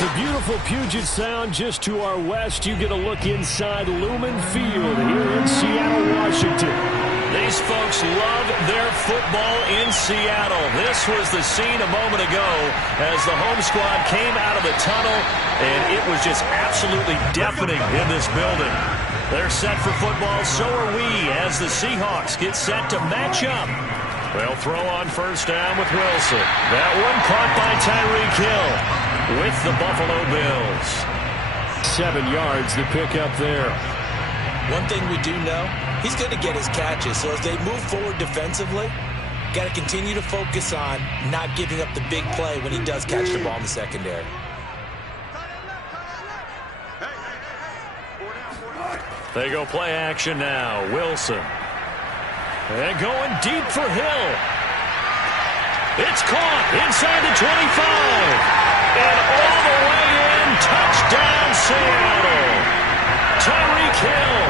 The beautiful Puget Sound just to our west. You get a look inside Lumen Field here in Seattle, Washington. These folks love their football in Seattle. This was the scene a moment ago as the home squad came out of the tunnel, and it was just absolutely deafening in this building. They're set for football, so are we, as the Seahawks get set to match up. They'll throw on first down with Wilson. That one caught by Tyreek Hill with the Buffalo Bills. 7 yards to pick up there. One thing we do know, he's going to get his catches. So as they move forward defensively, got to continue to focus on not giving up the big play when he does catch the ball in the secondary. They go play action now. Wilson. And going deep for Hill. It's caught inside the 25. And all the way in. Touchdown, Seattle. Tyreek Hill,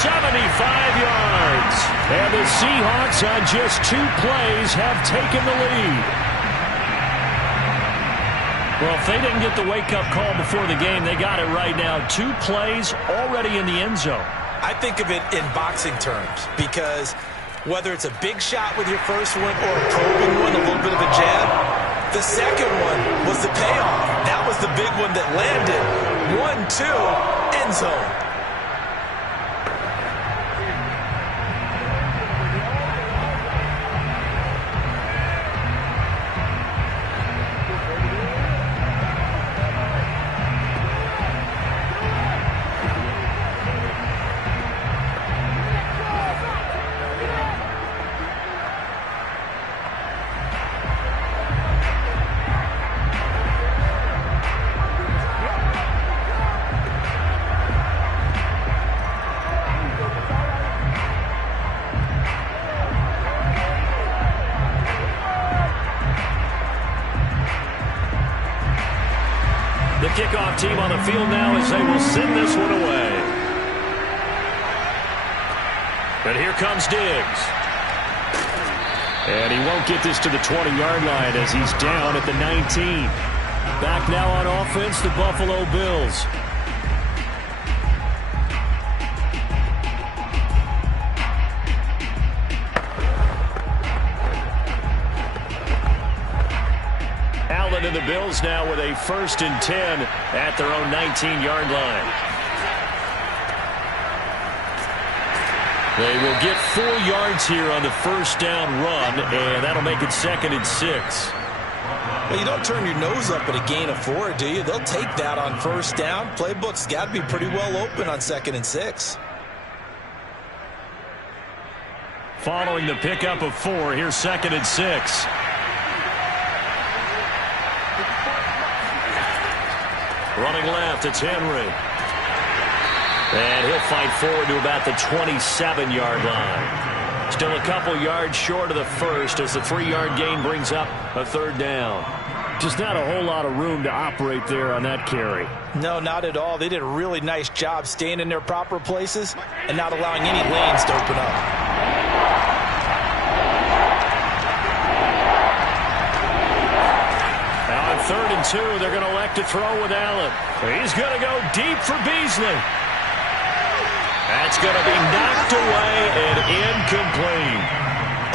75 yards. And the Seahawks on just 2 plays have taken the lead. Well, if they didn't get the wake-up call before the game, they got it right now. 2 plays already in the end zone. I think of it in boxing terms because whether it's a big shot with your first one or a probing one, a little bit of a jab, the second one was the payoff. That was the big one that landed. 1-2, end zone. The kickoff team on the field now as they will send this one away. But here comes Diggs. And he won't get this to the 20-yard line as he's down at the 19. Back now on offense, the Buffalo Bills. And the Bills now with a 1st and 10 at their own 19-yard line. They will get 4 yards here on the first down run, and that'll make it 2nd and 6. Well, you don't turn your nose up at a gain of 4, do you? They'll take that on first down. Playbook's got to be pretty well open on 2nd and 6. Following the pickup of 4, here's 2nd and 6. Running left, it's Henry. And he'll fight forward to about the 27-yard line. Still a couple yards short of the first as the 3-yard gain brings up a 3rd down. Just not a whole lot of room to operate there on that carry. No, not at all. They did a really nice job staying in their proper places and not allowing any lanes to open up. 3rd and 2, they're going to elect to throw with Allen. He's going to go deep for Beasley. That's going to be knocked away and incomplete.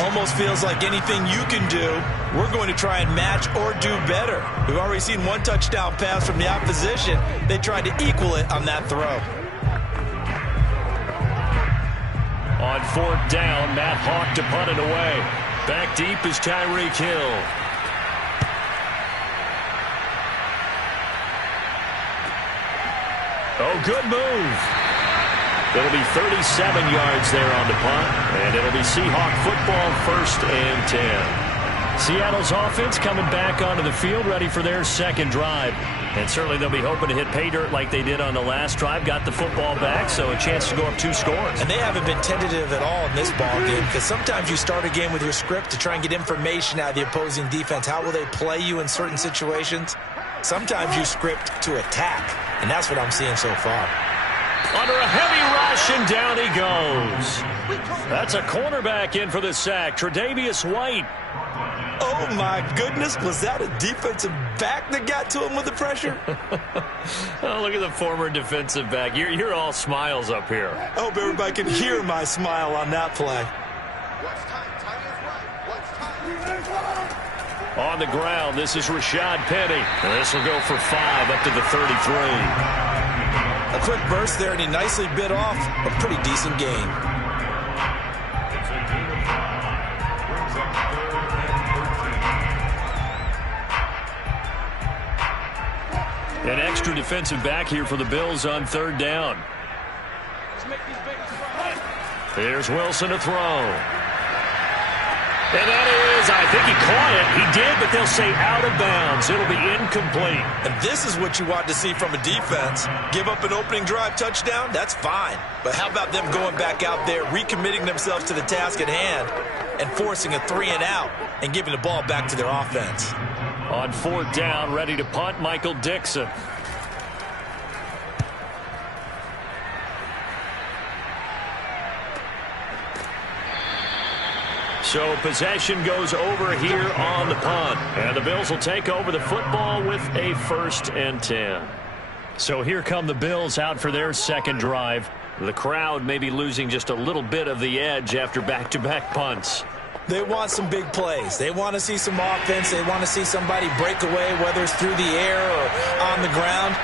Almost feels like anything you can do, we're going to try and match or do better. We've already seen 1 touchdown pass from the opposition. They tried to equal it on that throw. On 4th down, Matt Hawk to punt it away. Back deep is Tyreek Hill. Oh, good move. It'll be 37 yards there on the punt, and it'll be Seahawk football 1st and 10. Seattle's offense coming back onto the field, ready for their 2nd drive. And certainly they'll be hoping to hit pay dirt like they did on the last drive. Got the football back, so a chance to go up 2 scores. And they haven't been tentative at all in this ball game because sometimes you start a game with your script to try and get information out of the opposing defense. How will they play you in certain situations? Sometimes you script to attack, and that's what I'm seeing so far. Under a heavy rush, and down he goes. That's a cornerback in for the sack, Tre'Davious White. Oh, my goodness. Was that a defensive back that got to him with the pressure? Oh, look at the former defensive back. You're all smiles up here. I hope everybody can hear my smile on that play. On the ground, this is Rashad Penny. This will go for 5 up to the 33. A quick burst there, and he nicely bit off a pretty decent gain. An extra defensive back here for the Bills on 3rd down. Here's Wilson to throw. And that is, I think he caught it. He did, but they'll say out of bounds. It'll be incomplete. And this is what you want to see from a defense. Give up an opening drive touchdown, that's fine. But how about them going back out there, recommitting themselves to the task at hand, and forcing a 3-and-out and giving the ball back to their offense? On 4th down, ready to punt, Michael Dixon. So possession goes over here on the punt. And the Bills will take over the football with a 1st and 10. So here come the Bills out for their 2nd drive. The crowd may be losing just a little bit of the edge after back-to-back punts. They want some big plays. They want to see some offense. They want to see somebody break away, whether it's through the air or on the ground.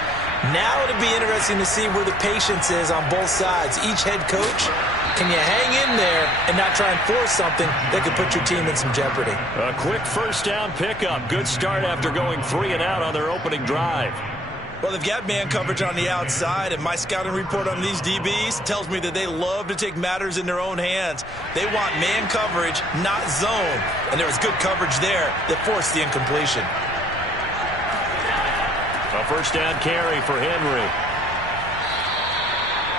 Now it'll be interesting to see where the patience is on both sides. Each head coach, can you hang in there and not try and force something that could put your team in some jeopardy? A quick 1st down pickup. Good start after going 3-and-out on their opening drive. Well, they've got man coverage on the outside, and my scouting report on these DBs tells me that they love to take matters in their own hands. They want man coverage, not zone. And there was good coverage there that forced the incompletion. A 1st down carry for Henry.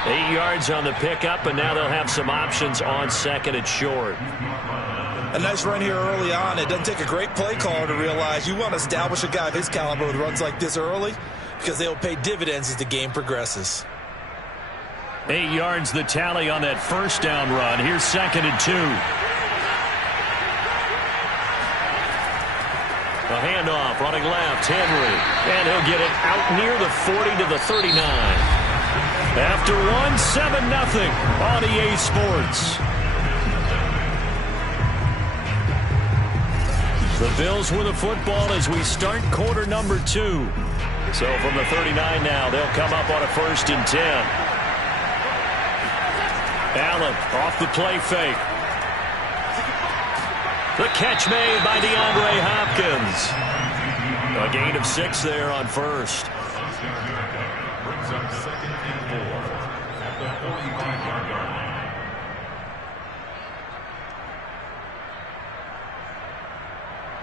8 yards on the pickup, and now they'll have some options on 2nd and short. A nice run here early on. It doesn't take a great play caller to realize you want to establish a guy of his caliber with runs like this early, because they'll pay dividends as the game progresses. 8 yards the tally on that 1st down run. Here's 2nd and 2. A handoff running left, Henry. And he'll get it out near the 40 to the 39. After 7-0 on EA Sports. The Bills with the football as we start quarter number 2. So from the 39 now, they'll come up on a 1st and 10. Allen off the play fake. The catch made by DeAndre Hopkins. A gain of 6 there on 1st.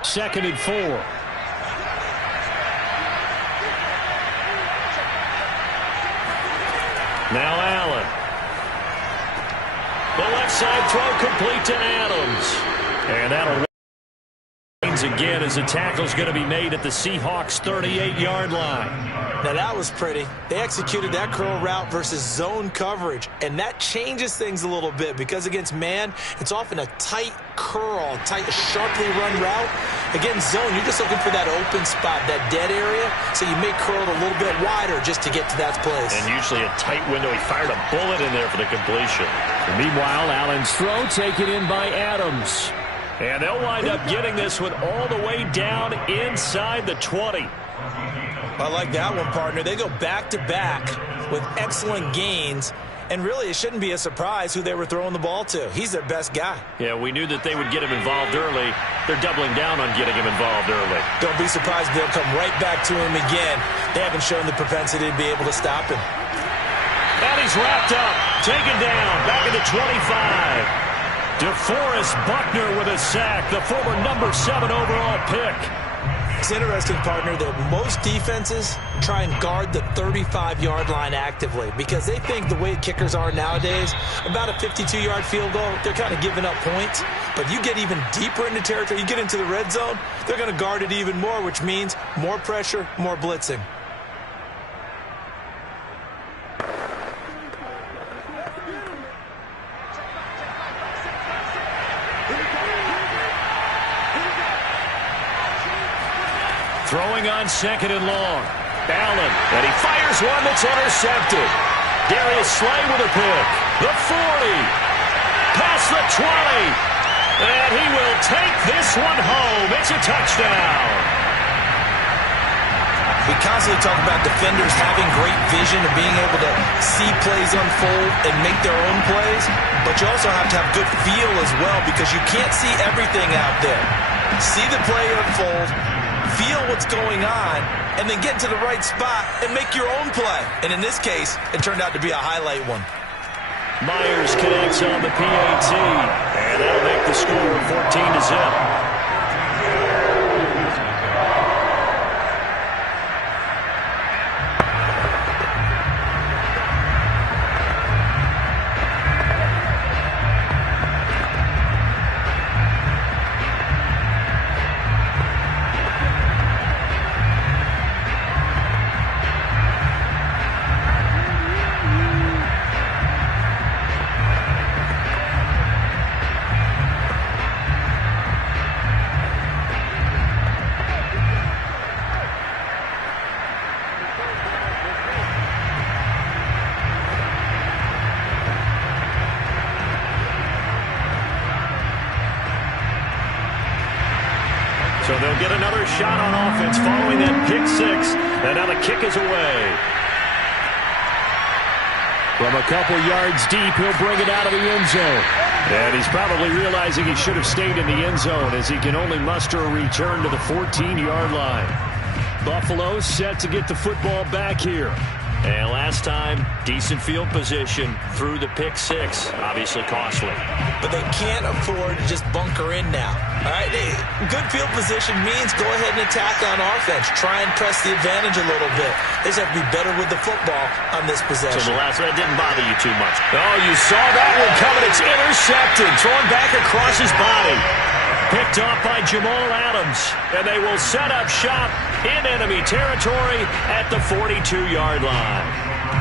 Second and 4. Now Allen. The left side throw complete to Adams. And that'll again as the tackle's going to be made at the Seahawks 38-yard line. Now that was pretty. They executed that curl route versus zone coverage, and that changes things a little bit because against man, it's often a tight curl, tight, sharply run route. Against zone, you're just looking for that open spot, that dead area, so you may curl it a little bit wider just to get to that place. And usually a tight window. He fired a bullet in there for the completion. And meanwhile, Allen's throw taken in by Adams. And they'll wind up getting this one all the way down inside the 20. I like that one, partner. They go back-to-back with excellent gains. And really, it shouldn't be a surprise who they were throwing the ball to. He's their best guy. Yeah, we knew that they would get him involved early. They're doubling down on getting him involved early. Don't be surprised if they'll come right back to him again. They haven't shown the propensity to be able to stop him. And he's wrapped up, taken down, back at the 25. DeForest Buckner with a sack, the former number 7 overall pick. It's interesting, partner, that most defenses try and guard the 35-yard line actively because they think the way kickers are nowadays, about a 52-yard field goal, they're kind of giving up points. But you get even deeper into territory, you get into the red zone, they're going to guard it even more, which means more pressure, more blitzing. Throwing on second and long. Allen, and he fires one that's intercepted. Darius Slay with a pick. The 40. Past the 20. And he will take this one home. It's a touchdown. We constantly talk about defenders having great vision of being able to see plays unfold and make their own plays, but you also have to have good feel as well because you can't see everything out there. See the play unfold, feel what's going on, and then get to the right spot and make your own play. And in this case, it turned out to be a highlight one. Myers connects on the PAT, and that'll make the score 14-0. So they'll get another shot on offense following that pick six. And now the kick is away. From a couple yards deep, he'll bring it out of the end zone. And he's probably realizing he should have stayed in the end zone as he can only muster a return to the 14-yard line. Buffalo set to get the football back here. And last time, decent field position through the pick six. Obviously costly. But they can't afford to just bunker in now. All right, good field position means go ahead and attack on offense. Try and press the advantage a little bit. They just have to be better with the football on this possession. So the last one didn't bother you too much. Oh, you saw that one coming. It's intercepted. Thrown back across his body. Picked off by Jamal Adams. And they will set up shop in enemy territory at the 42-yard line.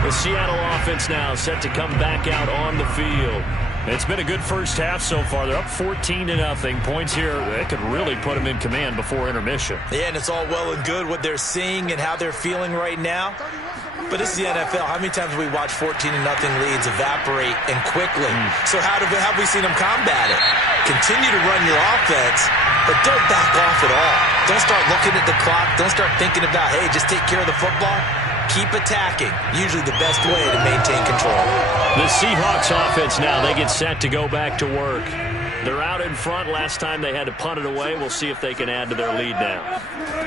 The Seattle offense now set to come back out on the field. It's been a good first half so far. They're up 14-0. Points here, they could really put them in command before intermission. Yeah, and it's all well and good what they're seeing and how they're feeling right now. But this is the NFL. How many times have we watched 14-0 leads evaporate and quickly? So how have we seen them combat it? Continue to run your offense, but don't back off at all. Don't start looking at the clock. Don't start thinking about, hey, just take care of the football. Keep attacking. Usually the best way to maintain control. The Seahawks offense now, they get set to go back to work. They're out in front. Last time they had to punt it away. We'll see if they can add to their lead now.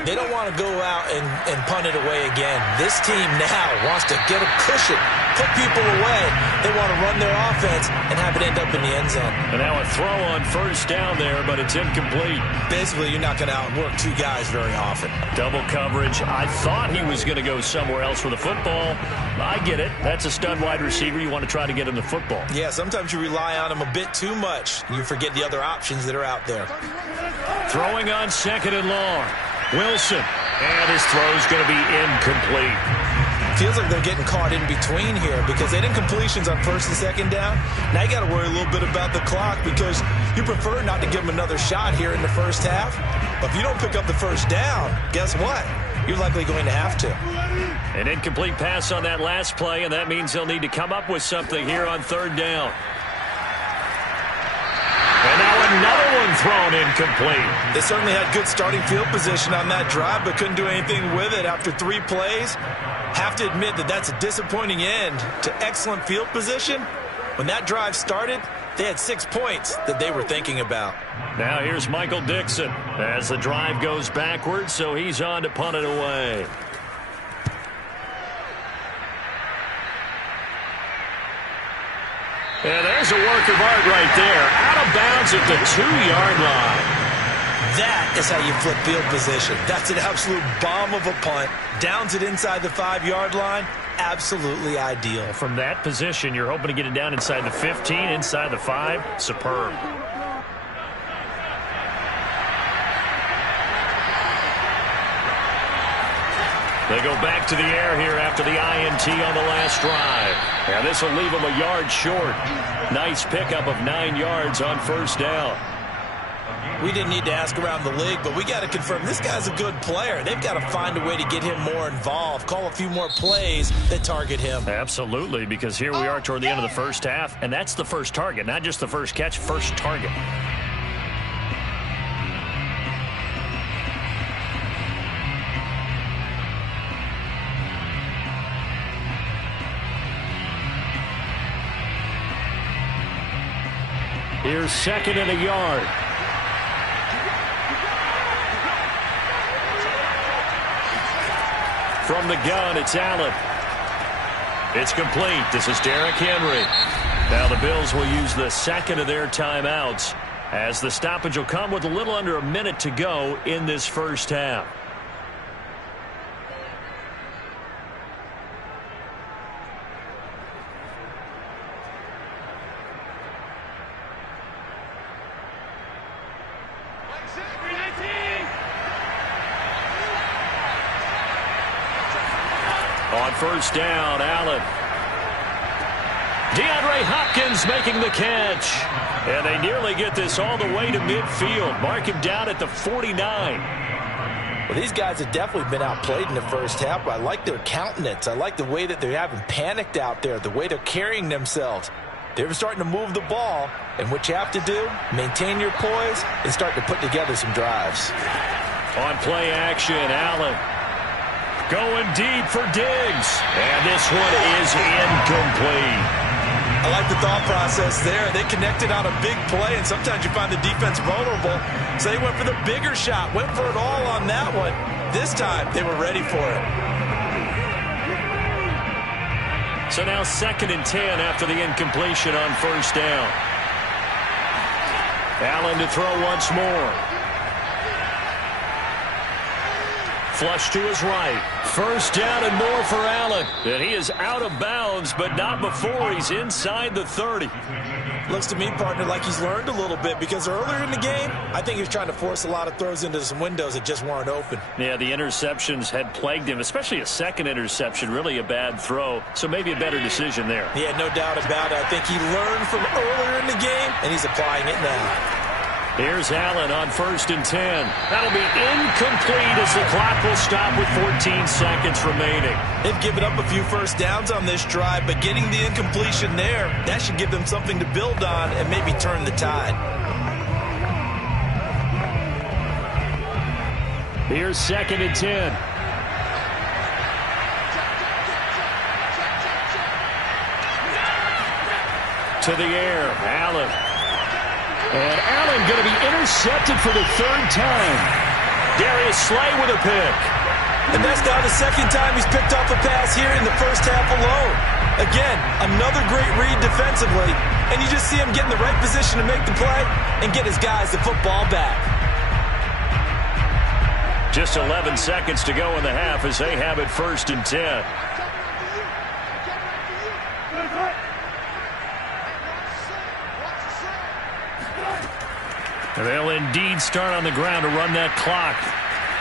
They don't want to go out and punt it away again. This team now wants to get a cushion, put people away. They want to run their offense and have it end up in the end zone. And now a throw on first down there, but it's incomplete. Basically, you're not going to outwork two guys very often. Double coverage. I thought he was going to go somewhere else with the football. I get it. That's a stud wide receiver. You want to try to get him the football. Yeah, sometimes you rely on him a bit too much. You forget the other options that are out there. Throwing on second and long. Wilson. And his throw's going to be incomplete. Feels like they're getting caught in between here because they didn't completions on first and second down. Now you got to worry a little bit about the clock because you prefer not to give them another shot here in the first half. But if you don't pick up the first down, guess what? You're likely going to have to. An incomplete pass on that last play, and that means they'll need to come up with something here on third down. And now another one thrown incomplete. They certainly had good starting field position on that drive, but couldn't do anything with it after 3 plays. Have to admit that that's a disappointing end to excellent field position. When that drive started, they had 6 points that they were thinking about. Now here's Michael Dixon as the drive goes backwards, so he's on to punt it away. And there's a work of art right there. Out of bounds at the 2-yard line. That is how you flip field position. That's an absolute bomb of a punt. Downs it inside the 5-yard line. Absolutely ideal. From that position, you're hoping to get it down inside the 15, inside the 5. Superb. They go back to the air here after the INT on the last drive. And this will leave them a yard short. Nice pickup of 9 yards on first down. We didn't need to ask around the league, but we got to confirm this guy's a good player. They've got to find a way to get him more involved, call a few more plays that target him. Absolutely, because here we are toward the end of the first half, and that's the first target, not just the first catch, first target. Here's second and a yard. From the gun, it's Allen. It's complete. This is Derrick Henry. Now the Bills will use the second of their timeouts as the stoppage will come with a little under a minute to go in this first half. On first down, Allen. DeAndre Hopkins making the catch. And they nearly get this all the way to midfield. Mark him down at the 49. Well, these guys have definitely been outplayed in the first half, but I like their countenance. I like the way that they're having panicked out there, the way they're carrying themselves. They're starting to move the ball, and what you have to do, maintain your poise and start to put together some drives. On play action, Allen. Going deep for Diggs. And this one is incomplete. I like the thought process there. They connected on a big play, and sometimes you find the defense vulnerable. So they went for the bigger shot, went for it all on that one. This time, they were ready for it. So now 2nd and 10 after the incompletion on first down. Allen to throw once more. Flush to his right. First down and more for Allen. And he is out of bounds, but not before he's inside the 30. Looks to me, partner, like he's learned a little bit, because earlier in the game, I think he was trying to force a lot of throws into some windows that just weren't open. Yeah, the interceptions had plagued him, especially a second interception, really a bad throw. So maybe a better decision there. Yeah, no doubt about it. I think he learned from earlier in the game, and he's applying it now. Here's Allen on 1st and 10. That'll be incomplete as the clock will stop with 14 seconds remaining. They've given up a few first downs on this drive, but getting the incompletion there, that should give them something to build on and maybe turn the tide. Here's 2nd and 10. To the air, Allen. And Allen going to be intercepted for the 3rd time. Darius Slay with a pick. And that's now the 2nd time he's picked off a pass here in the first half alone. Again, another great read defensively. And you just see him get in the right position to make the play and get his guys the football back. Just 11 seconds to go in the half as they have it 1st and 10. They'll indeed start on the ground to run that clock.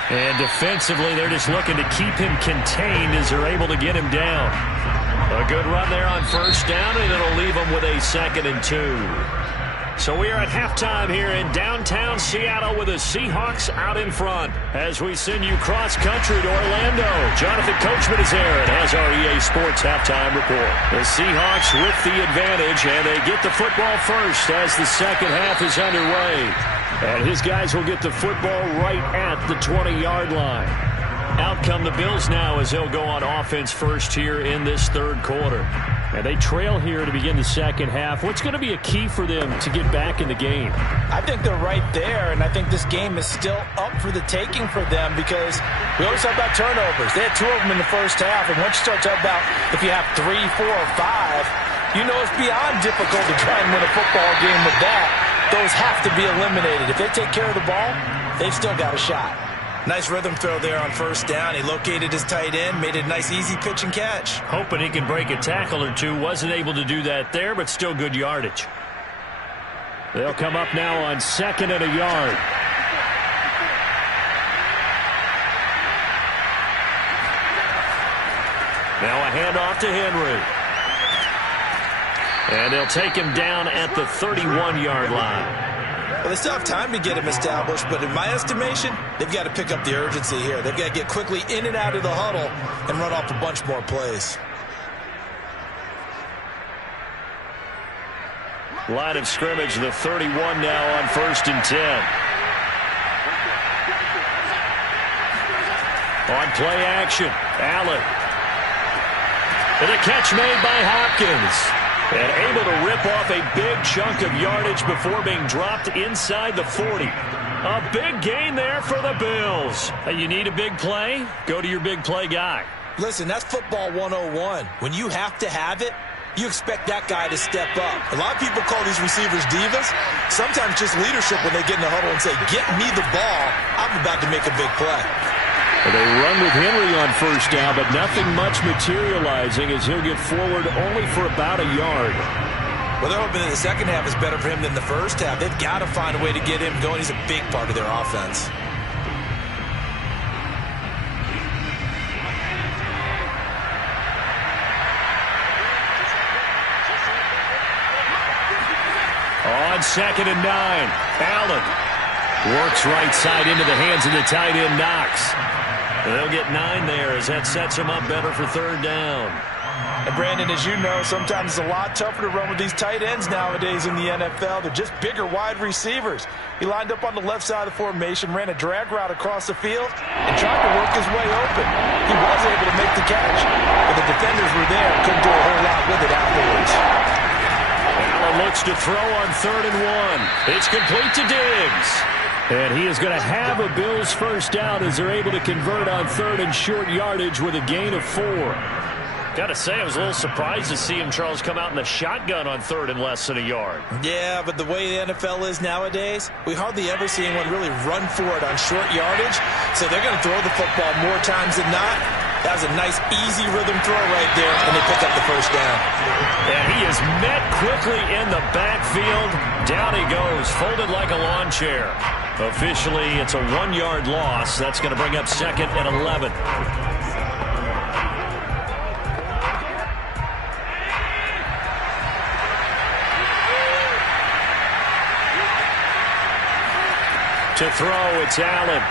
And defensively, they're just looking to keep him contained as they're able to get him down. A good run there on first down, and it'll leave them with a 2nd and 2. So we are at halftime here in downtown Seattle with the Seahawks out in front. As we send you cross-country to Orlando, Jonathan Coachman is there and has our EA Sports halftime report. The Seahawks with the advantage, and they get the football first as the second half is underway. And his guys will get the football right at the 20-yard line. Out come the Bills now as they'll go on offense first here in this 3rd quarter. And they trail here to begin the second half. What's going to be a key for them to get back in the game? I think they're right there, and I think this game is still up for the taking for them because we always talk about turnovers. They had 2 of them in the first half, and once you start talking about if you have 3, 4, or 5, you know it's beyond difficult to try and win a football game with that. Those have to be eliminated. If they take care of the ball, they've still got a shot. Nice rhythm throw there on first down. He located his tight end, made it a nice easy pitch and catch. Hoping he can break a tackle or two. Wasn't able to do that there, but still good yardage. They'll come up now on 2nd and a yard. Now a handoff to Henry. And they'll take him down at the 31-yard line. Well, they still have time to get him established, but in my estimation, they've got to pick up the urgency here. They've got to get quickly in and out of the huddle and run off a bunch more plays. Line of scrimmage, the 31 now on 1st and 10. On play action, Allen. And a catch made by Hopkins. And able to rip off a big chunk of yardage before being dropped inside the 40. A big gain there for the Bills. You need a big play? Go to your big play guy. Listen, that's football 101. When you have to have it, you expect that guy to step up. A lot of people call these receivers divas. Sometimes just leadership when they get in the huddle and say, get me the ball. I'm about to make a big play. They run with Henry on 1st down, but nothing much materializing as he'll get forward only for about a yard. Well, they're hoping that the second half is better for him than the first half. They've got to find a way to get him going. He's a big part of their offense. On 2nd and 9, Allen works right side into the hands of the tight end, Knox. They'll get 9 there as that sets them up better for 3rd down. And Brandon, as you know, sometimes it's a lot tougher to run with these tight ends nowadays in the NFL. They're just bigger wide receivers. He lined up on the left side of the formation, ran a drag route across the field, and tried to work his way open. He was able to make the catch, but the defenders were there, couldn't do a whole lot with it afterwards. Allen looks to throw on 3rd and 1. It's complete to Diggs. And he is going to have a Bills first down as they're able to convert on 3rd and short yardage with a gain of 4. Got to say, I was a little surprised to see him, Charles, come out in the shotgun on 3rd and less than a yard. Yeah, but the way the NFL is nowadays, we hardly ever see anyone really run for it on short yardage. So they're going to throw the football more times than not. That was a nice, easy rhythm throw right there, and they pick up the first down. And he is met quickly in the backfield. Down he goes, folded like a lawn chair. Officially, it's a 1-yard loss. That's going to bring up 2nd and 11. To throw, it's Allen.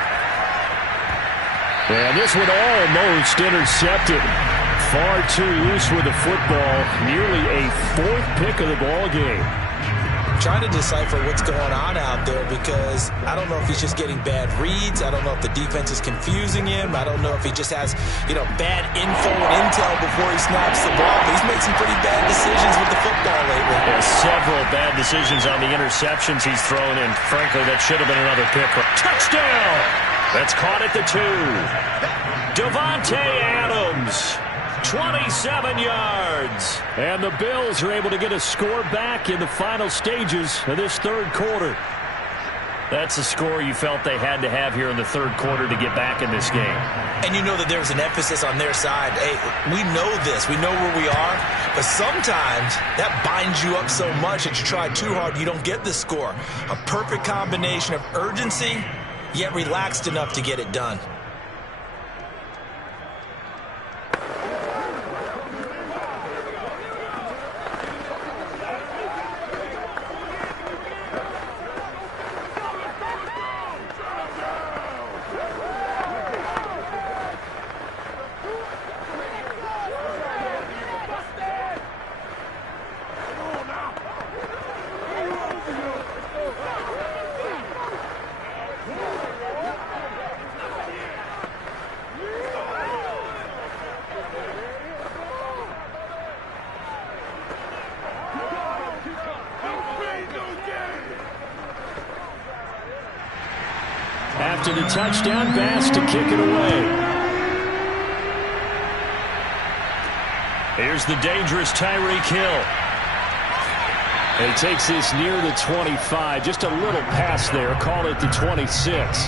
And this one almost intercepted. Far too loose with the football. Nearly a 4th pick of the ball game. Trying to decipher what's going on out there because I don't know if he's just getting bad reads. I don't know if the defense is confusing him. I don't know if he just has, bad info and intel before he snaps the ball. But he's made some pretty bad decisions with the football lately. There's several bad decisions on the interceptions he's thrown, and frankly, that should have been another pick. Touchdown! That's caught at the 2. Davante Adams. 27 yards. And the Bills are able to get a score back in the final stages of this 3rd quarter. That's the score you felt they had to have here in the 3rd quarter to get back in this game. And you know that there's an emphasis on their side. Hey, we know this. We know where we are. But sometimes that binds you up so much that you try too hard, you don't get the score. A perfect combination of urgency, yet relaxed enough to get it done. After the touchdown, Bass to kick it away. Here's the dangerous Tyreek Hill. And he takes this near the 25. Just a little pass there. Call it the 26.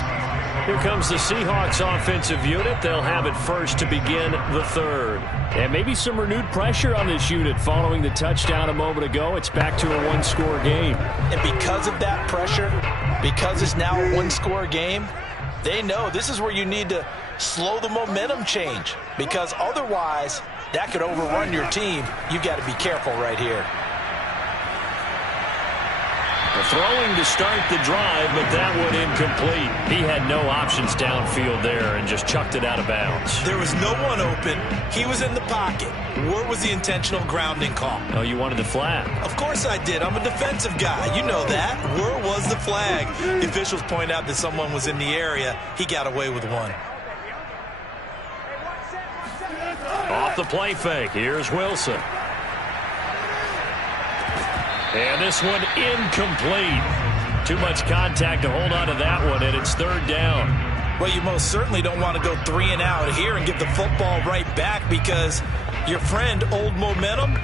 Here comes the Seahawks offensive unit. They'll have it first to begin the 3rd. And maybe some renewed pressure on this unit following the touchdown a moment ago. It's back to a 1-score game. And because of that pressure, because it's now a 1-score game, they know this is where you need to slow the momentum change. Because otherwise, that could overrun your team. You've got to be careful right here. The throwing to start the drive, but that one incomplete. He had no options downfield there and just chucked it out of bounds. There was no one open. He was in the pocket. Where was the intentional grounding call? Oh, you wanted the flag. Of course I did. I'm a defensive guy. You know that. Where was the flag? The officials point out that someone was in the area. He got away with one. Off the play fake. Here's Wilson. And this one incomplete. Too much contact to hold on to that one, and it's third down. Well, you most certainly don't want to go 3 and out here and give the football right back because your friend, Old Momentum,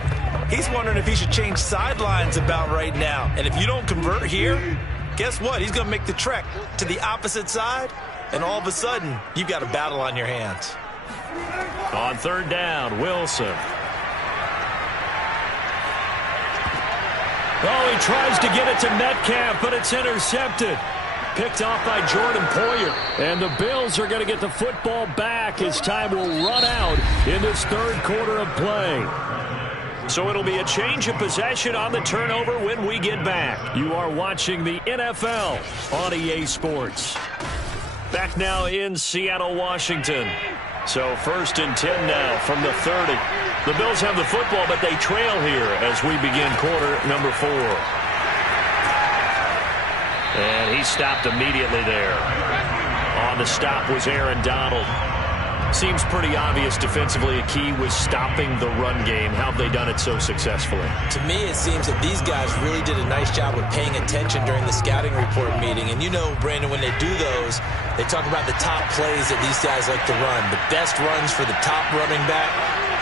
he's wondering if he should change sidelines about right now. And if you don't convert here, guess what? He's going to make the trek to the opposite side, and all of a sudden, you've got a battle on your hands. On third down, Wilson. Oh, he tries to get it to Metcalf, but it's intercepted. Picked off by Jordan Poyer. And the Bills are going to get the football back as time will run out in this third quarter of play. So it'll be a change of possession on the turnover when we get back. You are watching the NFL on EA Sports. Back now in Seattle, Washington. So first and 10 now from the 30. The Bills have the football, but they trail here as we begin quarter number 4. And he stopped immediately there. On the stop was Aaron Donald. Seems pretty obvious defensively a key was stopping the run game. How have they done it so successfully? To me, it seems that these guys really did a nice job of paying attention during the scouting report meeting. And you know, Brandon, when they do those, they talk about the top plays that these guys like to run. The best runs for the top running back,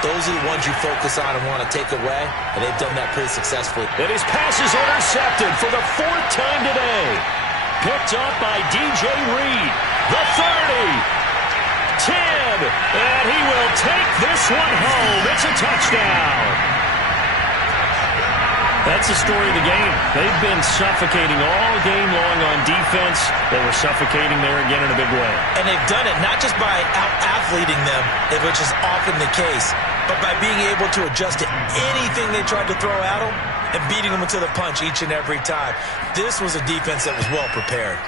those are the ones you focus on and want to take away. And they've done that pretty successfully. And his pass is intercepted for the 4th time today. Picked up by DJ Reed. The 30. 10, and he will take this one home. It's a touchdown. That's the story of the game. They've been suffocating all game long on defense. They were suffocating there again in a big way. And they've done it not just by out-athleting them, which is often the case, but by being able to adjust to anything they tried to throw at them and beating them into the punch each and every time. This was a defense that was well prepared.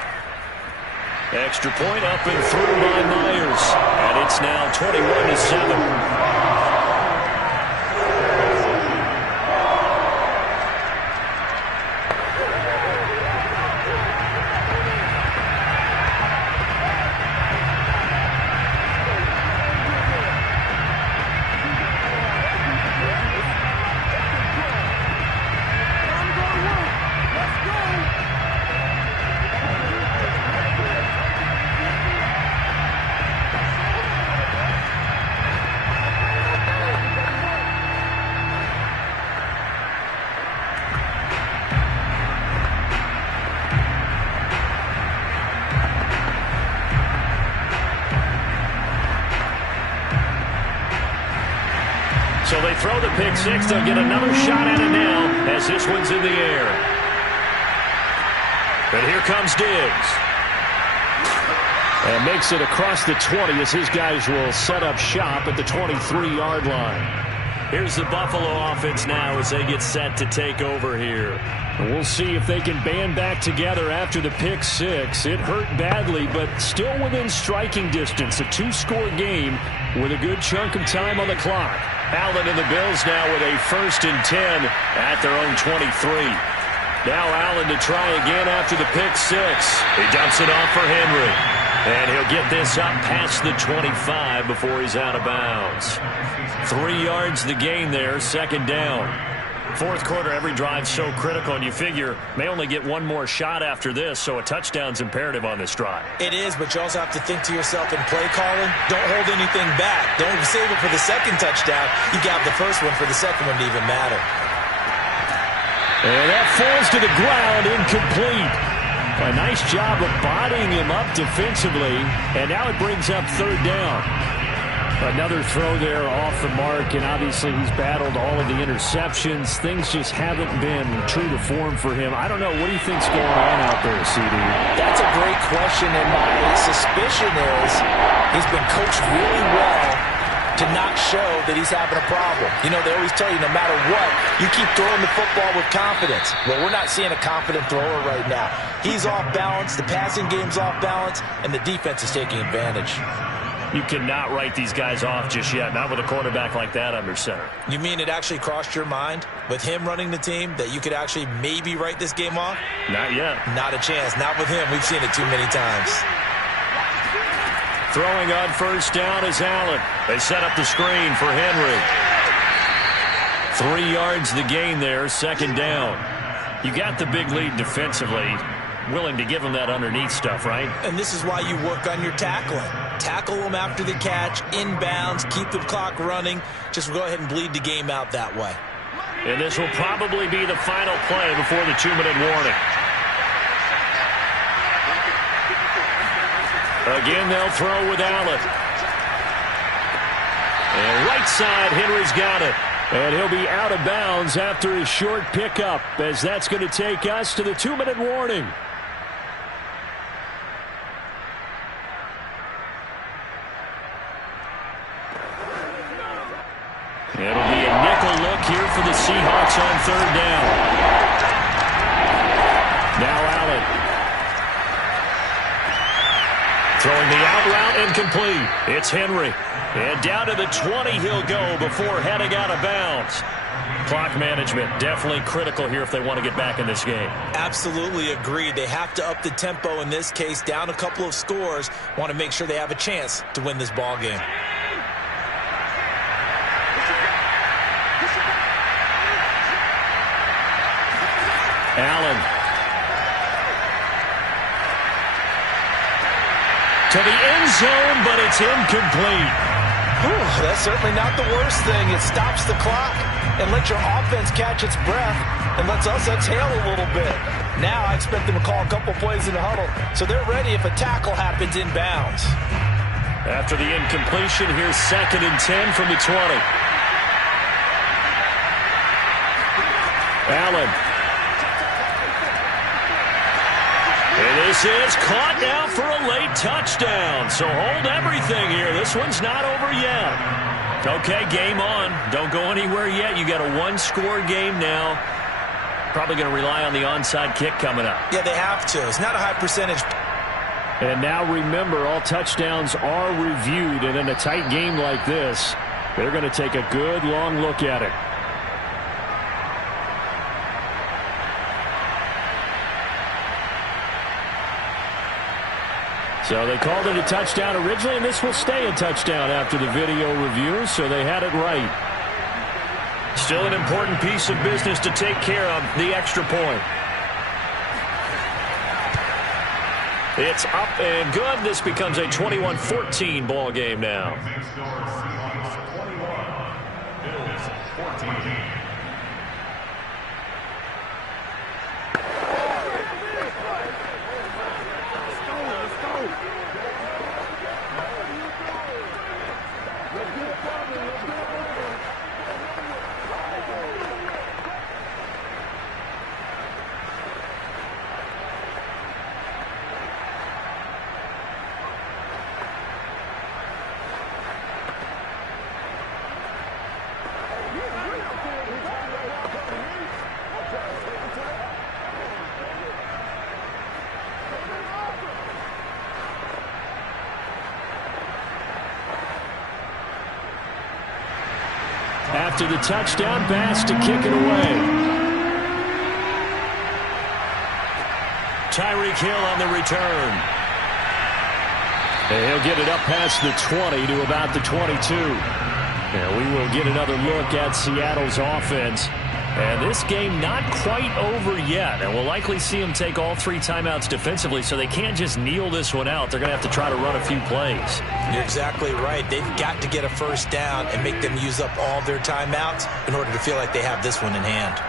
Extra point up and through by Myers. And it's now 21-7. So they throw the pick six. They'll get another shot at it now as this one's in the air. And here comes Diggs. And makes it across the 20 as his guys will set up shop at the 23-yard line. Here's the Buffalo offense now as they get set to take over here. And we'll see if they can band back together after the pick six. It hurt badly, but still within striking distance. A 2-score game with a good chunk of time on the clock. Allen and the Bills now with a 1st and 10 at their own 23. Now Allen to try again after the pick six. He dumps it off for Henry. And he'll get this up past the 25 before he's out of bounds. 3 yards the gain there, 2nd down. 4th quarter, every drive so critical, and you figure may only get one more shot after this, so a touchdown's imperative on this drive. It is, but you also have to think to yourself in play calling, don't hold anything back. Don't save it for the 2nd touchdown. You got the 1st one for the 2nd one to even matter. And that falls to the ground, incomplete. A nice job of bodying him up defensively, and now it brings up 3rd down. Another throw there off the mark, and obviously he's battled all of the interceptions. Things just haven't been true to form for him. I don't know. What do you think's going on out there, CD? That's a great question, and my suspicion is he's been coached really well to to not show that he's having a problem. You know, they always tell you no matter what, you keep throwing the football with confidence. Well, we're not seeing a confident thrower right now. He's off balance, the passing game's off balance, and the defense is taking advantage. You cannot write these guys off just yet, not with a quarterback like that under center. You mean it actually crossed your mind with him running the team that you could actually maybe write this game off? Not yet. Not a chance. Not with him. We've seen it too many times. Throwing on first down is Allen. They set up the screen for Henry. 3 yards the gain there, second down. You got the big lead defensively. Willing to give him that underneath stuff, right? And this is why you work on your tackling. Tackle them after the catch, inbounds, keep the clock running. Just go ahead and bleed the game out that way. And this will probably be the final play before the 2-minute warning. Again, they'll throw with Allen. And right side, Henry's got it. And he'll be out of bounds after his short pickup, as that's going to take us to the 2-minute warning. It'll be a nickel look here for the Seahawks on third down. Now Allen. Throwing the out route incomplete. It's Henry. And down to the 20 he'll go before heading out of bounds. Clock management definitely critical here if they want to get back in this game. Absolutely agreed. They have to up the tempo in this case, down a couple of scores. Want to make sure they have a chance to win this ball game. Allen. To the end zone, but it's incomplete. Whew, that's certainly not the worst thing. It stops the clock and lets your offense catch its breath and lets us exhale a little bit. Now I expect them to call a couple plays in the huddle, so they're ready if a tackle happens inbounds. After the incompletion, here's 2nd and 10 from the 20. Allen. And this is caught now for a late touchdown. So hold everything here. This one's not over yet. Okay, game on. Don't go anywhere yet. You got a one-score game now. Probably going to rely on the onside kick coming up. Yeah, they have to. It's not a high percentage. And now remember, all touchdowns are reviewed. And in a tight game like this, they're going to take a good long look at it. So they called it a touchdown originally, and this will stay a touchdown after the video review, so they had it right. Still an important piece of business to take care of, the extra point. It's up and good. This becomes a 21-14 ball game now. After the touchdown pass to kick it away. Tyreek Hill on the return. And he'll get it up past the 20 to about the 22. And we will get another look at Seattle's offense. And this game not quite over yet. And we'll likely see them take all 3 timeouts defensively, so they can't just kneel this one out. They're going to have to try to run a few plays. You're exactly right. They've got to get a first down and make them use up all their timeouts in order to feel like they have this one in hand.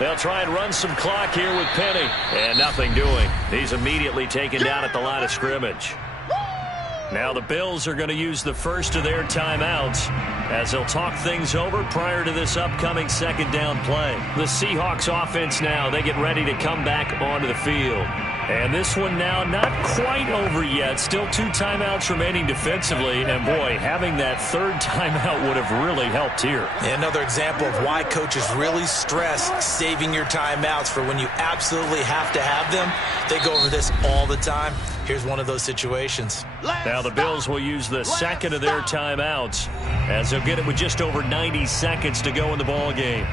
They'll try and run some clock here with Penny. And nothing doing. He's immediately taken down at the line of scrimmage. Now the Bills are going to use the first of their timeouts as they'll talk things over prior to this upcoming second down play. The Seahawks offense now, they get ready to come back onto the field. And this one now not quite over yet. Still 2 timeouts remaining defensively. And, boy, having that third timeout would have really helped here. Another example of why coaches really stress saving your timeouts for when you absolutely have to have them. They go over this all the time. Here's one of those situations. Now the Bills will use the second of their timeouts as they'll get it with just over 90 seconds to go in the ball game.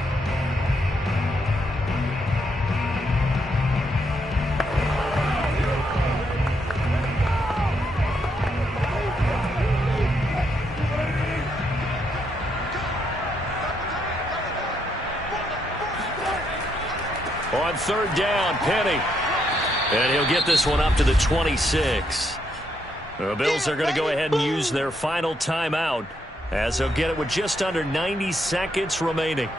On third down, Penny. And he'll get this one up to the 26. The Bills are going to go ahead and use their final timeout as they'll get it with just under 90 seconds remaining.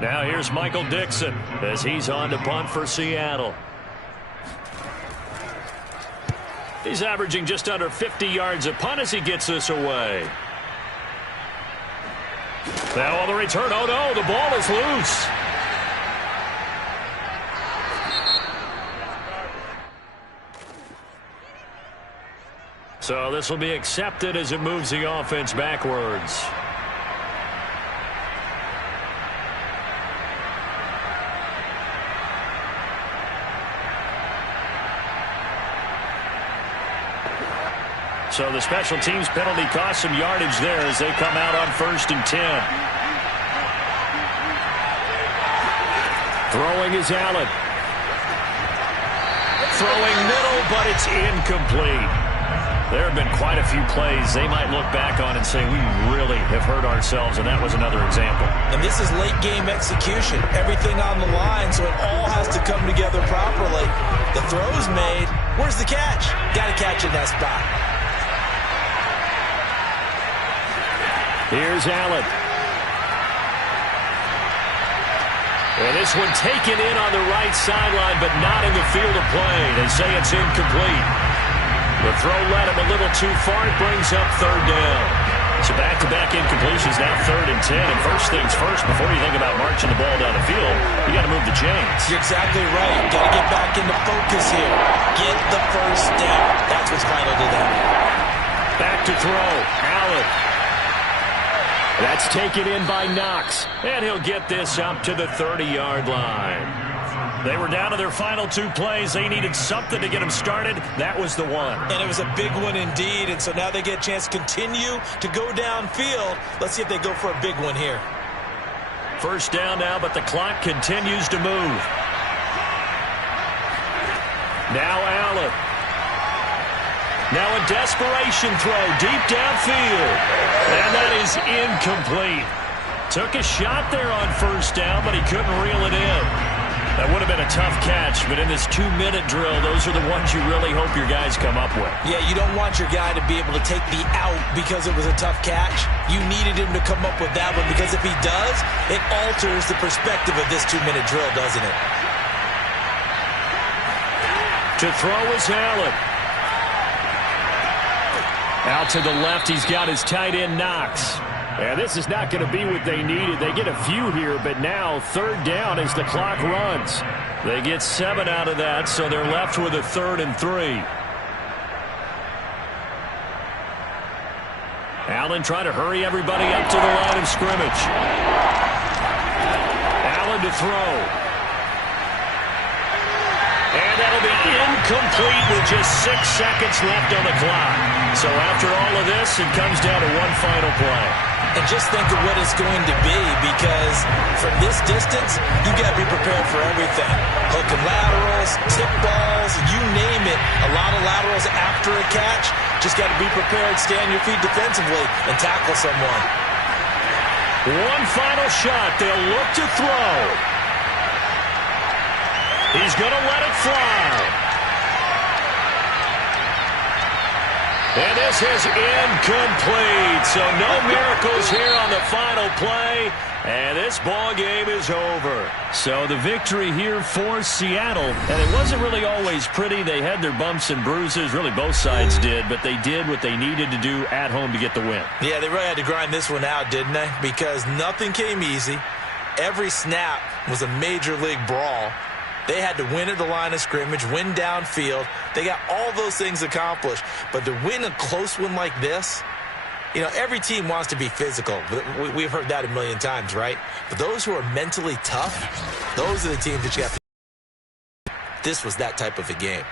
Now here's Michael Dixon as he's on to punt for Seattle. He's averaging just under 50 yards a punt as he gets this away. Now on the return, oh no, the ball is loose. So this will be accepted as it moves the offense backwards. So the special teams penalty cost some yardage there as they come out on 1st and 10. Throwing is Allen. Throwing middle, but it's incomplete. There have been quite a few plays they might look back on and say, we really have hurt ourselves, and that was another example. And this is late game execution. Everything on the line, so it all has to come together properly. The throw's made. Where's the catch? Got to catch in that spot. Here's Allen. And this one taken in on the right sideline, but not in the field of play. They say it's incomplete. The throw led him a little too far. It brings up third down. So back-to-back incompletions, now 3rd and 10. And first things first, before you think about marching the ball down the field, you got to move the chains. You're exactly right. Got to get back into focus here. Get the first down. That's what's vital to them. Back to throw. Allen. That's taken in by Knox. And he'll get this up to the 30-yard line. They were down to their final 2 plays. They needed something to get them started. That was the one. And it was a big one indeed. And so now they get a chance to continue to go downfield. Let's see if they go for a big one here. First down now, but the clock continues to move. Now Allen. Now a desperation throw deep downfield. And that is incomplete. Took a shot there on first down, but he couldn't reel it in. That would have been a tough catch, but in this 2-minute drill, those are the ones you really hope your guys come up with. Yeah, you don't want your guy to be able to take the out because it was a tough catch. You needed him to come up with that one because if he does, it alters the perspective of this 2-minute drill, doesn't it? To throw is Allen. Out to the left, he's got his tight end Knox. And this is not going to be what they needed. They get a few here, but now 3rd down as the clock runs. They get 7 out of that, so they're left with a 3rd and 3. Allen trying to hurry everybody up to the line of scrimmage. Allen to throw. And that'll be incomplete with just 6 seconds left on the clock. So after all of this, it comes down to one final play. And just think of what it's going to be, because from this distance, you got to be prepared for everything. Hook and laterals, tip balls, you name it. A lot of laterals after a catch. Just got to be prepared, stay on your feet defensively, and tackle someone. One final shot. They'll look to throw. He's going to let it fly. And this is incomplete. So no miracles here on the final play And this ball game is over. So the victory here for Seattle. And it wasn't really always pretty. They had their bumps and bruises. Really, both sides did. But they did what they needed to do at home to get the win. Yeah, they really had to grind this one out, didn't they? Because nothing came easy. Every snap was a major league brawl. They had to win at the line of scrimmage, win downfield. They got all those things accomplished. But to win a close one like this, you know, every team wants to be physical. We've heard that a million times, right? But those who are mentally tough, those are the teams that you have to. This was that type of a game.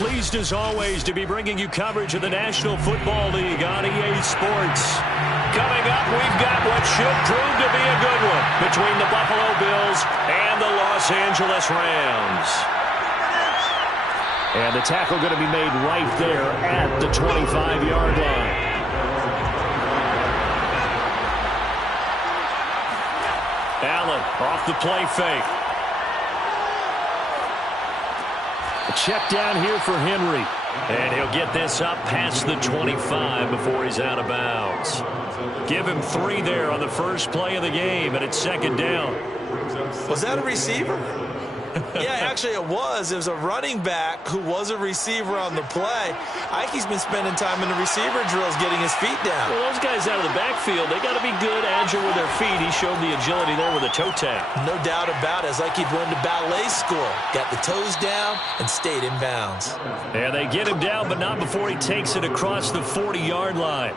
Pleased as always to be bringing you coverage of the National Football League on EA Sports. Coming up, we've got what should prove to be a good one between the Buffalo Bills and the Los Angeles Rams. And the tackle going to be made right there at the 25-yard line. Allen off the play fake. A check down here for Henry. And he'll get this up past the 25 before he's out of bounds. Give him 3 there on the first play of the game, and it's second down. Was that a receiver? Yeah, actually it was. It was a running back who was a receiver on the play. I think he's been spending time in the receiver drills getting his feet down. Well, those guys out of the backfield, they got to be good, agile with their feet. He showed the agility there with a toe tap. No doubt about it. It's like he'd went to ballet school. Got the toes down and stayed in bounds. And they get him down, but not before he takes it across the 40-yard line.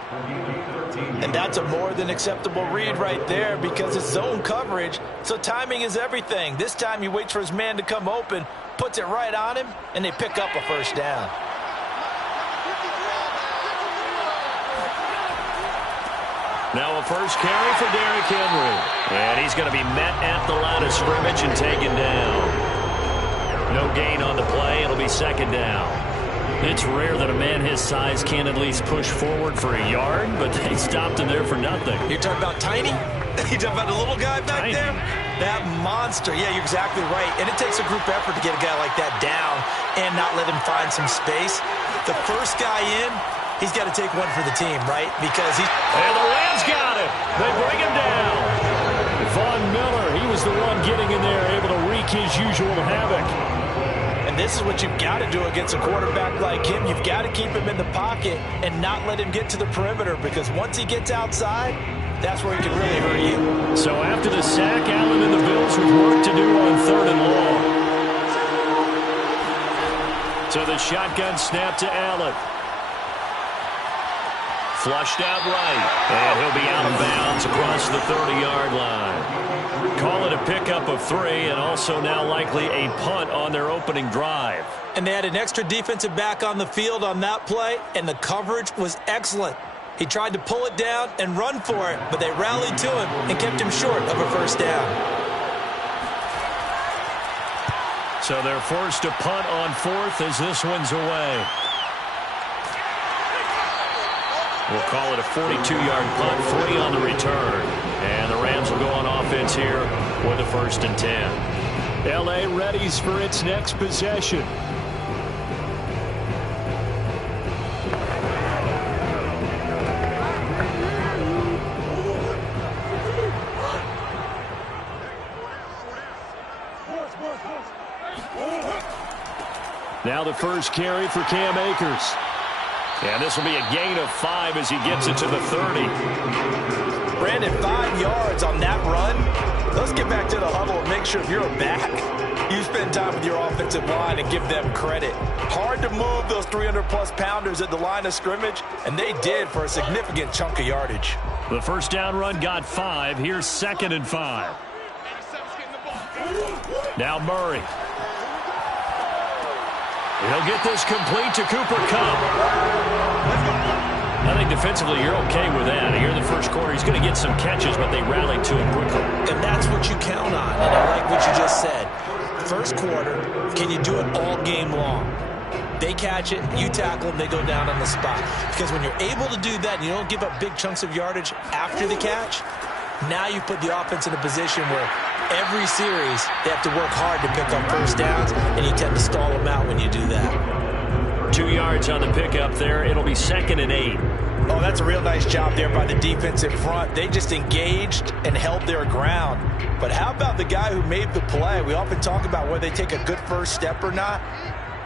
And that's a more than acceptable read right there because it's zone coverage, so timing is everything. This time he waits for his man to come open, puts it right on him, and they pick up a first down. Now a first carry for Derrick Henry. And he's going to be met at the line of scrimmage and taken down. No gain on the play. It'll be second down. It's rare that a man his size can at least push forward for a yard, but they stopped him there for nothing. You're talking about Tiny? You talking about the little guy back there? That monster. Yeah, you're exactly right. And it takes a group effort to get a guy like that down and not let him find some space. The first guy in, he's got to take one for the team, right? Because he... And the Rams got it. They bring him down. Von Miller, he was the one getting in there, able to wreak his usual havoc. And this is what you've got to do against a quarterback like him. You've got to keep him in the pocket and not let him get to the perimeter, because once he gets outside, that's where he can really hurt you. So after the sack, Allen and the Bills with work to do on 3rd and long. So the shotgun snap to Allen. Flushed out right, and he'll be out of bounds across the 30-yard line. Call it a pickup of 3, and also now likely a punt on their opening drive. And they had an extra defensive back on the field on that play, and the coverage was excellent. He tried to pull it down and run for it, but they rallied to him and kept him short of a first down. So they're forced to punt on 4th as this one's away. We'll call it a 42-yard punt, 40 on the return. And the Rams will go on offense here with a 1st and 10. L.A. readies for its next possession. Now the first carry for Cam Akers. And this will be a gain of 5 as he gets it to the 30. Brandon, 5 yards on that run. Let's get back to the huddle and make sure if you're a back, you spend time with your offensive line and give them credit. Hard to move those 300-plus pounders at the line of scrimmage, and they did for a significant chunk of yardage. The first down run got 5. Here's 2nd and 5. Now Murray. He'll get this complete to Cooper Kupp. I think defensively you're okay with that. Here in the first quarter, he's going to get some catches, but they rallied to him quickly. And that's what you count on. And I like what you just said. First quarter, can you do it all game long? They catch it, you tackle them, they go down on the spot. Because when you're able to do that and you don't give up big chunks of yardage after the catch, now you put the offense in a position where every series they have to work hard to pick up first downs, and you tend to stall them out when you do that. 2 yards on the pickup there. It'll be 2nd and 8. Oh, that's a real nice job there by the defensive front. They just engaged and held their ground. But how about the guy who made the play? We often talk about whether they take a good first step or not.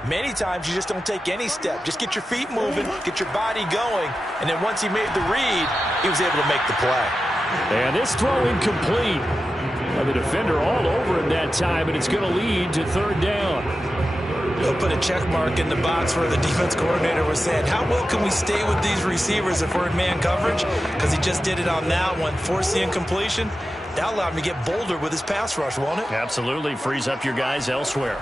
Many times you just don't take any step. Just get your feet moving, get your body going, and then once he made the read, he was able to make the play. And this throw incomplete. The defender all over him that time, and it's going to lead to 3rd down. They'll put a check mark in the box where the defense coordinator was saying, how well can we stay with these receivers if we're in man coverage? Because he just did it on that one, forced the incompletion. That allowed him to get bolder with his pass rush, won't it? Absolutely. Frees up your guys elsewhere.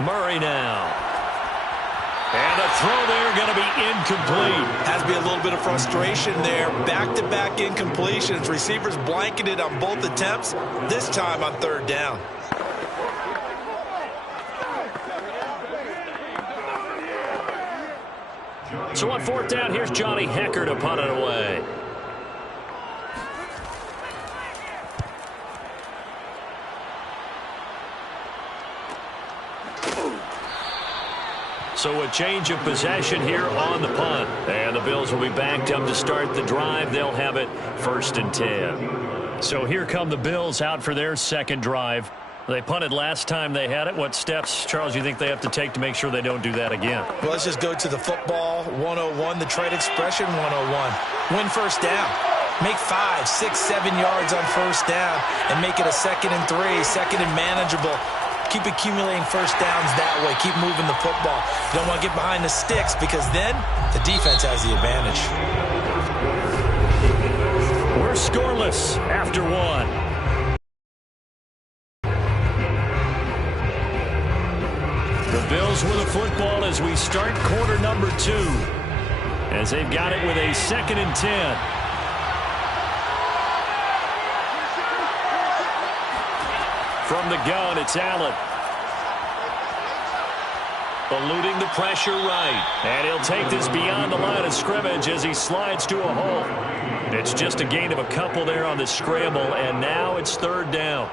Murray now. And a throw there going to be incomplete. Has to be a little bit of frustration there. Back-to-back incompletions. Receivers blanketed on both attempts, this time on third down. So on fourth down, here's Johnny Hecker to punt it away. So a change of possession here on the punt. And the Bills will be backed up to start the drive. They'll have it 1st and 10. So here come the Bills out for their second drive. They punted last time they had it. What steps, Charles, you think they have to take to make sure they don't do that again? Well, let's just go to the football 101, the trade expression 101. Win first down. Make 5, 6, 7 yards on first down and make it a 2nd and 3, 2nd and manageable. Keep accumulating first downs that way. Keep moving the football. You don't want to get behind the sticks because then the defense has the advantage. We're scoreless after one. The Bills with the football as we start quarter number 2. As they've got it with a 2nd and 10. From the gun, it's Allen. Eluding the pressure right. And he'll take this beyond the line of scrimmage as he slides to a hole. It's just a gain of a couple there on the scramble, and now it's third down.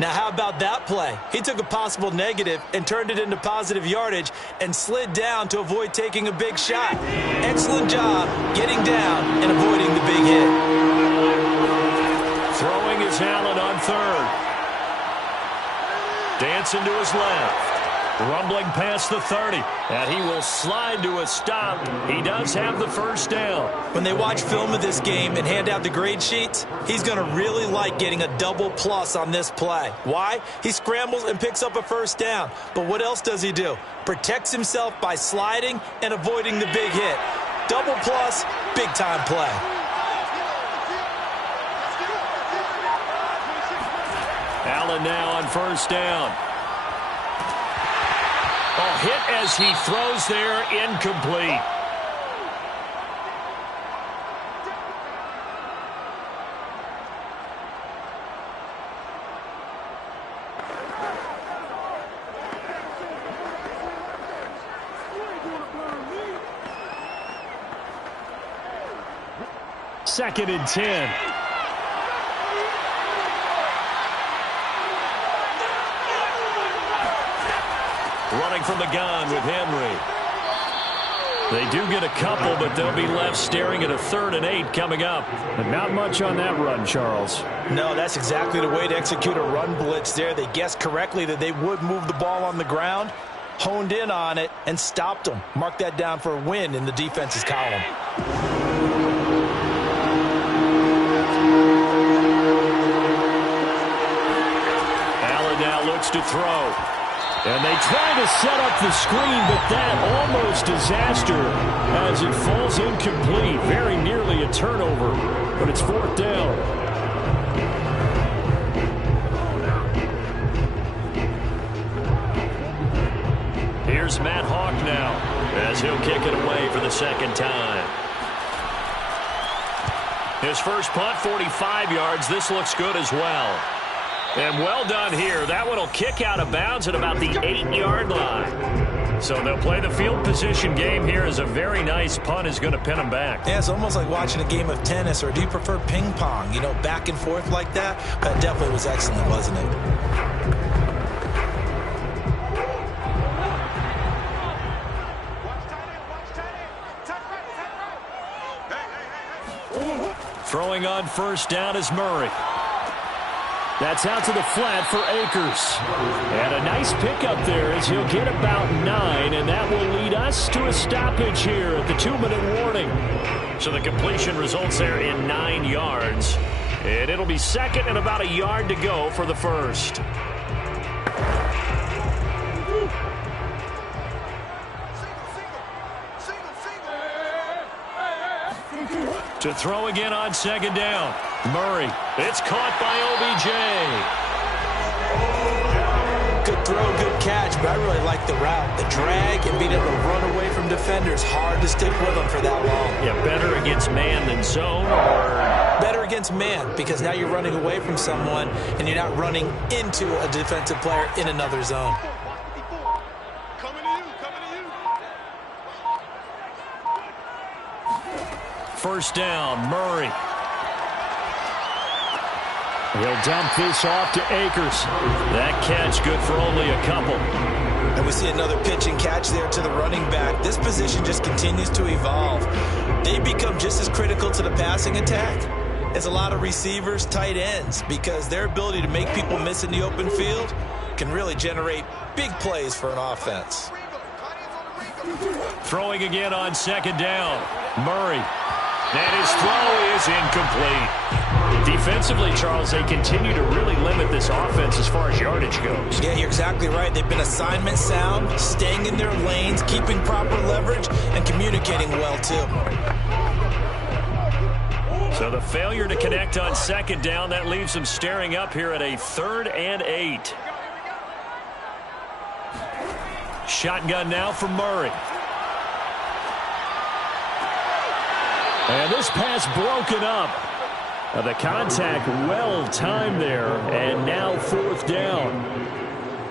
Now, how about that play? He took a possible negative and turned it into positive yardage and slid down to avoid taking a big shot. Excellent job getting down and avoiding the big hit. Throwing is Allen on third. Dancing to his left. Rumbling past the 30. And he will slide to a stop. He does have the first down. When they watch film of this game and hand out the grade sheets, he's going to really like getting a double plus on this play. Why? He scrambles and picks up a first down. But what else does he do? Protects himself by sliding and avoiding the big hit. Double plus, big-time play. Allen now on first down. A hit as he throws there, incomplete. Second and 10. Running from the gun with Henry. They do get a couple, but they'll be left staring at a 3rd and 8 coming up. And not much on that run, Charles. No, that's exactly the way to execute a run blitz there. They guessed correctly that they would move the ball on the ground, honed in on it, and stopped them. Mark that down for a win in the defense's column. Allen now looks to throw. And they try to set up the screen, but that almost disaster as it falls incomplete. Very nearly a turnover, but it's 4th down. Here's Matt Hawk now as he'll kick it away for the 2nd time. His first punt, 45 yards. This looks good as well. And well done here. That one will kick out of bounds at about the 8-yard line. So they'll play the field position game here as a very nice punt is going to pin them back. Yeah, it's almost like watching a game of tennis, or do you prefer ping pong? You know, back and forth like that? That definitely was excellent, wasn't it? Throwing on first down is Murray. That's out to the flat for Akers. And a nice pickup there as he'll get about 9, and that will lead us to a stoppage here at the 2-minute warning. So the completion results there in 9 yards. And it'll be 2nd and about a yard to go for the first. To throw again on 2nd down. Murray. It's caught by OBJ. Good throw, good catch, but I really like the route. The drag and being able to run away from defenders, hard to stick with them for that long. Yeah, better against man than zone, or better against man, because now you're running away from someone and you're not running into a defensive player in another zone. First down, Murray. He'll dump this off to Akers. That catch good for only a couple. And we see another pitch and catch there to the running back. This position just continues to evolve. They become just as critical to the passing attack as a lot of receivers, tight ends, because their ability to make people miss in the open field can really generate big plays for an offense. Throwing again on second down. Murray. And his throw is incomplete. Defensively, Charles, they continue to really limit this offense as far as yardage goes. Yeah, you're exactly right. They've been assignment sound, staying in their lanes, keeping proper leverage, and communicating well, too. So the failure to connect on second down, that leaves them staring up here at a 3rd and 8. Shotgun now for Murray. And this pass broken up. The contact well timed there, and now 4th down.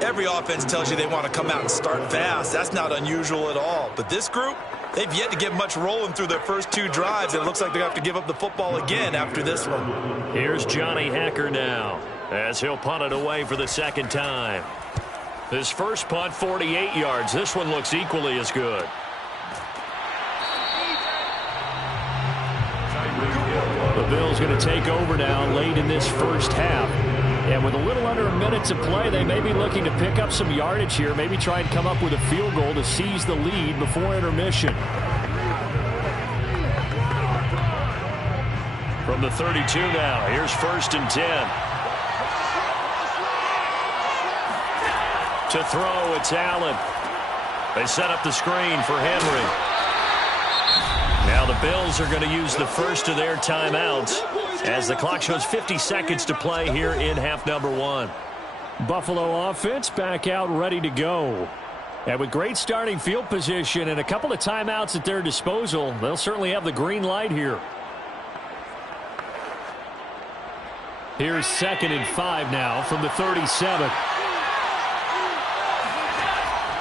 Every offense tells you they want to come out and start fast. That's not unusual at all. But this group, they've yet to get much rolling through their first 2 drives. It looks like they have to give up the football again after this one. Here's Johnny Hacker now, as he'll punt it away for the 2nd time. His first punt, 48 yards. This one looks equally as good. The Bills going to take over now late in this first half. And with a little under a minute to play, they may be looking to pick up some yardage here, maybe try and come up with a field goal to seize the lead before intermission. From the 32 now, here's 1st and 10. To throw, it's Allen. They set up the screen for Henry. Now the Bills are going to use the first of their timeouts as the clock shows 50 seconds to play here in half number 1. Buffalo offense back out ready to go. And with great starting field position and a couple of timeouts at their disposal, they'll certainly have the green light here. Here's 2nd and 5 now from the 37.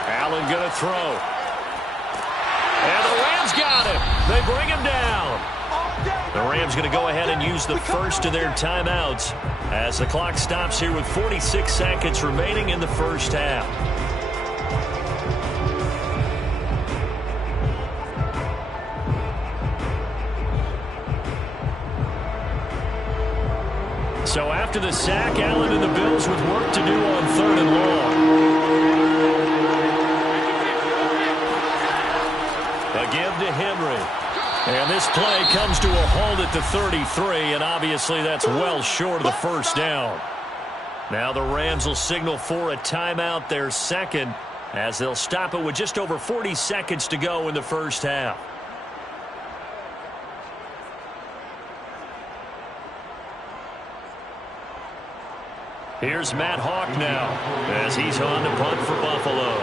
Allen going to throw. And the Rams got him. They bring him down. The Rams going to go ahead and use the first of their timeouts as the clock stops here with 46 seconds remaining in the first half. So after the sack, Allen and the Bills with work to do on 3rd and long. A give to Henry. And this play comes to a halt at the 33, and obviously that's well short of the first down. Now the Rams will signal for a timeout, their 2nd, as they'll stop it with just over 40 seconds to go in the first half. Here's Matt Hawk now as he's on to punt for Buffalo.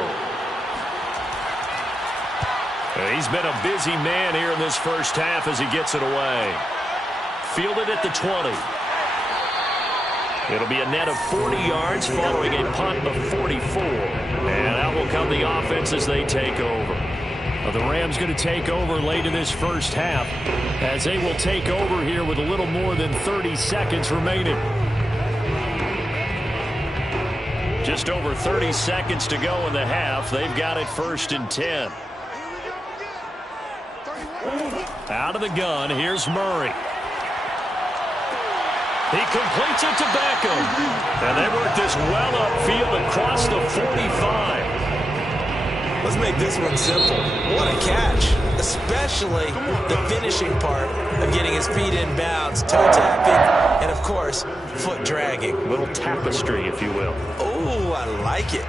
He's been a busy man here in this first half as he gets it away. Fielded at the 20. It'll be a net of 40 yards following a punt of 44. And out will come the offense as they take over. The Rams going to take over late in this first half as they will take over here with a little more than 30 seconds remaining. Just over 30 seconds to go in the half. They've got it 1st and 10. Out of the gun, here's Murray. He completes it to Beckham. And they work this well upfield across the 45. Let's make this one simple. What a catch, especially the finishing part of getting his feet in bounds, toe tapping, and, of course, foot dragging. A little tapestry, if you will. Oh, I like it.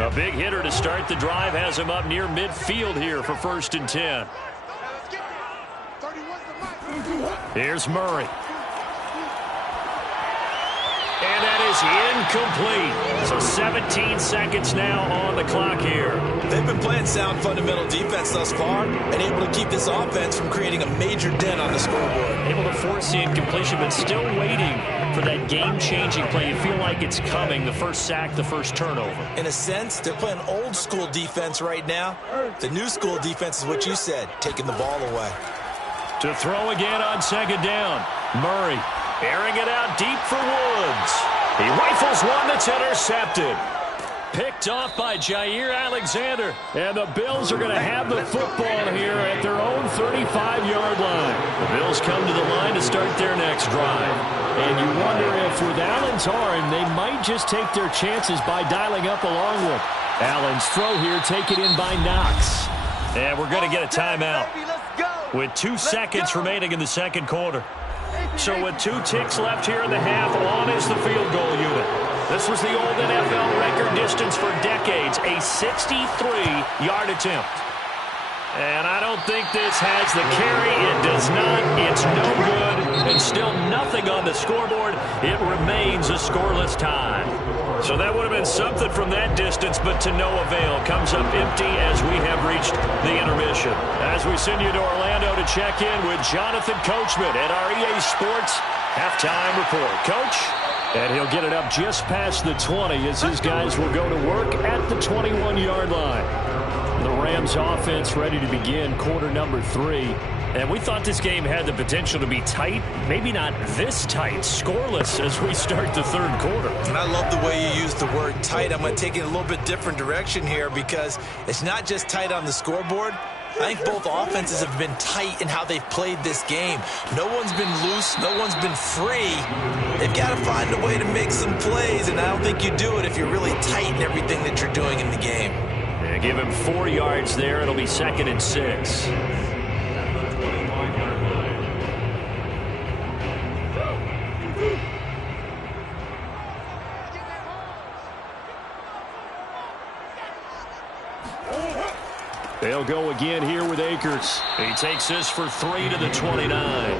A big hitter to start the drive has him up near midfield here for 1st and 10. Here's Murray. And that is incomplete. So 17 seconds now on the clock here. They've been playing sound fundamental defense thus far and able to keep this offense from creating a major dent on the scoreboard. Able to force the incompletion, but still waiting for that game-changing play. You feel like it's coming, the first sack, the first turnover. In a sense, they're playing old-school defense right now. The new-school defense is what you said, taking the ball away. To throw again on second down. Murray airing it out deep for Woods. He rifles one that's intercepted. Picked off by Jair Alexander. And the Bills are going to have the football here at their own 35-yard line. The Bills come to the line to start their next drive. And you wonder if with Allen's arm, they might just take their chances by dialing up along with Allen's throw here, taken in by Knox. And we're going to get a timeout with 2 seconds remaining in the second quarter. So with 2 ticks left here in the half, on is the field goal unit. This was the old NFL record distance for decades, a 63-yard attempt. And I don't think this has the carry. It does not. It's no good. And still nothing on the scoreboard. It remains a scoreless tie. So that would have been something from that distance, but to no avail. Comes up empty as we have reached the intermission. As we send you to Orlando to check in with Jonathan Coachman at our EA Sports Halftime Report. Coach? And he'll get it up just past the 20 as his guys will go to work at the 21-yard line. The Rams offense ready to begin quarter number 3. And we thought this game had the potential to be tight. Maybe not this tight, scoreless as we start the third quarter. And I love the way you use the word tight. I'm going to take it a little bit different direction here because it's not just tight on the scoreboard. I think both offenses have been tight in how they've played this game. No one's been loose. No one's been free. They've got to find a way to make some plays, and I don't think you do it if you're really tight in everything that you're doing in the game. Yeah, give him 4 yards there. It'll be 2nd and 6. They'll go again here with Akers. He takes this for 3 to the 29.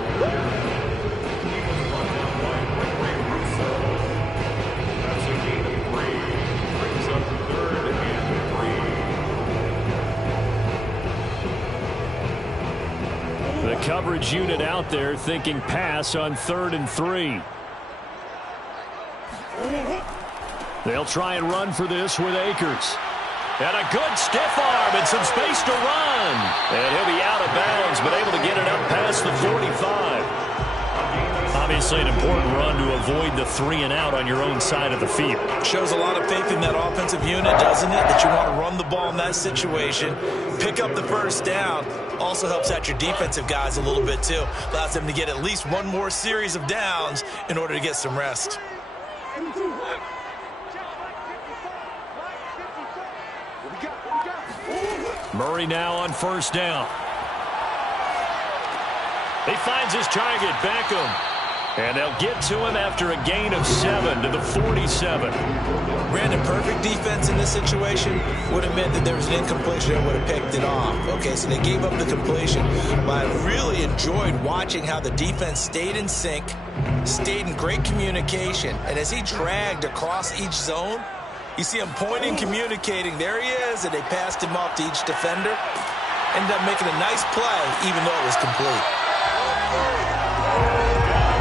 The coverage unit out there thinking pass on 3rd and 3. They'll try and run for this with Akers. And a good stiff arm and some space to run. And he'll be out of bounds, but able to get it up past the 45. Obviously an important run to avoid the 3 and out on your own side of the field. Shows a lot of faith in that offensive unit, doesn't it? That you want to run the ball in that situation. Pick up the first down. Also helps out your defensive guys a little bit too. Allows them to get at least one more series of downs in order to get some rest. Murray now on first down. He finds his target, Beckham. And they'll get to him after a gain of 7 to the 47. Brandon, perfect defense in this situation would have meant that there was an incompletion and would have picked it off. Okay, so they gave up the completion. But I really enjoyed watching how the defense stayed in sync, stayed in great communication. And as he dragged across each zone, you see him pointing, communicating. There he is, and they passed him off to each defender. Ended up making a nice play, even though it was complete.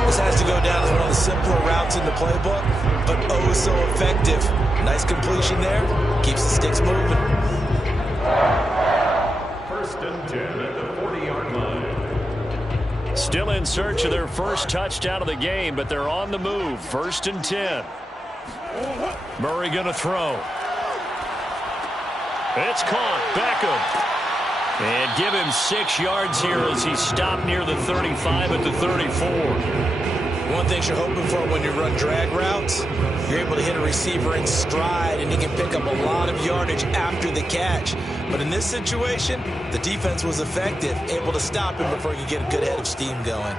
This has to go down as one of the simpler routes in the playbook, but oh so effective. Nice completion there. Keeps the sticks moving. 1st and 10 at the 40-yard line. Still in search of their first touchdown of the game, but they're on the move. 1st and 10. Murray going to throw. It's caught. Beckham. And give him 6 yards here as he stopped near the 35 at the 34. One thing you're hoping for when you run drag routes, you're able to hit a receiver in stride, and he can pick up a lot of yardage after the catch. But in this situation, the defense was effective, able to stop him before he could get a good head of steam going.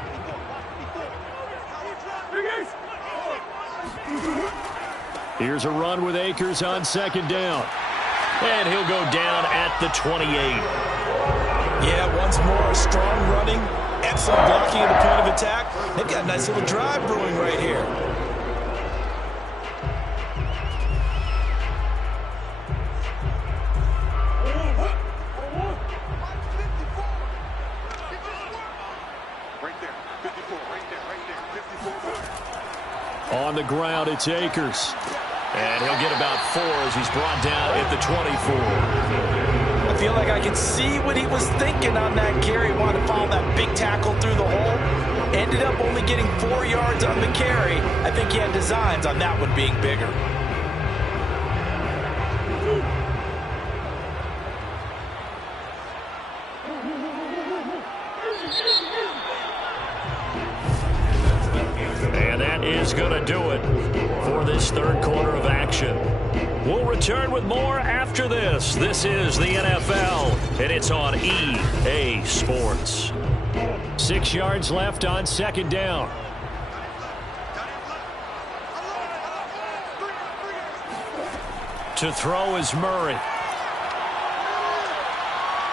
Here's a run with Akers on 2nd down. And he'll go down at the 28. Yeah, once more, strong running, Excellent blocking at the point of attack. They've got a nice little drive brewing right here. On the ground, it's Akers. And he'll get about 4 as he's brought down at the 24. I feel like I can see what he was thinking on that carry. Wanted to follow that big tackle through the hole. Ended up only getting 4 yards on the carry. I think he had designs on that one being bigger. And that is going to do it for this third quarter of action. We'll return with more after this. This is the NFL, and it's on EA Sports. 6 yards left on second down. To throw is Murray.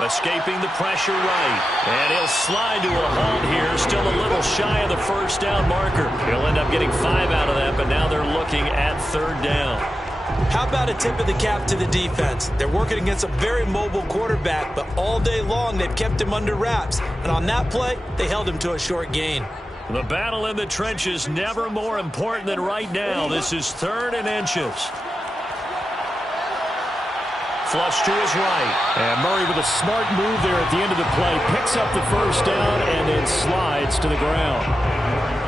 Escaping the pressure right. And he'll slide to a halt here. Still a little shy of the first down marker. He'll end up getting 5 out of that, but now they're looking at third down. How about a tip of the cap to the defense? They're working against a very mobile quarterback, but all day long they've kept him under wraps. And on that play, they held him to a short gain. The battle in the trenches never more important than right now. This is 3rd and inches. Flush to his right. And Murray with a smart move there at the end of the play. Picks up the first down and then slides to the ground.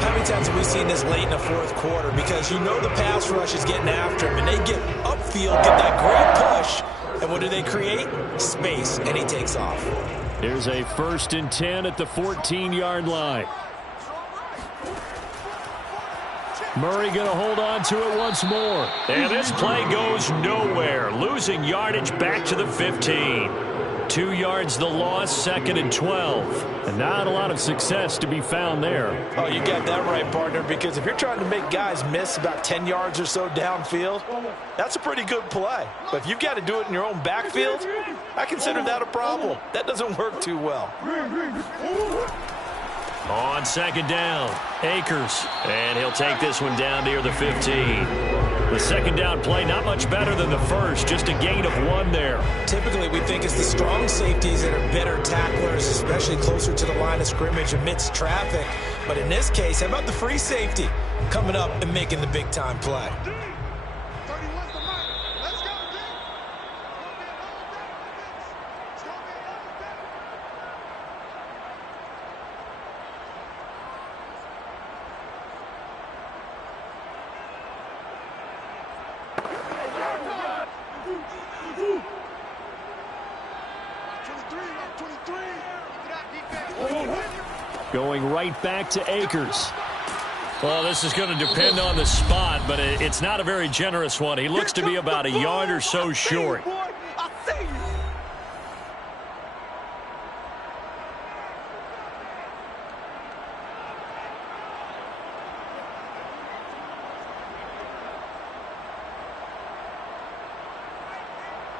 How many times have we seen this late in the fourth quarter? Because you know the pass rush is getting after him, and they get upfield, get that great push, and what do they create? Space, and he takes off. Here's a 1st and 10 at the 14-yard line. Murray going to hold on to it once more. And this play goes nowhere. Losing yardage back to the 15. 2 yards the loss, 2nd and 12. And not a lot of success to be found there. Oh, you got that right, partner, because if you're trying to make guys miss about 10 yards or so downfield, that's a pretty good play. But if you've got to do it in your own backfield, I consider that a problem. That doesn't work too well. On second down, Akers. And he'll take this one down near the 15. The second down play not much better than the first, just a gain of 1 there. Typically, we think it's the strong safeties that are better tacklers, especially closer to the line of scrimmage amidst traffic. But in this case, how about the free safety coming up and making the big-time play? Going right back to Akers. Well, this is going to depend on the spot, but it's not a very generous one. He looks to be about a yard or so short.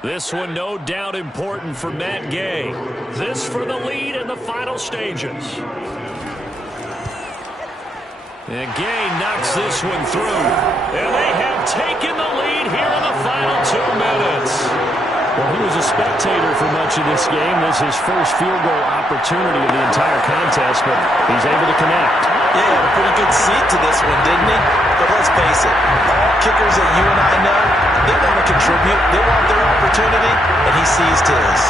This one no doubt important for Matt Gay. This for the lead in the final stages. And Gay knocks this one through. And they have taken the lead here in the final 2 minutes. Well, he was a spectator for much of this game. This is his first field goal opportunity of the entire contest, but he's able to connect. Yeah, he had a pretty good seat to this one, didn't he? But let's face it, all kickers that you and I know, they want to contribute. They want their opportunity, and he seized his.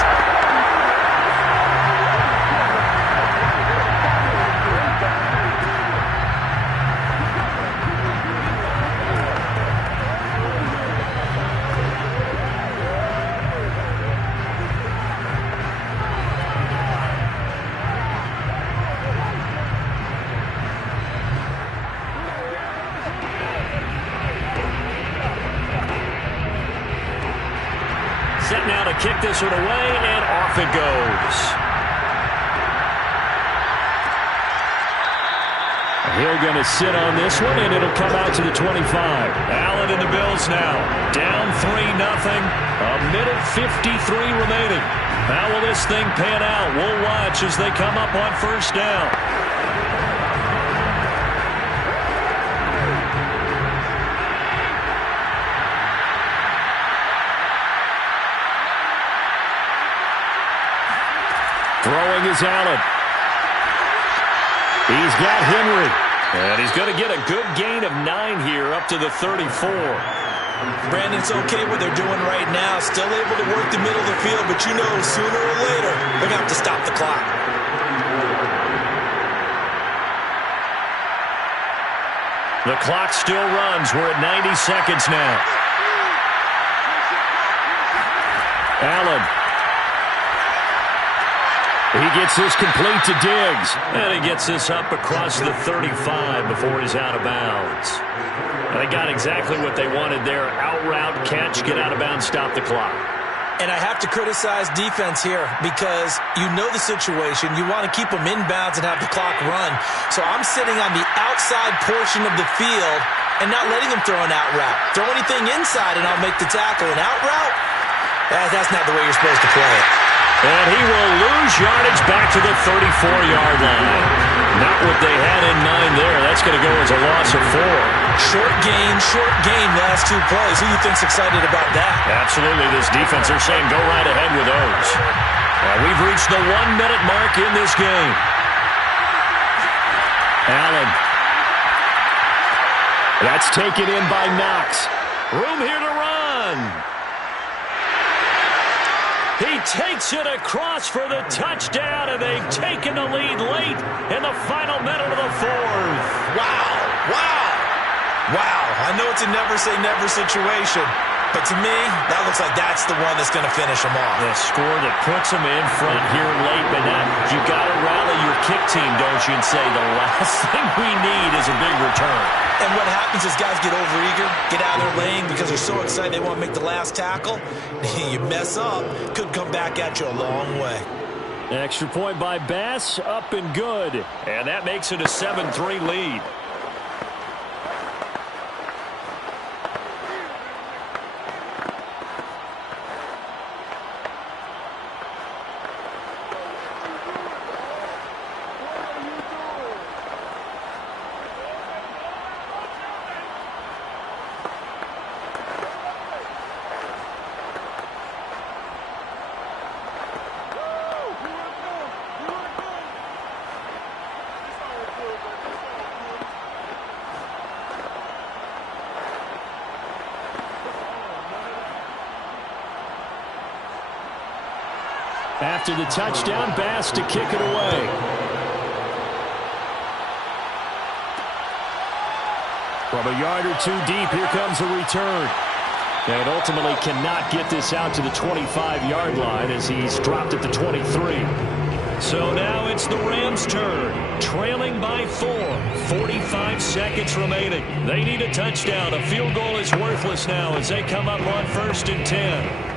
Set now to kick this one away, and off it goes. He'll going to sit on this one, and it'll come out to the 25. Allen and the Bills now. Down 3-0. A minute 53 remaining. How will this thing pan out? We'll watch as they come up on first down. Throwing is Allen. He's got Henry. And he's going to get a good gain of 9 here up to the 34. Brandon, it's okay what they're doing right now. Still able to work the middle of the field, but you know sooner or later they're going to have to stop the clock. The clock still runs. We're at 90 seconds now. Allen. He gets this complete to Diggs. And he gets this up across the 35 before he's out of bounds. They got exactly what they wanted there. Out route, catch, get out of bounds, stop the clock. And I have to criticize defense here because you know the situation. You want to keep them inbounds and have the clock run. So I'm sitting on the outside portion of the field and not letting them throw an out route. Throw anything inside and I'll make the tackle. An out route? That's not the way you're supposed to play it. And he will lose yardage back to the 34-yard line. Not what they had in mind there. That's going to go as a loss of 4. Short gain, last 2 plays. Who do you think's excited about that? Absolutely, this defense, they're saying go right ahead with those. We've reached the 1-minute mark in this game. Allen. That's taken in by Knox. Room here to run. He takes it across for the touchdown, and they've taken the lead late in the final minute of the 4th. Wow. I know it's a never-say-never situation, but to me, that looks like that's the one that's going to finish them off. The score that puts them in front here late, but now you got to rally your kick team, don't you, and say the last thing we need is a big return. And what happens is guys get overeager, get out of their lane because they're so excited they want to make the last tackle. You mess up, could come back at you a long way. Extra point by Bass, up and good. And that makes it a 7-3 lead. After the touchdown, Bass to kick it away. From a yard or 2 deep, here comes a return. And ultimately cannot get this out to the 25-yard line as he's dropped at the 23. So now it's the Rams' turn, trailing by 4. 45 seconds remaining. They need a touchdown. A field goal is worthless now as they come up on 1st and 10.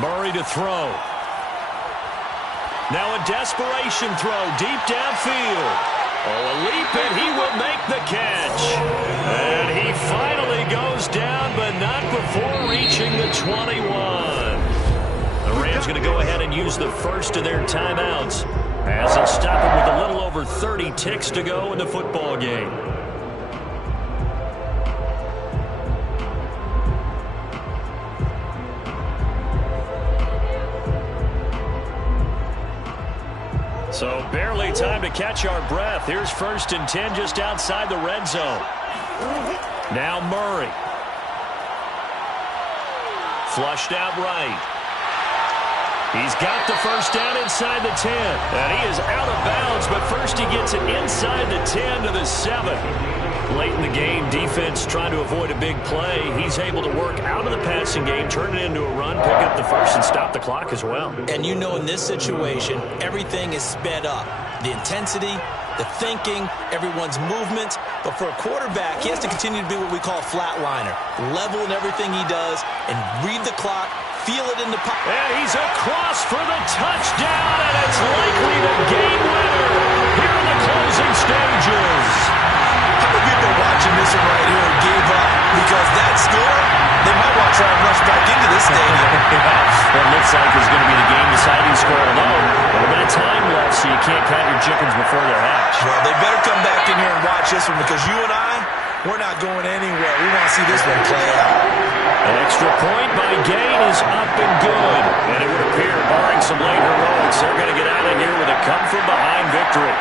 Murray to throw. Now a desperation throw deep downfield. Oh, a leap, and he will make the catch. And he finally goes down, but not before reaching the 21. The Rams going to go ahead and use the first of their timeouts as they'll stop it with a little over 30 ticks to go in the football game. So barely time to catch our breath. Here's 1st and 10 just outside the red zone. Now Murray. Flushed out right. He's got the first down inside the 10. And he is out of bounds, but first he gets it inside the 10 to the 7. Late in the game, defense trying to avoid a big play. He's able to work out of the passing game, turn it into a run, pick up the first, and stop the clock as well. And you know in this situation, everything is sped up. The intensity, the thinking, everyone's movement. But for a quarterback, he has to continue to be what we call a flatliner. Level in everything he does and read the clock, feel it in the pocket. And he's across for the touchdown, and it's likely the game winner here in the closing stages. person right here who gave up because that score, they might want to try and rush back into this stadium. What looks like is going to be the game-deciding score alone. A little bit of time left, so you can't count your chickens before they're hatched. Well, they better come back in here and watch this one because you and I, we're not going anywhere. We want to see this one play out. An extra point by Gain is up and good. And it would appear, barring some late heroics, they're going to get out of here with a come-from-behind victory.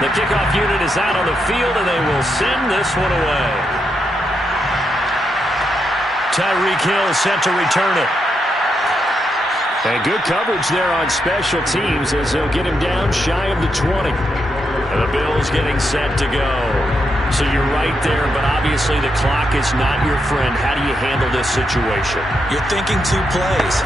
The kickoff unit is out on the field, and they will send this one away. Tyreek Hill set to return it. And good coverage there on special teams as they'll get him down shy of the 20. And the Bills getting set to go. So you're right there, but obviously the clock is not your friend. How do you handle this situation? You're thinking two plays.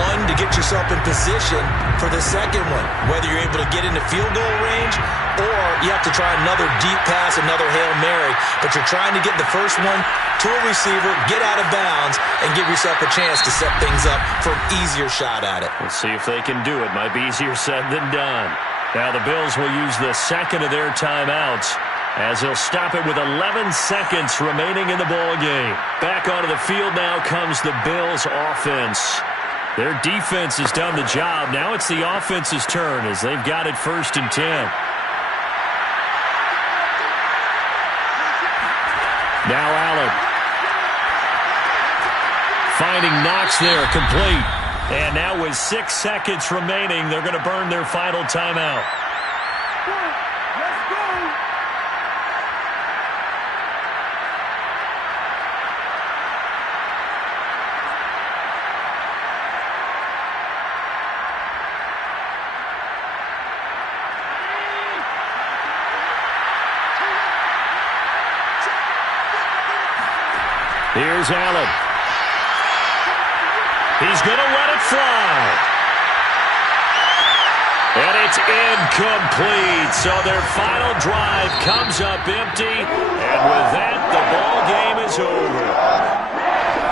One, to get yourself in position for the second one, whether you're able to get into field goal range or you have to try another deep pass, another Hail Mary. But you're trying to get the first one to a receiver, get out of bounds, and give yourself a chance to set things up for an easier shot at it. Let's see if they can do it. Might be easier said than done. Now the Bills will use the second of their timeouts as they'll stop it with 11 seconds remaining in the ball game. Back onto the field now comes the Bills offense. Their defense has done the job. Now it's the offense's turn as they've got it 1st and 10. Now Allen. Finding Knox there, complete. And now with 6 seconds remaining, they're going to burn their final timeout. Here's Allen. He's going to let it fly. And it's incomplete. So their final drive comes up empty. And with that, the ball game is over.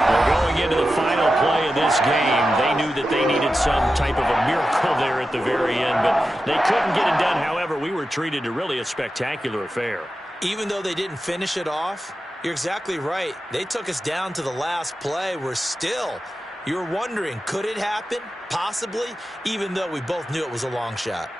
Well, going into the final play of this game, they knew that they needed some type of a miracle there at the very end, but they couldn't get it done. However, we were treated to really a spectacular affair. Even though they didn't finish it off, you're exactly right. They took us down to the last play. We're still, you're wondering, could it happen? Possibly, even though we both knew it was a long shot.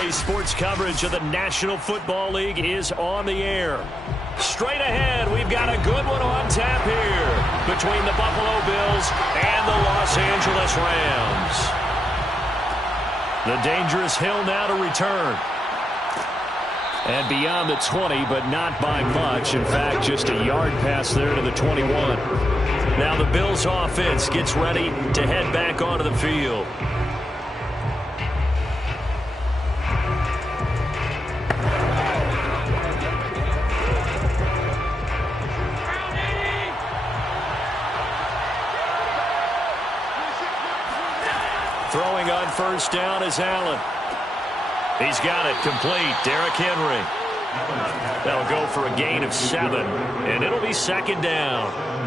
Today's sports coverage of the National Football League is on the air. Straight ahead, we've got a good one on tap here between the Buffalo Bills and the Los Angeles Rams. The dangerous hill now to return. And beyond the 20, but not by much. In fact, just a yard pass there to the 21. Now the Bills offense gets ready to head back onto the field. Throwing on first down is Allen. He's got it complete. Derrick Henry. They'll go for a gain of 7, and it'll be second down.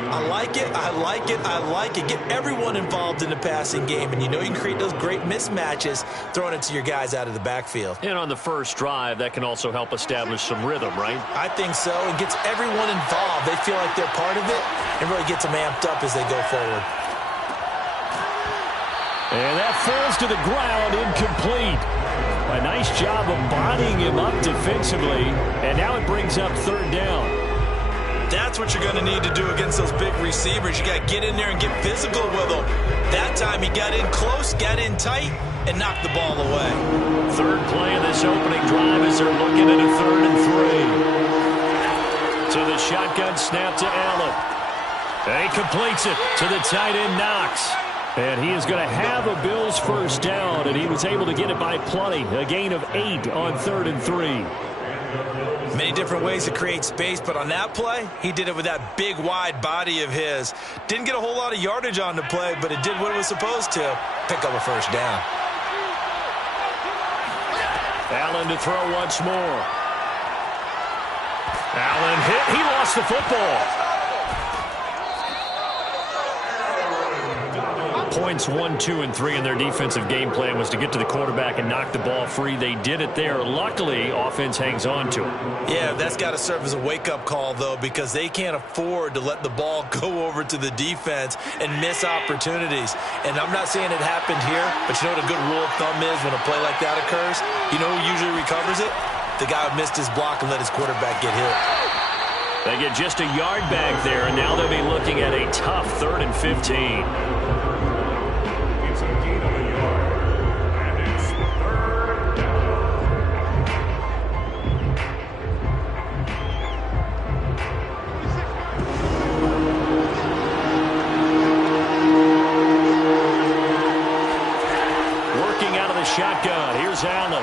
I like it. I like it. I like it. Get everyone involved in the passing game, and you know you can create those great mismatches throwing it to your guys out of the backfield. And on the first drive, that can also help establish some rhythm, right? I think so. It gets everyone involved. They feel like they're part of it and really gets them amped up as they go forward. And that falls to the ground, incomplete. A nice job of bodying him up defensively, and now it brings up third down. That's what you're going to need to do against those big receivers. You got to get in there and get physical with them. That time he got in close, got in tight, and knocked the ball away. Third play of this opening drive as they're looking at a 3rd and 3. To the shotgun snap to Allen. And he completes it to the tight end Knox. And he is going to have a Bills first down, and he was able to get it by plenty. A gain of 8 on 3rd and 3. Many different ways to create space, but on that play, he did it with that big, wide body of his. Didn't get a whole lot of yardage on the play, but it did what it was supposed to. Pick up a first down. Allen to throw once more. Allen hit. He lost the football. Points 1, 2, and 3 in their defensive game plan was to get to the quarterback and knock the ball free. They did it there. Luckily, offense hangs on to it. Yeah, that's got to serve as a wake-up call, though, because they can't afford to let the ball go over to the defense and miss opportunities. And I'm not saying it happened here, but you know what a good rule of thumb is when a play like that occurs? You know who usually recovers it? The guy who missed his block and let his quarterback get hit. They get just a yard back there, and now they'll be looking at a tough 3rd and 15. Shotgun. Here's Allen.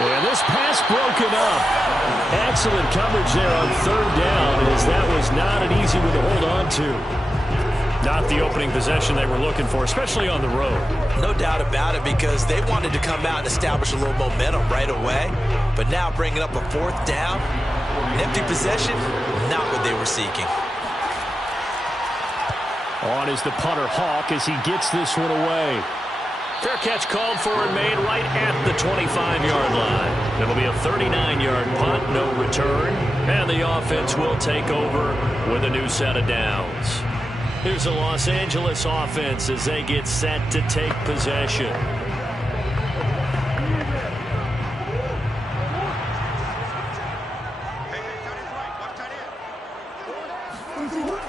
And this pass broken up. Excellent coverage there on 3rd down, as that was not an easy one to hold on to. Not the opening possession they were looking for, especially on the road. No doubt about it, because they wanted to come out and establish a little momentum right away. But now bringing up a 4th down, an empty possession, not what they were seeking. On is the punter Hawk as he gets this one away. Fair catch called for and made right at the 25-yard line. It'll be a 39-yard punt, no return, and the offense will take over with a new set of downs. Here's the Los Angeles offense as they get set to take possession.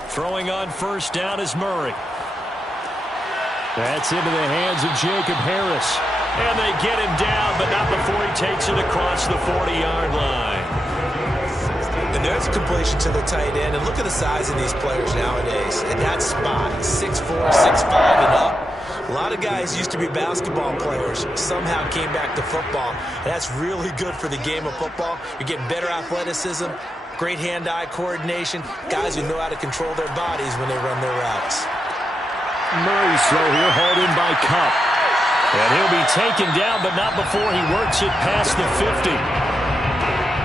Throwing on first down is Murray. That's into the hands of Jacob Harris. And they get him down, but not before he takes it across the 40-yard line. And there's a completion to the tight end. And look at the size of these players nowadays. At that spot, 6'4", 6'5", and up. A lot of guys used to be basketball players, somehow came back to football. And that's really good for the game of football. You're getting better athleticism, great hand-eye coordination, guys who know how to control their bodies when they run their routes. Murray's throw here hauled in by Cup. And he'll be taken down, but not before he works it past the 50.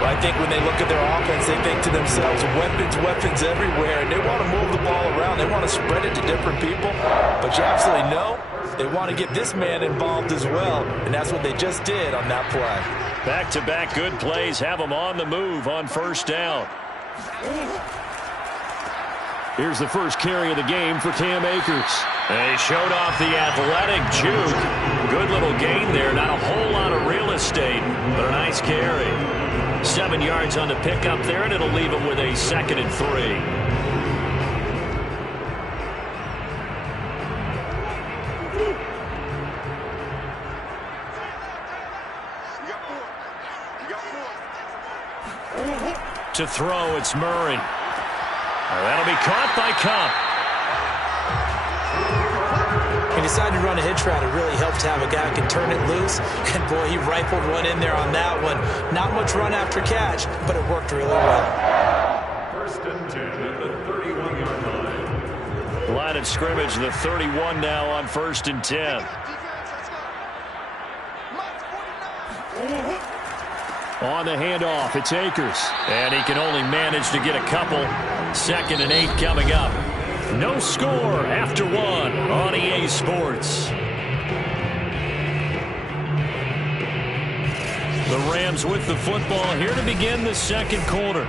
Well, I think when they look at their offense, they think to themselves, weapons, weapons everywhere. And they want to move the ball around. They want to spread it to different people. But you absolutely know they want to get this man involved as well. And that's what they just did on that play. Back-to-back good plays have them on the move on first down. Here's the first carry of the game for Cam Akers. They showed off the athletic juke. Good little gain there. Not a whole lot of real estate, but a nice carry. 7 yards on the pickup there, and it'll leave him with a 2nd and 3. To throw, it's Murray. That'll be caught by Cup. He decided to run a hitch route. It really helped to have a guy who can turn it loose. And, boy, he rifled one in there on that one. Not much run after catch, but it worked really well. First and 10 at the 31-yard line. Line of scrimmage, the 31 now on 1st and 10. On the handoff, it's Akers. And he can only manage to get a couple. 2nd and 8 coming up. No score after 1 on EA Sports. The Rams with the football here to begin the 2nd quarter,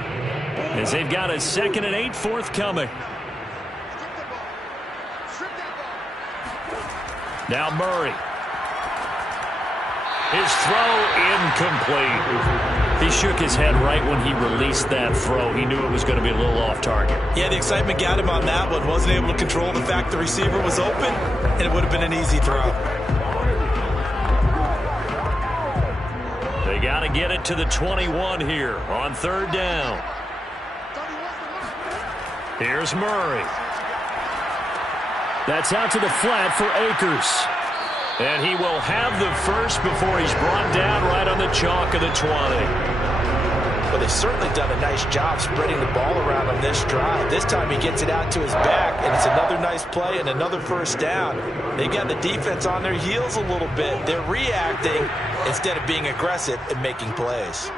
as they've got a 2nd and 8 forthcoming. Now Murray. His throw incomplete. He shook his head right when he released that throw. He knew it was going to be a little off target. Yeah, the excitement got him on that one. Wasn't able to control the fact the receiver was open, and it would have been an easy throw. They got to get it to the 21 here on 3rd down. Here's Murray. That's out to the flat for Akers. And he will have the first before he's brought down right on the chalk of the 20. Well, they've certainly done a nice job spreading the ball around on this drive. This time he gets it out to his back, and it's another nice play and another first down. They got the defense on their heels a little bit. They're reacting instead of being aggressive and making plays.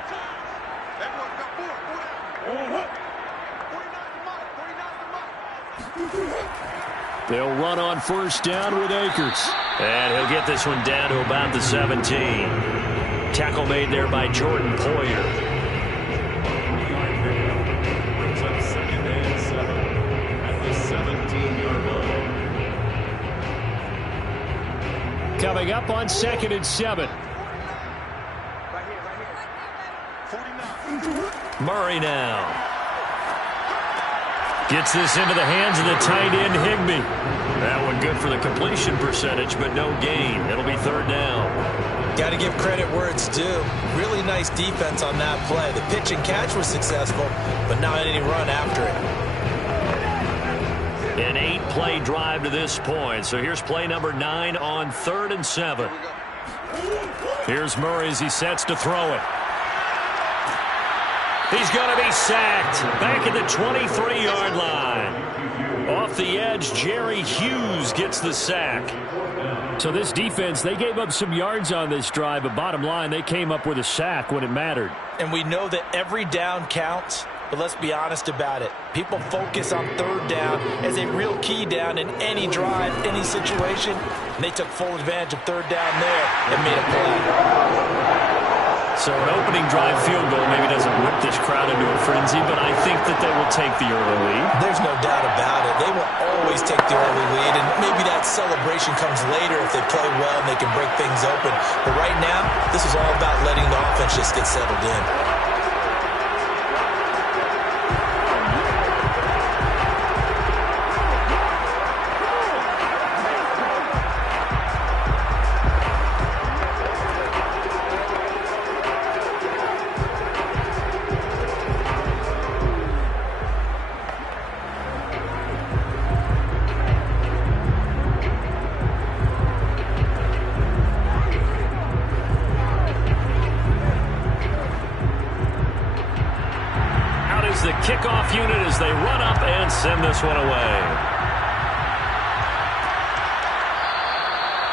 They'll run on 1st down with Akers. And he'll get this one down to about the 17. Tackle made there by Jordan Poyer. Brings up 2nd and 7 at the 17-yard line. Coming up on 2nd and 7. Murray now. Gets this into the hands of the tight end, Higbee. That one good for the completion percentage, but no gain. It'll be 3rd down. Got to give credit where it's due. Really nice defense on that play. The pitch and catch was successful, but not any run after it. An 8-play drive to this point. So here's play number 9 on 3rd and 7. Here's Murray as he sets to throw it. He's going to be sacked back at the 23-yard line. Off the edge, Jerry Hughes gets the sack. So this defense, they gave up some yards on this drive, but bottom line, they came up with a sack when it mattered. And we know that every down counts, but let's be honest about it. People focus on 3rd down as a real key down in any drive, any situation. And they took full advantage of 3rd down there and made a play. So an opening drive field goal maybe doesn't whip this crowd into a frenzy, but I think that they will take the early lead. There's no doubt about it. They will always take the early lead, and maybe that celebration comes later if they play well and they can break things open. But right now, this is all about letting the offense just get settled in. The kickoff unit as they run up and send this one away.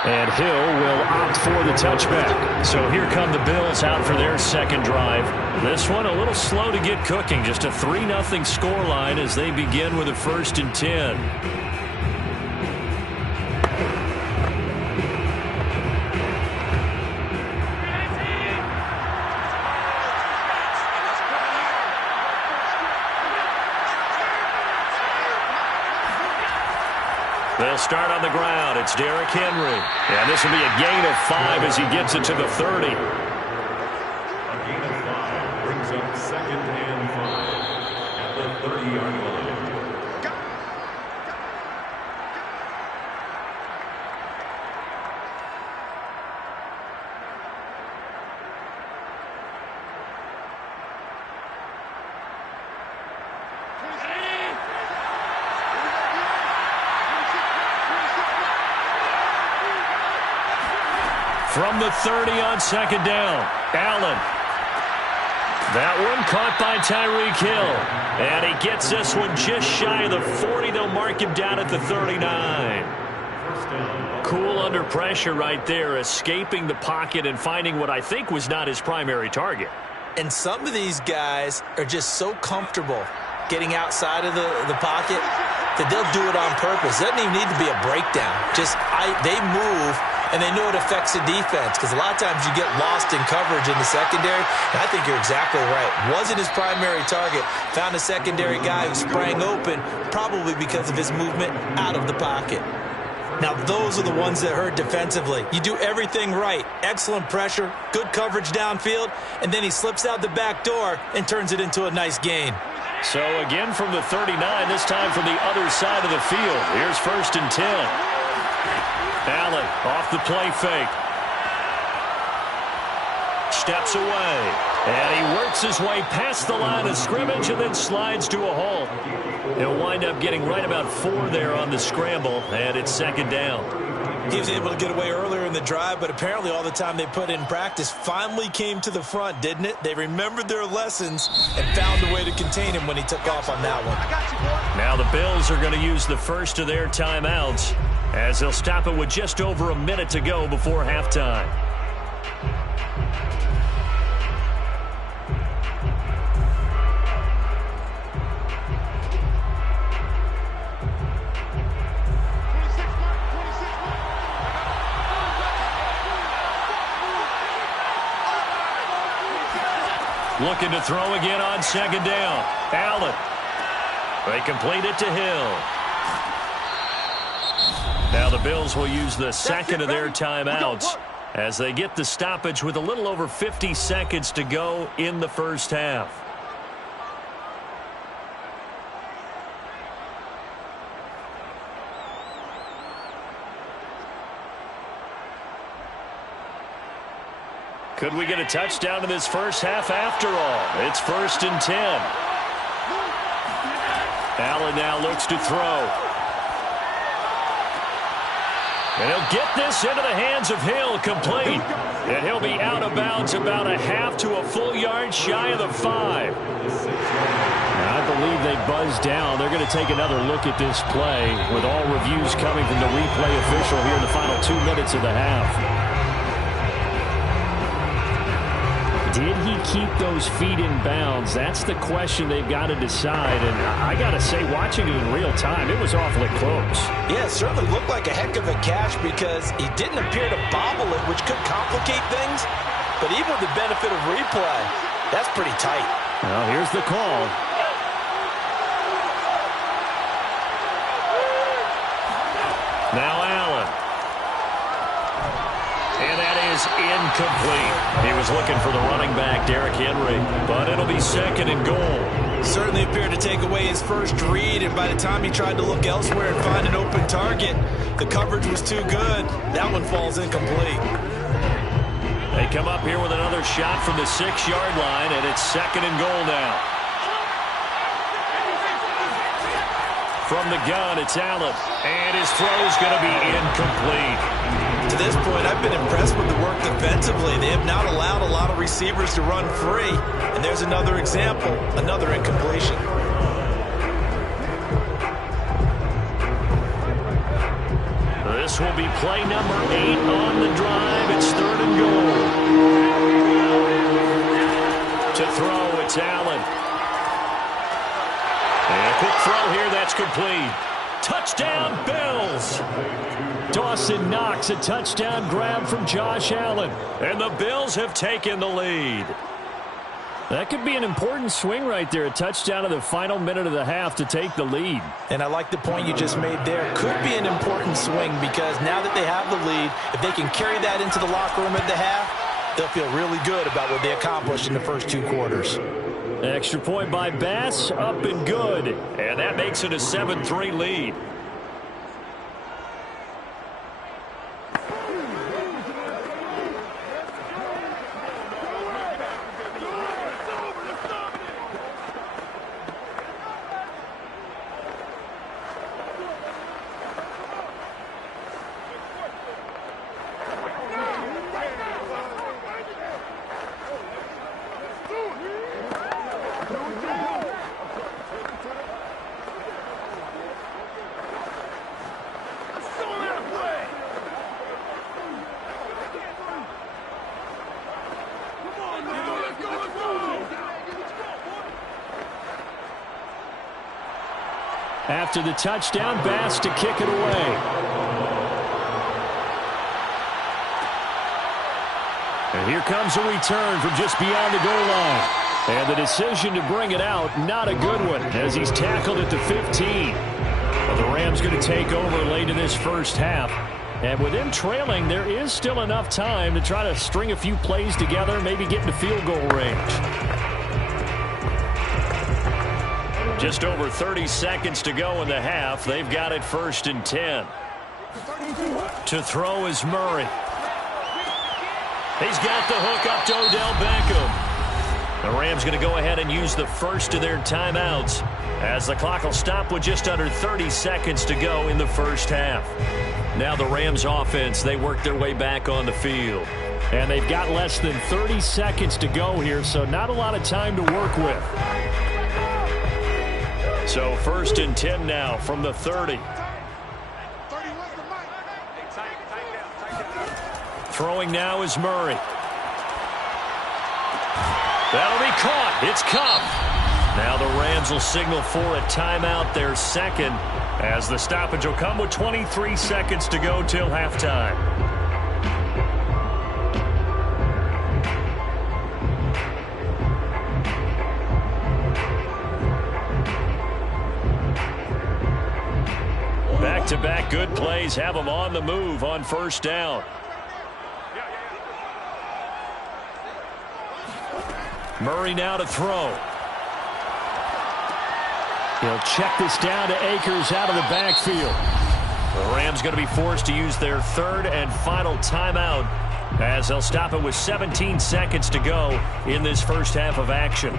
And Hill will opt for the touchback. So here come the Bills out for their 2nd drive. This one a little slow to get cooking. Just a 3-0 scoreline as they begin with a 1st and 10. start on the ground. It's Derrick Henry. And this will be a gain of 5 as he gets it to the 30. A gain of 5 brings up 2nd and 5 at the 30-yard line. From the 30 on 2nd down, Allen. That one caught by Tyreek Hill. And he gets this one just shy of the 40. They'll mark him down at the 39. Cool under pressure right there, escaping the pocket and finding what I think was not his primary target. And some of these guys are just so comfortable getting outside of the pocket that they'll do it on purpose. It doesn't even need to be a breakdown. They move, and they know it affects the defense, because a lot of times you get lost in coverage in the secondary, and I think you're exactly right. Wasn't his primary target. Found a secondary guy who sprang open, probably because of his movement out of the pocket. Now, those are the ones that hurt defensively. You do everything right. Excellent pressure, good coverage downfield, and then he slips out the back door and turns it into a nice gain. So again from the 39, this time from the other side of the field. Here's 1st and 10. Allen off the play fake. Steps away. And he works his way past the line of scrimmage and then slides to a halt. He'll wind up getting right about 4 there on the scramble, and it's 2nd down. He was able to get away earlier in the drive, but apparently all the time they put in practice finally came to the front, didn't it? They remembered their lessons and found a way to contain him when he took off on that one. Now the Bills are going to use the first of their timeouts, as they'll stop it with just over a minute to go before halftime. Looking to throw again on 2nd down. Allen. They complete it to Hill. Now the Bills will use the second of their timeouts as they get the stoppage with a little over 50 seconds to go in the first half. Could we get a touchdown in this first half after all? It's 1st and 10. Allen now looks to throw. And he'll get this into the hands of Hill, complete. And he'll be out of bounds about a half to a full yard shy of the 5. I believe they buzzed down. They're going to take another look at this play with all reviews coming from the replay official here in the final 2 minutes of the half. Did he keep those feet in bounds? That's the question they've got to decide. And I got to say, watching it in real time, it was awfully close. Yeah, it certainly looked like a heck of a catch because he didn't appear to bobble it, which could complicate things. But even with the benefit of replay, that's pretty tight. Well, here's the call. Now Allen. And that is incomplete. He was looking for the running back, Derrick Henry, but it'll be 2nd and goal. Certainly appeared to take away his first read, and by the time he tried to look elsewhere and find an open target, the coverage was too good. That one falls incomplete. They come up here with another shot from the 6-yard line, and it's 2nd and goal now. From the gun, it's Allen, and his throw's going to be incomplete. To this point, I've been impressed with the work defensively. They have not allowed a lot of receivers to run free. And there's another example, another incompletion. This will be play number 8 on the drive. It's 3rd and goal. To throw, it's Allen. And a quick throw here, that's complete. Touchdown, Bills! Dawson Knox, a touchdown grab from Josh Allen. And the Bills have taken the lead. That could be an important swing right there. A touchdown in the final minute of the half to take the lead. And I like the point you just made there. Could be an important swing because now that they have the lead, if they can carry that into the locker room at the half, they'll feel really good about what they accomplished in the first 2 quarters. Extra point by Bass, up and good. And that makes it a 7-3 lead. After the touchdown, Bass to kick it away. And here comes a return from just beyond the goal line. And the decision to bring it out, not a good one, as he's tackled at the 15. But the Rams going to take over late in this first half. And with them trailing, there is still enough time to try to string a few plays together, maybe get into field goal range. Just over 30 seconds to go in the half. They've got it 1st and 10. To throw is Murray. He's got the hook up to Odell Beckham. The Rams going to go ahead and use the first of their timeouts as the clock will stop with just under 30 seconds to go in the first half. Now the Rams offense, they work their way back on the field. And they've got less than 30 seconds to go here, so not a lot of time to work with. So 1st and 10 now from the 30. Throwing now is Murray. That'll be caught. It's Cup. Now the Rams will signal for a timeout, their second, as the stoppage will come with 23 seconds to go till halftime. Back-to-back good plays have them on the move on 1st down. Murray now to throw. He'll check this down to Akers out of the backfield. The Rams going to be forced to use their 3rd and final timeout as they'll stop it with 17 seconds to go in this first half of action.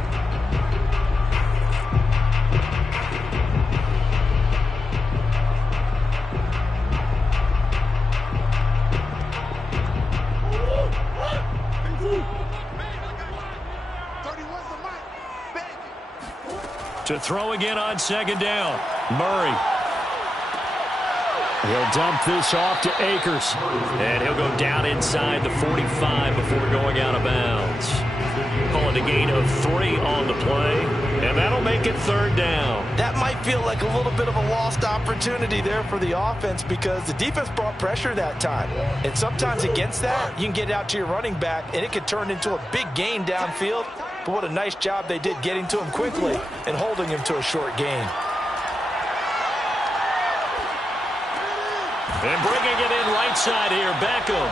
To throw again on 2nd down. Murray. He'll dump this off to Akers. And he'll go down inside the 45 before going out of bounds. Call it a gain of 3 on the play. And that'll make it 3rd down. That might feel like a little bit of a lost opportunity there for the offense because the defense brought pressure that time. And sometimes against that, you can get out to your running back, and it could turn into a big gain downfield. But what a nice job they did getting to him quickly and holding him to a short gain. And bringing it in right side here, Beckham.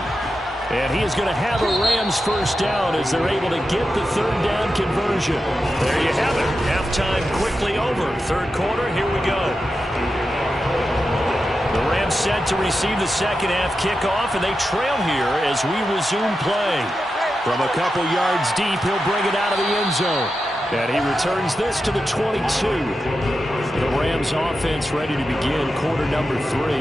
And he is going to have a Rams first down as they're able to get the 3rd down conversion. There you have it. Halftime quickly over. 3rd quarter, here we go. The Rams set to receive the second half kickoff, and they trail here as we resume play. From a couple yards deep, he'll bring it out of the end zone. And he returns this to the 22. The Rams offense ready to begin quarter number 3.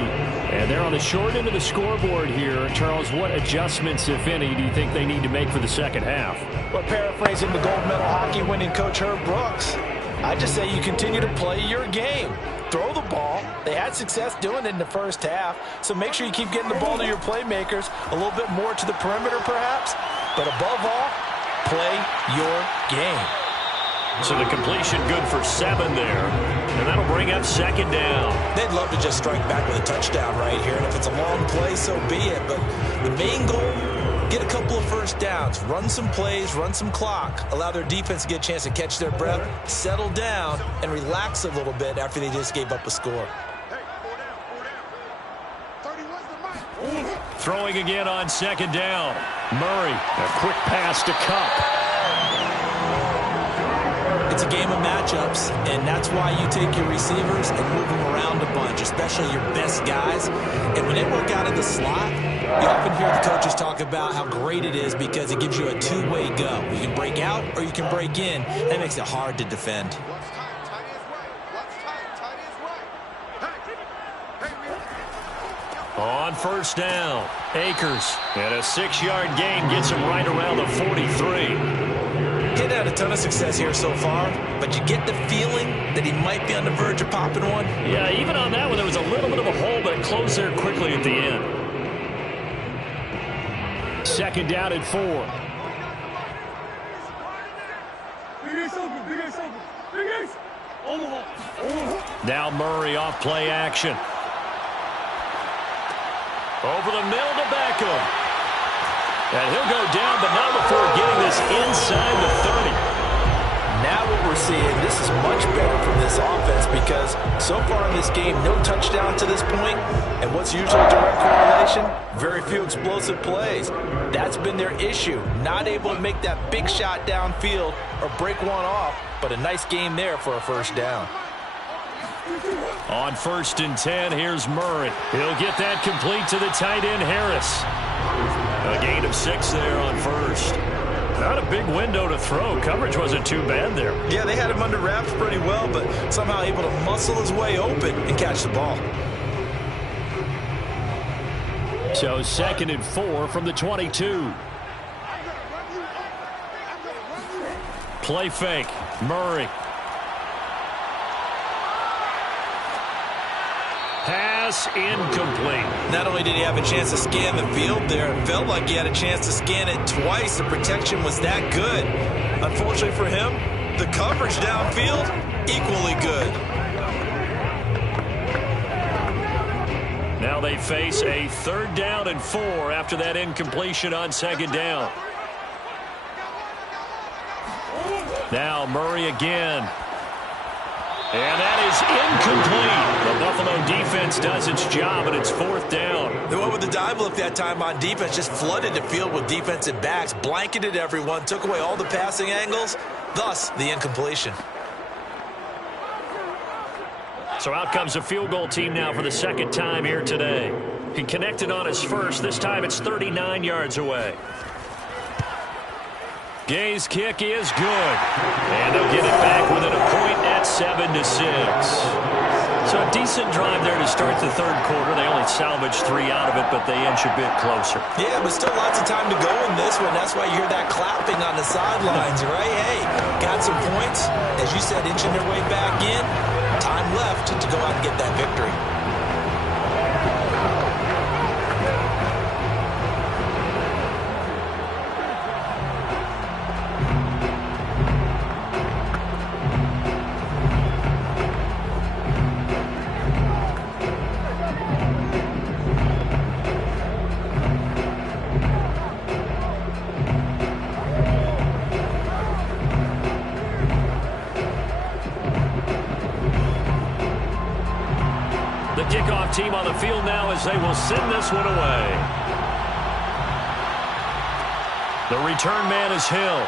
And they're on the short end of the scoreboard here. Charles, what adjustments, if any, do you think they need to make for the second half? Well, paraphrasing the gold medal hockey winning coach Herb Brooks, I just say you continue to play your game. Throw the ball. They had success doing it in the first half, so make sure you keep getting the ball to your playmakers, a little bit more to the perimeter perhaps, but above all, play your game. So the completion good for 7 there, and that'll bring up 2nd down. They'd love to just strike back with a touchdown right here, and if it's a long play, so be it, but the main goal, get a couple of first downs, run some plays, run some clock, allow their defense to get a chance to catch their breath, settle down, and relax a little bit after they just gave up a score. Throwing again on second down. Murray, a quick pass to Cup. It's a game of matchups, and that's why you take your receivers and move them around a bunch, especially your best guys. And when they work out in the slot, you often hear the coaches talk about how great it is because it gives you a two-way go. You can break out or you can break in. That makes it hard to defend. On first down, Akers, and a 6-yard gain gets him right around the 43. He's had a ton of success here so far, but you get the feeling that he might be on the verge of popping one. Yeah, even on that one, there was a little bit of a hole, but it closed there quickly at the end. Second down and 4. Now Murray off play action. Over the middle to Beckham. And he'll go down, but not before getting this inside the 30. Now what we're seeing, this is much better from this offense because so far in this game, no touchdown to this point, and what's usually a direct correlation? Very few explosive plays. That's been their issue, not able to make that big shot downfield or break one off, but a nice game there for a first down. On 1st and 10, here's Murray. He'll get that complete to the tight end, Harris. A gain of 6 there on first. Not a big window to throw. Coverage wasn't too bad there. Yeah, they had him under wraps pretty well, but somehow able to muscle his way open and catch the ball. So 2nd and 4 from the 22. Play fake. Murray. Pass incomplete. Not only did he have a chance to scan the field there, it felt like he had a chance to scan it twice. The protection was that good. Unfortunately for him, the coverage downfield, equally good. Now they face a 3rd down and 4 after that incompletion on 2nd down. Now Murray again. And that is incomplete. The Buffalo defense does its job, and it's 4th down. They went with the dive look that time on defense, just flooded the field with defensive backs, blanketed everyone, took away all the passing angles, thus the incompletion. So out comes a field goal team now for the 2nd time here today. He connected on his first. This time it's 39 yards away. Gay's kick is good. And they'll get it back within a point at 7-6. So a decent drive there to start the 3rd quarter. They only salvaged 3 out of it, but they inch a bit closer. Yeah, but still lots of time to go in this one. That's why you hear that clapping on the sidelines, right? Hey, got some points. As you said, inching their way back in. Time left to go out and get that victory. Team on the field now as they will send this one away. The return man is Hill.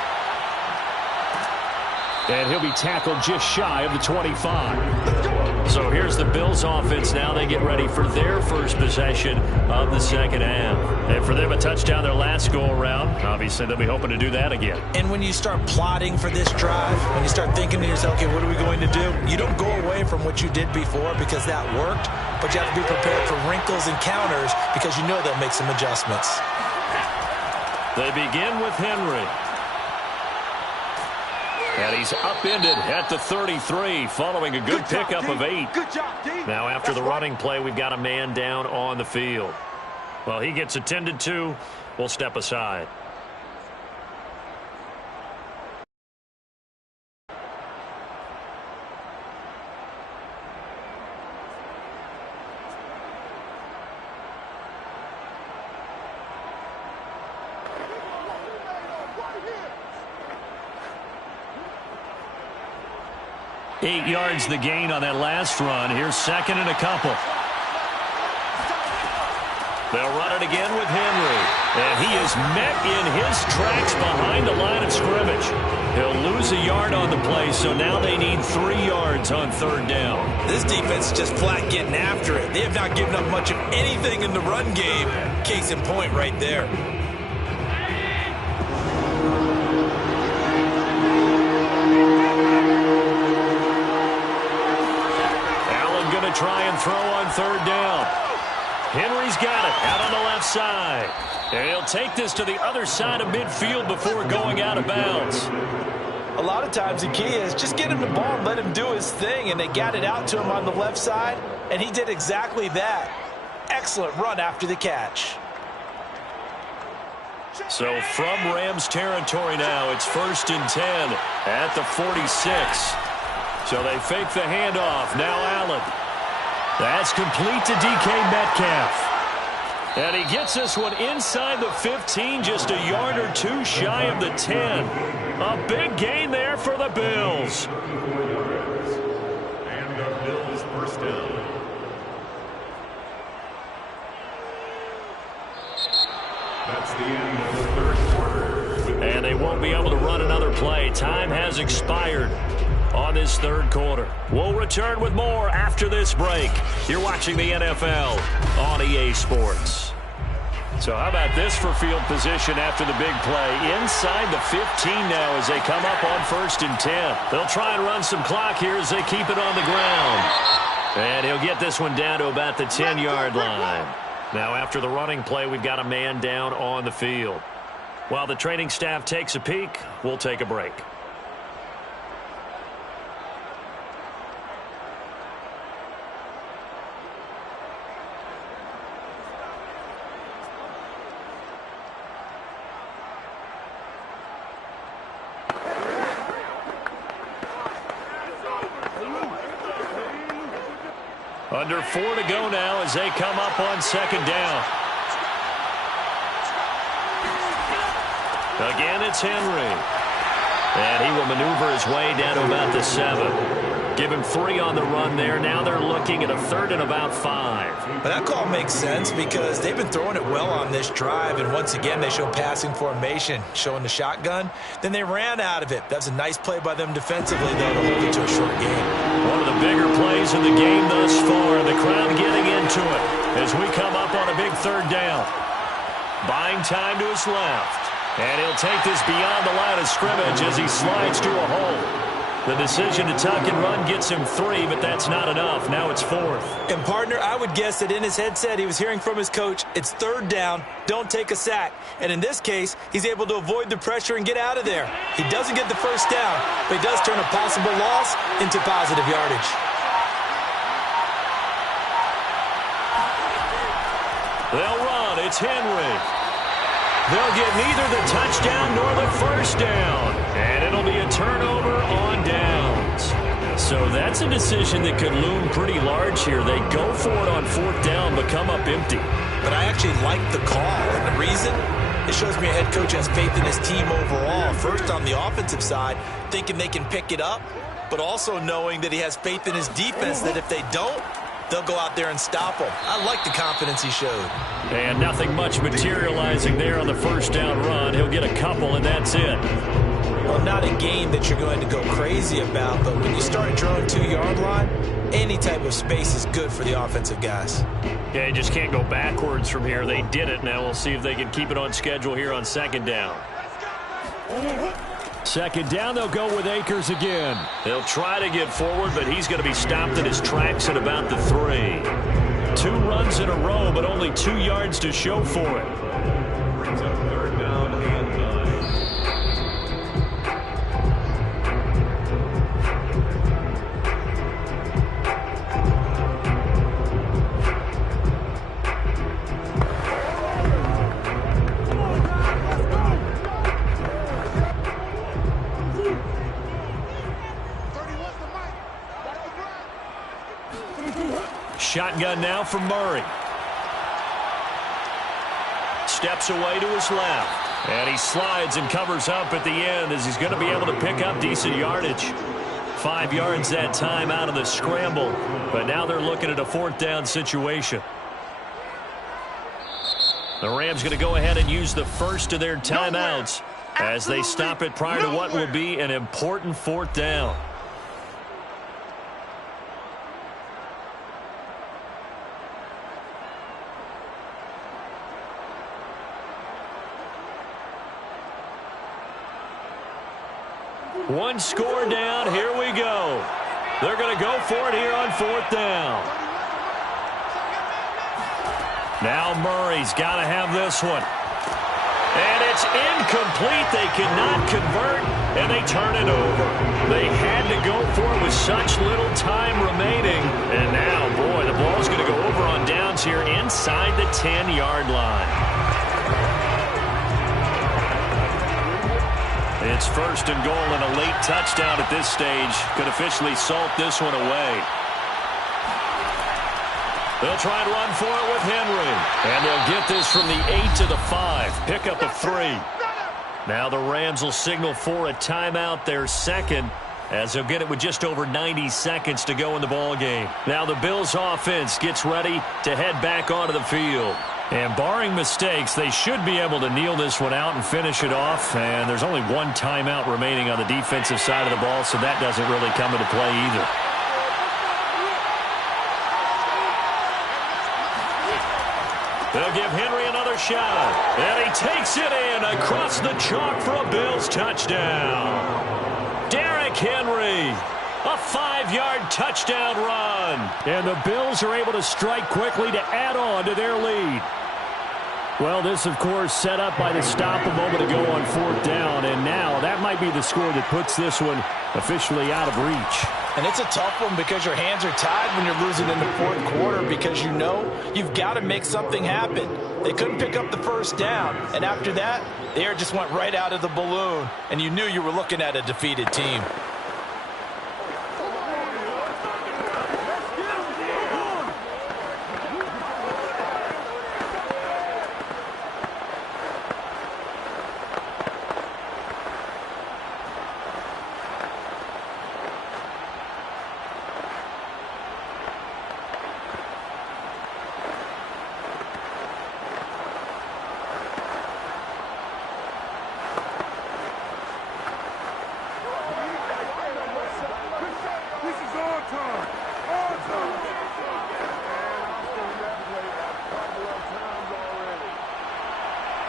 And he'll be tackled just shy of the 25. So here's the Bills offense now. They get ready for their first possession of the 2nd half. And for them, a touchdown their last go-around. Obviously, they'll be hoping to do that again. And when you start plotting for this drive, when you start thinking to yourself, okay, what are we going to do? You don't go away from what you did before because that worked, but you have to be prepared for wrinkles and counters because you know they'll make some adjustments. They begin with Henry. And he's upended at the 33 following a good pickup of 8. Good job, D. Now after the running play, we've got a man down on the field. Well, he gets attended to. We'll step aside. 8 yards the gain on that last run. Here's second and a couple. They'll run it again with Henry. And he is met in his tracks behind the line of scrimmage. He'll lose a yard on the play, so now they need 3 yards on third down. This defense is just flat getting after it. They have not given up much of anything in the run game. Case in point right there. Allen going to try and throw on third down. Henry's got it out on the left side. And he'll take this to the other side of midfield before going out of bounds. A lot of times the key is just get him the ball and let him do his thing, and they got it out to him on the left side, and he did exactly that. Excellent run after the catch. So from Rams territory now, it's 1st and 10 at the 46. So they fake the handoff. Now Allen. That's complete to DK Metcalf. And he gets this one inside the 15, just a yard or two shy of the 10. A big gain there for the Bills. And the Bills first down. That's the end of the third quarter. And they won't be able to run another play. Time has expired on this third quarter. We'll return with more after this break. You're watching the NFL on EA Sports. So how about this for field position after the big play? Inside the 15 now as they come up on 1st and 10. They'll try and run some clock here as they keep it on the ground. And he'll get this one down to about the 10-yard line. Now after the running play, we've got a man down on the field. While the training staff takes a peek, we'll take a break. Under 4 to go now as they come up on 2nd down. Again, it's Henry. And he will maneuver his way down to about the 7. Give him 3 on the run there. Now they're looking at a 3rd and about 5. But that call makes sense because they've been throwing it well on this drive, and once again they show passing formation, showing the shotgun. Then they ran out of it. That's a nice play by them defensively, though, to hold it to a short game. One of the bigger plays in the game thus far. The crowd getting into it as we come up on a big 3rd down. Buying time to his left. And he'll take this beyond the line of scrimmage as he slides to a hole. The decision to tuck and run gets him 3, but that's not enough. Now it's 4th. And, partner, I would guess that in his headset he was hearing from his coach, it's 3rd down, don't take a sack. And in this case, he's able to avoid the pressure and get out of there. He doesn't get the 1st down, but he does turn a possible loss into positive yardage. They'll run. It's Henry. They'll get neither the touchdown nor the 1st down. And it'll be a turnover on downs. So that's a decision that could loom pretty large here. They go for it on 4th down, but come up empty. But I actually like the call. And the reason? It shows me a head coach has faith in his team overall. First, on the offensive side, thinking they can pick it up, but also knowing that he has faith in his defense that if they don't, they'll go out there and stop him. I like the confidence he showed. And nothing much materializing there on the 1st down run. He'll get a couple, and that's it. Well, not a game that you're going to go crazy about, but when you start at your own 2-yard line, any type of space is good for the offensive guys. Yeah, you just can't go backwards from here. They did it. Now we'll see if they can keep it on schedule here on 2nd down. 2nd down, they'll go with Akers again. They'll try to get forward, but he's going to be stopped in his tracks at about the 3. 2 runs in a row, but only 2 yards to show for it. Brings up 3rd down and 9. Shotgun now from Murray. Steps away to his left. And he slides and covers up at the end as he's going to be able to pick up decent yardage. 5 yards that time out of the scramble. But now they're looking at a 4th down situation. The Rams going to go ahead and use the first of their timeouts as they stop it prior to what will be an important 4th down. One score down. Here we go. They're going to go for it here on 4th down. Now Murray's got to have this one. And it's incomplete. They cannot convert, and they turn it over. They had to go for it with such little time remaining. And now, boy, the ball's going to go over on downs here inside the 10-yard line. It's 1st and goal, and a late touchdown at this stage could officially salt this one away. They'll try and run for it with Henry. And they'll get this from the 8 to the 5. Pickup of 3. Now the Rams will signal for a timeout, their second, as they'll get it with just over 90 seconds to go in the ballgame. Now the Bills offense gets ready to head back onto the field. And barring mistakes, they should be able to kneel this one out and finish it off. And there's only one timeout remaining on the defensive side of the ball, so that doesn't really come into play either. They'll give Henry another shot. And he takes it in across the chalk for a Bills touchdown. Derrick Henry, a 5-yard touchdown run. And the Bills are able to strike quickly to add on to their lead. Well, this, of course, set up by the stop a moment ago on 4th down. And now that might be the score that puts this one officially out of reach. And it's a tough one because your hands are tied when you're losing in the 4th quarter because you know you've got to make something happen. They couldn't pick up the 1st down. And after that, the air just went right out of the balloon. And you knew you were looking at a defeated team.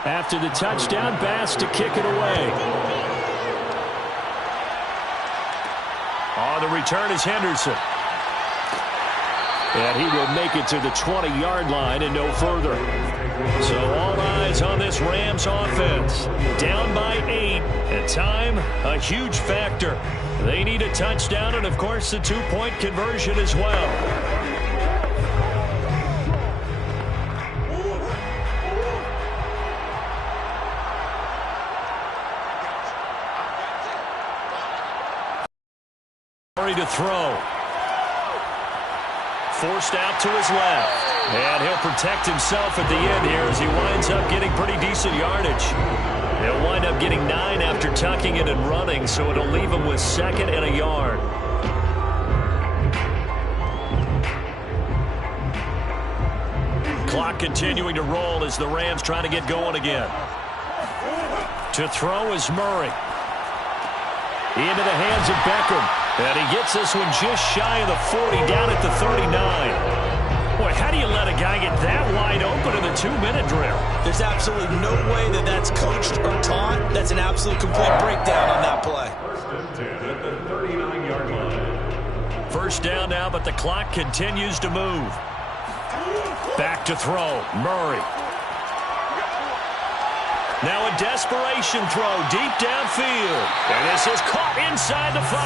After the touchdown, Bass to kick it away. On the return is Henderson. And he will make it to the 20-yard line and no further. So all eyes on this Rams offense. Down by 8. And time, a huge factor. They need a touchdown and, of course, the 2-point conversion as well. To throw. Forced out to his left. And he'll protect himself at the end here as he winds up getting pretty decent yardage. He'll wind up getting 9 after tucking it and running, so it'll leave him with 2nd and a yard. Clock continuing to roll as the Rams try to get going again. To throw is Murray. Into the hands of Beckham. And he gets this one just shy of the 40, down at the 39. Boy, how do you let a guy get that wide open in the 2-minute drill? There's absolutely no way that that's coached or taught. That's an absolute complete breakdown on that play. 1st and 10 at the 39-yard line. 1st down now, but the clock continues to move. Back to throw, Murray. Now a desperation throw deep downfield. And this is caught inside the 5.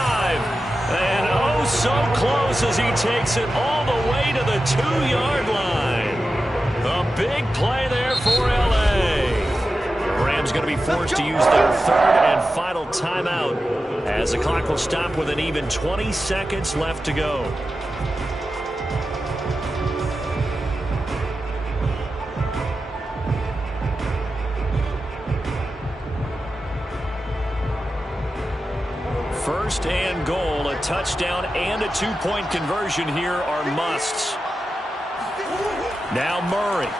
And oh, so close as he takes it all the way to the 2-yard line. A big play there for L.A. The Rams going to be forced to use their 3rd and final timeout as the clock will stop with an even 20 seconds left to go. first and goal. A touchdown and a two-point conversion here are musts. Now Murray.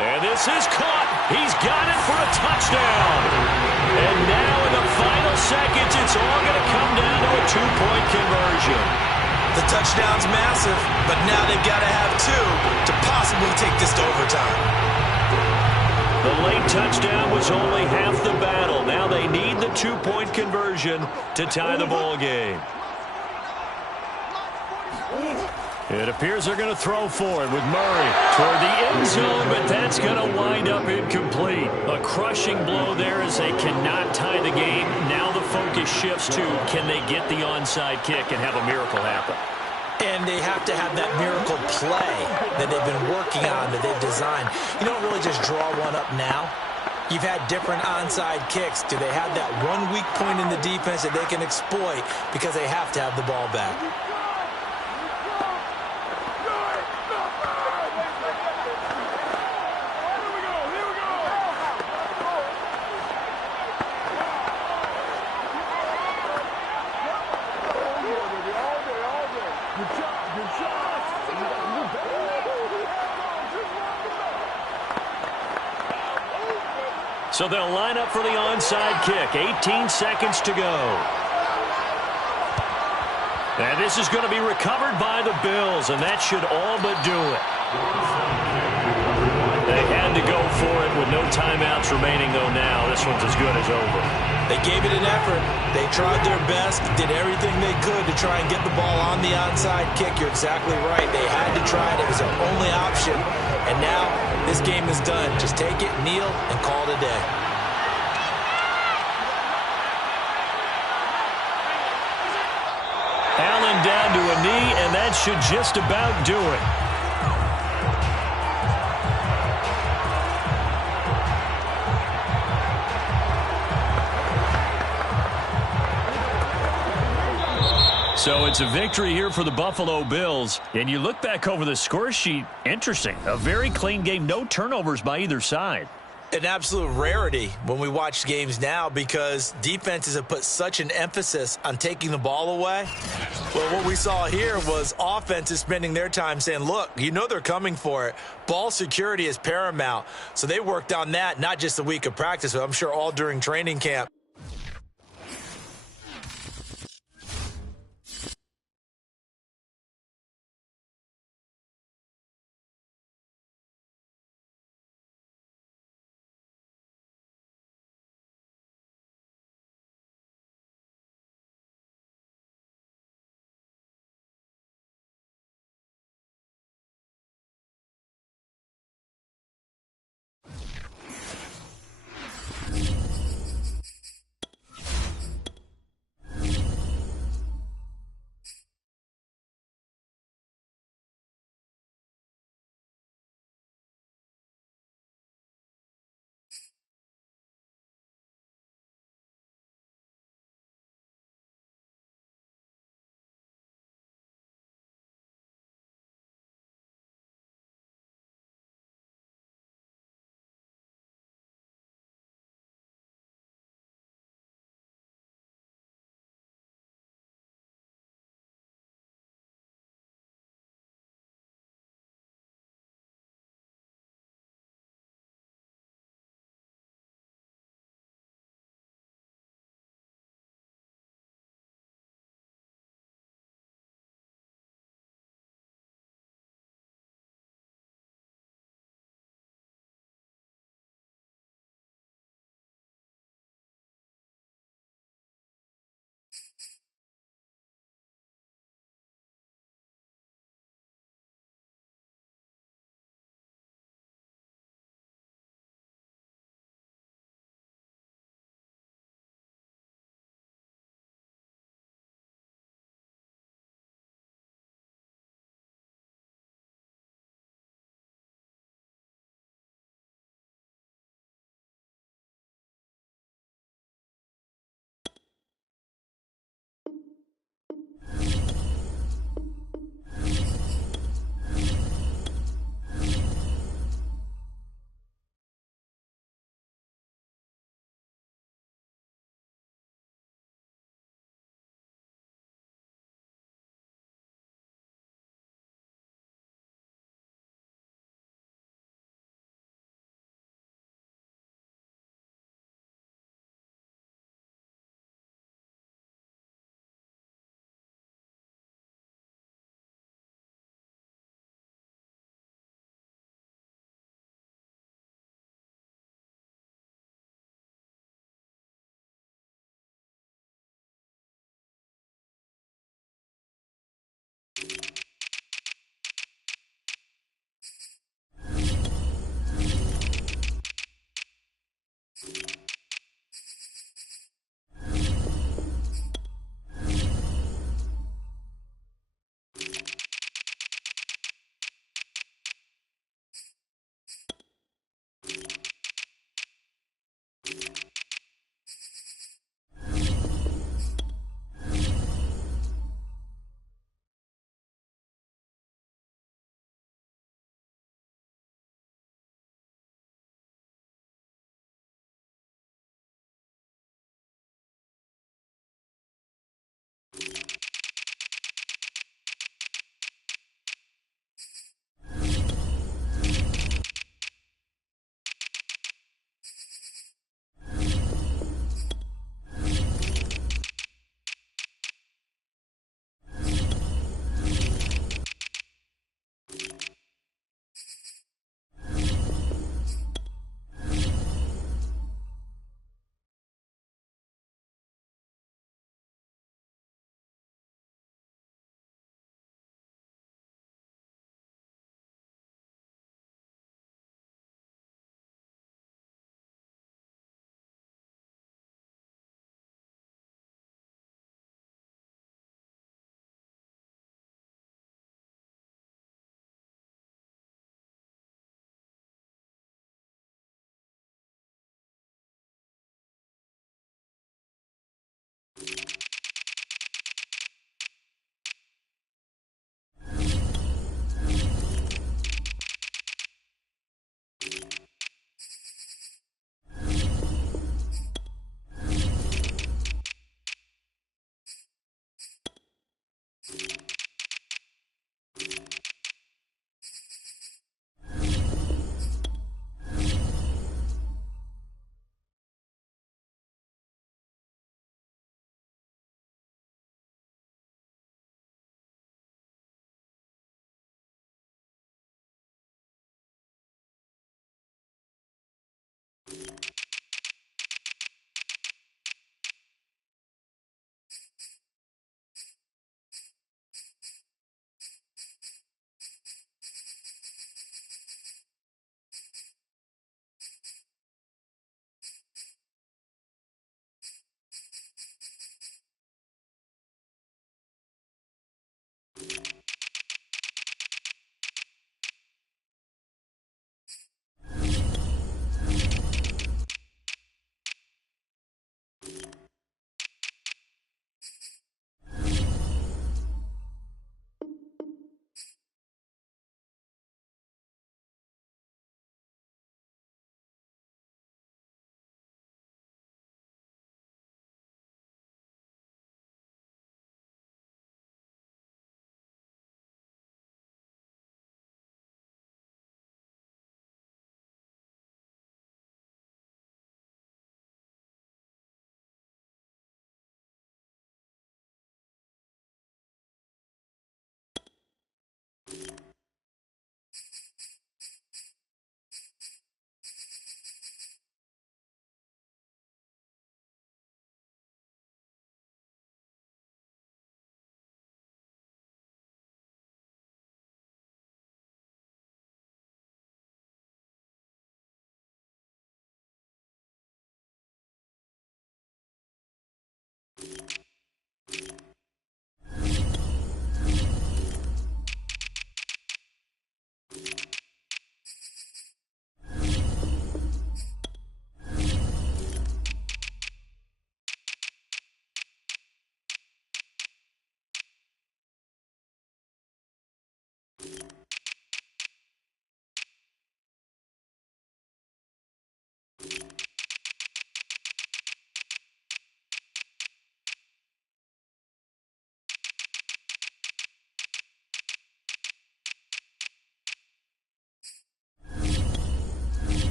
And this is caught. He's got it for a touchdown. And now in the final seconds, it's all going to come down to a two-point conversion. The touchdown's massive, but now they've got to have two to possibly take this to overtime. The late touchdown was only half the battle. Now they need the two-point conversion to tie the ball game. It appears they're going to throw for it with Murray toward the end zone, but that's going to wind up incomplete. A crushing blow there as they cannot tie the game. Now the focus shifts to, can they get the onside kick and have a miracle happen? And they have to have that miracle play that they've been working on, that they've designed. You don't really just draw one up now. You've had different onside kicks. Do they have that one weak point in the defense that they can exploit because they have to have the ball back? So they'll line up for the onside kick. 18 seconds to go. And this is going to be recovered by the Bills, and that should all but do it. They had to go for it with no timeouts remaining, though now. This one's as good as over. They gave it an effort. They tried their best, did everything they could to try and get the ball on the onside kick. You're exactly right. They had to try it. It was their only option. And now this game is done. Just take it, kneel, and call it a day. Allen down to a knee, and that should just about do it. So it's a victory here for the Buffalo Bills. And you look back over the score sheet, interesting. A very clean game, no turnovers by either side. An absolute rarity when we watch games now because defenses have put such an emphasis on taking the ball away. Well, what we saw here was offenses spending their time saying, look, you know they're coming for it. Ball security is paramount. So they worked on that, not just a week of practice, but I'm sure all during training camp.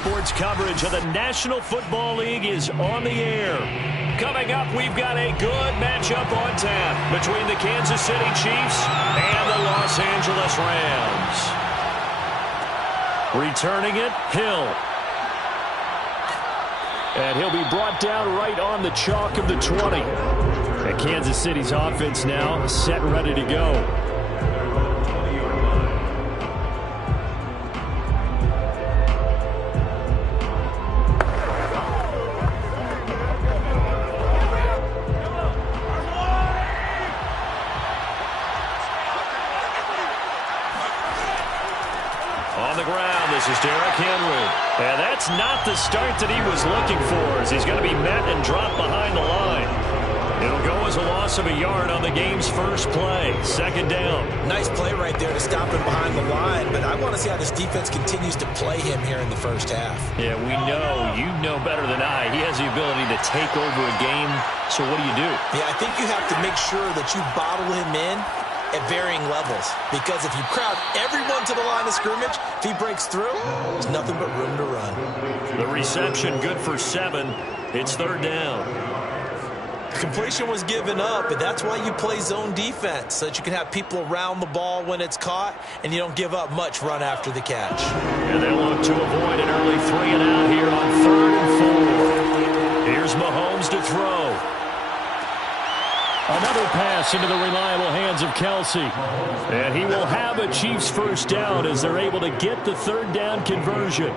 sports coverage of the National Football League is on the air. Coming up, we've got a good matchup on tap between the Kansas City Chiefs and the Los Angeles Rams. Returning it, Hill. And he'll be brought down right on the chalk of the 20. And Kansas City's offense now set and ready to go. On the ground, this is Derrick Henry. And that's not the start that he was looking for, as he's going to be met and dropped behind the line. It'll go as a loss of a yard on the game's first play. Second down. Nice play right there to stop him behind the line, but I want to see how this defense continues to play him here in the first half. Yeah, we know, you know better than I, he has the ability to take over a game. So what do you do? Yeah, I think you have to make sure that you bottle him in at varying levels, because if you crowd everyone to the line of scrimmage, if he breaks through, there's nothing but room to run. The reception good for 7. It's third down. Completion was given up, but that's why you play zone defense, so that you can have people around the ball when it's caught, and you don't give up much run after the catch. And they look to avoid an early 3 and out here on 3rd and 4. Here's Mahomes to throw. Another pass into the reliable hands of Kelsey. And he will have a Chiefs first down as they're able to get the third down conversion.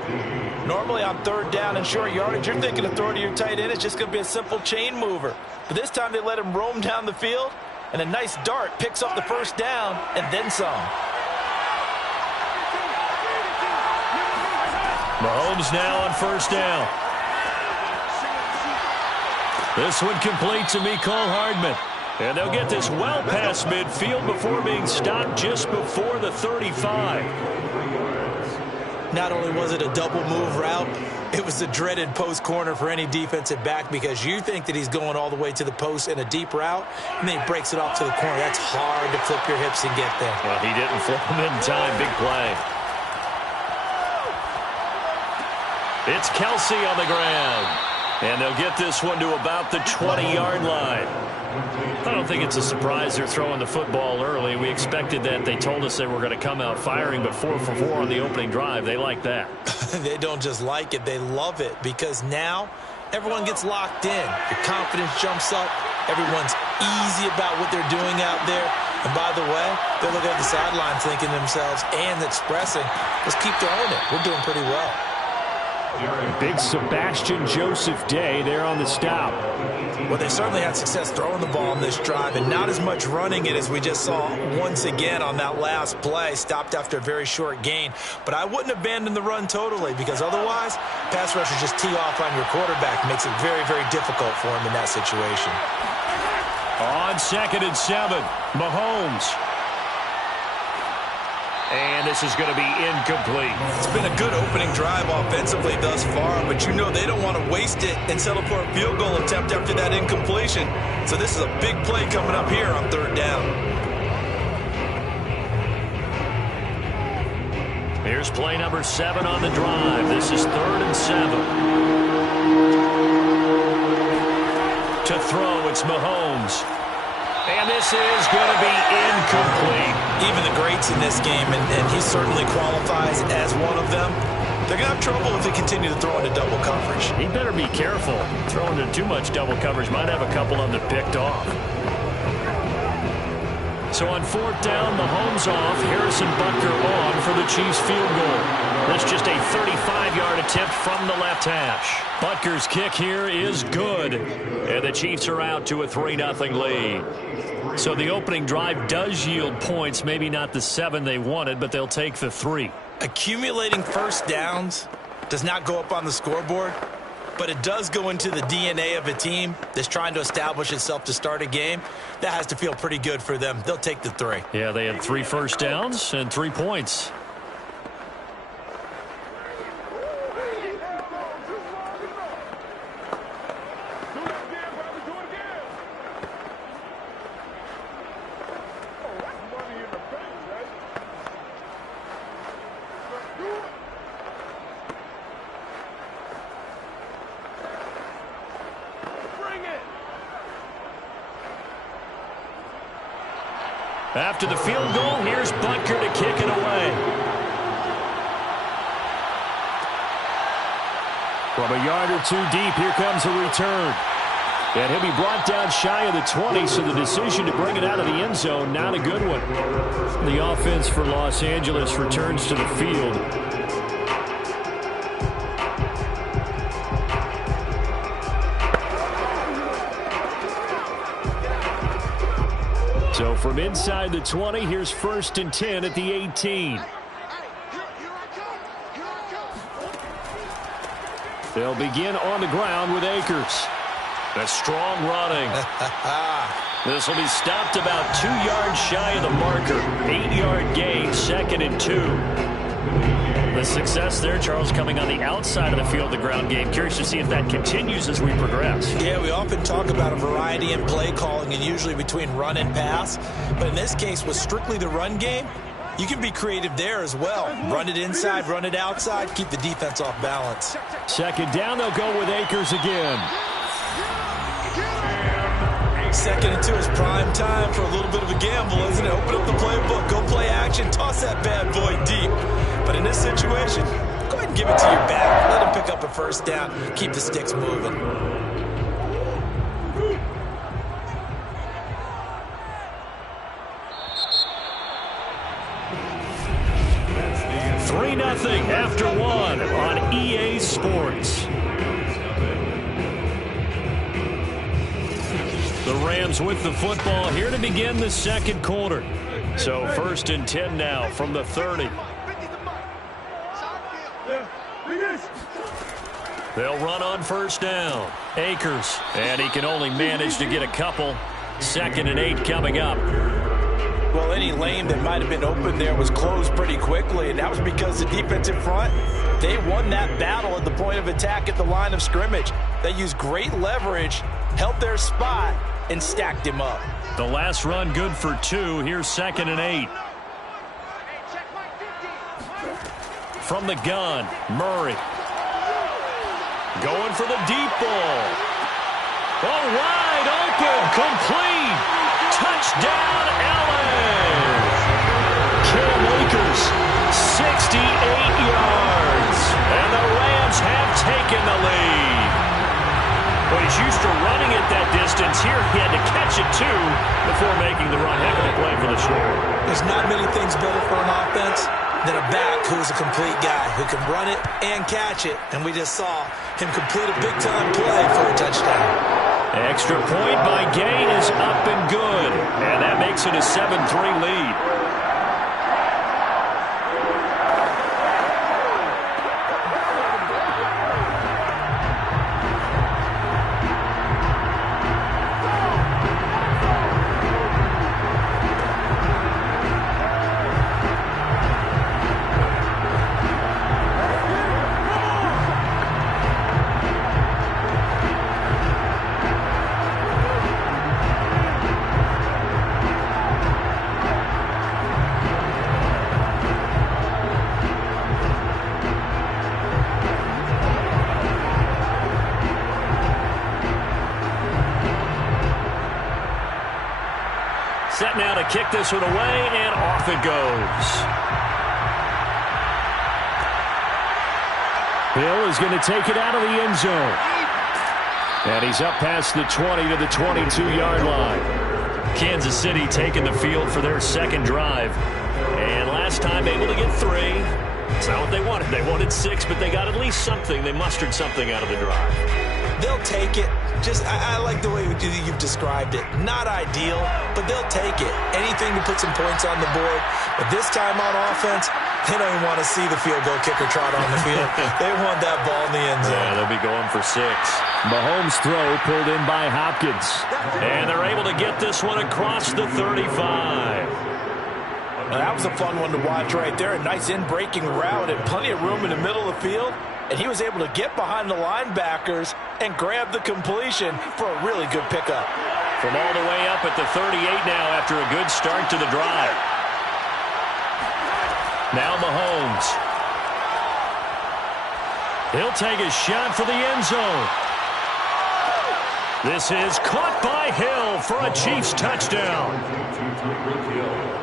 Normally on third down and short yardage, you're thinking of throwing to your tight end. It's just going to be a simple chain mover. But this time they let him roam down the field, and a nice dart picks up the first down and then some. Mahomes now on first down. This one complete to Mecole Hardman. And they'll get this well past midfield before being stopped just before the 35. Not only was it a double move route, it was a dreaded post corner for any defensive back, because you think that he's going all the way to the post in a deep route, and then he breaks it off to the corner. That's hard to flip your hips and get there. Well, he didn't flip him in time. Big play. It's Kelsey on the ground. And they'll get this one to about the 20-yard line. I don't think it's a surprise they're throwing the football early. We expected that. They told us they were going to come out firing, but 4 for 4 on the opening drive. They like that. They don't just like it. They love it, because now everyone gets locked in. Your confidence jumps up. Everyone's easy about what they're doing out there. And by the way, they're looking at the sideline thinking to themselves and expressing, let's keep throwing it. We're doing pretty well. Big Sebastian Joseph Day there on the stop. Well, they certainly had success throwing the ball on this drive, and not as much running it as we just saw once again on that last play. Stopped after a very short gain. But I wouldn't abandon the run totally, because otherwise, pass rushers just tee off on your quarterback. Makes it very, very difficult for him in that situation. On 2nd and 7, Mahomes. And this is going to be incomplete. It's been a good opening drive offensively thus far, but you know they don't want to waste it and settle for a field goal attempt after that incompletion. So this is a big play coming up here on third down. Here's play number 7 on the drive. This is 3rd and 7. To throw, it's Mahomes. And this is going to be incomplete. Even the greats in this game, and he certainly qualifies as one of them, they're going to have trouble if they continue to throw into double coverage. He better be careful. Throwing into too much double coverage might have a couple of them picked off. So on 4th down, Mahomes off, Harrison Butker on for the Chiefs field goal. That's just a 35-yard attempt from the left hash. Butker's kick here is good. And the Chiefs are out to a 3-0 lead. So the opening drive does yield points, maybe not the 7 they wanted, but they'll take the 3. Accumulating first downs does not go up on the scoreboard, but it does go into the DNA of a team that's trying to establish itself to start a game. That has to feel pretty good for them. They'll take the 3. Yeah, they had 3 first downs and 3 points. After the field goal, here's Butker to kick it away. From a yard or two deep, here comes a return. And he'll be brought down shy of the 20, so the decision to bring it out of the end zone, not a good one. The offense for Los Angeles returns to the field. So from inside the 20, here's 1st and 10 at the 18. They'll begin on the ground with Akers. A strong running. This will be stopped about 2 yards shy of the marker. 8-yard gain, 2nd and 2. The success there, Charles, coming on the outside of the field, the ground game. Curious to see if that continues as we progress. Yeah, we often talk about a variety in play calling and usually between run and pass. But in this case, with strictly the run game, you can be creative there as well. Run it inside, run it outside, keep the defense off balance. 2nd down, they'll go with Akers again. 2nd and 2 is prime time for a little bit of a gamble, isn't it? Open up the playbook, go play action, toss that bad boy deep. But in this situation, go ahead and give it to your back. Let him pick up a 1st down, keep the sticks moving. Nothing after 1 on EA Sports. The Rams with the football here to begin the 2nd quarter. So 1st and 10 now from the 30. They'll run on 1st down. Akers, and he can only manage to get a couple. 2nd and 8 coming up. Well, any lane that might have been open there was closed pretty quickly, and that was because the defensive front, they won that battle at the point of attack at the line of scrimmage. They used great leverage, held their spot, and stacked him up. The last run good for 2. Here's 2nd and 8. From the gun, Murray. Going for the deep ball. Oh, wide open, complete. Touchdown, LA! Cam Akers, 68 yards. And the Rams have taken the lead. Well, he's used to running at that distance. Here he had to catch it, too, before making the run. Heck of a play for the score. There's not many things better for an offense than a back who's a complete guy, who can run it and catch it. And we just saw him complete a big-time play for a touchdown. Extra point by Gain is up and good. And that makes it a 7-3 lead. Set now to kick this one away, and off it goes. Hill is going to take it out of the end zone. And he's up past the 20 to the 22-yard line. Kansas City taking the field for their 2nd drive. And last time able to get 3. It's not what they wanted. They wanted 6, but they got at least something. They mustered something out of the drive. They'll take it. I like the way you've described it. Not ideal, but they'll take it. Anything to put some points on the board. But this time on offense, they don't even want to see the field goal kicker trot on the field. They want that ball in the end zone. Yeah, they'll be going for 6. Mahomes' throw pulled in by Hopkins. And they're able to get this one across the 35. Now, that was a fun one to watch right there. A nice in-breaking route and plenty of room in the middle of the field. And he was able to get behind the linebackers and grab the completion for a really good pickup. From all the way up at the 38 now after a good start to the drive. Now Mahomes. He'll take a shot for the end zone. This is caught by Hill for a Chiefs touchdown.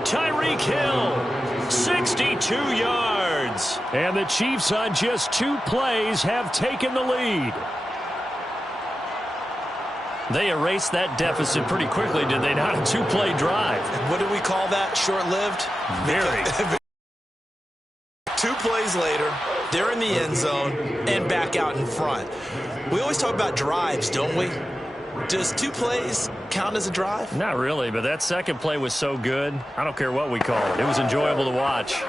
Tyreek Hill, 62 yards. And the Chiefs on just 2 plays have taken the lead. They erased that deficit pretty quickly, did they not? A 2-play drive. What do we call that? Short-lived? Very. 2 plays later, they're in the end zone and back out in front. We always talk about drives, don't we? Does 2 plays count as a drive? Not really, but that second play was so good. I don't care what we call it. It was enjoyable to watch.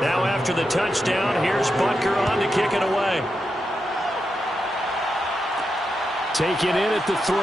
Now after the touchdown, here's Butker on to kick it away. Taken in at the 3.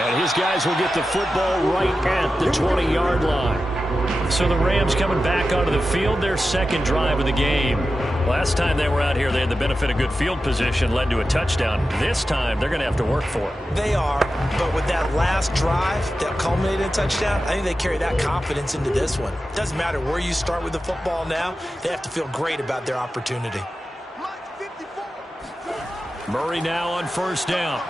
And his guys will get the football right at the 20-yard line. So the Rams coming back onto the field, their second drive of the game. Last time they were out here, they had the benefit of good field position, led to a touchdown. This time, they're going to have to work for it. They are, but with that last drive that culminated in a touchdown, I think they carry that confidence into this one. Doesn't matter where you start with the football now, they have to feel great about their opportunity. Murray now on first down.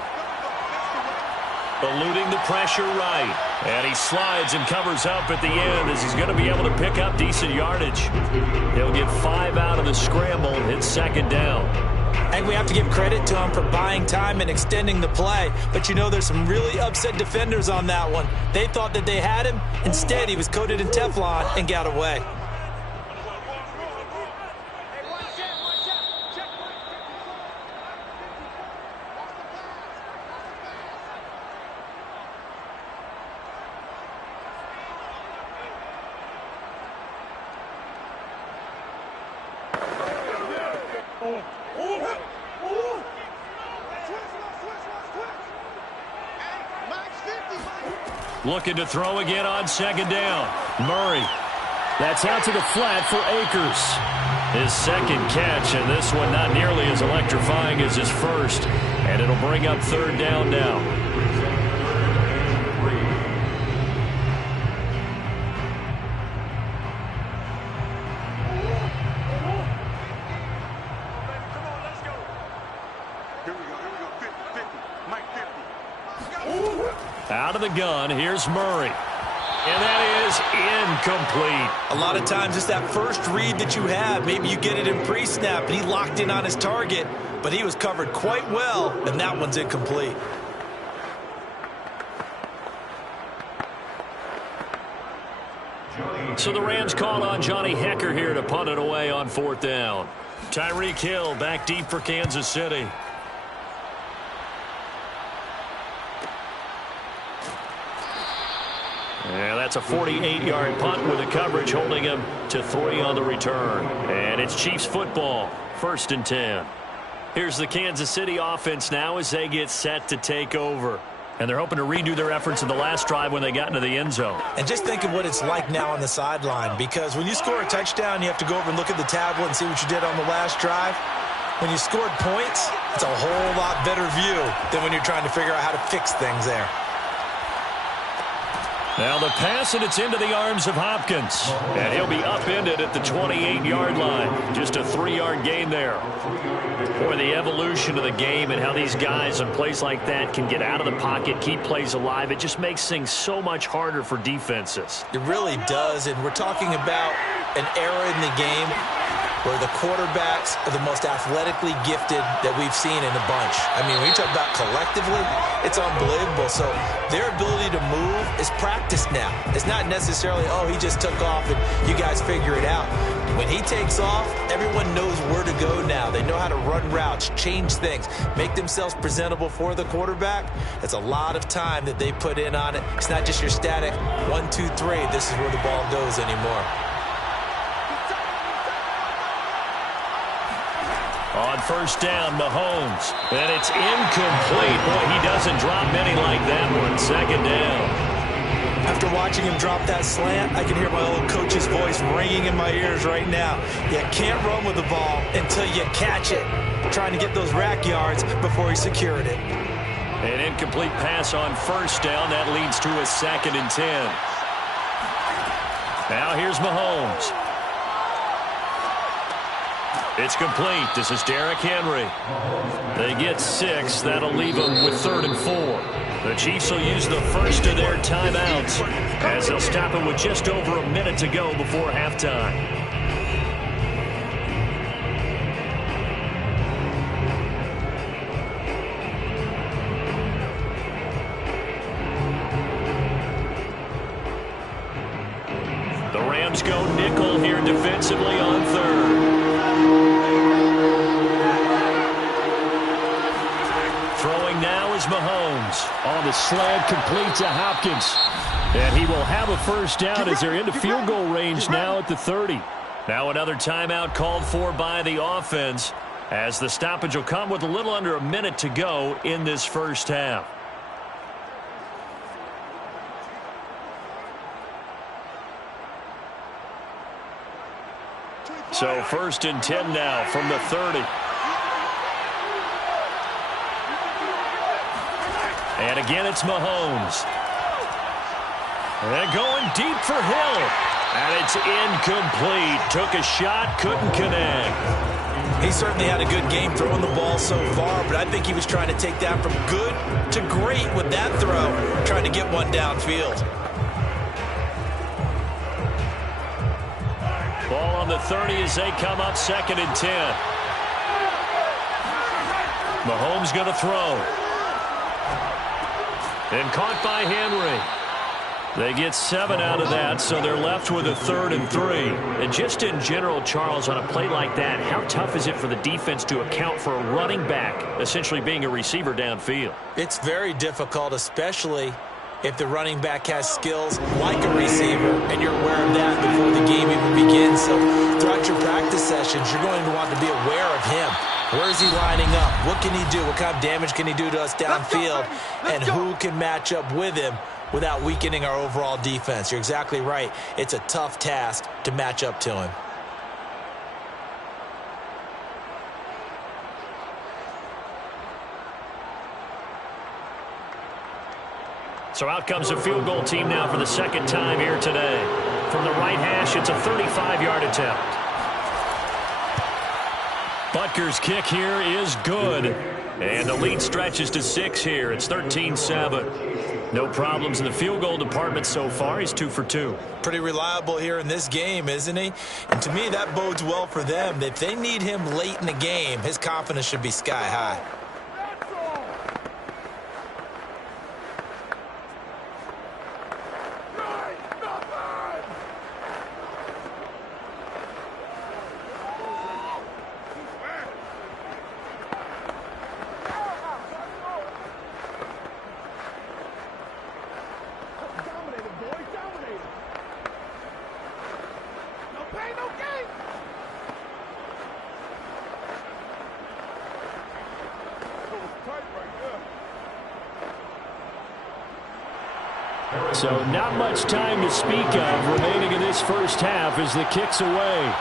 Eluding the pressure right. And he slides and covers up at the end as he's going to be able to pick up decent yardage. He'll get 5 out of the scramble. It's second down. And we have to give credit to him for buying time and extending the play. But you know there's some really upset defenders on that one. They thought that they had him. Instead, he was coated in Teflon and got away. Looking to throw again on second down. Murray. That's out to the flat for Akers. His second catch, and this one not nearly as electrifying as his first. And it'll bring up third down now. Out of the gun, here's Murray. And that is incomplete. A lot of times it's that first read that you have. Maybe you get it in pre-snap, and he locked in on his target, but he was covered quite well, and that one's incomplete. So the Rams call on Johnny Hecker here to punt it away on fourth down. Tyreek Hill back deep for Kansas City. And that's a 48-yard punt with the coverage holding him to 3 on the return. And it's Chiefs football, 1st and 10. Here's the Kansas City offense now as they get set to take over. And they're hoping to redo their efforts in the last drive when they got into the end zone. And just think of what it's like now on the sideline, because when you score a touchdown, you have to go over and look at the tablet and see what you did on the last drive. When you scored points, it's a whole lot better view than when you're trying to figure out how to fix things there. Now the pass, and it's into the arms of Hopkins. And he'll be upended at the 28-yard line. Just a 3-yard gain there. Boy, the evolution of the game and how these guys in plays like that can get out of the pocket, keep plays alive, it just makes things so much harder for defenses. It really does, and we're talking about an era in the game where the quarterbacks are the most athletically gifted that we've seen in the bunch. I mean, when you talk about collectively, it's unbelievable. So their ability to move is practiced now. It's not necessarily, oh, he just took off and you guys figure it out. When he takes off, everyone knows where to go now. They know how to run routes, change things, make themselves presentable for the quarterback. It's a lot of time that they put in on it. It's not just your static 1, 2, 3. This is where the ball goes anymore. On first down, Mahomes. And it's incomplete. Boy, he doesn't drop many like that one. Second down. After watching him drop that slant, I can hear my old coach's voice ringing in my ears right now. You can't run with the ball until you catch it. Trying to get those rack yards before he secured it. An incomplete pass on first down. That leads to a 2nd and 10. Now here's Mahomes. It's complete. This is Derrick Henry. They get 6. That'll leave them with 3rd and 4. The Chiefs will use the first of their timeouts as they'll stop it with just over a minute to go before halftime. The Rams go nickel here defensively on 3rd. Throwing now is Mahomes. On the slant, complete to Hopkins. And he will have a first down as they're into field goal range now at the 30. Now another timeout called for by the offense as the stoppage will come with a little under a minute to go in this first half. So 1st and 10 now from the 30. And again, it's Mahomes. And going deep for Hill. And it's incomplete. Took a shot, couldn't connect. He certainly had a good game throwing the ball so far, but I think he was trying to take that from good to great with that throw, trying to get one downfield. Ball on the 30 as they come up 2nd and 10. Mahomes going to throw. And caught by Henry. They get 7 out of that, so they're left with a 3rd and 3. And just in general, Charles, on a play like that, how tough is it for the defense to account for a running back essentially being a receiver downfield? It's very difficult, especially if the running back has skills like a receiver, and you're aware of that before the game even begins. So throughout your practice sessions, you're going to want to be aware of him. Where is he lining up? What can he do? What kind of damage can he do to us downfield? And who can match up with him without weakening our overall defense? You're exactly right. It's a tough task to match up to him. So out comes a field goal team now for the 2nd time here today. From the right hash, it's a 35-yard attempt. Butker's kick here is good. And the lead stretches to 6 here. It's 13-7. No problems in the field goal department so far. He's 2 for 2. Pretty reliable here in this game, isn't he? And to me, that bodes well for them. If they need him late in the game, his confidence should be sky high. So not much time to speak of remaining in this first half as the kick's away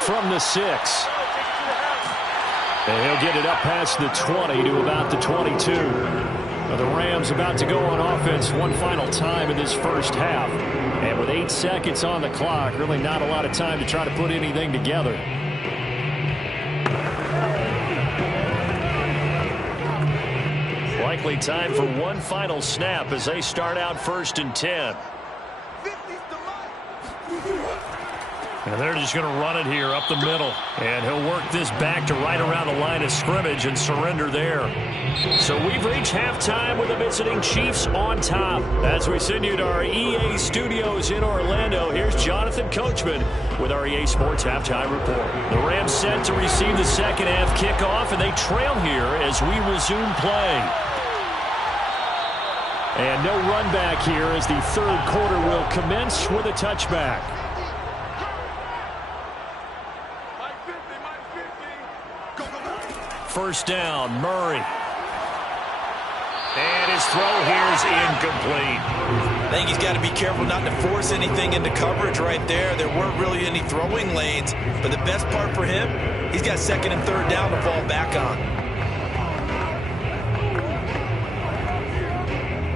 from the 6. And he'll get it up past the 20 to about the 22. Now the Rams about to go on offense one final time in this first half. And with 8 seconds on the clock, really not a lot of time to try to put anything together. Likely time for one final snap as they start out 1st and 10. And they're just going to run it here up the middle. And he'll work this back to right around the line of scrimmage and surrender there. So we've reached halftime with the visiting Chiefs on top. As we send you to our EA studios in Orlando, here's Jonathan Coachman with our EA Sports Halftime Report. The Rams set to receive the second half kickoff, and they trail here as we resume play. And no run back here as the third quarter will commence with a touchback. First down, Murray. And his throw here is incomplete. I think he's got to be careful not to force anything into coverage right there. There weren't really any throwing lanes. But the best part for him, he's got second and third down to fall back on.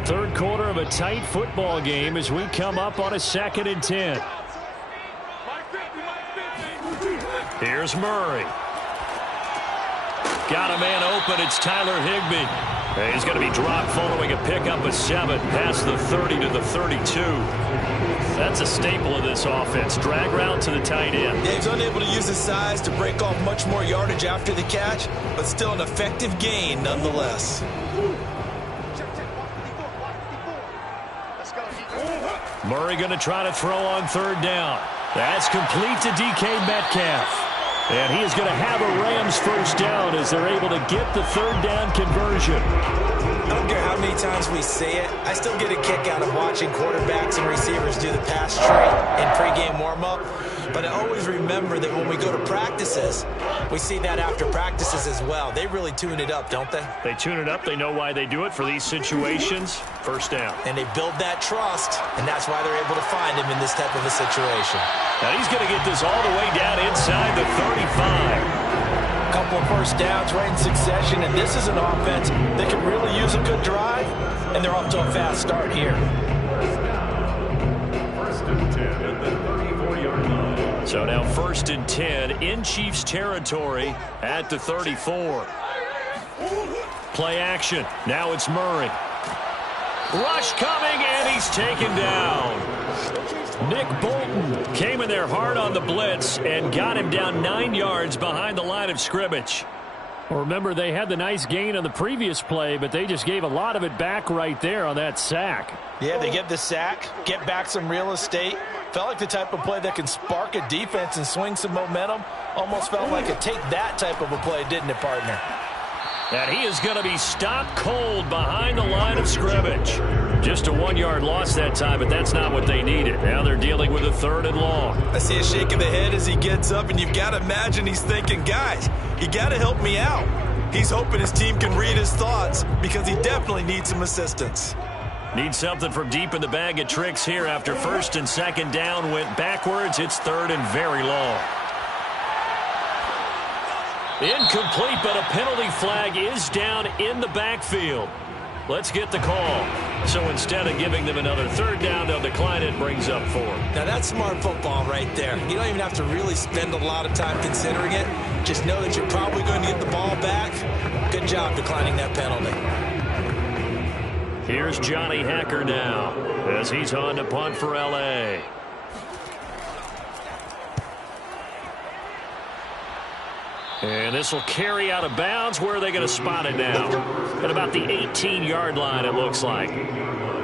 Third quarter of a tight football game as we come up on a 2nd and 10. Here's Murray. Got a man open. It's Tyler Higbee. And he's going to be dropped following a pickup of 7 past the 30 to the 32. That's a staple of this offense. Drag route to the tight end. Yeah, he's unable to use his size to break off much more yardage after the catch, but still an effective gain nonetheless. Murray going to try to throw on third down. That's complete to DK Metcalf. And he is going to have a Rams first down as they're able to get the third down conversion. I don't care how many times we say it, I still get a kick out of watching quarterbacks and receivers do the pass tree in pregame warm-up. But I always remember that when we go to practices, we see that after practices as well. They really tune it up, don't they? They tune it up. They know why they do it for these situations. First down. And they build that trust, and that's why they're able to find him in this type of a situation. Now he's going to get this all the way down inside the 35. A couple of first downs right in succession, and this is an offense that can really use a good drive, and they're off to a fast start here. First and 10 at the 34-yard line. So now 1st and 10 in Chiefs territory at the 34. Play action. Now it's Murray. Rush coming, and he's taken down. Nick Bolton came in there hard on the blitz and got him down 9 yards behind the line of scrimmage. Well, remember, they had the nice gain on the previous play, but they just gave a lot of it back right there on that sack. Yeah, they get the sack, get back some real estate. Felt like the type of play that can spark a defense and swing some momentum. Almost felt like a take that type of a play, didn't it, partner? And he is going to be stopped cold behind the line of scrimmage. Just a 1-yard loss that time, but that's not what they needed. Now they're dealing with a 3rd and long. I see a shake of the head as he gets up, and you've got to imagine he's thinking, guys, you got to help me out. He's hoping his team can read his thoughts because he definitely needs some assistance. Needs something from deep in the bag of tricks here after 1st and 2nd down went backwards. It's 3rd and very long. Incomplete, but a penalty flag is down in the backfield. Let's get the call. So instead of giving them another 3rd down, they'll decline it, brings up 4. Now that's smart football right there. You don't even have to really spend a lot of time considering it. Just know that you're probably going to get the ball back. Good job declining that penalty. Here's Johnny Hacker now as he's on to punt for L.A. And this will carry out of bounds. Where are they going to spot it now? At about the 18-yard line, it looks like.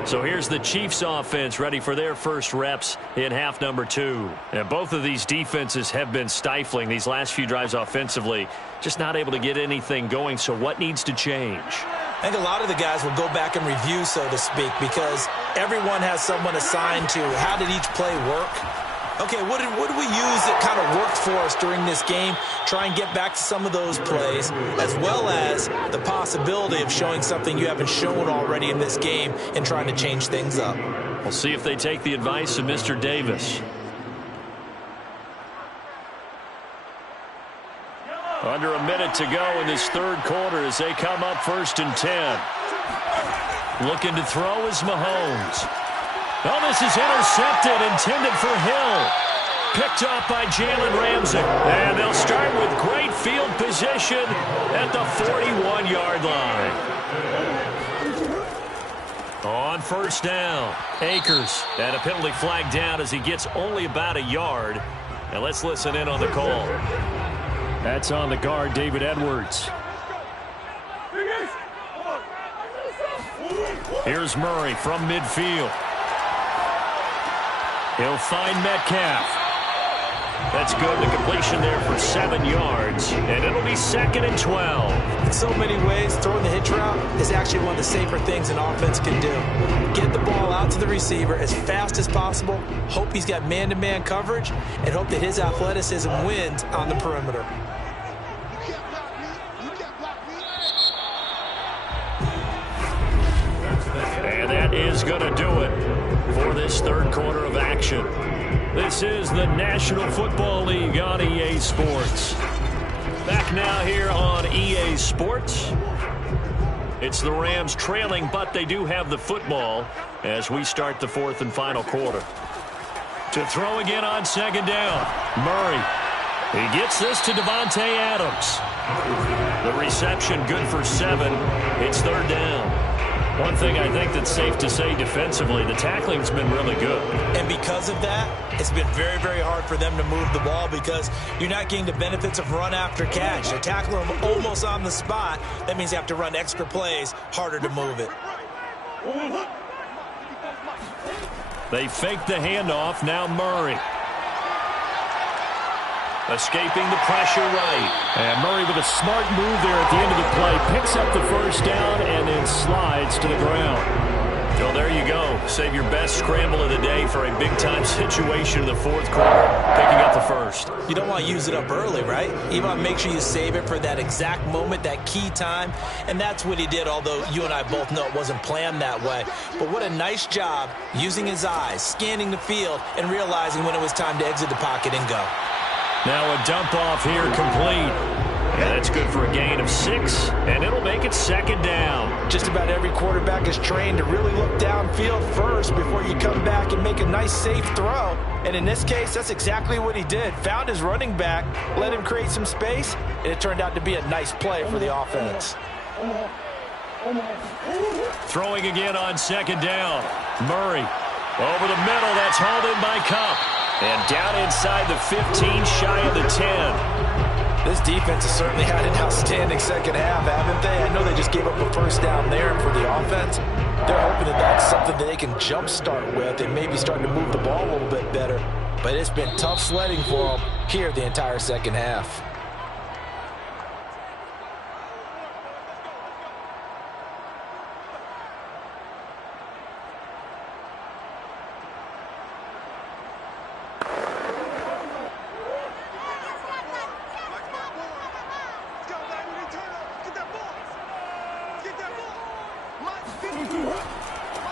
So here's the Chiefs offense ready for their first reps in half number 2. And both of these defenses have been stifling these last few drives offensively. Just not able to get anything going. So what needs to change? I think a lot of the guys will go back and review, so to speak, because everyone has someone assigned to how did each play work. Okay, what did we use that kind of worked for us during this game? Try and get back to some of those plays, as well as the possibility of showing something you haven't shown already in this game and trying to change things up. We'll see if they take the advice of Mr. Davis. Under a minute to go in this 3rd quarter as they come up 1st and 10. Looking to throw is Mahomes. Oh, this is intercepted, intended for Hill. Picked off by Jalen Ramsey. And they'll start with great field position at the 41-yard line. On 1st down, Akers. And a penalty flag down as he gets only about a yard. And let's listen in on the call. That's on the guard, David Edwards. Here's Murray from midfield. He'll find Metcalf. That's good. The completion there for 7 yards, and it'll be 2nd and 12. In so many ways, throwing the hitch route is actually one of the safer things an offense can do. Get the ball out to the receiver as fast as possible, hope he's got man-to-man coverage, and hope that his athleticism wins on the perimeter. And that is going to do it for this third quarter of action. This is the National Football League on EA Sports. Back now here on EA Sports. It's the Rams trailing, but they do have the football as we start the fourth and final quarter. To throw again on 2nd down, Murray. He gets this to Devontae Adams. The reception good for 7. It's 3rd down. One thing I think that's safe to say defensively, the tackling's been really good. And because of that, it's been very, very hard for them to move the ball because you're not getting the benefits of run after catch. They're tackling them almost on the spot. That means you have to run extra plays, harder to move it. They fake the handoff. Now Murray. Escaping the pressure right. And Murray with a smart move there at the end of the play. Picks up the first down and then slides to the ground. So there you go. Save your best scramble of the day for a big-time situation in the fourth quarter. Picking up the first. You don't want to use it up early, right? You want to make sure you save it for that exact moment, that key time. And that's what he did, although you and I both know it wasn't planned that way. But what a nice job using his eyes, scanning the field, and realizing when it was time to exit the pocket and go. Now a dump off here complete. And that's good for a gain of 6, and it'll make it 2nd down. Just about every quarterback is trained to really look downfield first before you come back and make a nice, safe throw. And in this case, that's exactly what he did. Found his running back, let him create some space, and it turned out to be a nice play for the offense. Throwing again on 2nd down. Murray over the middle. That's hauled in by Cup. And down inside the 15, shy of the 10. This defense has certainly had an outstanding second half, haven't they? I know they just gave up a first down there for the offense. They're hoping that that's something that they can jumpstart with and maybe start to move the ball a little bit better. But it's been tough sledding for them here the entire second half.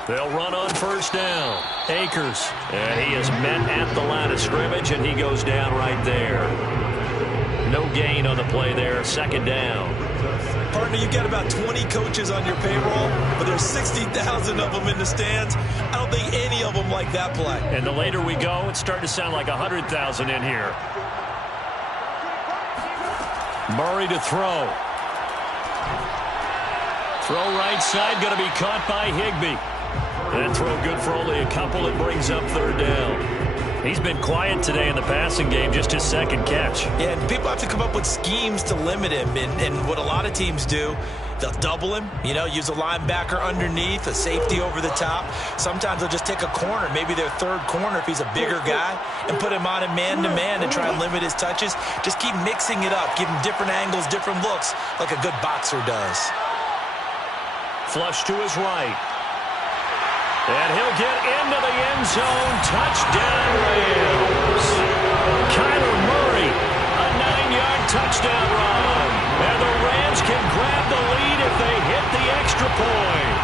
They'll run on first down. Akers. And he is met at the line of scrimmage, and he goes down right there. No gain on the play there. 2nd down. Partner, you've got about 20 coaches on your payroll, but there's 60,000 of them in the stands. I don't think any of them like that play. And the later we go, it's starting to sound like 100,000 in here. Murray to throw. Throw right side, going to be caught by Higbee. That throw good for only a couple. It brings up 3rd down. He's been quiet today in the passing game, just his 2nd catch. Yeah, and people have to come up with schemes to limit him. And what a lot of teams do, they'll double him, use a linebacker underneath, a safety over the top. Sometimes they'll just take a corner, maybe their 3rd corner if he's a bigger guy, and put him on a man-to-man and try and limit his touches. Just keep mixing it up, give him different angles, different looks, like a good boxer does. Flush to his right. And he'll get into the end zone. Touchdown, Rams. Kyler Murray, a 9-yard touchdown run. And the Rams can grab the lead if they hit the extra point.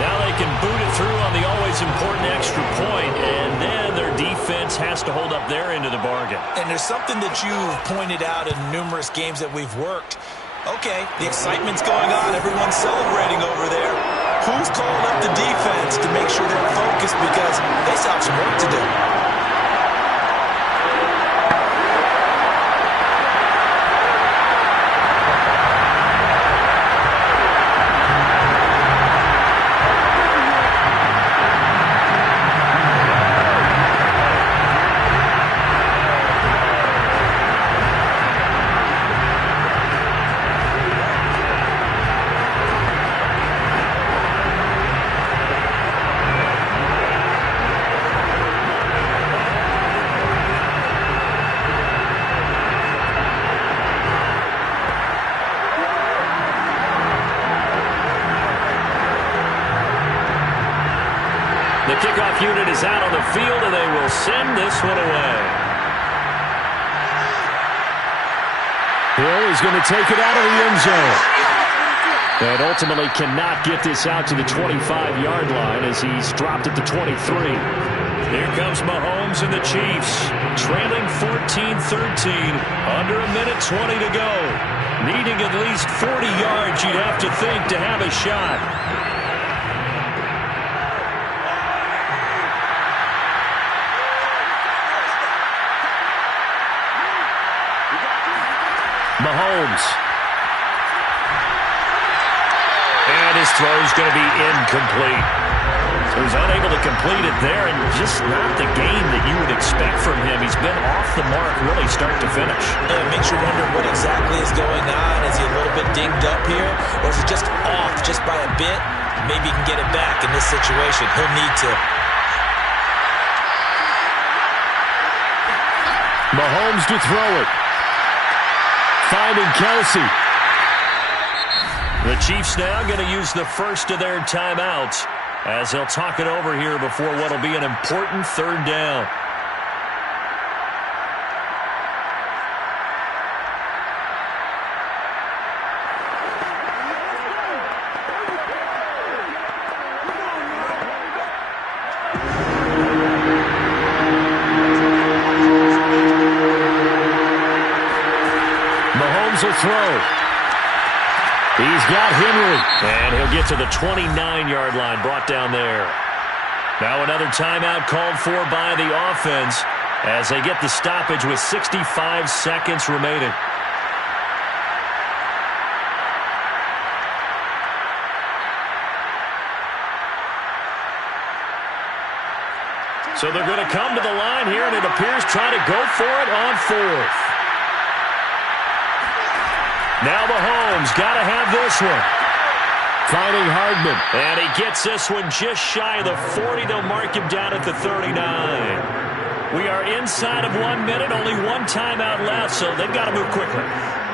Now they can boot it through on the always important extra point, and then their defense has to hold up their end of the bargain. And there's something that you've pointed out in numerous games that we've worked. Okay, the excitement's going on. Everyone's celebrating over there. Who's calling up the defense to make sure they're focused because they still have some work to do? The kickoff unit is out on the field, and they will send this one away. Hill is going to take it out of the end zone. And ultimately cannot get this out to the 25-yard line as he's dropped at the 23. Here comes Mahomes and the Chiefs, trailing 14-13, under a minute 20 to go. Needing at least 40 yards, you'd have to think, to have a shot. Mahomes. And his throw's going to be incomplete. So he's unable to complete it there, and just not the game that you would expect from him. He's been off the mark really start to finish. Yeah, it makes you wonder what exactly is going on. Is he a little bit dinged up here, or is he just off just by a bit? Maybe he can get it back in this situation. He'll need to. Mahomes to throw it. Finding Kelsey. The Chiefs now going to use the first of their timeouts as they'll talk it over here before what will be an important third down. Mahomes will throw. He's got Henry. And he'll get to the 29-yard line, brought down there. Now another timeout called for by the offense as they get the stoppage with 65 seconds remaining. So they're going to come to the line here, and it appears trying to go for it on fourth. Now Mahomes got to have this one. Finding Hardman. And he gets this one just shy of the 40. They'll mark him down at the 39. We are inside of 1 minute. Only one timeout left, so they've got to move quickly.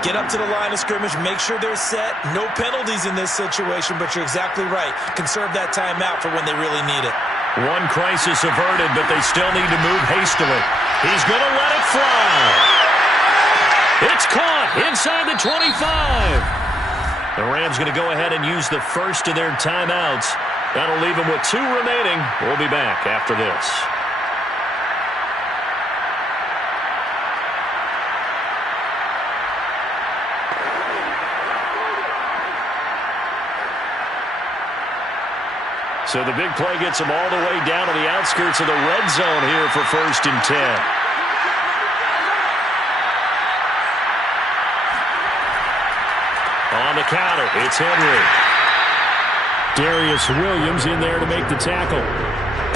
Get up to the line of scrimmage. Make sure they're set. No penalties in this situation, but you're exactly right. Conserve that timeout for when they really need it. One crisis averted, but they still need to move hastily. He's going to let it fly. It's caught inside the 25. The Rams going to go ahead and use the first of their timeouts. That'll leave them with 2 remaining. We'll be back after this. So the big play gets them all the way down to the outskirts of the red zone here for 1st and 10. On the counter, it's Henry. Darius Williams in there to make the tackle.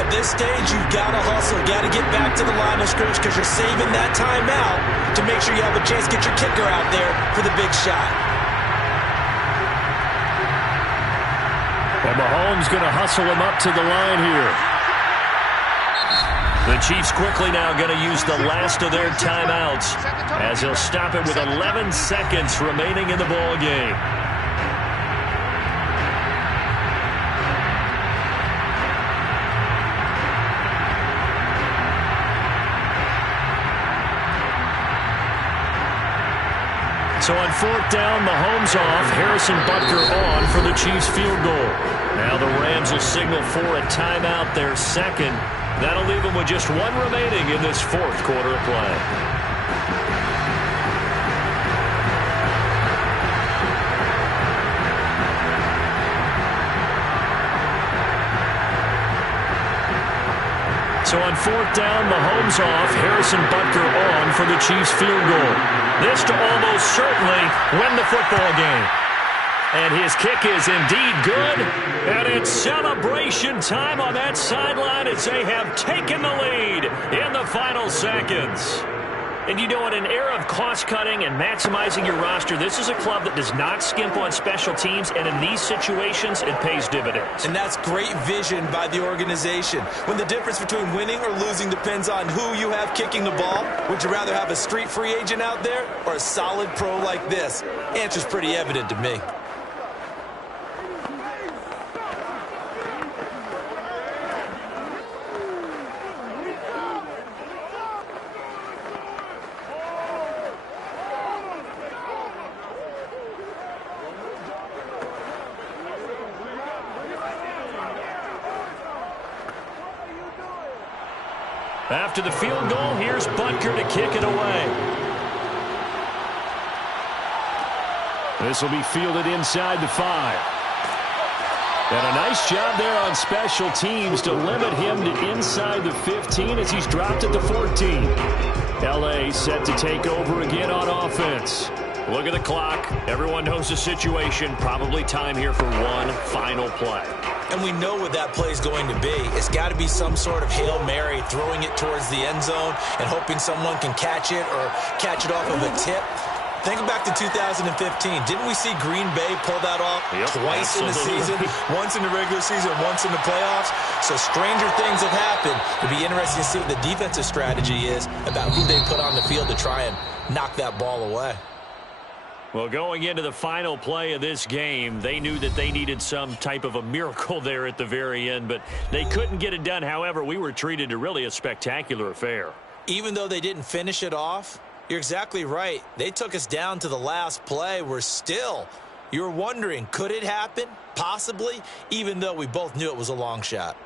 At this stage, you've got to hustle. Got to get back to the line of scrimmage because you're saving that timeout to make sure you have a chance to get your kicker out there for the big shot. And Mahomes going to hustle him up to the line here. The Chiefs quickly now going to use the last of their timeouts as he'll stop it with 11 seconds remaining in the ball game. So on 4th down, Mahomes off, Harrison Butker on for the Chiefs field goal. Now the Rams will signal for a timeout, their second. That'll leave them with just 1 remaining in this 4th quarter of play. So on 4th down, Mahomes off, Harrison Butker on for the Chiefs field goal. This to almost certainly win the football game. And his kick is indeed good. And it's celebration time on that sideline as they have taken the lead in the final seconds. And you know, in an era of cost-cutting and maximizing your roster, this is a club that does not skimp on special teams, and in these situations, it pays dividends. And that's great vision by the organization. When the difference between winning or losing depends on who you have kicking the ball, would you rather have a street free agent out there or a solid pro like this? Answer's pretty evident to me. After the field goal, here's Butker to kick it away. This will be fielded inside the 5. And a nice job there on special teams to limit him to inside the 15 as he's dropped at the 14. L.A. set to take over again on offense. Look at the clock. Everyone knows the situation. Probably time here for one final play. And we know what that play is going to be. It's got to be some sort of Hail Mary, throwing it towards the end zone and hoping someone can catch it or catch it off of a tip. Think back to 2015. Didn't we see Green Bay pull that off twice in the season? Once in the regular season, once in the playoffs. So stranger things have happened. It'd be interesting to see what the defensive strategy is about who they put on the field to try and knock that ball away. Well, going into the final play of this game, they knew that they needed some type of a miracle there at the very end, but they couldn't get it done. However, we were treated to really a spectacular affair. Even though they didn't finish it off, you're exactly right. They took us down to the last play. You're wondering, could it happen? Possibly, even though we both knew it was a long shot.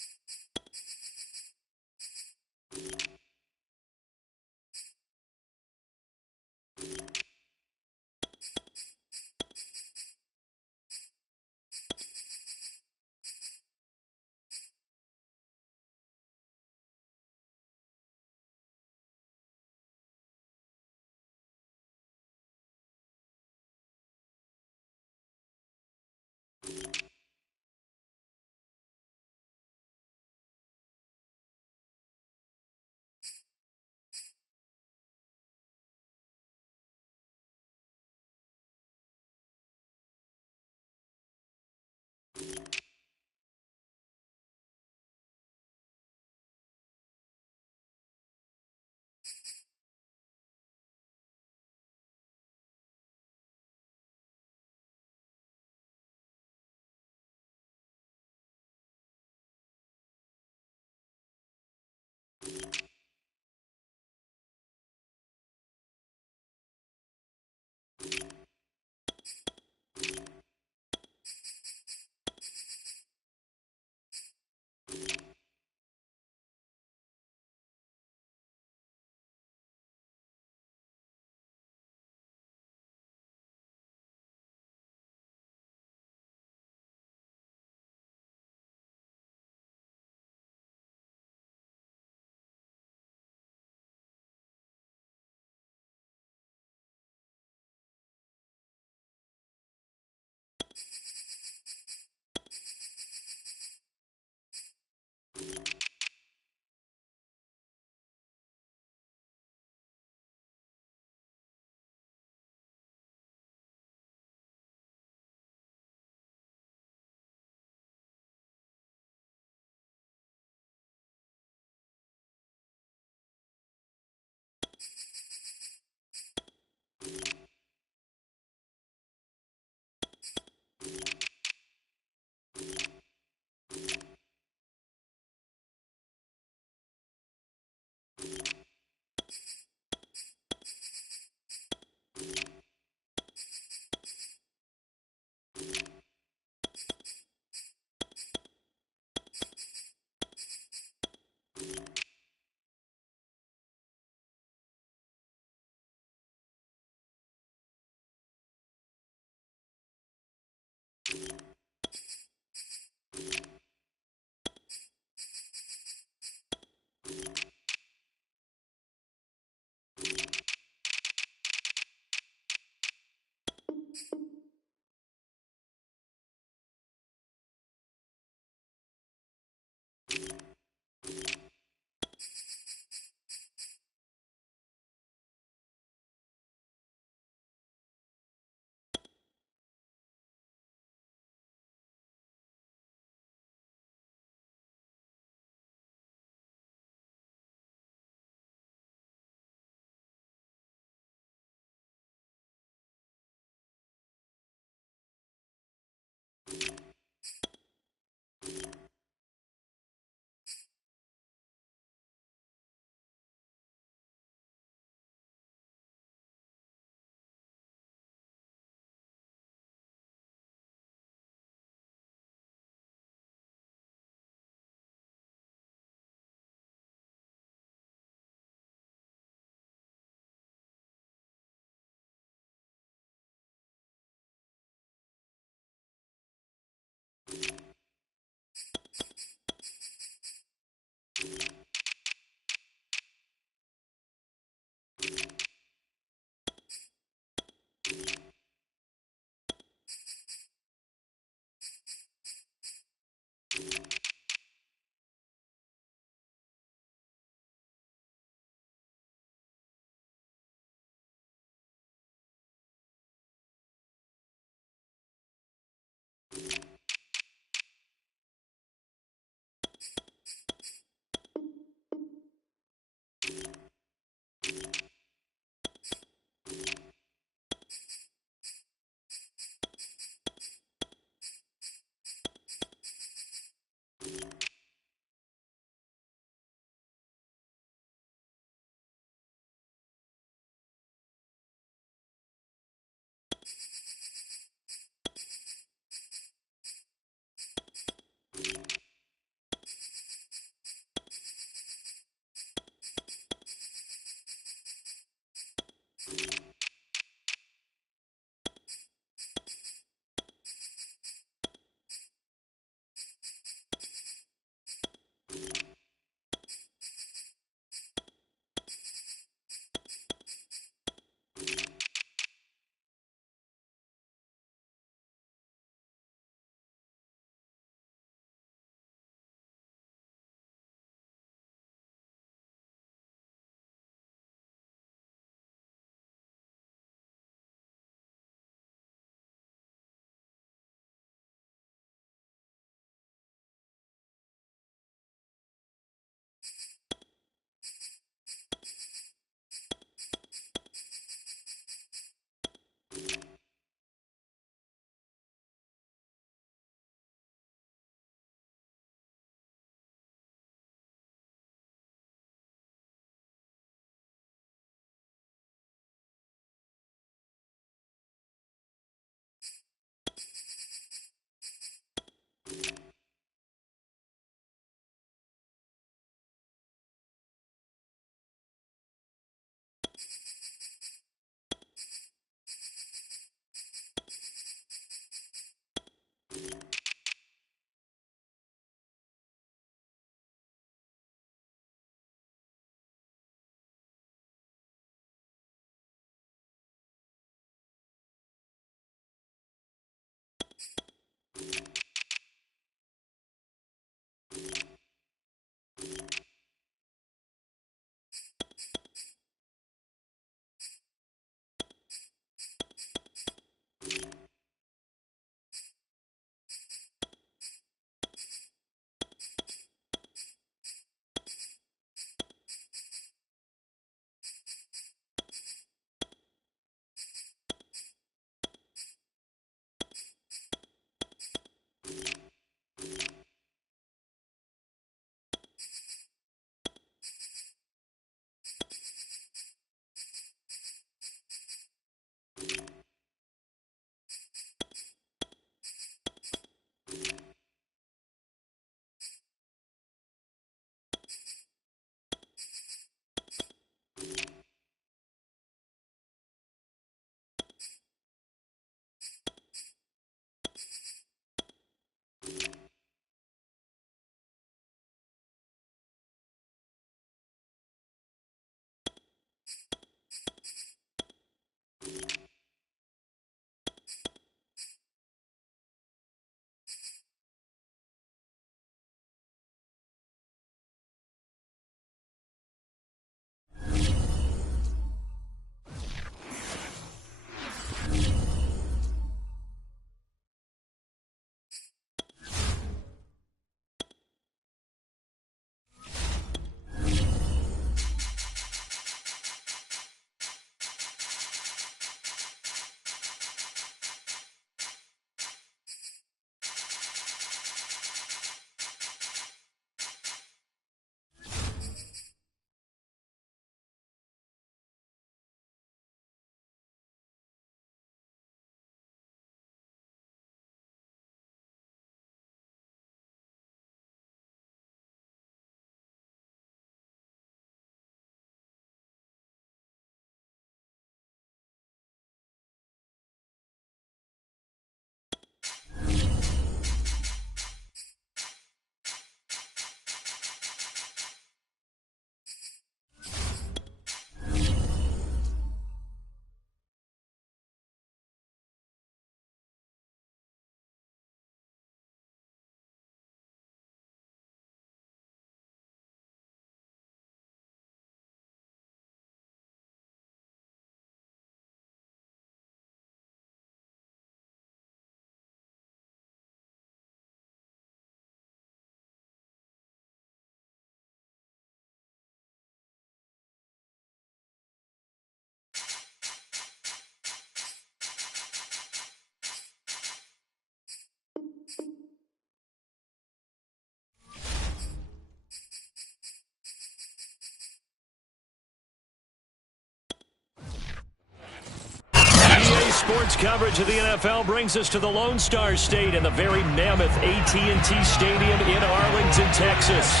Sports coverage of the NFL brings us to the Lone Star State in the very mammoth AT&T Stadium in Arlington, Texas.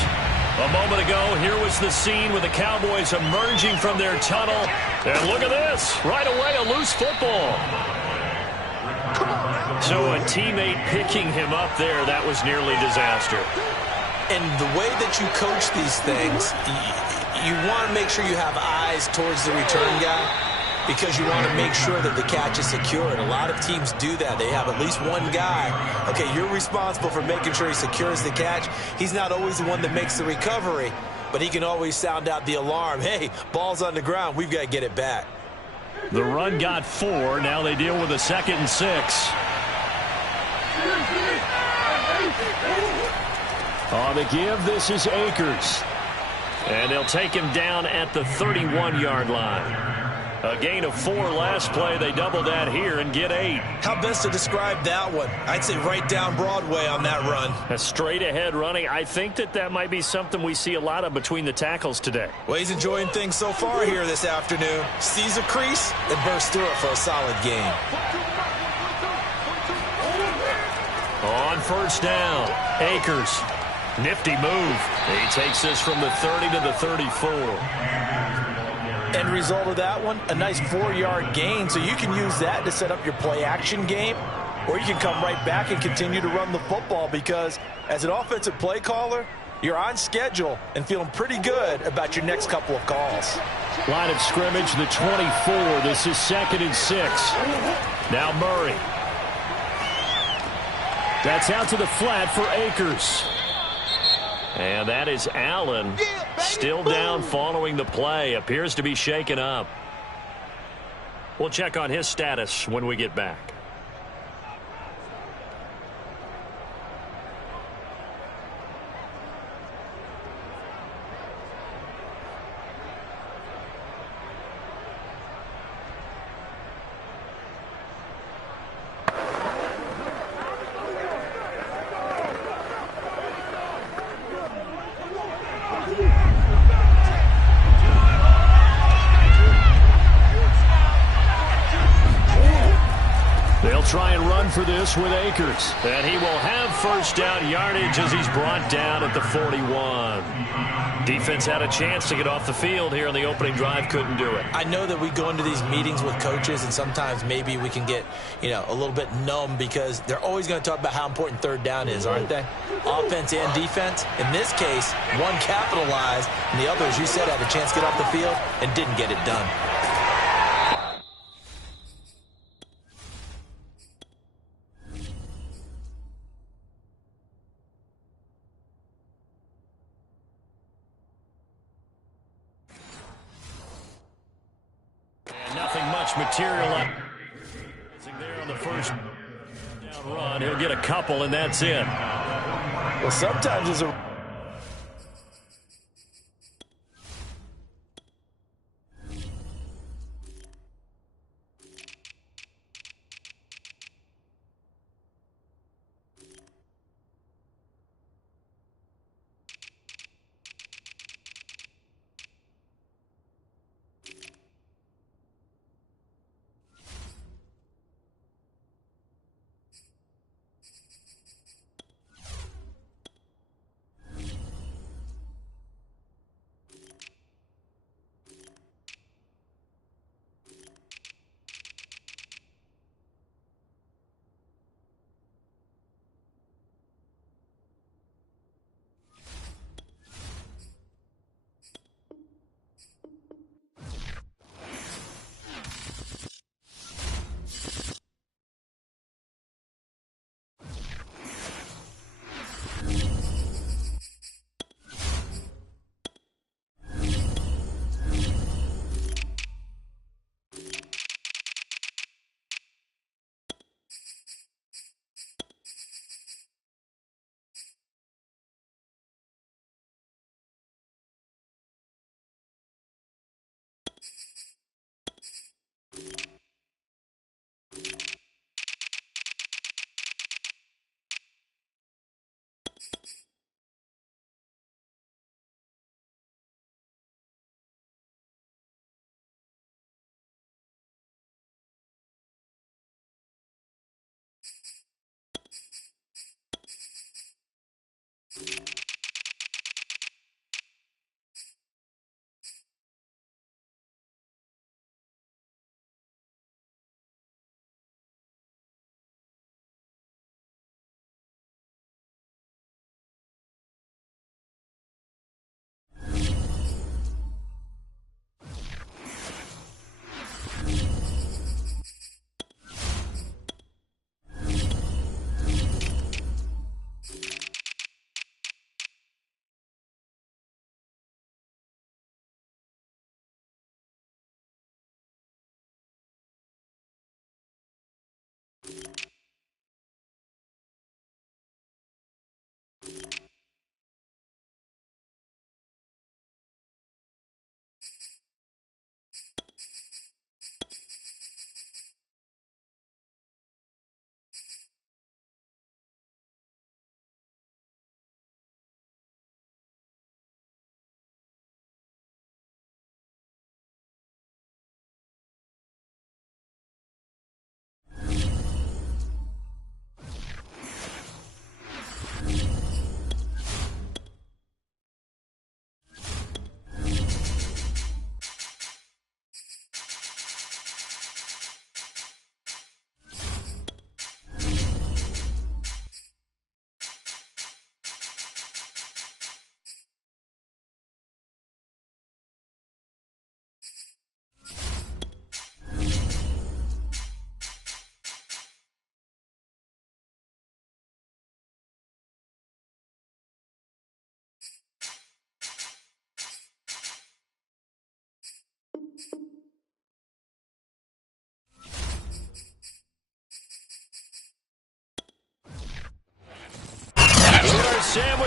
A moment ago, here was the scene with the Cowboys emerging from their tunnel. And look at this. Right away, a loose football. So a teammate picking him up there, that was nearly disaster. And the way that you coach these things, you want to make sure you have eyes towards the return guy because you want to make sure that the catch is secure. And a lot of teams do that. They have at least one guy. Okay, you're responsible for making sure he secures the catch. He's not always the one that makes the recovery, but he can always sound out the alarm. Hey, ball's on the ground. We've got to get it back. The run got 4. Now they deal with a 2nd and 6. On the give, this is Akers. And they'll take him down at the 31-yard line. A gain of 4 last play. They double that here and get 8. How best to describe that one? I'd say right down Broadway on that run. A straight-ahead running. I think that might be something we see a lot of between the tackles today. Well, he's enjoying things so far here this afternoon. Sees a crease and bursts through it for a solid gain. On first down, Akers. Nifty move. He takes this from the 30 to the 34. End result of that one, a nice 4-yard gain. So you can use that to set up your play-action game, or you can come right back and continue to run the football because as an offensive play caller, you're on schedule and feeling pretty good about your next couple of calls. Line of scrimmage, the 24. This is 2nd and 6. Now Murray. That's out to the flat for Akers. And that is Allen, still down following the play. Appears to be shaken up. We'll check on his status when we get back. Try and run for this with Akers. And he will have first down yardage as he's brought down at the 41. Defense had a chance to get off the field here on the opening drive, couldn't do it. I know that we go into these meetings with coaches and sometimes maybe we can get, a little bit numb because they're always going to talk about how important third down is, aren't they? Offense and defense. In this case, one capitalized and the other, as you said, had a chance to get off the field and didn't get it done. Material up there on the first down run. He'll get a couple, and that's it. Well, sometimes there's a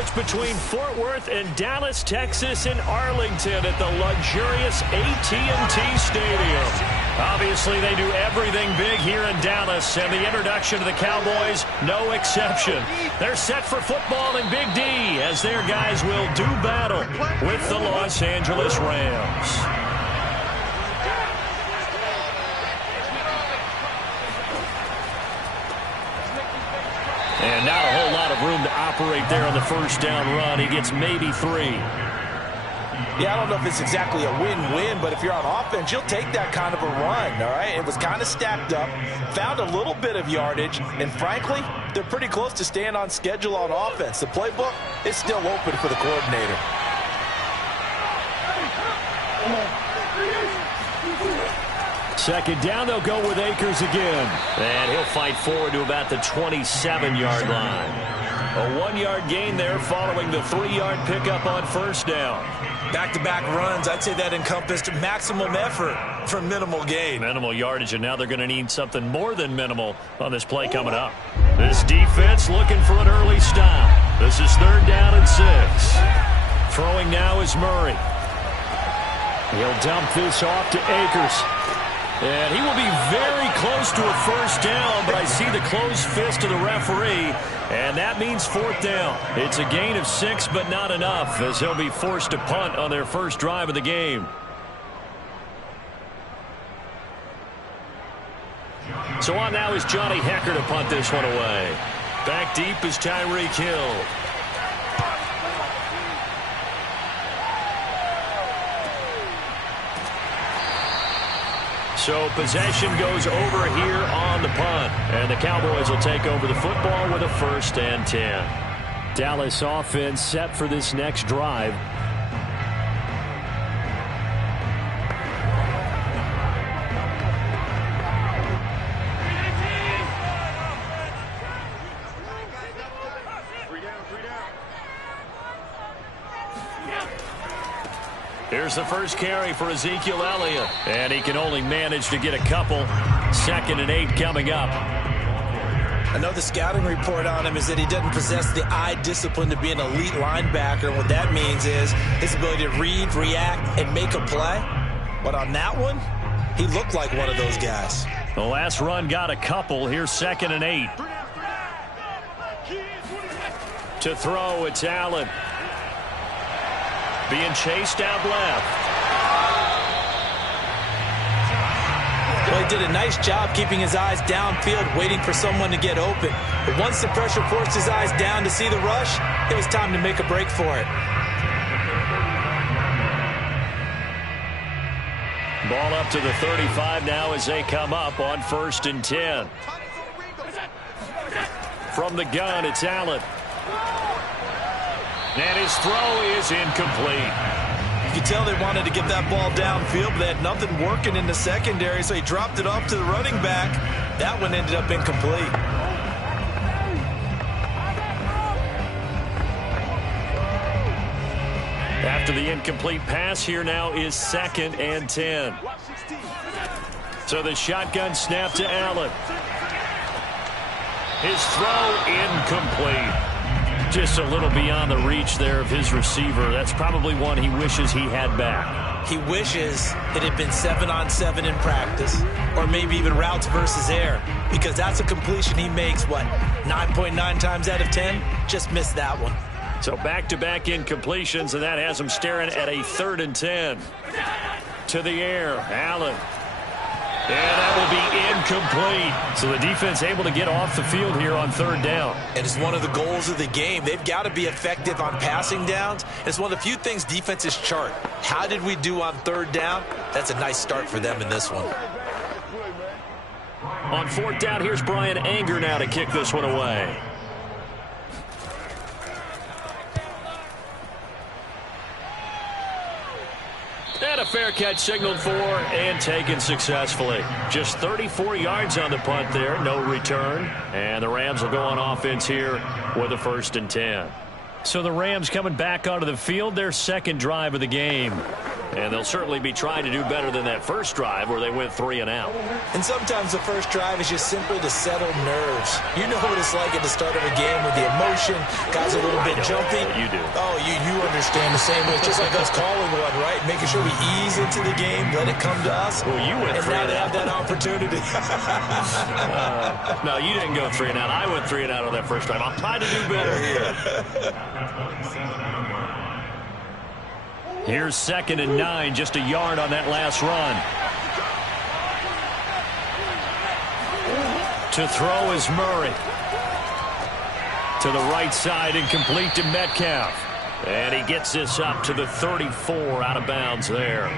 it's between Fort Worth and Dallas, Texas, and Arlington at the luxurious AT&T Stadium. Obviously, they do everything big here in Dallas, and the introduction to the Cowboys, no exception. They're set for football in Big D as their guys will do battle with the Los Angeles Rams. And not a whole lot of room to operate there on the first down run. He gets maybe 3. Yeah, I don't know if it's exactly a win-win, but if you're on offense, you'll take that kind of a run, all right? It was kind of stacked up, found a little bit of yardage, and frankly, they're pretty close to staying on schedule on offense. The playbook is still open for the coordinator. Second down, they'll go with Akers again. And he'll fight forward to about the 27-yard line. A 1-yard gain there following the 3-yard pickup on first down. Back-to-back runs, I'd say that encompassed maximum effort for minimal gain. Minimal yardage, and now they're going to need something more than minimal on this play coming up. This defense looking for an early stop. This is 3rd down and 6. Throwing now is Murray. He'll dump this off to Akers. And he will be very close to a first down, but I see the closed fist of the referee, and that means 4th down. It's a gain of 6, but not enough, as he'll be forced to punt on their first drive of the game. So on now is Johnny Hecker to punt this one away. Back deep is Tyreek Hill. So possession goes over here on the punt. And the Cowboys will take over the football with a 1st and 10. Dallas offense set for this next drive. Here's the first carry for Ezekiel Elliott. And he can only manage to get a couple. 2nd and 8 coming up. I know the scouting report on him is that he doesn't possess the eye discipline to be an elite linebacker. And what that means is his ability to read, react, and make a play. But on that one, he looked like one of those guys. The last run got a couple. Here's 2nd and 8. To throw, it's Allen. Being chased out left. Well, he did a nice job keeping his eyes downfield, waiting for someone to get open. But once the pressure forced his eyes down to see the rush, it was time to make a break for it. Ball up to the 35 now as they come up on 1st and 10. From the gun, it's Allen. And his throw is incomplete. You could tell they wanted to get that ball downfield, but they had nothing working in the secondary, so he dropped it off to the running back. That one ended up incomplete. After the incomplete pass, here now is 2nd and 10. So the shotgun snap to Allen. His throw incomplete. Just a little beyond the reach there of his receiver. That's probably one he wishes he had back. He wishes it had been 7-on-7 in practice, or maybe even routes versus air, because that's a completion he makes, 9.9 times out of 10? Just missed that one. So back-to-back incompletions, and that has him staring at a 3rd and 10. To the air, Allen. And that will be incomplete. So the defense able to get off the field here on 3rd down. And it's one of the goals of the game. They've got to be effective on passing downs. It's one of the few things defenses chart. How did we do on 3rd down? That's a nice start for them in this one. On 4th down, here's Brian Anger now to kick this one away. And a fair catch signaled for and taken successfully. Just 34 yards on the punt there, no return. And the Rams will go on offense here with a 1st and 10. So the Rams coming back onto the field, their 2nd drive of the game. And they'll certainly be trying to do better than that first drive where they went 3 and out. And sometimes the first drive is just simply to settle nerves. You know what it's like at the start of a game with the emotion. Guys are a little bit jumpy. You do. Oh, you understand the same way. It's just like us calling one, right? Making sure we ease into the game, let it come to us. Well, you went 3 and and now they have that opportunity. No, you didn't go 3 and out. I went 3 and out on that first drive. I'm trying to do better here. Here's 2nd and 9, just a yard on that last run. To throw is Murray. To the right side and complete to Metcalf. And he gets this up to the 34 out of bounds there.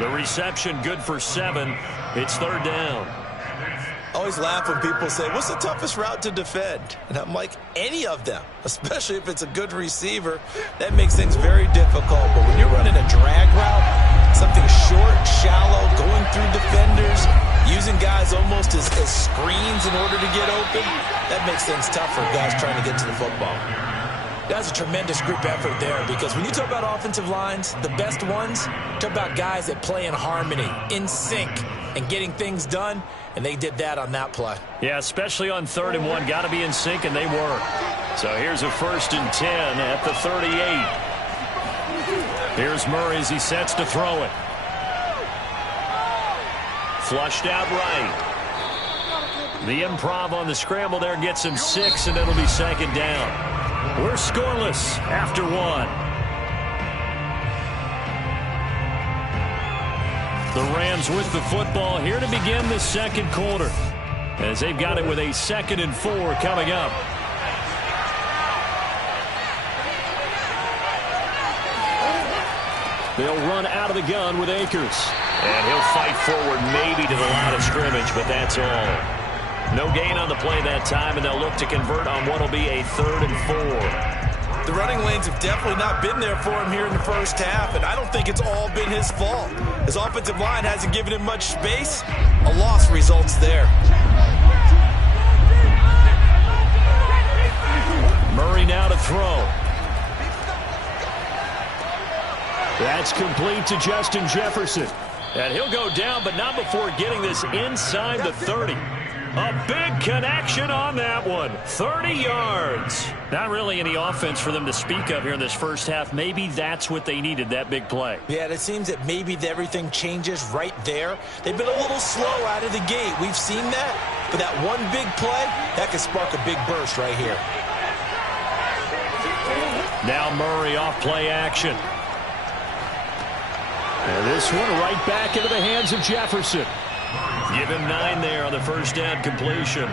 The reception good for 7. It's 3rd down. I always laugh when people say, what's the toughest route to defend? And I'm like, any of them, especially if it's a good receiver. That makes things very difficult. But when you're running a drag route, something short, shallow, going through defenders, using guys almost as screens in order to get open, that makes things tough for guys trying to get to the football. That's a tremendous group effort there, because when you talk about offensive lines, the best ones, talk about guys that play in harmony, in sync, and getting things done, and they did that on that play. Yeah, especially on 3rd and 1. Got to be in sync, and they were. So here's a 1st and 10 at the 38. Here's Murray as he sets to throw it. Flushed out right. The improv on the scramble there gets him 6, and it'll be 2nd down. We're scoreless after 1. The Rams with the football here to begin the 2nd quarter, as they've got it with a 2nd and 4 coming up. They'll run out of the gun with Akers. And he'll fight forward maybe to the line of scrimmage, but that's all. No gain on the play that time, and they'll look to convert on what will be a 3rd and 4. The running lanes have definitely not been there for him here in the first half, and I don't think it's all been his fault. His offensive line hasn't given him much space. A loss results there. Murray now to throw. That's complete to Justin Jefferson. And he'll go down, but not before getting this inside the 30. A big connection on that one. 30 yards. Not really any offense for them to speak of here in this first half. Maybe that's what they needed, that big play. Yeah, and it seems that maybe everything changes right there. They've been a little slow out of the gate. We've seen that. But that one big play, that could spark a big burst right here. Now Murray off play action. And this one right back into the hands of Jefferson. Give him 9 there on the first down completion.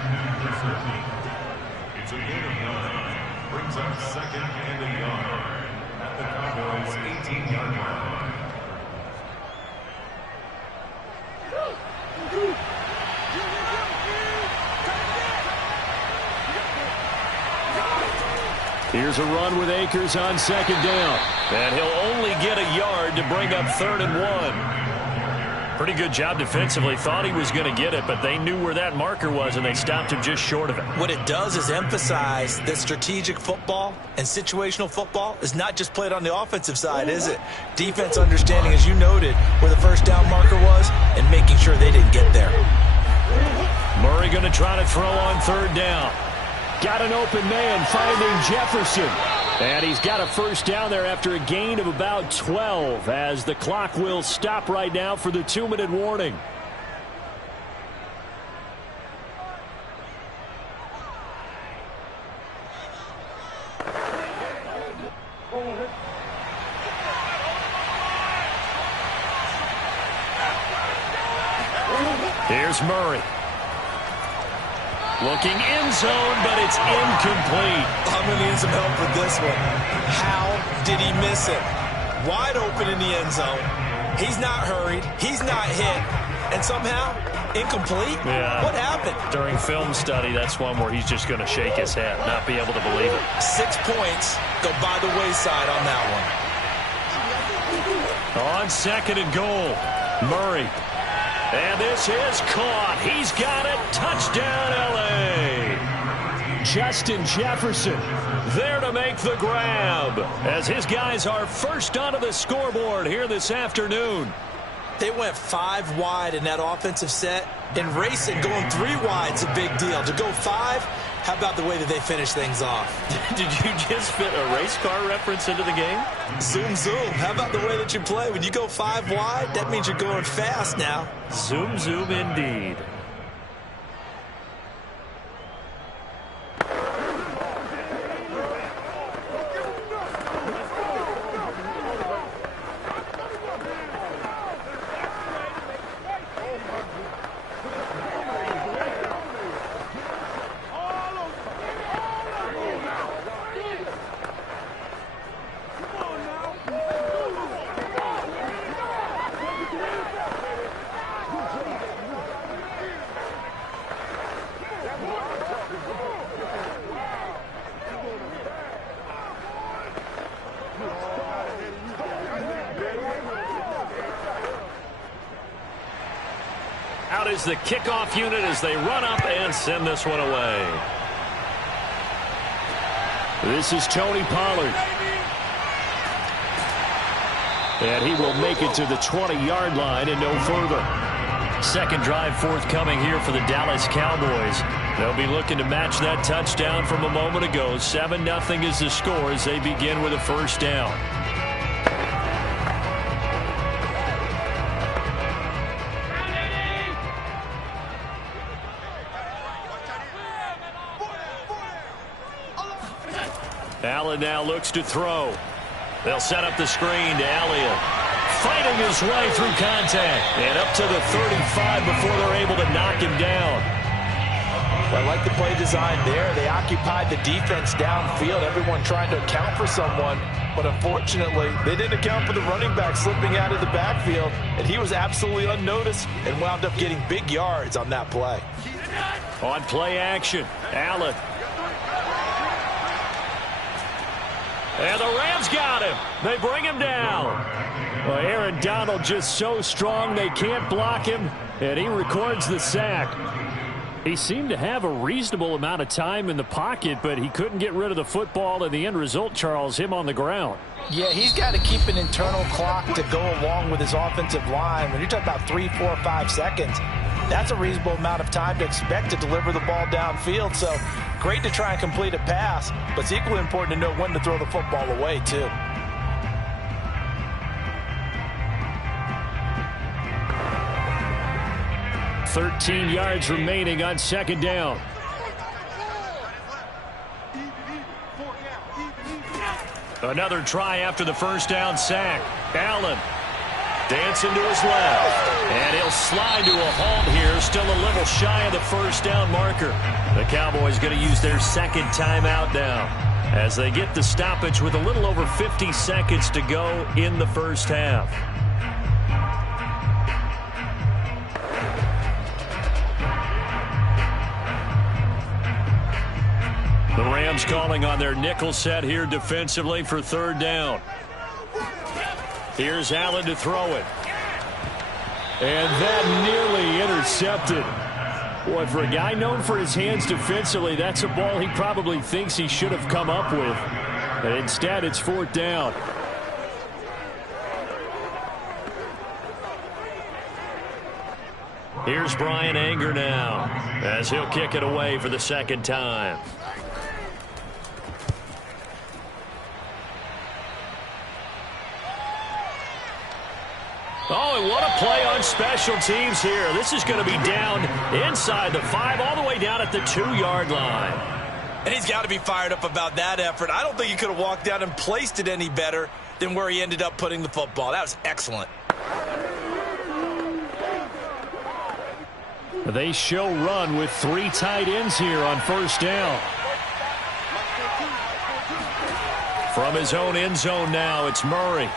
It's a gain of 9. Brings up 2nd and a yard at the Cowboys' 18-yard line. Here's a run with Akers on 2nd down. And he'll only get a yard to bring up 3rd and 1. Pretty good job defensively. Thought he was going to get it, but they knew where that marker was, and they stopped him just short of it. What it does is emphasize that strategic football and situational football is not just played on the offensive side, is it? Defense understanding, as you noted, where the first down marker was and making sure they didn't get there. Murray going to try to throw on 3rd down. Got an open man finding Jefferson. And he's got a first down there after a gain of about 12, as the clock will stop right now for the 2-minute warning. Here's Murray. Looking end zone, but it's incomplete. I'm going to need some help with this one. How did he miss it? Wide open in the end zone. He's not hurried. He's not hit. And somehow, incomplete? Yeah. What happened? During film study, that's one where he's just going to shake his head, not be able to believe it. 6 points go by the wayside on that one. On 2nd and goal, Murray. And this is caught. He's got it. Touchdown, L.A. Justin Jefferson there to make the grab as his guys are first onto the scoreboard here this afternoon. They went 5 wide in that offensive set. In racing, going 3 wide is a big deal. To go 5, how about the way that they finish things off? Did you just fit a race car reference into the game? Zoom, zoom. How about the way that you play? When you go 5 wide, that means you're going fast now. Zoom, zoom indeed. Out is the kickoff unit as they run up and send this one away. This is Tony Pollard. And he will make it to the 20-yard line and no further. Second drive forthcoming here for the Dallas Cowboys. They'll be looking to match that touchdown from a moment ago. 7-0 is the score as they begin with a first down. Allen now looks to throw. They'll set up the screen to Elliott. Fighting his way through contact. And up to the 35 before they're able to knock him down. Well, I like the play design there. They occupied the defense downfield. Everyone trying to account for someone. But unfortunately, they didn't account for the running back slipping out of the backfield. And he was absolutely unnoticed and wound up getting big yards on that play. On play action, Allen. And the Rams got him. They bring him down. Well, Aaron Donald just so strong they can't block him, and he records the sack. He seemed to have a reasonable amount of time in the pocket, but he couldn't get rid of the football, and the end result, Charles, him on the ground. Yeah, he's got to keep an internal clock to go along with his offensive line. When you're talking about 3, 4, 5 seconds, that's a reasonable amount of time to expect to deliver the ball downfield. So great to try and complete a pass, but it's equally important to know when to throw the football away, too. "13 yards remaining on second down. Another try after the first down sack. Allen dancing to his left. And he'll slide to a halt here. Still a little shy of the first down marker. The Cowboys going to use their second timeout now as they get the stoppage with a little over 50 seconds to go in the first half. The Rams calling on their nickel set here defensively for third down. Here's Allen to throw it. And that nearly intercepted. Boy, for a guy known for his hands defensively, that's a ball he probably thinks he should have come up with. And instead, it's fourth down. Here's Brian Anger now as he'll kick it away for the second time. Oh, and what a play on special teams here. This is going to be down inside the 5, all the way down at the 2-yard line. And he's got to be fired up about that effort. I don't think he could have walked out and placed it any better than where he ended up putting the football. That was excellent. They show run with 3 tight ends here on first down. From his own end zone now, it's Murray.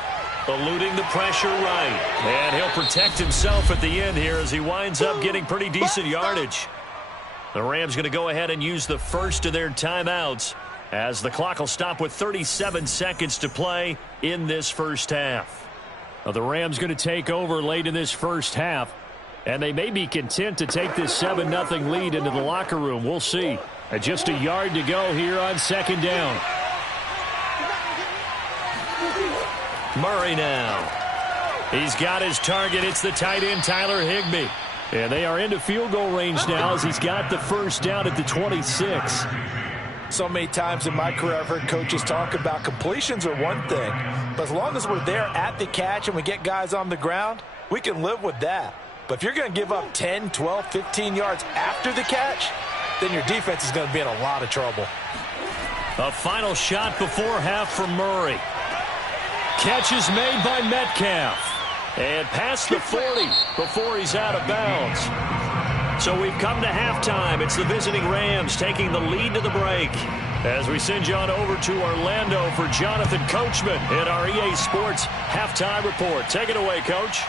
Eluding the pressure right. And he'll protect himself at the end here as he winds up getting pretty decent yardage. The Rams going to go ahead and use the first of their timeouts as the clock will stop with 37 seconds to play in this first half. Now, the Rams going to take over late in this first half, and they may be content to take this 7-0 lead into the locker room. We'll see. Just a yard to go here on second down. Murray now. He's got his target. It's the tight end, Tyler Higbee. And they are into field goal range now as he's got the first down at the 26. So many times in my career I've heard coaches talk about completions are one thing, but as long as we're there at the catch and we get guys on the ground, we can live with that. But if you're going to give up 10, 12, 15 yards after the catch, then your defense is going to be in a lot of trouble. A final shot before half from Murray. Catch is made by Metcalf. And past the 40 before he's out of bounds. So we've come to halftime. It's the visiting Rams taking the lead to the break. As we send you on over to Orlando for Jonathan Coachman in our EA Sports halftime report. Take it away, Coach.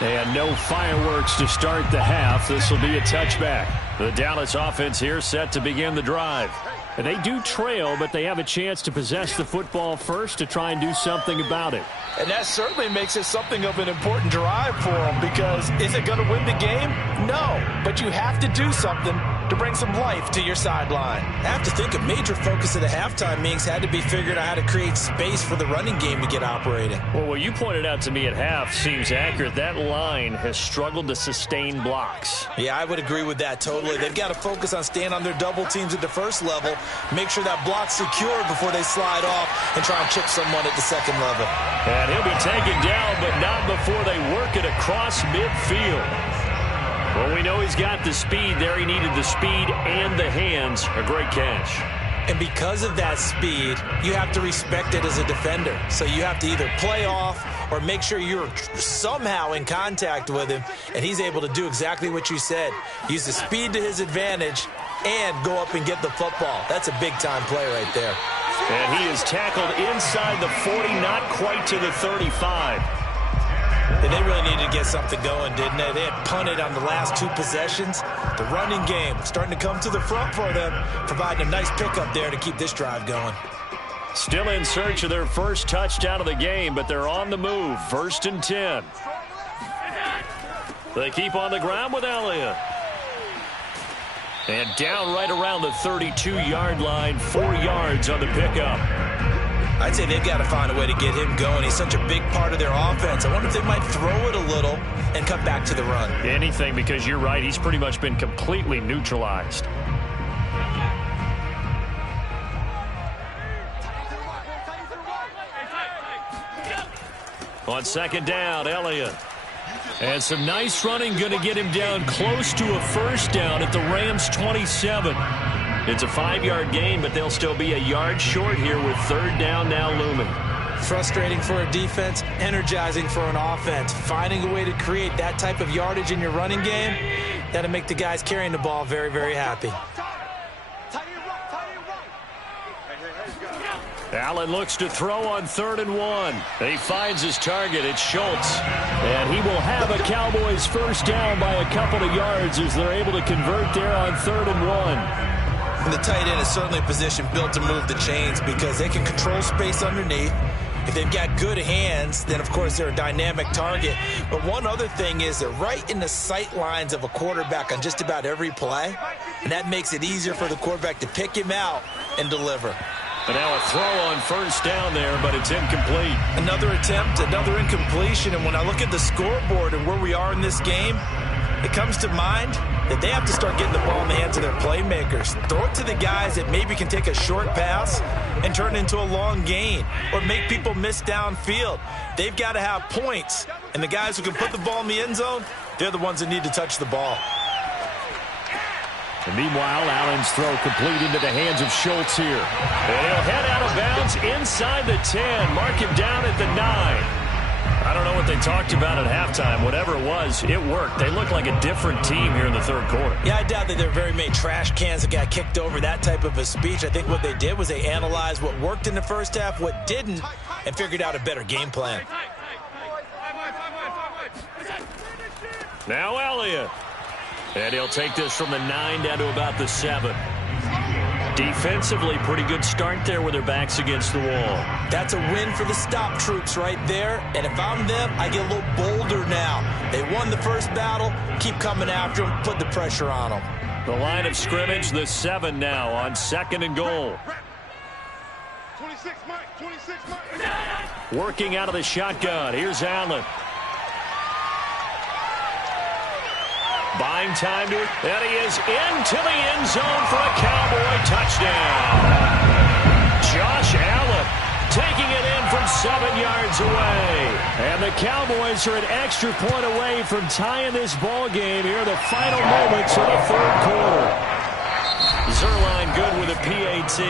And no fireworks to start the half. This will be a touchback. The Dallas offense here set to begin the drive. And they do trail, but they have a chance to possess the football first to try and do something about it. And that certainly makes it something of an important drive for them, because is it going to win the game? No, but you have to do something to bring some life to your sideline. I have to think a major focus of the halftime meetings had to be figuring out how to create space for the running game to get operating. Well, what you pointed out to me at half seems accurate. That line has struggled to sustain blocks. Yeah, I would agree with that totally. They've got to focus on staying on their double teams at the first level, make sure that block's secure before they slide off and try and chip someone at the second level. And he'll be taken down, but not before they work it across midfield. Well, we know he's got the speed there. He needed the speed and the hands. A great catch. And because of that speed, you have to respect it as a defender. So you have to either play off or make sure you're somehow in contact with him, and he's able to do exactly what you said. Use the speed to his advantage and go up and get the football. That's a big-time play right there. And he is tackled inside the 40, not quite to the 35. And they really needed to get something going, didn't they? They had punted on the last two possessions. The running game starting to come to the front for them, providing a nice pickup there to keep this drive going. Still in search of their first touchdown of the game, but they're on the move. 1st and 10. They keep on the ground with Elliott. And down right around the 32-yard line, 4 yards on the pickup. I'd say they've got to find a way to get him going. He's such a big part of their offense. I wonder if they might throw it a little and come back to the run. Anything, because you're right. He's pretty much been completely neutralized. On second down, Elliott. And some nice running going to get him down close to a first down at the Rams' 27. It's a 5-yard gain, but they'll still be a yard short here with 3rd down now looming. Frustrating for a defense, energizing for an offense. Finding a way to create that type of yardage in your running game, that'll make the guys carrying the ball very, very happy. Allen looks to throw on 3rd and 1. He finds his target. It's Schultz. And he will have a Cowboys first down by a couple of yards as they're able to convert there on 3rd and 1. And the tight end is certainly a position built to move the chains because they can control space underneath. If they've got good hands, then, of course, they're a dynamic target. But one other thing is they're right in the sight lines of a quarterback on just about every play, and that makes it easier for the quarterback to pick him out and deliver. But now a throw on first down there, but it's incomplete. Another attempt, another incompletion, and when I look at the scoreboard and where we are in this game, it comes to mind that they have to start getting the ball in the hands of their playmakers. Throw it to the guys that maybe can take a short pass and turn it into a long gain or make people miss downfield. They've got to have points, and the guys who can put the ball in the end zone, they're the ones that need to touch the ball. And meanwhile, Allen's throw complete into the hands of Schultz here. And he'll head out of bounds inside the 10. Mark him down at the 9. I don't know what they talked about at halftime. Whatever it was, it worked. They look like a different team here in the 3rd quarter. Yeah, I doubt that there are very many trash cans that got kicked over that type of a speech. I think what they did was they analyzed what worked in the first half, what didn't, and figured out a better game plan. Now Elliott. And he'll take this from the 9 down to about the 7. Defensively, pretty good start there with their backs against the wall. That's a win for the stop troops right there. And if I'm them, I get a little bolder now. They won the first battle. Keep coming after them. Put the pressure on them. The line of scrimmage, the 7 now on 2nd and goal. 26, Mike. 26, Mike. Working out of the shotgun. Here's Allen. Buying time to it. And he is into the end zone for a Cowboy touchdown. Josh Allen taking it in from 7 yards away. And the Cowboys are an extra point away from tying this ball game here in the final moments of the 3rd quarter. Zerline good with a PAT.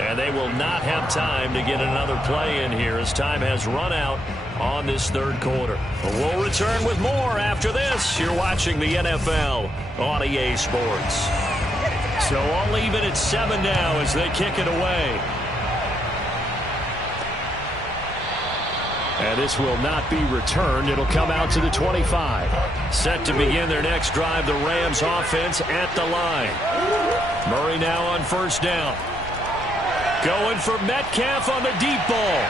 And they will not have time to get another play in here as time has run out on this 3rd quarter. We'll return with more after this. You're watching the NFL on EA Sports. So all even at 7 now as they kick it away. And this will not be returned. It'll come out to the 25. Set to begin their next drive, the Rams offense at the line. Murray now on 1st down. Going for Metcalf on the deep ball.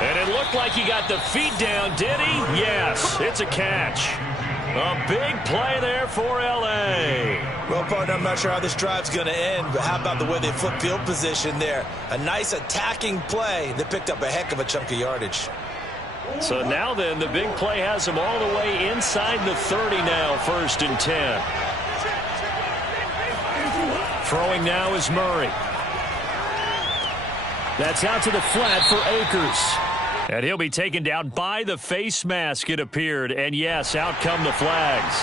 And it looked like he got the feet down, did he? Yes, it's a catch. A big play there for L.A. Well, partner, I'm not sure how this drive's going to end, but how about the way they flip field position there? A nice attacking play that picked up a heck of a chunk of yardage. So now then, the big play has him all the way inside the 30 now, 1st and 10. Throwing now is Murray. That's out to the flat for Akers. And he'll be taken down by the face mask, it appeared. And yes, out come the flags.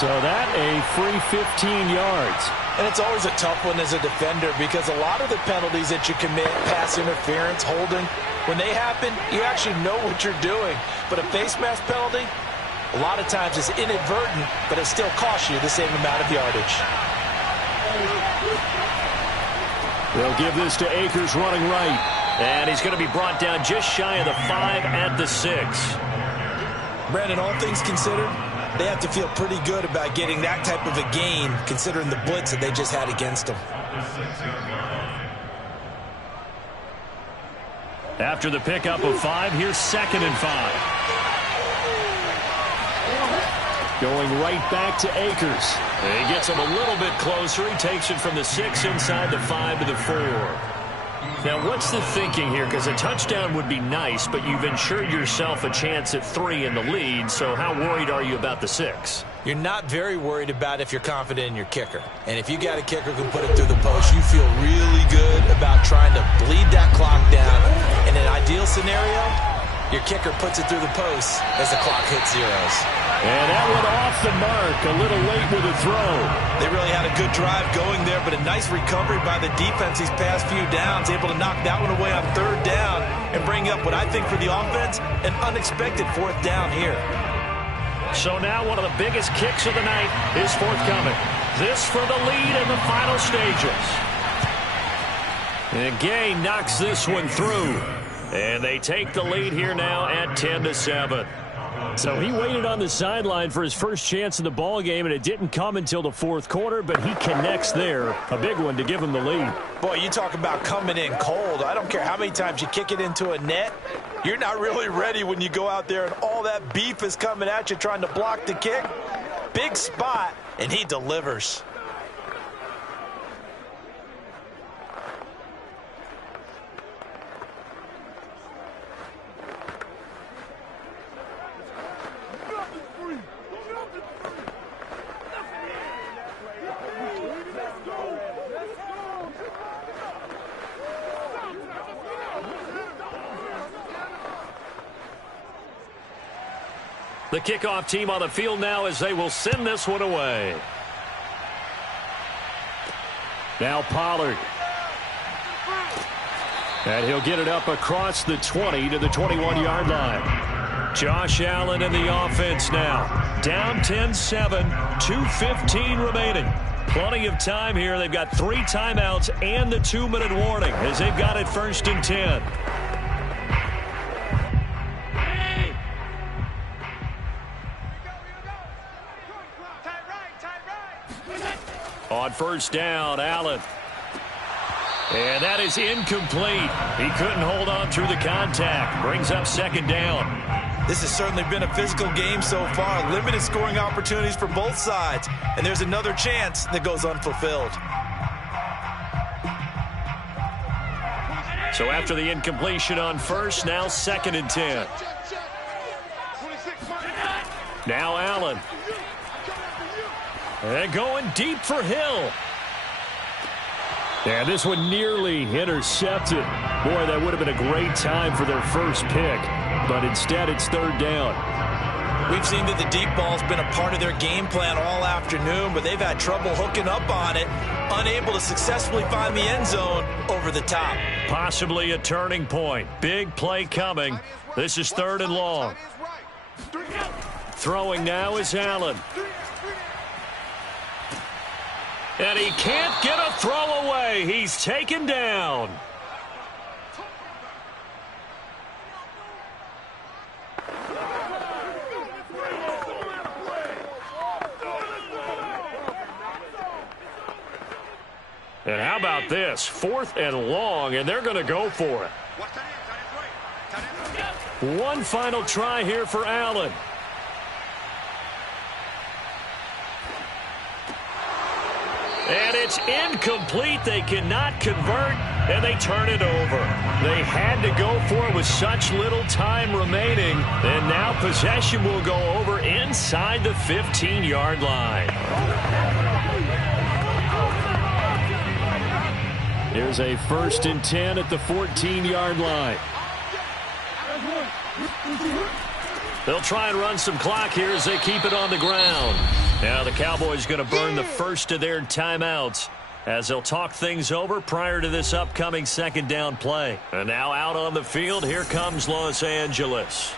So that a free 15 yards. And it's always a tough one as a defender because a lot of the penalties that you commit, pass interference, holding, when they happen, you actually know what you're doing. But a face mask penalty, a lot of times it's inadvertent, but it still costs you the same amount of yardage. They'll give this to Akers running right. And he's going to be brought down just shy of the 5 at the 6. Brandon, all things considered, they have to feel pretty good about getting that type of a gain considering the blitz that they just had against them. After the pickup of 5, here's 2nd and 5. Going right back to Akers. And he gets him a little bit closer. He takes it from the 6 inside the 5 to the 4. Now, what's the thinking here? Because a touchdown would be nice, but you've ensured yourself a chance at 3 in the lead, so how worried are you about the 6? You're not very worried about if you're confident in your kicker. And if you got a kicker who can put it through the post, you feel really good about trying to bleed that clock down. In an ideal scenario, your kicker puts it through the post as the clock hits zeros. And that went off the mark, a little late with a throw. They really had a good drive going there, but a nice recovery by the defense these past few downs, able to knock that one away on 3rd down and bring up what I think for the offense, an unexpected 4th down here. So now one of the biggest kicks of the night is forthcoming. This for the lead in the final stages. And Gay knocks this one through. And they take the lead here now at 10-7. So he waited on the sideline for his first chance in the ball game, and it didn't come until the 4th quarter, but he connects there. A big one to give him the lead. Boy, you talk about coming in cold. I don't care how many times you kick it into a net. You're not really ready when you go out there and all that beef is coming at you trying to block the kick. Big spot, and he delivers. The kickoff team on the field now as they will send this one away. Now Pollard. And he'll get it up across the 20 to the 21-yard line. Josh Allen in the offense now. Down 10-7, 2:15 remaining. Plenty of time here. They've got 3 timeouts and the 2-minute warning as they've got it 1st and 10. On 1st down, Allen. And that is incomplete. He couldn't hold on through the contact. Brings up 2nd down. This has certainly been a physical game so far. Limited scoring opportunities for both sides. And there's another chance that goes unfulfilled. So after the incompletion on first, now 2nd and 10. Now Allen. And going deep for Hill. And this one nearly intercepted. Boy, that would have been a great time for their first pick. But instead, it's 3rd down. We've seen that the deep ball's been a part of their game plan all afternoon, but they've had trouble hooking up on it, unable to successfully find the end zone over the top. Possibly a turning point. Big play coming. This is 3rd and long. Throwing now is Allen. And he can't get a throw away. He's taken down. And how about this? 4th and long, and they're going to go for it. One final try here for Allen. And it's incomplete. They cannot convert, and they turn it over. They had to go for it with such little time remaining, and now possession will go over inside the 15-yard line. Here's a 1st and 10 at the 14-yard line. They'll try and run some clock here as they keep it on the ground. Now the Cowboys going to burn the first of their timeouts as they'll talk things over prior to this upcoming 2nd down play. And now out on the field, here comes Los Angeles.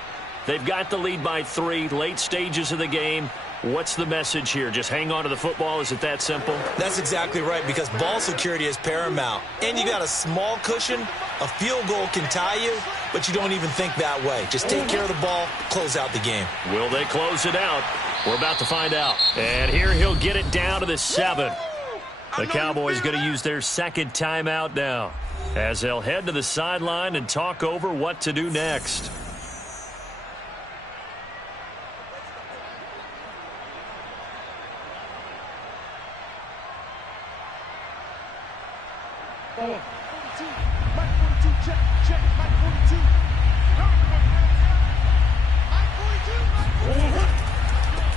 They've got the lead by 3, late stages of the game. What's the message here? Just hang on to the football? Is it that simple? That's exactly right, because ball security is paramount. And you got a small cushion. A field goal can tie you, but you don't even think that way. Just take care of the ball, close out the game. Will they close it out? We're about to find out. And here he'll get it down to the 7. The Cowboys going to use their 2nd timeout now as they'll head to the sideline and talk over what to do next.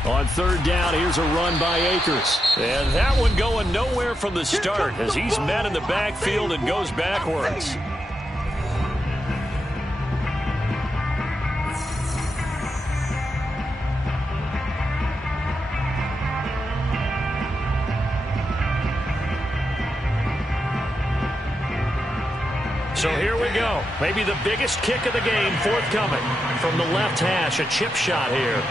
On 3rd down, here's a run by Akers. And that one going nowhere from the start as he's met in the backfield and goes backwards. So here we go. Maybe the biggest kick of the game forthcoming from the left hash. A chip shot here.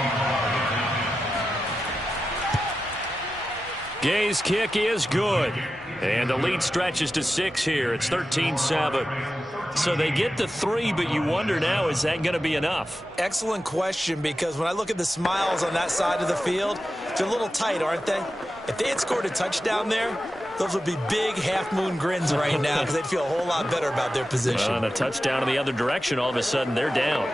Gay's kick is good. And the lead stretches to 6 here. It's 13-7. So they get to 3, but you wonder now, is that going to be enough? Excellent question, because when I look at the smiles on that side of the field, they're a little tight, aren't they? If they had scored a touchdown there, those would be big half-moon grins right now because they'd feel a whole lot better about their position. And a touchdown in the other direction, all of a sudden they're down.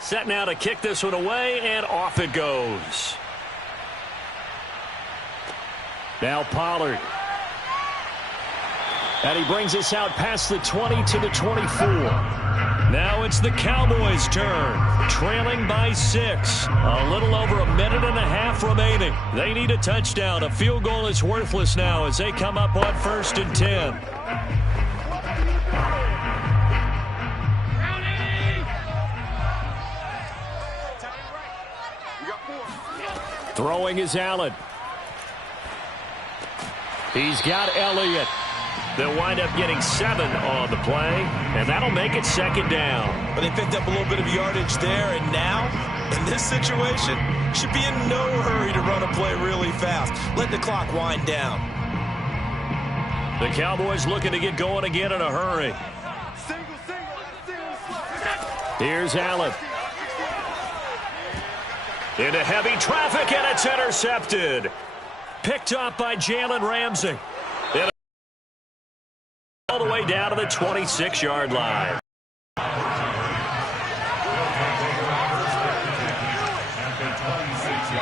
Set now to kick this one away, and off it goes. Now Pollard. And he brings us out past the 20 to the 24. Now it's the Cowboys' turn, trailing by 6. A little over a minute and a half remaining. They need a touchdown. A field goal is worthless now as they come up on 1st and 10. Throwing is Allen. He's got Elliott. They'll wind up getting 7 on the play, and that'll make it 2nd down. But they picked up a little bit of yardage there, and now in in this situation should be in no hurry to run a play really fast. Let the clock wind down. The Cowboys looking to get going again in a hurry. Here's Allen. Into heavy traffic, and it's intercepted. Picked up by Jalen Ramsey. All the way down to the 26-yard line.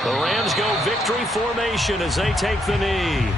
The Rams go victory formation as they take the knee.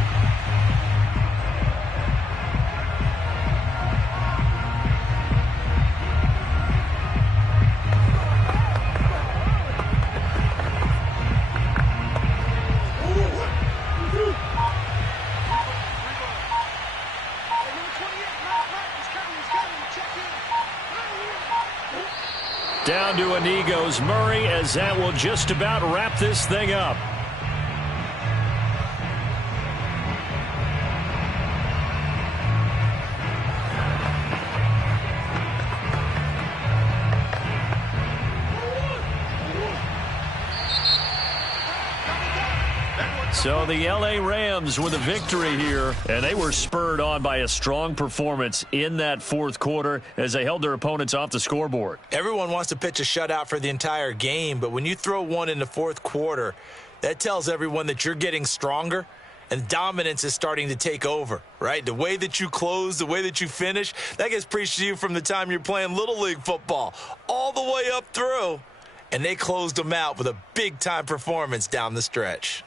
Down to a knee goes Murray, as that will just about wrap this thing up. So the L.A. Rams with a victory here, and they were spurred on by a strong performance in that fourth quarter as they held their opponents off the scoreboard. Everyone wants to pitch a shutout for the entire game, but when you throw one in the fourth quarter, that tells everyone that you're getting stronger and dominance is starting to take over, right? The way that you close, the way that you finish, that gets preached to you from the time you're playing Little League football all the way up through, and they closed them out with a big-time performance down the stretch.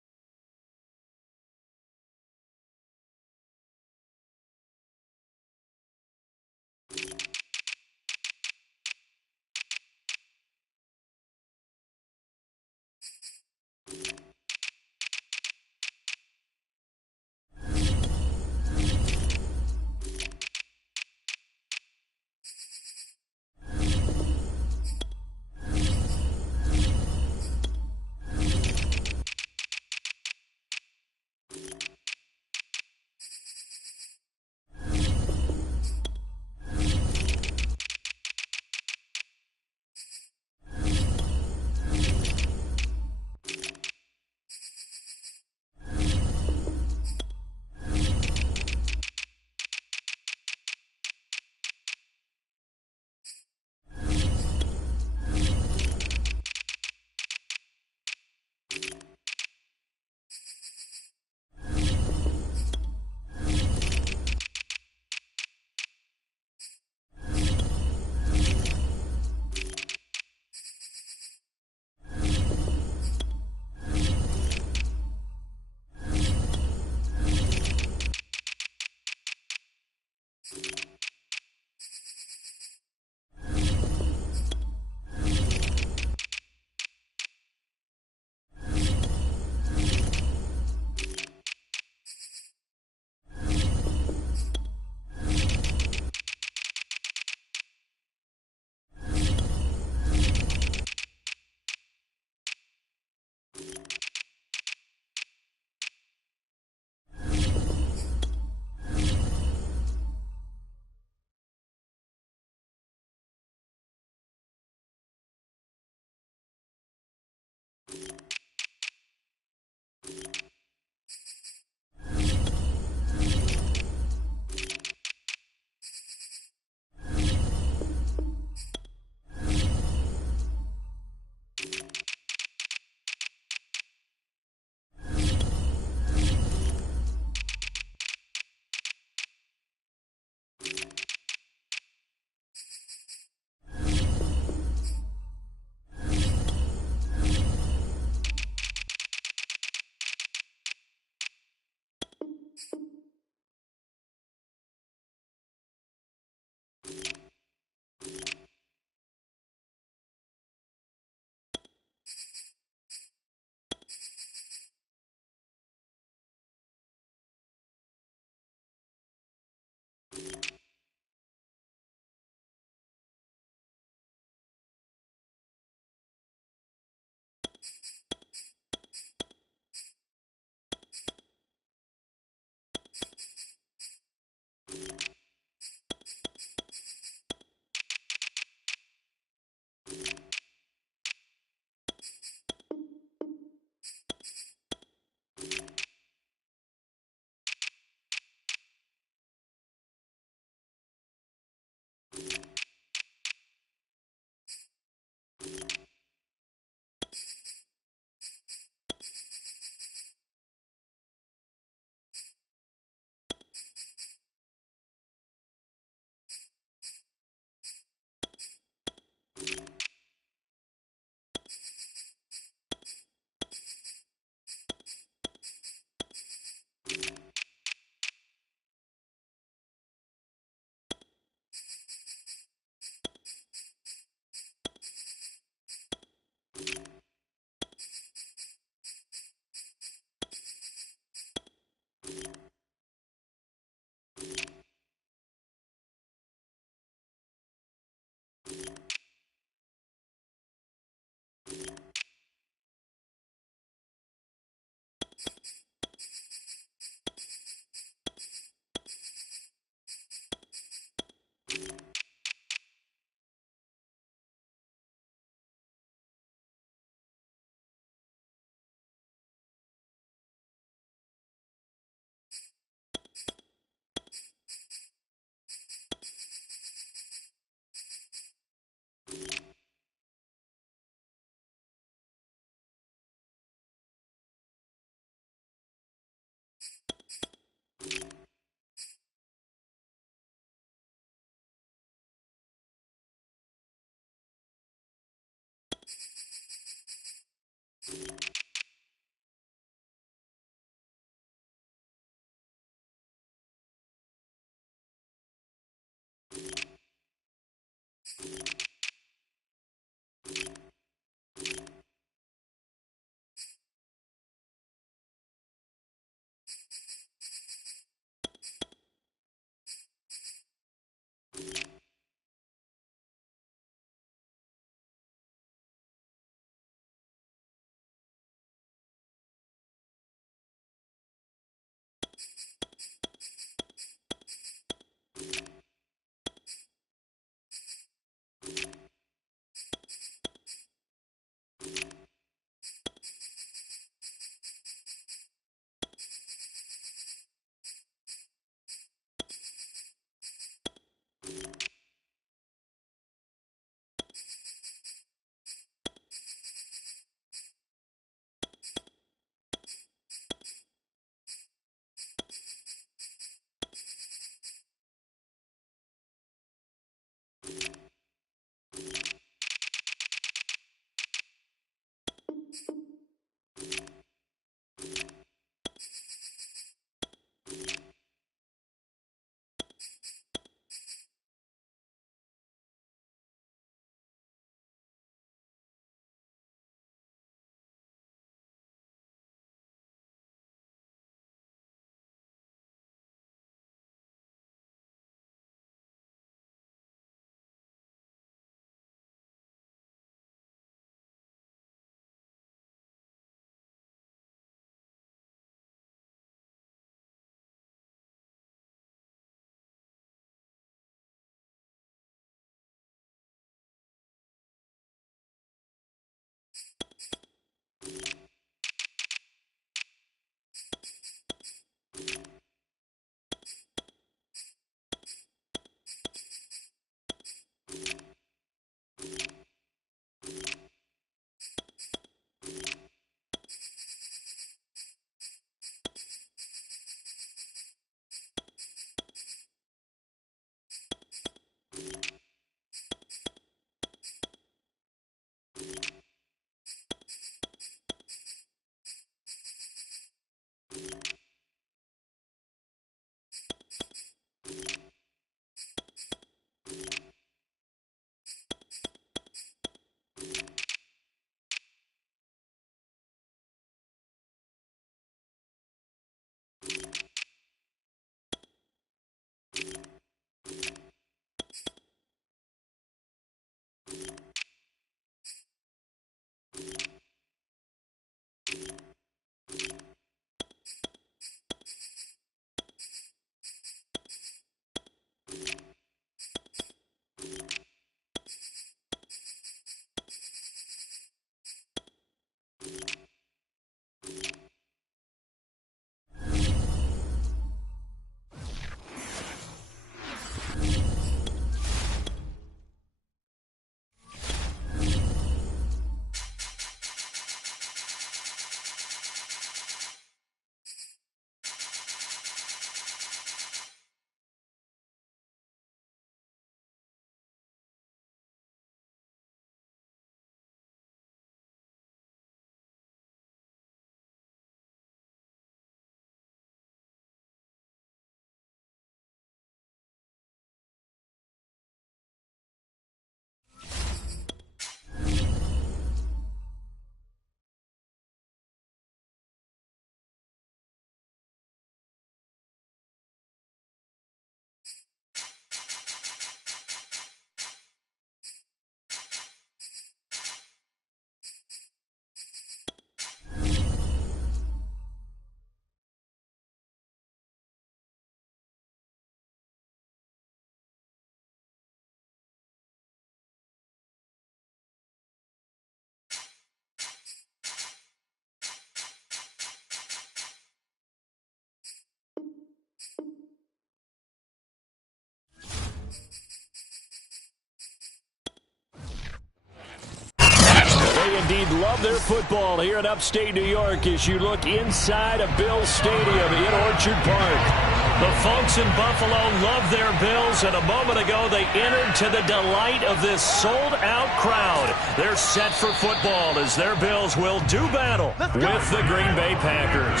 They indeed love their football here in upstate New York as you look inside of Bills Stadium in Orchard Park. The folks in Buffalo love their Bills, and a moment ago they entered to the delight of this sold-out crowd. They're set for football as their Bills will do battle with the Green Bay Packers.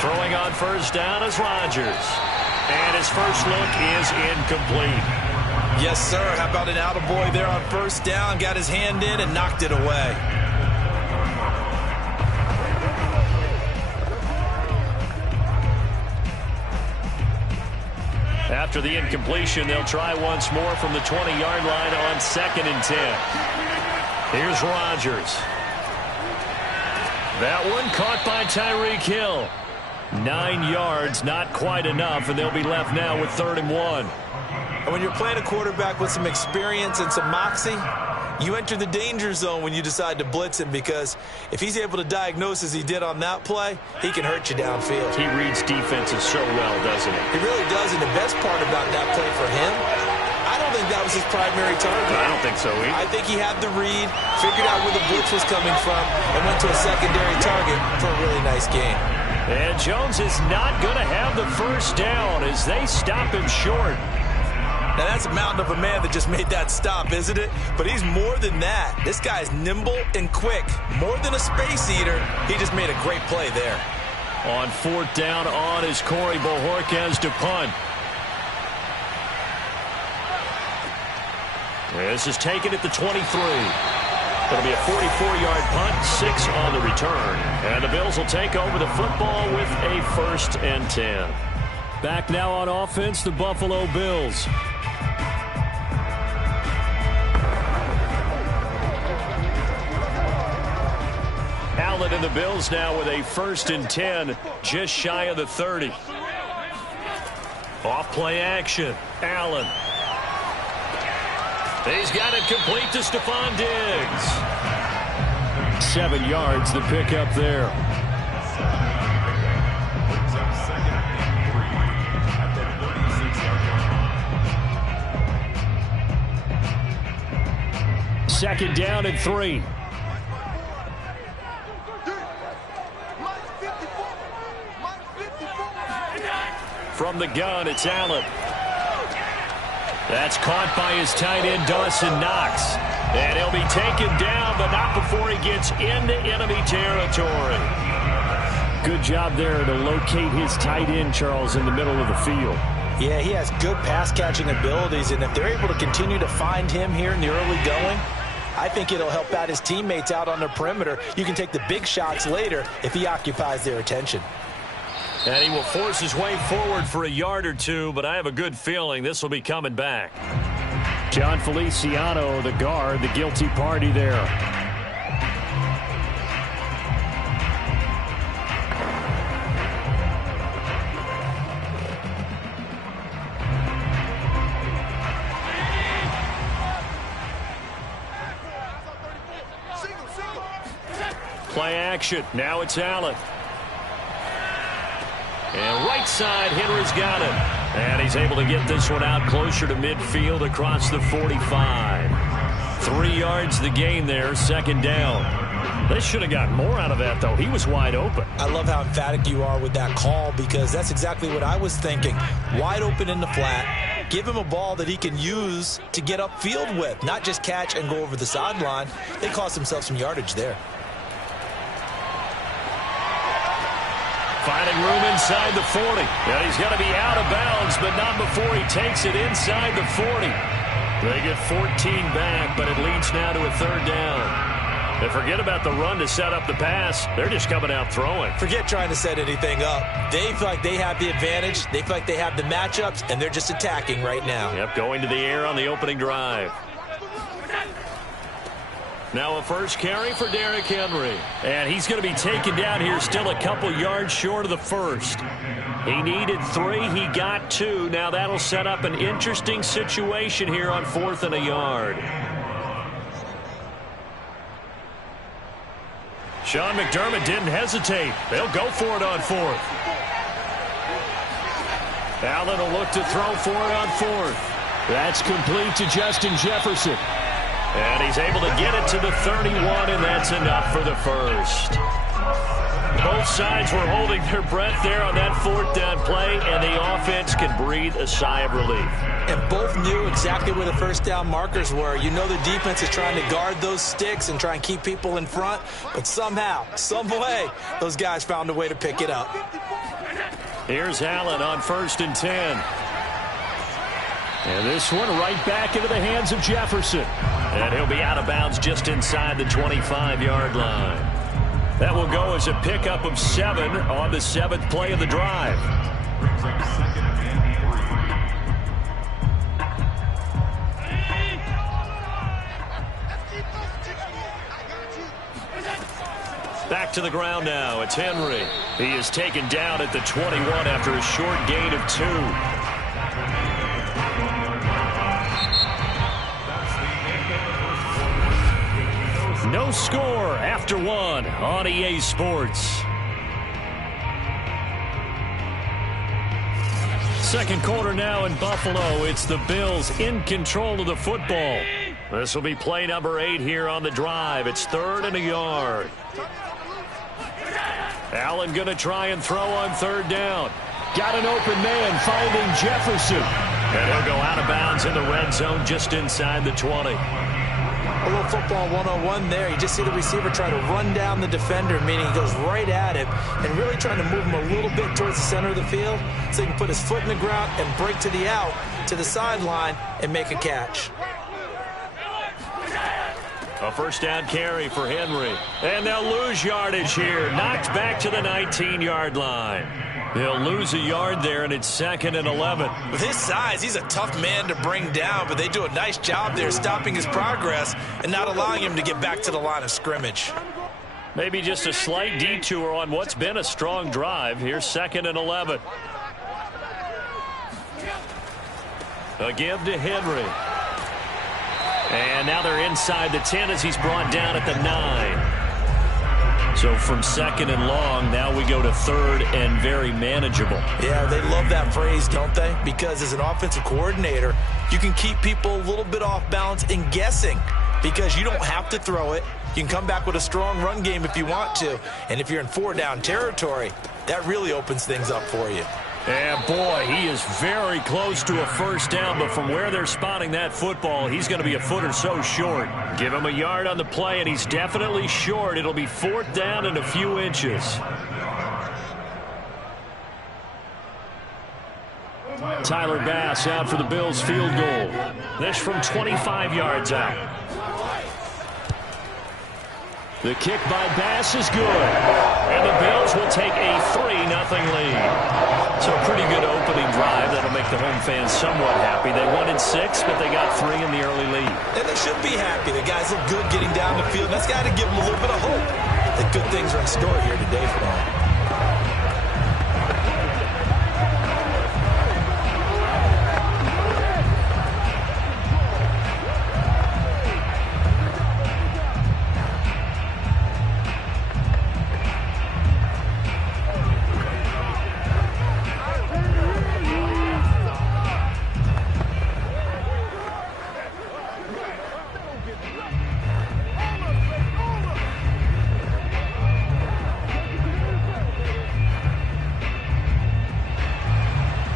Throwing on first down is Rodgers. And his first look is incomplete. Yes, sir. How about an attaboy there on first down? Got his hand in and knocked it away. After the incompletion, they'll try once more from the 20-yard line on 2nd and 10. Here's Rodgers. That one caught by Tyreek Hill. 9 yards, not quite enough, and they'll be left now with 3rd and 1. And when you're playing a quarterback with some experience and some moxie, you enter the danger zone when you decide to blitz him, because if he's able to diagnose as he did on that play, he can hurt you downfield. He reads defenses so well, doesn't he? He really does, and the best part about that play for him, I don't think that was his primary target. I don't think so either. I think he had the read, figured out where the blitz was coming from, and went to a secondary target for a really nice game. And Jones is not going to have the first down as they stop him short. Now, that's a mountain of a man that just made that stop, isn't it? But he's more than that. This guy's nimble and quick. More than a space eater, he just made a great play there. On 4th down on is Corey Bojorquez to punt. This is taken at the 23. It'll be a 44-yard punt, 6 on the return. And the Bills will take over the football with a 1st and 10. Back now on offense, the Buffalo Bills. Allen and the Bills now with a 1st and 10, just shy of the 30. Off play action. Allen. He's got it complete to Stephon Diggs. 7 yards, the pickup there. Second down and 3. From the gun, it's Allen. That's caught by his tight end, Dawson Knox. And he'll be taken down, but not before he gets into enemy territory. Good job there to locate his tight end, Charles, in the middle of the field. Yeah, he has good pass-catching abilities, and if they're able to continue to find him here in the early going, I think it'll help out his teammates out on the perimeter. You can take the big shots later if he occupies their attention. And he will force his way forward for a yard or two, but I have a good feeling this will be coming back. John Feliciano, the guard, the guilty party there. Play action. Now it's Allen. And right side, Henry's got it. And he's able to get this one out closer to midfield across the 45. 3 yards the gain there, 2nd down. They should have gotten more out of that, though. He was wide open. I love how emphatic you are with that call, because that's exactly what I was thinking. Wide open in the flat. Give him a ball that he can use to get upfield with, not just catch and go over the sideline. They cost themselves some yardage there. Finding room inside the 40. And he's going to be out of bounds, but not before he takes it inside the 40. They get 14 back, but it leads now to a 3rd down. And forget about the run to set up the pass. They're just coming out throwing. Forget trying to set anything up. They feel like they have the advantage. They feel like they have the matchups, and they're just attacking right now. Yep, going to the air on the opening drive. Now a first carry for Derrick Henry. And he's going to be taken down here still a couple yards short of the first. He needed 3. He got 2. Now that'll set up an interesting situation here on 4th and a yard. Sean McDermott didn't hesitate. They'll go for it on 4th. Allen will look to throw for it on 4th. That's complete to Justin Jefferson. And he's able to get it to the 31, and that's enough for the first. Both sides were holding their breath there on that fourth down play, and the offense can breathe a sigh of relief. And both knew exactly where the first down markers were. You know the defense is trying to guard those sticks and try and keep people in front, but somehow, some way, those guys found a way to pick it up. Here's Allen on 1st and 10. And this one right back into the hands of Jefferson. And he'll be out of bounds just inside the 25-yard line. That will go as a pickup of 7 on the 7th play of the drive. Brings up 2nd and 3. Back to the ground now. It's Henry. He is taken down at the 21 after a short gain of 2. No score after 1 on EA Sports. Second quarter now in Buffalo. It's the Bills in control of the football. This will be play number 8 here on the drive. It's 3rd and a yard. Allen going to try and throw on 3rd down. Got an open man finding Jefferson. And he'll go out of bounds in the red zone just inside the 20. A little football 101 there. You just see the receiver try to run down the defender, meaning he goes right at him and really trying to move him a little bit towards the center of the field so he can put his foot in the ground and break to the out, to the sideline, and make a catch. A first down carry for Henry. And they'll lose yardage here. Knocked back to the 19-yard line. They'll lose a yard there, and it's 2nd and 11. With his size, he's a tough man to bring down, but they do a nice job there stopping his progress and not allowing him to get back to the line of scrimmage. Maybe just a slight detour on what's been a strong drive. Here's 2nd and 11. A give to Henry. And now they're inside the 10 as he's brought down at the 9. So from 2nd and long, now we go to 3rd and very manageable. Yeah, they love that phrase, don't they? Because as an offensive coordinator, you can keep people a little bit off balance and guessing because you don't have to throw it. You can come back with a strong run game if you want to. And if you're in 4-down territory, that really opens things up for you. And boy, he is very close to a first down, but from where they're spotting that football, he's going to be a foot or so short. Give him a yard on the play, and he's definitely short. It'll be 4th down and a few inches. Tyler Bass out for the Bills field goal. This from 25 yards out. The kick by Bass is good. And the Bills will take a 3-0 lead. So a pretty good opening drive. That'll make the home fans somewhat happy. They wanted 6, but they got 3 in the early lead. And they should be happy. The guys look good getting down the field. That's got to give them a little bit of hope that good things are in store here today for them.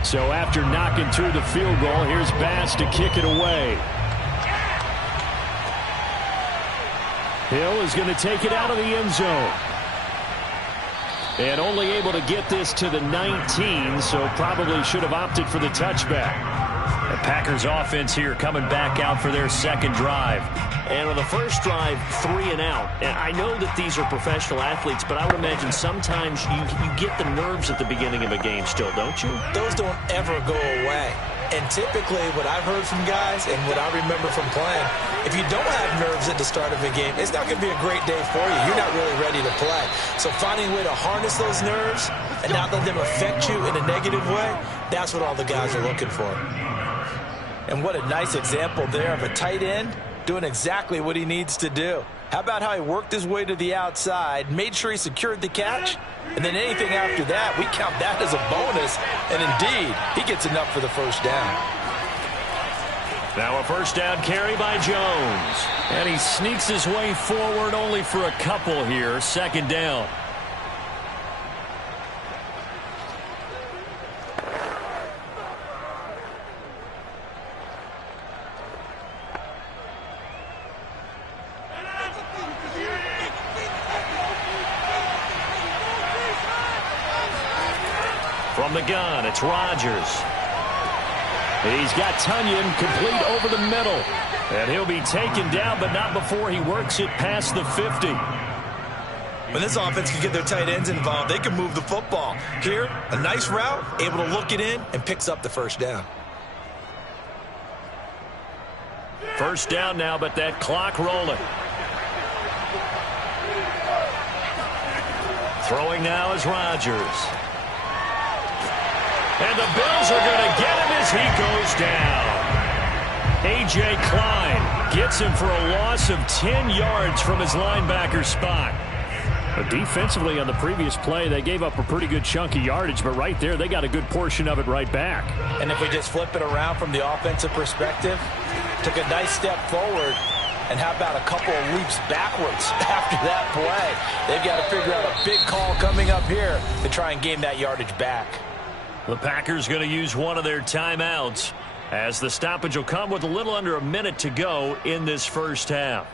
So after knocking through the field goal, here's Bass to kick it away. Hill is going to take it out of the end zone. And only able to get this to the 19, so probably should have opted for the touchback. The Packers offense here coming back out for their second drive. And on the first drive, 3 and out. And I know that these are professional athletes, but I would imagine sometimes you get the nerves at the beginning of a game still, don't you? Those don't ever go away. And typically what I've heard from guys and what I remember from playing, if you don't have nerves at the start of a game, it's not going to be a great day for you. You're not really ready to play. So finding a way to harness those nerves and not let them affect you in a negative way, that's what all the guys are looking for. And what a nice example there of a tight end doing exactly what he needs to do. How about how he worked his way to the outside, made sure he secured the catch, and then anything after that, we count that as a bonus, and indeed, he gets enough for the first down. Now a first down carry by Jones. And he sneaks his way forward only for a couple here. Second down. From the gun, it's Rodgers. He's got Tunyon complete over the middle. And he'll be taken down, but not before he works it past the 50. When this offense can get their tight ends involved, they can move the football. Here, a nice route, able to look it in, and picks up the first down. First down now, but that clock rolling. Throwing now is Rodgers. And the Bills are going to get him as he goes down. A.J. Klein gets him for a loss of 10 yards from his linebacker spot. But defensively on the previous play, they gave up a pretty good chunk of yardage, but right there, they got a good portion of it right back. And if we just flip it around from the offensive perspective, took a nice step forward, and how about a couple of leaps backwards after that play? They've got to figure out a big call coming up here to try and gain that yardage back. The Packers going to use one of their timeouts as the stoppage will come with a little under a minute to go in this first half.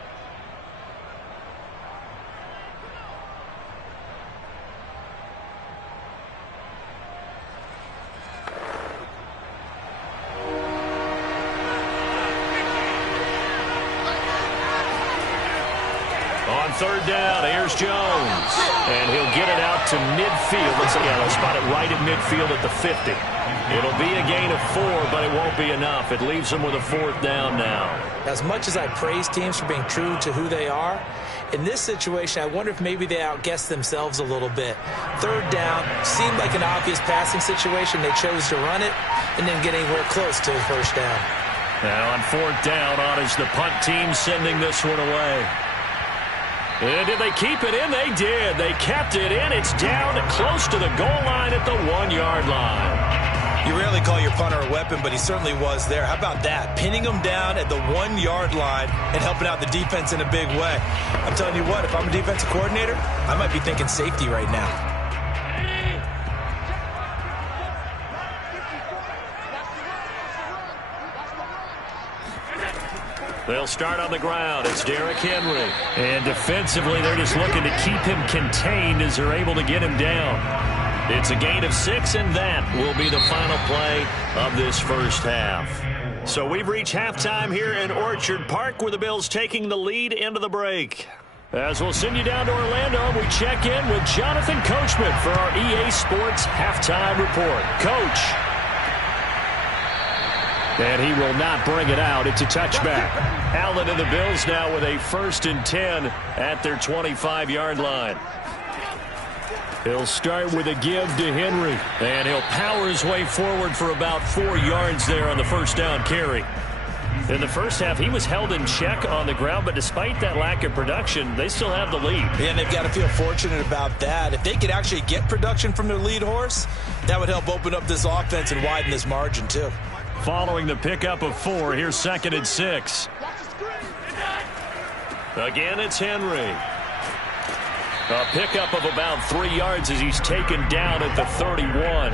On third down, here's Jones. And he'll get it out to midfield. They'll spot it right at midfield at the 50. It'll be a gain of 4, but it won't be enough. It leaves them with a fourth down now. As much as I praise teams for being true to who they are, in this situation, I wonder if maybe they outguessed themselves a little bit. Third down seemed like an obvious passing situation. They chose to run it and didn't get anywhere close to the first down. Now on fourth down, on is the punt team sending this one away. And did they keep it in? They did. They kept it in. It's down close to the goal line at the 1-yard line. You rarely call your punter a weapon, but he certainly was there. How about that? Pinning him down at the 1-yard line and helping out the defense in a big way. I'm telling you what, if I'm a defensive coordinator, I might be thinking safety right now. They'll start on the ground. It's Derrick Henry. And defensively, they're just looking to keep him contained as they're able to get him down. It's a gain of 6, and that will be the final play of this first half. So we've reached halftime here in Orchard Park, where the Bills taking the lead into the break. As we'll send you down to Orlando, we check in with Jonathan Coachman for our EA Sports Halftime Report. Coach. And he will not bring it out. It's a touchback. Allen and the Bills now with a 1st and 10 at their 25-yard line. He'll start with a give to Henry. And he'll power his way forward for about 4 yards there on the first down carry. In the first half, he was held in check on the ground, but despite that lack of production, they still have the lead. Yeah, and they've got to feel fortunate about that. If they could actually get production from their lead horse, that would help open up this offense and widen this margin, too. Following the pickup of 4, here's 2nd and 6. Again, it's Henry. A pickup of about 3 yards as he's taken down at the 31.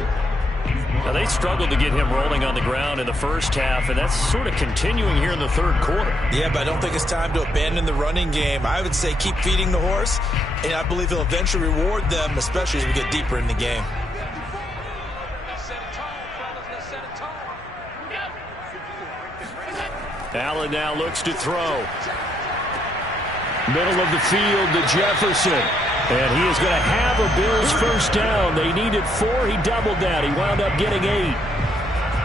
Now, they struggled to get him rolling on the ground in the first half, and that's sort of continuing here in the third quarter. Yeah, but I don't think it's time to abandon the running game. I would say keep feeding the horse, and I believe he'll eventually reward them, especially as we get deeper in the game. Allen now looks to throw. Middle of the field to Jefferson. And he is going to have a Bills first down. They needed 4. He doubled that. He wound up getting 8.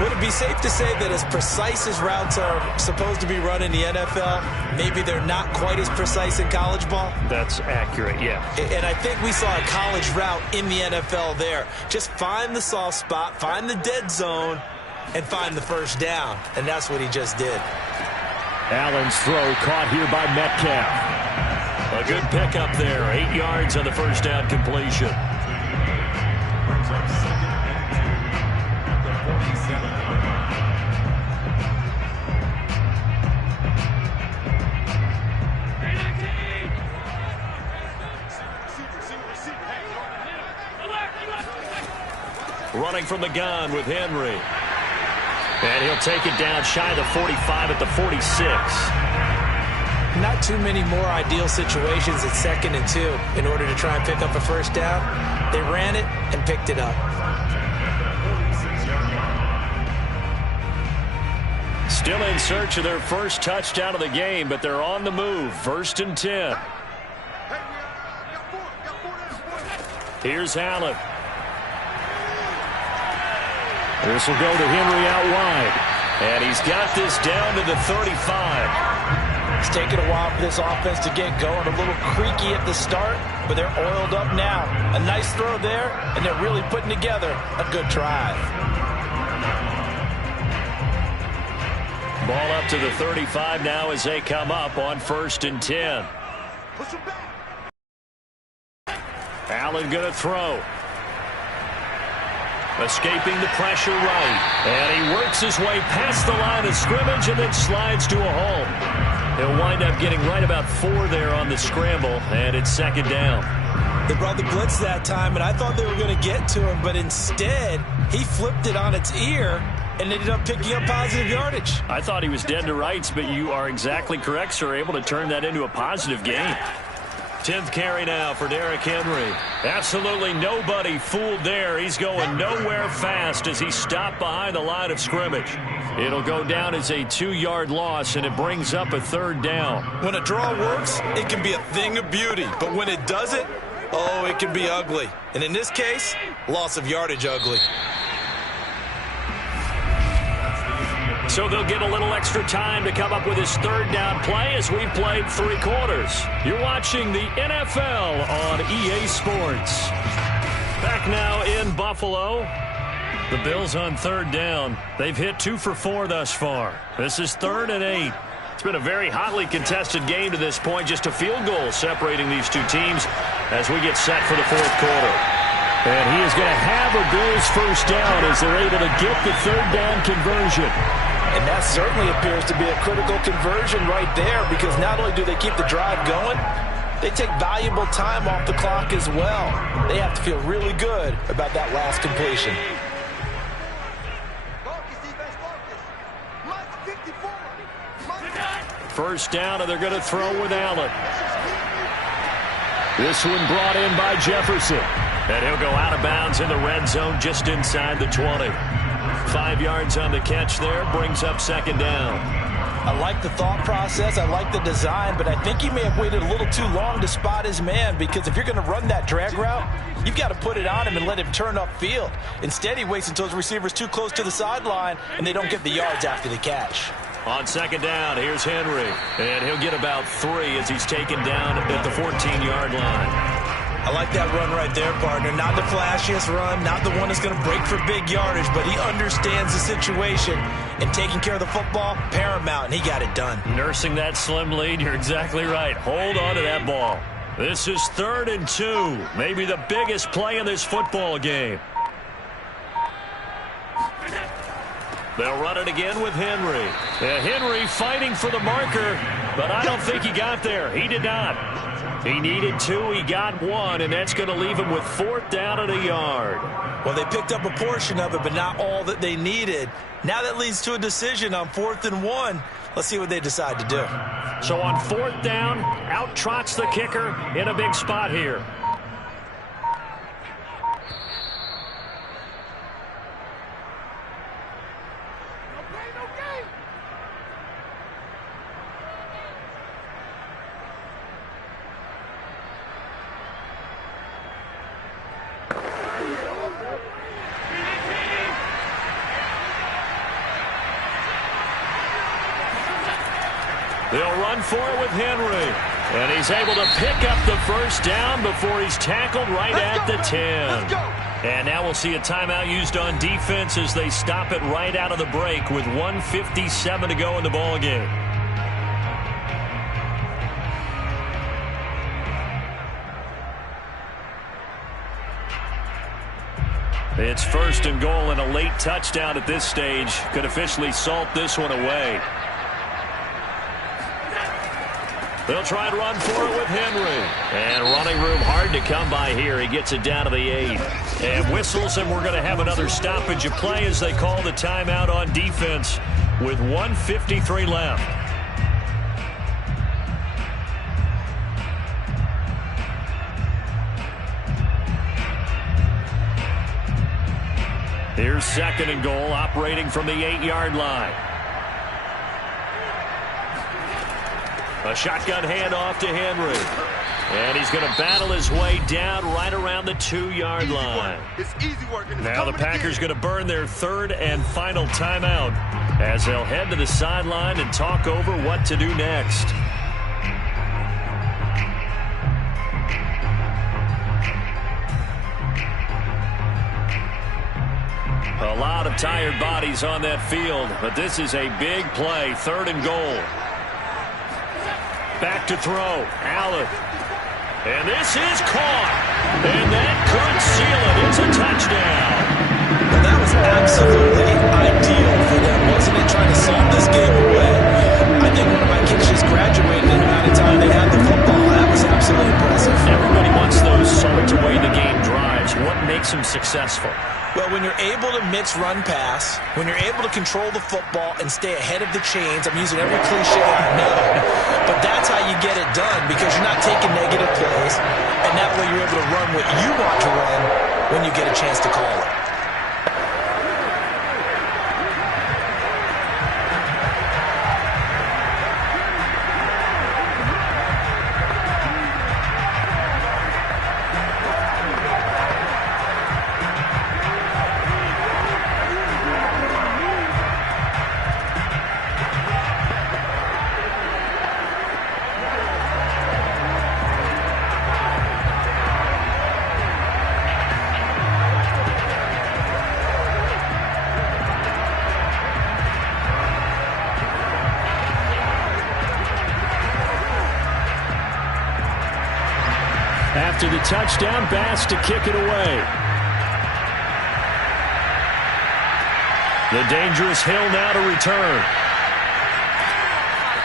Would it be safe to say that as precise as routes are supposed to be run in the NFL, maybe they're not quite as precise in college ball? That's accurate, yeah. And I think we saw a college route in the NFL there. Just find the soft spot, find the dead zone, and find the first down. And that's what he just did. Allen's throw caught here by Metcalf. A good pickup there. 8 yards on the first down completion. Brings up 2nd and 10 at the 47. running from the gun with Henry. And he'll take it down shy of the 45 at the 46. Not too many more ideal situations at 2nd and 2 in order to try and pick up a first down. They ran it and picked it up. Still in search of their first touchdown of the game, but they're on the move. 1st and 10. Here's Allen. This will go to Henry out wide. And he's got this down to the 35. It's taken a while for this offense to get going. A little creaky at the start, but they're oiled up now. A nice throw there, and they're really putting together a good drive. Ball up to the 35 now as they come up on 1st and 10. Allen going to throw. Escaping the pressure right. And he works his way past the line of scrimmage and then slides to a hole. He'll wind up getting right about 4 there on the scramble, and it's 2nd down. They brought the blitz that time, and I thought they were going to get to him, but instead he flipped it on its ear and ended up picking up positive yardage. I thought he was dead to rights, but you are exactly correct, sir. Able to turn that into a positive gain. 10th carry now for Derrick Henry. Absolutely nobody fooled there. He's going nowhere fast as he stopped behind the line of scrimmage. It'll go down as a 2-yard loss, and it brings up a 3rd down. When a draw works, it can be a thing of beauty. But when it doesn't, oh, it can be ugly. And in this case, loss of yardage ugly. So they'll get a little extra time to come up with his 3rd down play as we played 3 quarters. You're watching the NFL on EA Sports. Back now in Buffalo. The Bills on 3rd down. They've hit 2 for 4 thus far. This is 3rd and 8. It's been a very hotly contested game to this point. Just a field goal separating these two teams as we get set for the 4th quarter. And he is going to have a Bills first down as they're able to get the 3rd down conversion. And that certainly appears to be a critical conversion right there, because not only do they keep the drive going, they take valuable time off the clock as well. They have to feel really good about that last completion. First down, and they're going to throw with Allen. This one brought in by Jefferson. And he'll go out of bounds in the red zone just inside the 20. 5 yards on the catch there, brings up 2nd down. I like the thought process. I like the design, but I think he may have waited a little too long to spot his man, because if you're going to run that drag route, you've got to put it on him and let him turn upfield. Instead, he waits until his receiver's too close to the sideline, and they don't get the yards after the catch. On 2nd down, here's Henry. And he'll get about 3 as he's taken down at the 14-yard line. I like that run right there, partner. Not the flashiest run, not the one that's going to break for big yardage, but he understands the situation, and taking care of the football, paramount, and he got it done. Nursing that slim lead, you're exactly right. Hold on to that ball. This is 3rd and 2, maybe the biggest play in this football game. They'll run it again with Henry. Henry fighting for the marker, but I don't think he got there. He did not. He needed 2, he got 1, and that's going to leave him with 4th down and a yard. Well, they picked up a portion of it, but not all that they needed. Now that leads to a decision on 4th and 1. Let's see what they decide to do. So on 4th down, out trots the kicker in a big spot here. They'll run for it with Henry. And he's able to pick up the first down before he's tackled right at the 10. And now we'll see a timeout used on defense as they stop it right out of the break with 1:57 to go in the ballgame. It's 1st and goal, and a late touchdown at this stage could officially salt this one away. They'll try and run for it with Henry. And running running room hard to come by here. He gets it down to the 8. And whistles, and we're going to have another stoppage of play as they call the timeout on defense with 1:53 left. Here's 2nd and goal, operating from the 8-yard line. A shotgun handoff to Henry. And he's going to battle his way down right around the 2-yard line. It's easy work. Now the Packers going to burn their 3rd and final timeout as they'll head to the sideline and talk over what to do next. A lot of tired bodies on that field, but this is a big play. 3rd and goal. Back to throw. Allen. And this is caught. And that could seal it. It's a touchdown. Well, that was absolutely ideal for them, wasn't it? Trying to salt this game away. I think one of my kicks just graduated in the amount of time they had the football. That was absolutely impressive. Everybody wants those salt away the game drives. What makes them successful? Well, when you're able to mix run-pass, when you're able to control the football and stay ahead of the chains, I'm using every cliche I know, but that's how you get it done because you're not taking negative plays, and that way you're able to run what you want to run when you get a chance to call it. After the touchdown, Bass to kick it away. The dangerous Hill now to return.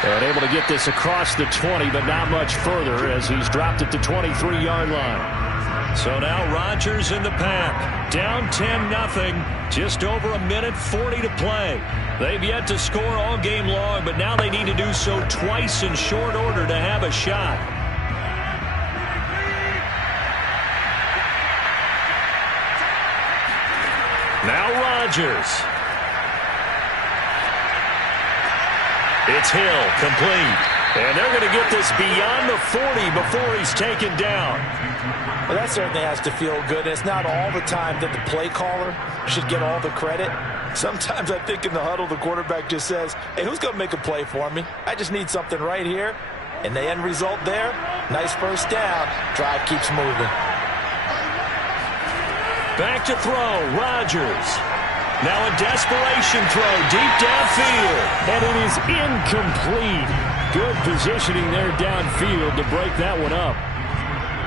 And able to get this across the 20, but not much further as he's dropped at the 23-yard line. So now Rodgers in the pack. Down 10-0. Just over a minute 40 to play. They've yet to score all game long, but now they need to do so twice in short order to have a shot. Now Rodgers. It's Hill, complete. And they're going to get this beyond the 40 before he's taken down. Well, that certainly has to feel good. It's not all the time that the play caller should get all the credit. Sometimes I think in the huddle, the quarterback just says, hey, who's going to make a play for me? I just need something right here. And the end result there, nice first down. Drive keeps moving. Back to throw, Rodgers. Now a desperation throw deep downfield. And it is incomplete. Good positioning there downfield to break that one up.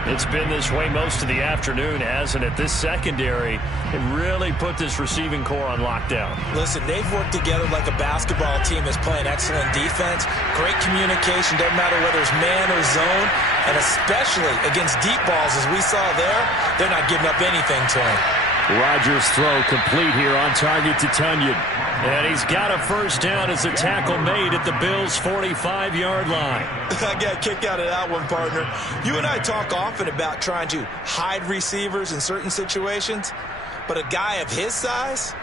It's been this way most of the afternoon, hasn't it? This secondary, it really put this receiving core on lockdown. Listen, they've worked together like a basketball team that's playing excellent defense. Great communication, doesn't matter whether it's man or zone. And especially against deep balls, as we saw there, they're not giving up anything to him. Rodgers' throw complete here on target to Tunyon. And he's got a first down as the tackle made at the Bills' 45-yard line. I got a kick out of that one, partner. You and I talk often about trying to hide receivers in certain situations, but a guy of his size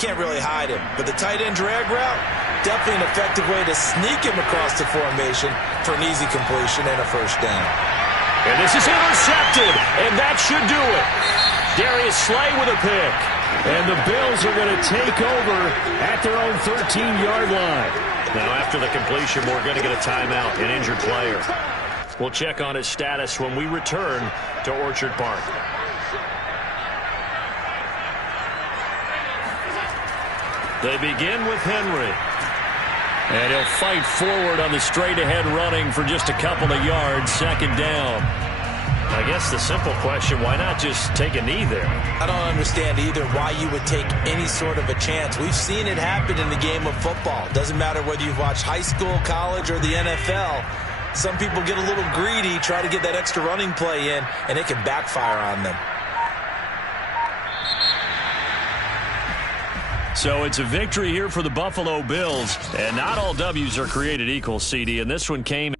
can't really hide him. But the tight end drag route, definitely an effective way to sneak him across the formation for an easy completion and a first down. And this is intercepted, and that should do it. Darius Slay with a pick. And the Bills are going to take over at their own 13-yard line. Now, after the completion, we're going to get a timeout, an injured player. We'll check on his status when we return to Orchard Park. They begin with Henry. And he'll fight forward on the straight-ahead running for just a couple of yards, second down. I guess the simple question, why not just take a knee there? I don't understand either why you would take any sort of a chance. We've seen it happen in the game of football. Doesn't matter whether you've watched high school, college, or the NFL. some people get a little greedy, try to get that extra running play in, and it can backfire on them. So it's a victory here for the Buffalo Bills. And not all W's are created equal, CD. And this one came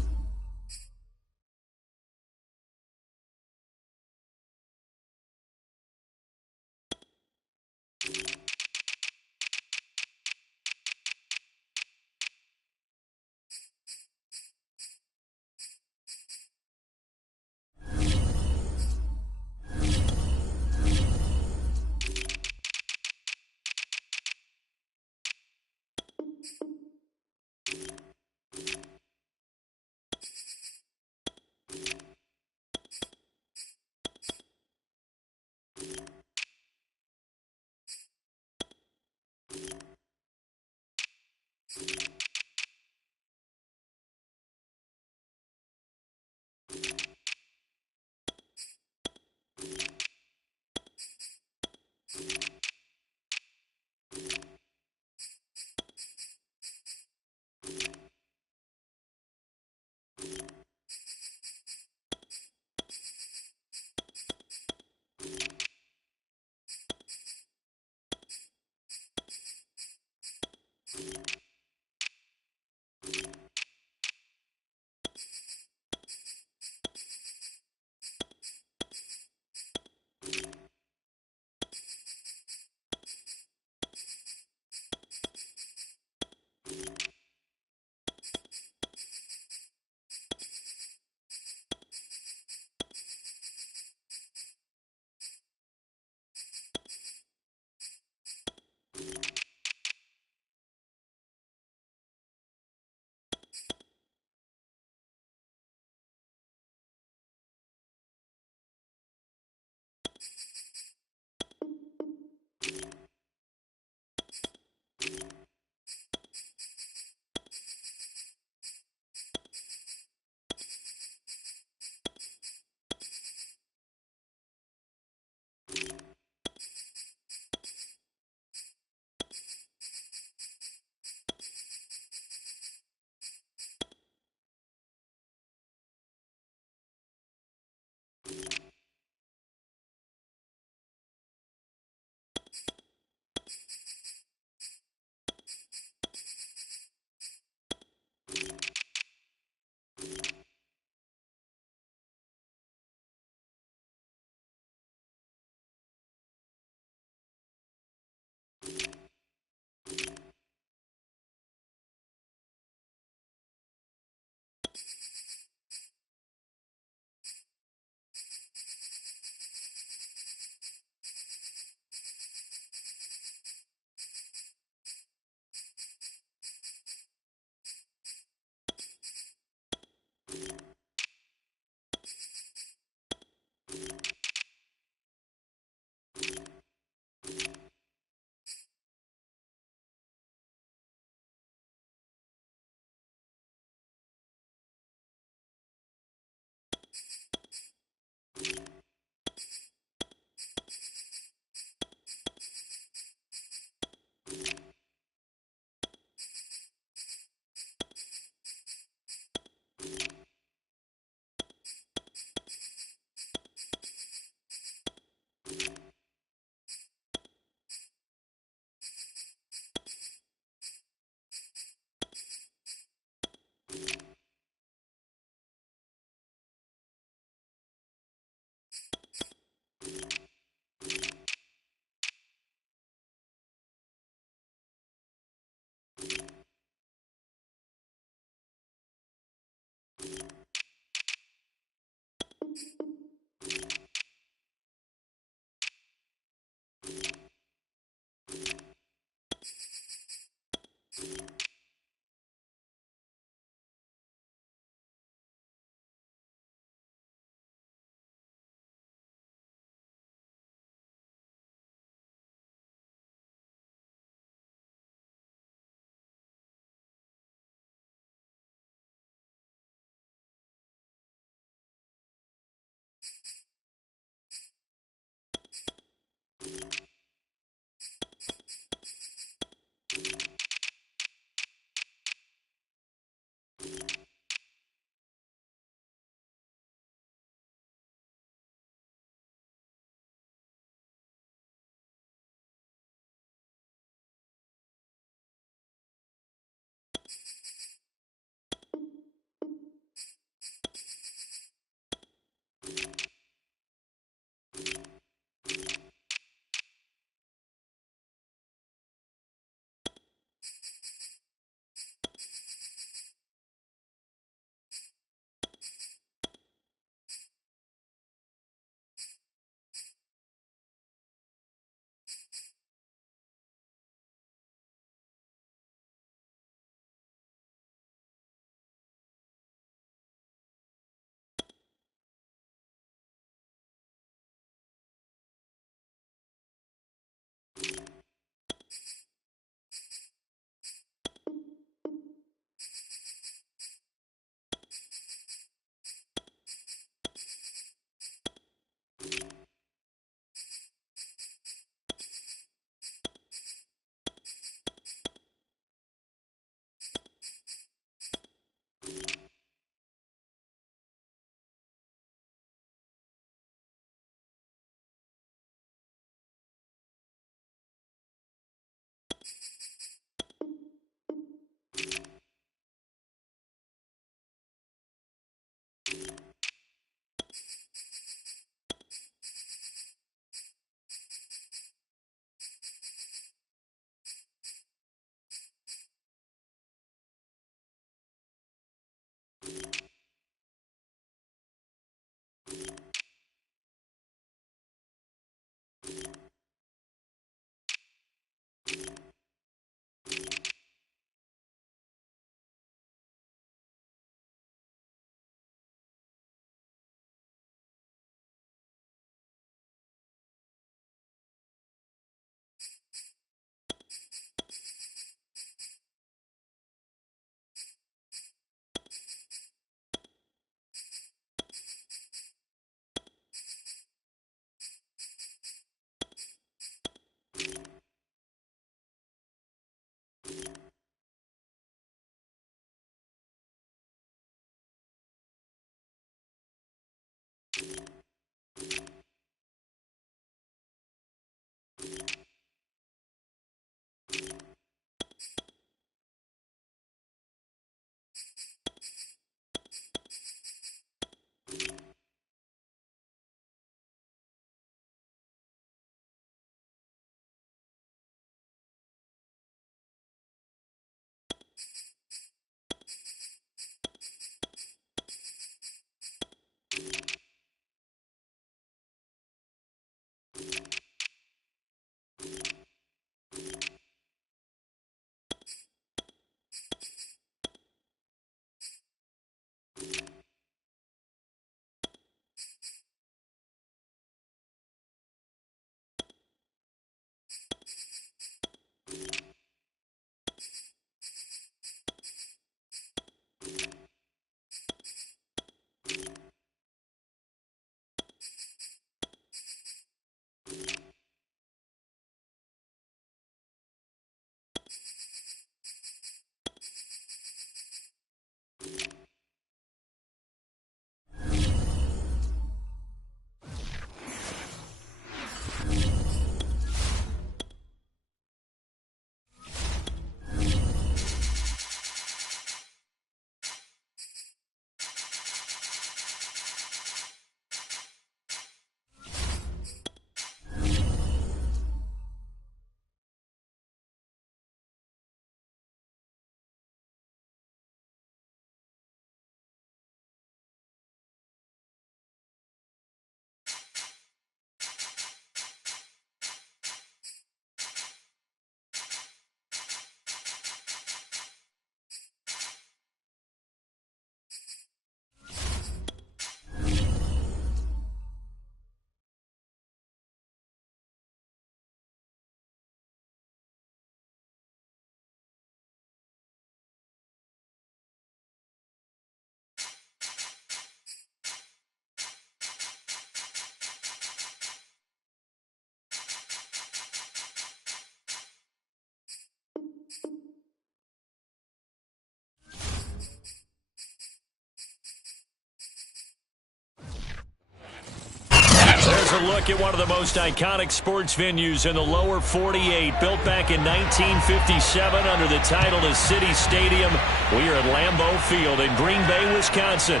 look at one of the most iconic sports venues in the lower 48, built back in 1957 under the title of City Stadium. We are at Lambeau Field in Green Bay, Wisconsin.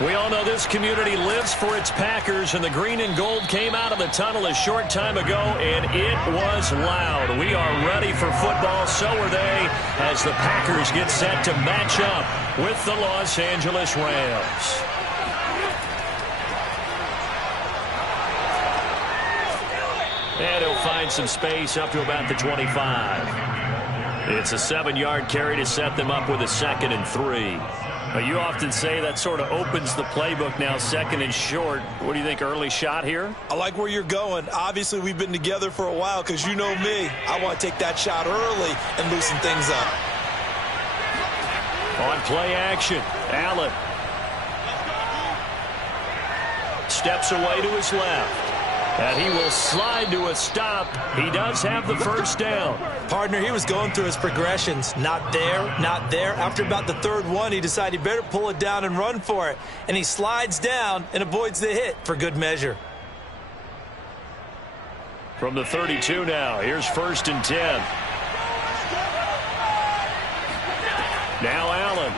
We all know this community lives for its Packers, and the green and gold came out of the tunnel a short time ago, and it was loud. We are ready for football, so are they, as the Packers get set to match up with the Los Angeles Rams. And he'll find some space up to about the 25. It's a 7-yard carry to set them up with a 2nd and 3. You often say that sort of opens the playbook now, 2nd and short. What do you think, early shot here? I like where you're going. Obviously, we've been together for a while because you know me. I want to take that shot early and loosen things up. On play action, Allen steps away to his left. And he will slide to a stop. He does have the first down. Partner, he was going through his progressions. Not there, not there. After about the 3rd one, he decided he better pull it down and run for it. And he slides down and avoids the hit for good measure. From the 32 now, here's 1st and 10. Now Allen.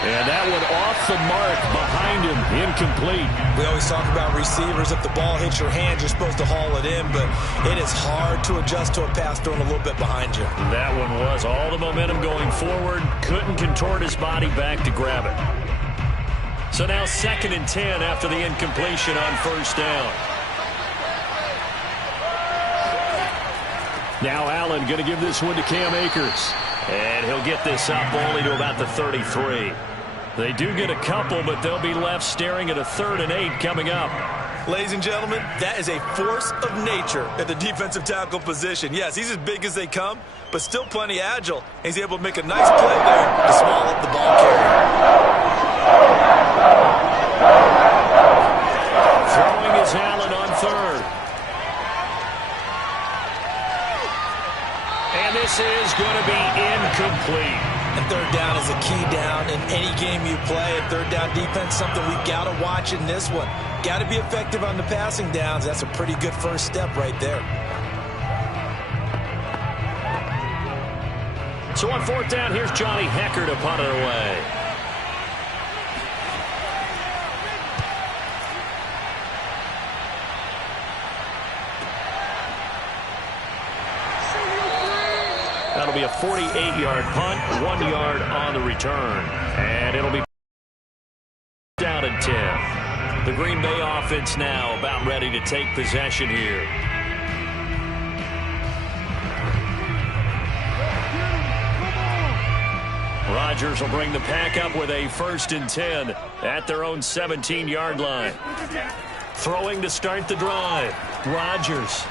And that one off the mark behind him, incomplete. We always talk about receivers. If the ball hits your hand, you're supposed to haul it in, but it is hard to adjust to a pass thrown a little bit behind you. That one was all the momentum going forward. Couldn't contort his body back to grab it. So now 2nd and 10 after the incompletion on 1st down. Now Allen going to give this one to Cam Akers. And he'll get this up only to about the 33. They do get a couple, but they'll be left staring at a 3rd and 8 coming up. Ladies and gentlemen, that is a force of nature at the defensive tackle position. Yes, he's as big as they come, but still plenty agile. He's able to make a nice play there to swallow up the ball carrier. Throwing is Allen on 3rd. And this is going to be incomplete. And 3rd down is a key down in any game you play. And 3rd down defense, something we've got to watch in this one. Got to be effective on the passing downs. That's a pretty good first step right there. So on 4th down, here's Johnny Hecker to punt it away. That'll be a 48-yard punt, 1 yard on the return. And it'll be down at 10. The Green Bay offense now about ready to take possession here. Rodgers will bring the pack up with a 1st and 10 at their own 17-yard line. Throwing to start the drive. Rodgers.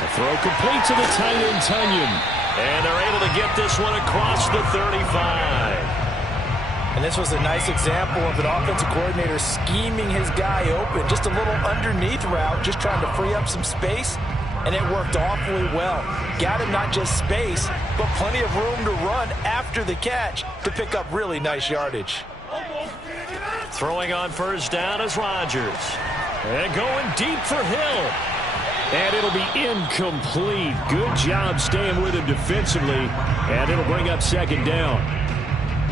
The throw complete to the tight end, Tunyon. And they're able to get this one across the 35. And this was a nice example of an offensive coordinator scheming his guy open. Just a little underneath route, just trying to free up some space. And it worked awfully well. Got him not just space, but plenty of room to run after the catch to pick up really nice yardage. Throwing on 1st down is Rodgers. And going deep for Hill. And it'll be incomplete. Good job staying with him defensively. And it'll bring up 2nd down.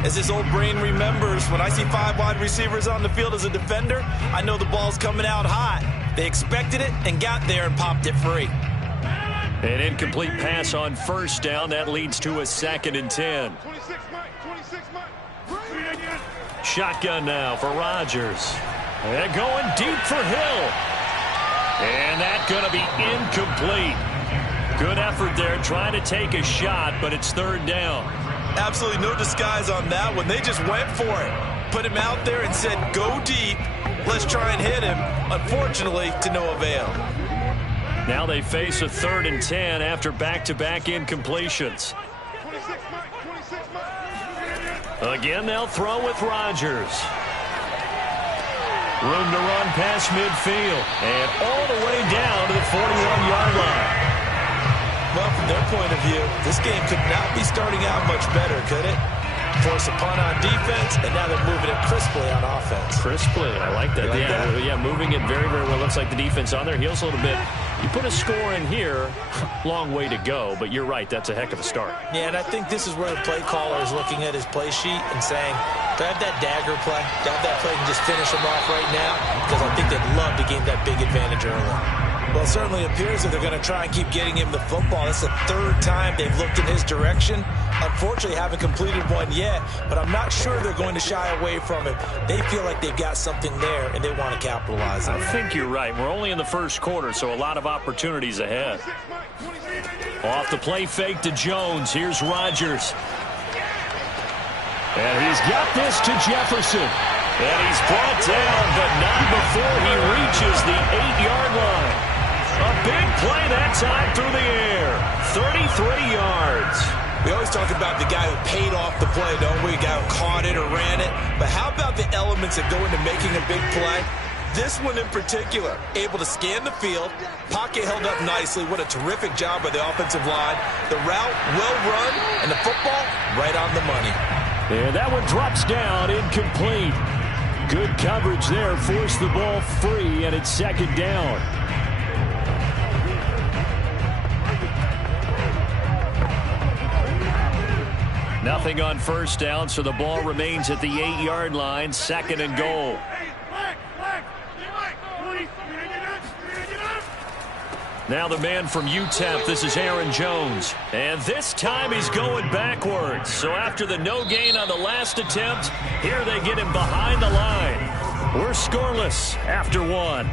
As his old brain remembers, when I see 5 wide receivers on the field as a defender, I know the ball's coming out hot. They expected it and got there and popped it free. An incomplete pass on 1st down. That leads to a 2nd and 10. Shotgun now for Rodgers. And going deep for Hill. And that's going to be incomplete. Good effort there trying to take a shot, but it's 3rd down. Absolutely no disguise on that one. They just went for it. Put him out there and said, go deep. Let's try and hit him. Unfortunately, to no avail. Now they face a 3rd and 10 after back-to-back incompletions. Again, they'll throw with Rodgers. Room to run past midfield. And all the way down to the 41-yard line. Well, from their point of view, this game could not be starting out much better, could it? force a punt on defense, and now they're moving it crisply on offense. Crisply, I like that. Like that? Yeah, moving it very, very well. Looks like the defense on their heels a little bit. You put a score in here, long way to go, but you're right, that's a heck of a start. Yeah, and I think this is where the play caller is looking at his play sheet and saying, do I have that dagger play? Do I have that play and just finish them off right now? Because I think they'd love to gain that big advantage early. Well, it certainly appears that they're going to try and keep getting him the football. That's the third time they've looked in his direction. Unfortunately, haven't completed one yet, but I'm not sure they're going to shy away from him. They feel like they've got something there, and they want to capitalize on it. I think you're right. We're only in the first quarter, so a lot of opportunities ahead. Off the play fake to Jones. Here's Rodgers. And he's got this to Jefferson. And he's brought down, but not before he reaches the 8-yard line. A big play that time through the air. 33 yards. We always talk about the guy who paid off the play, don't we? The guy who caught it or ran it. But how about the elements that go into making a big play? This one in particular, able to scan the field, pocket held up nicely. What a terrific job by the offensive line. The route, well run, and the football, right on the money. And that one drops down, incomplete. Good coverage there, forced the ball free, and it's second down. Nothing on first down, so the ball remains at the 8-yard line, second and goal. Now the man from UTEP, this is Aaron Jones. And this time he's going backwards. So after the no gain on the last attempt, here they get him behind the line. We're scoreless after one.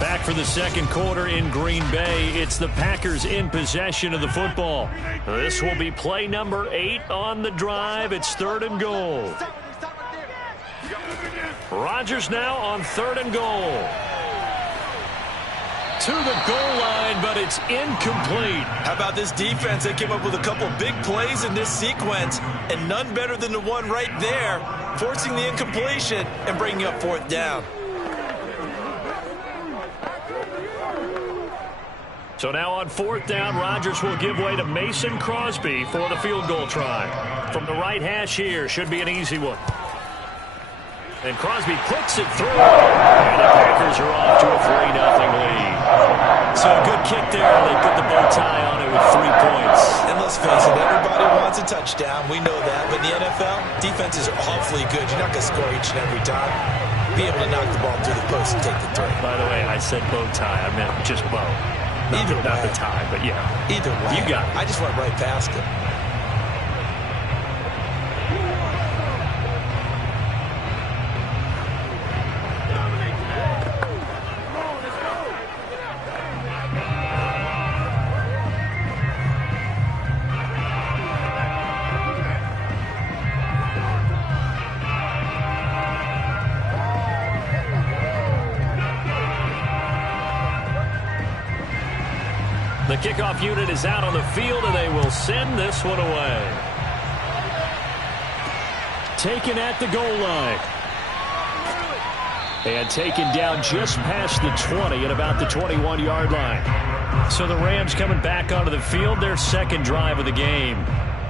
Back for the second quarter in Green Bay. It's the Packers in possession of the football. This will be play number 8 on the drive. It's third and goal. Rodgers now on third and goal. To the goal line, but it's incomplete. How about this defense? They came up with a couple big plays in this sequence, and none better than the one right there, forcing the incompletion and bringing up fourth down. So now on fourth down, Rodgers will give way to Mason Crosby for the field goal try. From the right hash here, should be an easy one. And Crosby puts it through. And the Packers are off to a 3-0 lead. So a good kick there. They put the bow tie on it with 3 points. And let's face it, everybody wants a touchdown. We know that. But in the NFL, defenses are awfully good. You're not going to score each and every time. Be able to knock the ball through the post and take the 3. By the way, I said bow tie. I meant just bow. Either way. Not the tie, but yeah. Either way. You got it. I just went right past it. The kickoff unit is out on the field, and they will send this one away. Taken at the goal line. And taken down just past the 20 at about the 21-yard line. So the Rams coming back onto the field, their second drive of the game.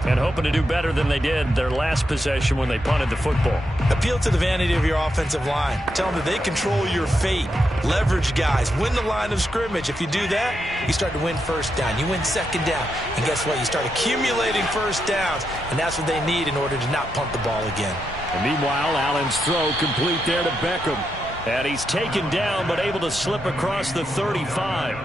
And hoping to do better than they did their last possession when they punted the football. Appeal to the vanity of your offensive line. Tell them that they control your fate. Leverage guys. Win the line of scrimmage. If you do that, you start to win first down. You win second down. And guess what? You start accumulating first downs. And that's what they need in order to not punt the ball again. And meanwhile, Allen's throw complete there to Beckham. And he's taken down but able to slip across the 35.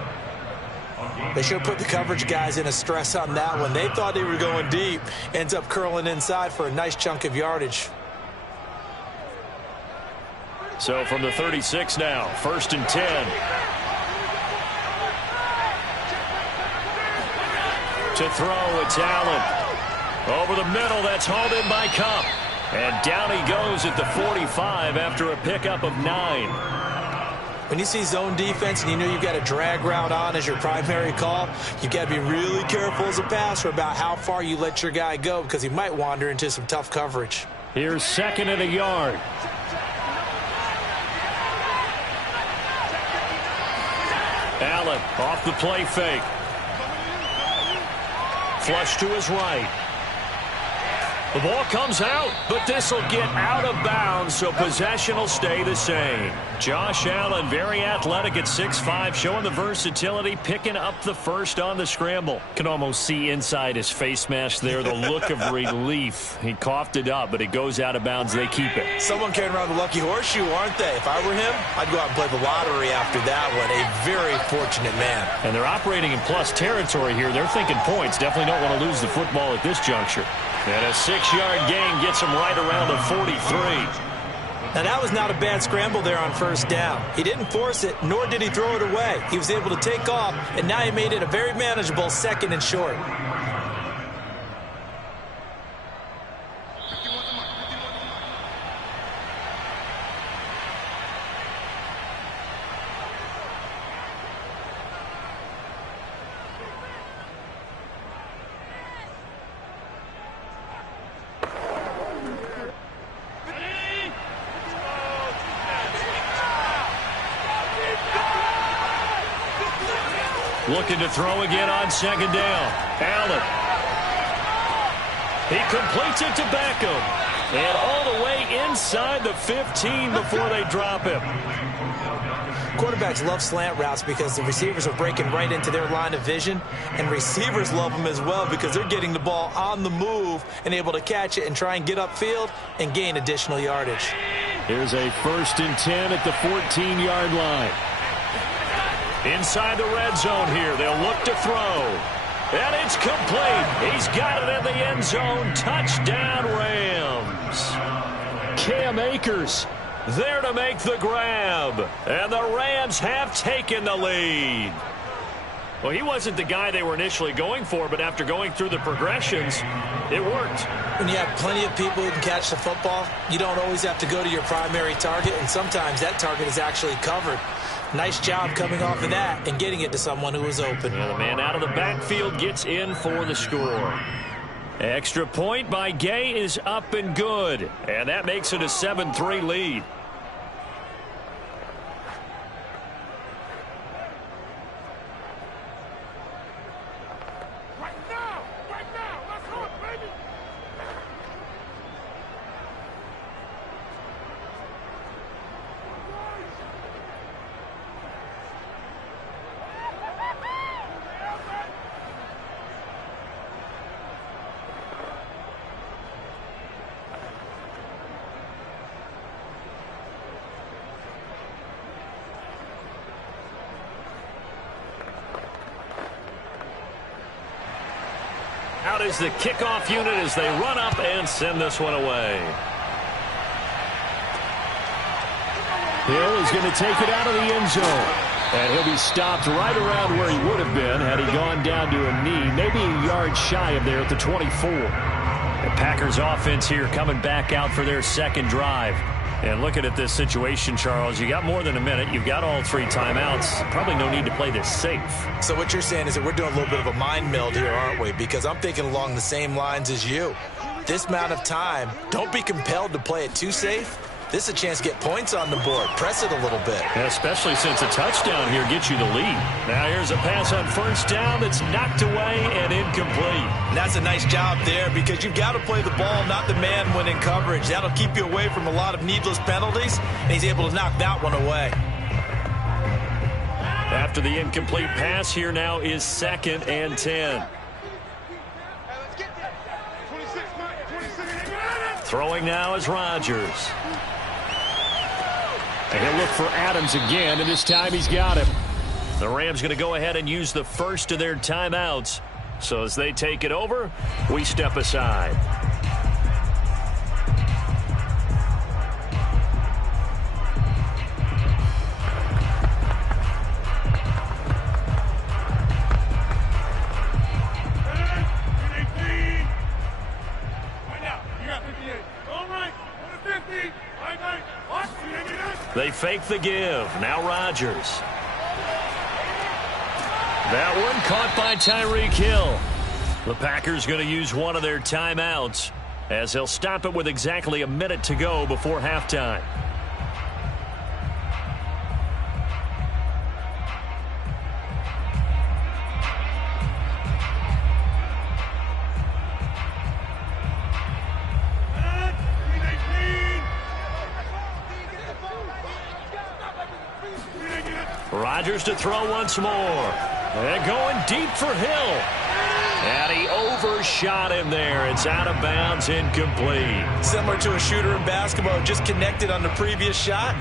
They sure put the coverage guys in a stress on that one. They thought they were going deep. Ends up curling inside for a nice chunk of yardage. So from the 36 now, 1st and 10. To throw, it's Allen. Over the middle, that's hauled in by Cup. And down he goes at the 45 after a pickup of 9. When you see zone defense and you know you've got a drag route on as your primary call, you've got to be really careful as a passer about how far you let your guy go because he might wander into some tough coverage. Here's 2nd and a yard. Allen off the play fake. Flush to his right. The ball comes out, but this will get out of bounds, so possession will stay the same. Josh Allen, very athletic at 6'5", showing the versatility, picking up the first on the scramble. Can almost see inside his face mask there, the look of relief. He coughed it up, but it goes out of bounds. They keep it. Someone carrying around the lucky horseshoe, aren't they? If I were him, I'd go out and play the lottery after that one. A very fortunate man. And they're operating in plus territory here. They're thinking points. Definitely don't want to lose the football at this juncture. And a 6-yard gain gets him right around the 43. Now, that was not a bad scramble there on first down. He didn't force it, nor did he throw it away. He was able to take off, and now he made it a very manageable 2nd and short. Looking to throw again on 2nd down. Allen. He completes it to Beckham. And all the way inside the 15 before they drop him. Quarterbacks love slant routes because the receivers are breaking right into their line of vision. And receivers love them as well because they're getting the ball on the move and able to catch it and try and get upfield and gain additional yardage. Here's a 1st and 10 at the 14-yard line. Inside the red zone here. They'll look to throw. And it's complete. He's got it in the end zone. Touchdown, Rams. Cam Akers there to make the grab. And the Rams have taken the lead. Well, he wasn't the guy they were initially going for, but after going through the progressions, it worked. When you have plenty of people who can catch the football, you don't always have to go to your primary target, and sometimes that target is actually covered. Nice job coming off of that and getting it to someone who was open. And the man out of the backfield gets in for the score. Extra point by Gay is up and good. And that makes it a 7-3 lead. Out is the kickoff unit as they run up and send this one away. Hill is going to take it out of the end zone. And he'll be stopped right around where he would have been had he gone down to a knee, maybe a yard shy of there at the 24. The Packers offense here coming back out for their 2nd drive. And looking at this situation, Charles, you got more than a minute. You've got all 3 timeouts. Probably no need to play this safe. So what you're saying is that we're doing a little bit of a mind meld here, aren't we? Because I'm thinking along the same lines as you. This amount of time, don't be compelled to play it too safe. This is a chance to get points on the board. Press it a little bit. And especially since a touchdown here gets you the lead. Now here's a pass on 1st down that's knocked away and incomplete. And that's a nice job there because you've got to play the ball, not the man when in coverage. That'll keep you away from a lot of needless penalties, and he's able to knock that one away. After the incomplete pass, here now is 2nd and 10. Throwing now is Rodgers. And he'll look for Adams again, and this time he's got him. The Rams going to go ahead and use the first of their timeouts. So as they take it over, we step aside. They fake the give. Now Rodgers. That one caught by Tyreek Hill. The Packers going to use one of their timeouts as they'll stop it with exactly a minute to go before halftime. Rodgers to throw once more. And going deep for Hill. And he overshot him there. It's out of bounds, incomplete. Similar to a shooter in basketball, just connected on the previous shot.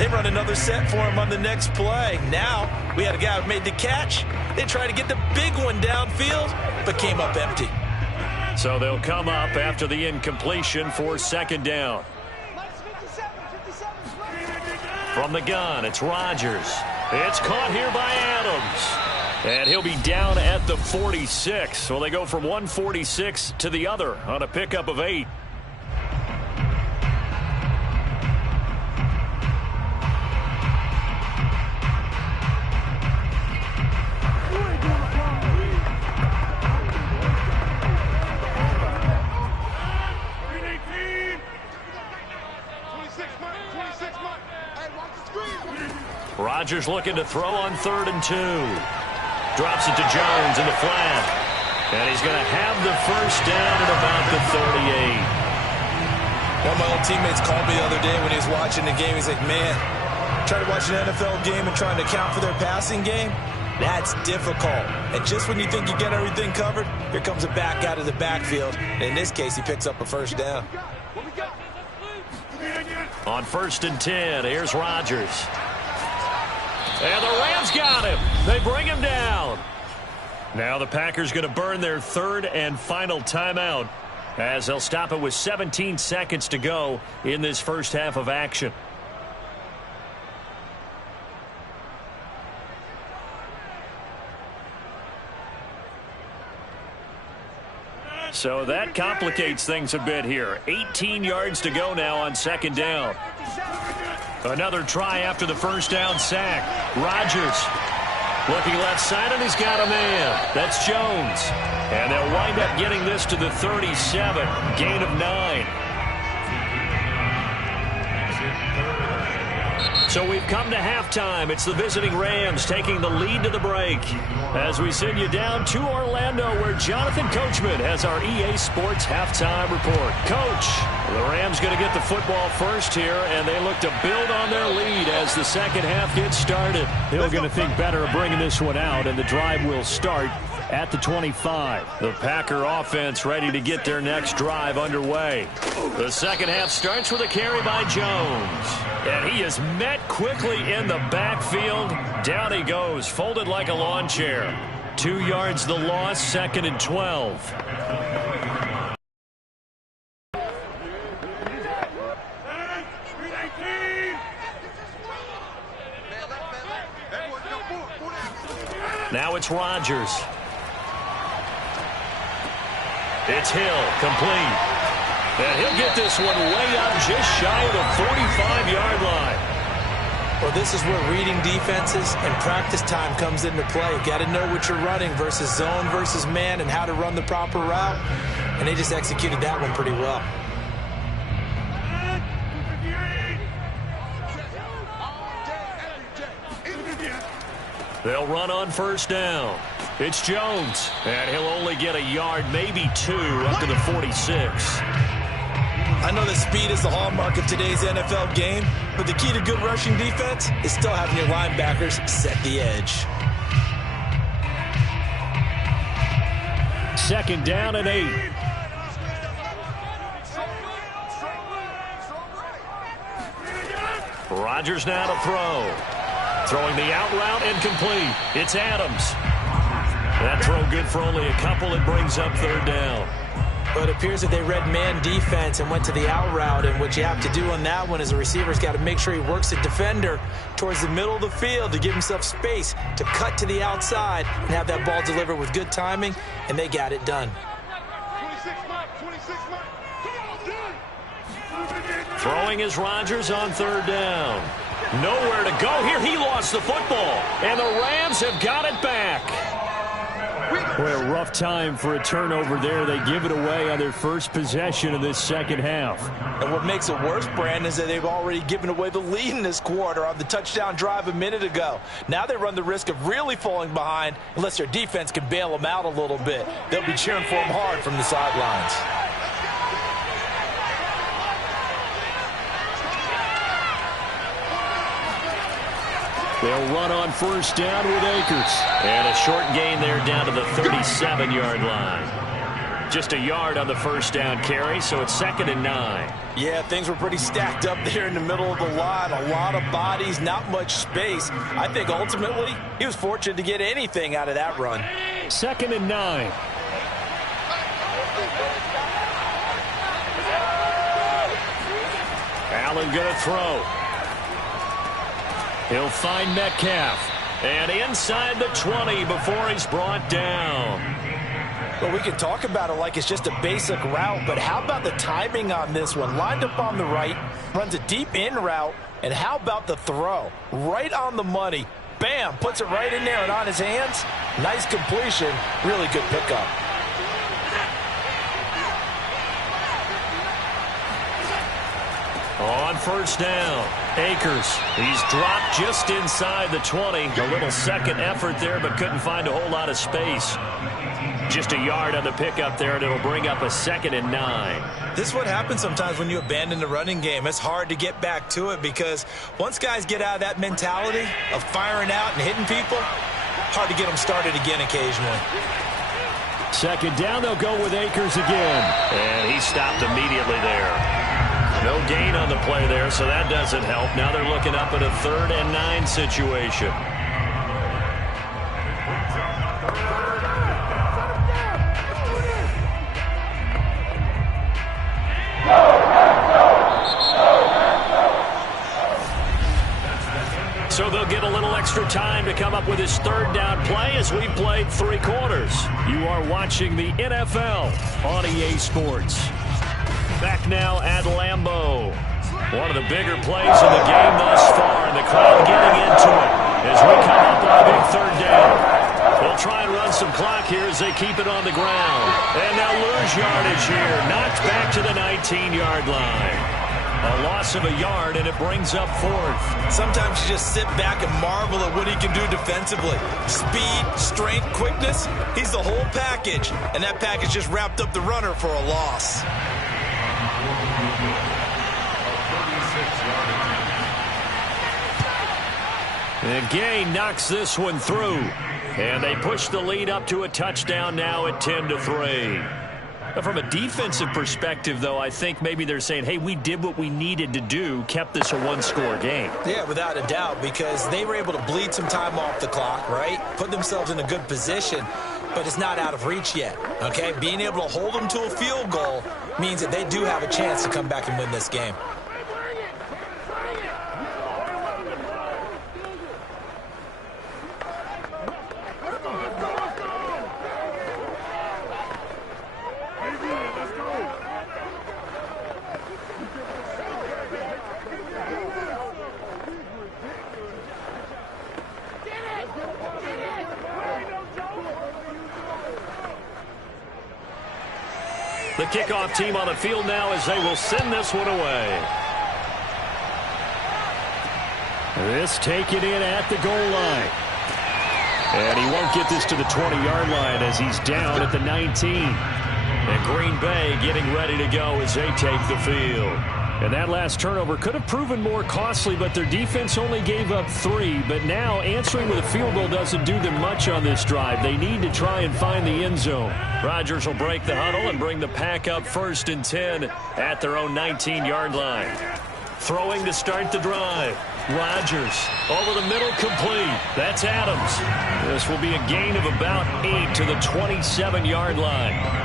They run another set for him on the next play. Now, we had a guy who made the catch. They tried to get the big one downfield, but came up empty. So they'll come up after the incompletion for second down. From the gun, it's Rodgers. It's caught here by Adams. And he'll be down at the 46. So they go from 146 to the other on a pickup of 8. Rodgers looking to throw on 3rd and 2. Drops it to Jones in the flat. And he's going to have the first down at about the 38. One of my old teammates called me the other day when he was watching the game. He's like, man, trying to watch an NFL game and trying to account for their passing game, that's difficult. And just when you think you get everything covered, here comes a back out of the backfield. And in this case, he picks up a first down. On 1st and 10, here's Rodgers. And the Rams got him. They bring him down. Now the Packers going to burn their 3rd and final timeout as they'll stop it with 17 seconds to go in this first half of action. So that complicates things a bit here. 18 yards to go now on second down. Another try after the first down sack. Rodgers looking left side, and he's got a man. That's Jones. And they'll wind up getting this to the 37. Gain of 9. So we've come to halftime. It's the visiting Rams taking the lead to the break. As we send you down to Orlando, where Jonathan Coachman has our EA Sports halftime report. Coach, the Rams going to get the football first here, and they look to build on their lead as the second half gets started. They're going to think better of bringing this one out, and the drive will start at the 25. The Packer offense ready to get their next drive underway. The second half starts with a carry by Jones. And he is met quickly in the backfield. Down he goes, folded like a lawn chair. 2 yards the loss, 2nd and 12. Now it's Rodgers. It's Hill, complete. And he'll get this one way up just shy of the 45-yard line. Well, this is where reading defenses and practice time comes into play. Got to know what you're running versus zone versus man and how to run the proper route. And they just executed that one pretty well. They'll run on first down. It's Jones, and he'll only get a yard, maybe 2, up to the 46. I know that speed is the hallmark of today's NFL game, but the key to good rushing defense is still having your linebackers set the edge. 2nd down and 8. Rodgers now to throw. Throwing the out route, incomplete. It's Adams. That throw good for only a couple. It brings up 3rd down. But it appears that they read man defense and went to the out route. And what you have to do on that one is the receiver's got to make sure he works the defender towards the middle of the field to give himself space to cut to the outside and have that ball delivered with good timing. And they got it done. Throwing is Rodgers on 3rd down. Nowhere to go here. He lost the football. And the Rams have got it back. Boy, a rough time for a turnover there. They give it away on their first possession of this second half. And what makes it worse, Brandon, is that they've already given away the lead in this quarter on the touchdown drive a minute ago. Now they run the risk of really falling behind unless their defense can bail them out a little bit. They'll be cheering for them hard from the sidelines. They'll run on first down with Akers. And a short gain there down to the 37-yard line. Just a yard on the first down carry, so it's 2nd and 9. Yeah, things were pretty stacked up there in the middle of the line. A lot of bodies, not much space. I think ultimately he was fortunate to get anything out of that run. 2nd and 9. Allen going to throw. He'll find Metcalf. And inside the 20 before he's brought down. Well, we can talk about it like it's just a basic route, but how about the timing on this one? Lined up on the right, runs a deep in route, and how about the throw? Right on the money. Bam, puts it right in there and on his hands. Nice completion, really good pickup. On first down, Akers. He's dropped just inside the 20. A little second effort there, but couldn't find a whole lot of space. Just a yard on the pickup there, and it'll bring up a 2nd and 9. This is what happens sometimes when you abandon the running game. It's hard to get back to it because once guys get out of that mentality of firing out and hitting people, hard to get them started again occasionally. 2nd down, they'll go with Akers again. And he stopped immediately there. No gain on the play there, so that doesn't help. Now they're looking up at a 3rd and 9 situation. So they'll get a little extra time to come up with his 3rd down play as we've played 3 quarters. You are watching the NFL on EA Sports. Back now at Lambeau. One of the bigger plays in the game thus far, and the crowd getting into it as we come up on a big 3rd down. They'll try and run some clock here as they keep it on the ground. And they'll lose yardage here. Knocked back to the 19-yard line. A loss of a yard, and it brings up 4th. Sometimes you just sit back and marvel at what he can do defensively. Speed, strength, quickness, he's the whole package. And that package just wrapped up the runner for a loss. And Gay knocks this one through. And they push the lead up to a touchdown now at 10-3. From a defensive perspective, though, I think maybe they're saying, hey, we did what we needed to do, kept this a one-score game. Yeah, without a doubt, because they were able to bleed some time off the clock, right? Put themselves in a good position, but it's not out of reach yet, okay? Being able to hold them to a field goal means that they do have a chance to come back and win this game. The kickoff team on the field now as they will send this one away. This taken in at the goal line. And he won't get this to the 20-yard line as he's down at the 19. And Green Bay getting ready to go as they take the field. And that last turnover could have proven more costly, but their defense only gave up 3. But now answering with a field goal doesn't do them much on this drive. They need to try and find the end zone. Rodgers will break the huddle and bring the pack up 1st and 10 at their own 19-yard line. Throwing to start the drive. Rodgers over the middle, complete. That's Adams. This will be a gain of about 8 to the 27-yard line.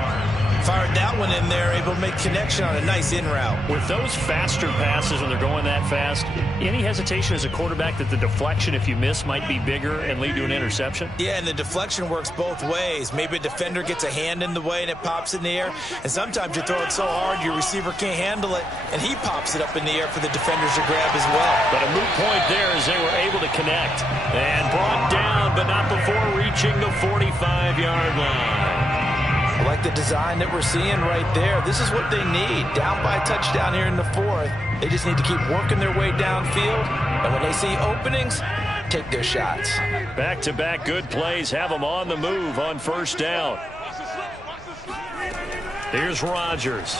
Fired that one in there, able to make connection on a nice in route. With those faster passes when they're going that fast, any hesitation as a quarterback that the deflection, if you miss, might be bigger and lead to an interception? Yeah, and the deflection works both ways. Maybe a defender gets a hand in the way and it pops in the air. And sometimes you throw it so hard your receiver can't handle it, and he pops it up in the air for the defenders to grab as well. But a moot point there as they were able to connect. And brought down, but not before reaching the 45-yard line. I like the design that we're seeing right there. This is what they need. Down by a touchdown here in the 4th. They just need to keep working their way downfield. And when they see openings, take their shots. Back-to-back good plays have them on the move on first down. Here's Rodgers.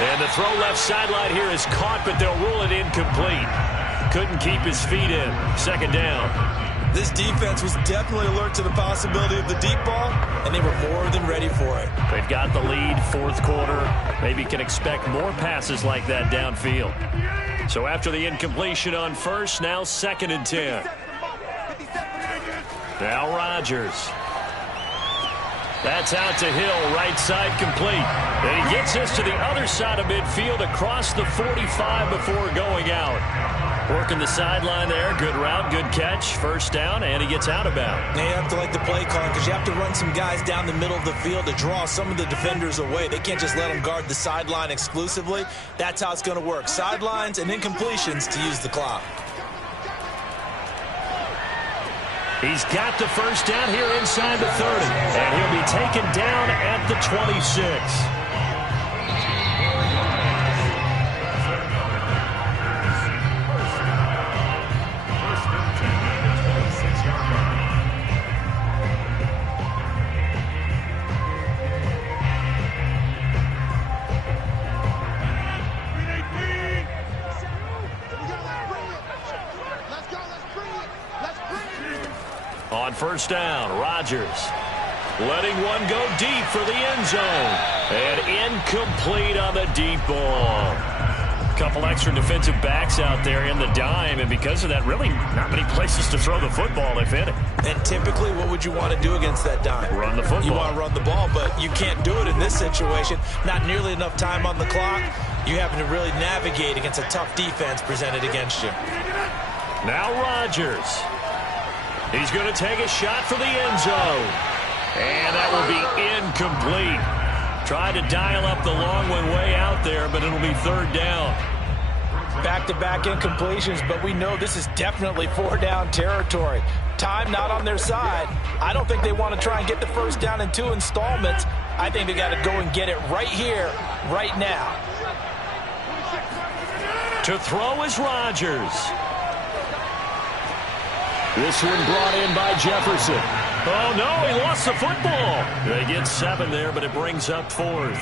And the throw left sideline here is caught, but they'll rule it incomplete. Couldn't keep his feet in. Second down. This defense was definitely alert to the possibility of the deep ball, and they were more than ready for it. They've got the lead, fourth quarter. Maybe can expect more passes like that downfield. So after the incompletion on first, now 2nd and 10. Now Rodgers. That's out to Hill, right side complete. And he gets this to the other side of midfield across the 45 before going out. Working the sideline there. Good route, good catch. First down, and he gets out of bounds. You have to like the play calling because you have to run some guys down the middle of the field to draw some of the defenders away. They can't just let them guard the sideline exclusively. That's how it's going to work. Sidelines and incompletions to use the clock. He's got the first down here inside the 30. And he'll be taken down at the 26. On first down, Rodgers letting one go deep for the end zone. And incomplete on the deep ball. A couple extra defensive backs out there in the dime, and because of that, really not many places to throw the football, if any. And typically, what would you want to do against that dime? Run the football. You want to run the ball, but you can't do it in this situation. Not nearly enough time on the clock. You having to really navigate against a tough defense presented against you. Now Rodgers. He's going to take a shot for the end zone. And that will be incomplete. Tried to dial up the long one way out there, but it'll be third down. Back-to-back incompletions, but we know this is definitely four-down territory. Time not on their side. I don't think they want to try and get the first down in 2 installments. I think they got to go and get it right here, right now. To throw is Rodgers. This one brought in by Jefferson. Oh, no, he lost the football. They get 7 there, but it brings up 4th.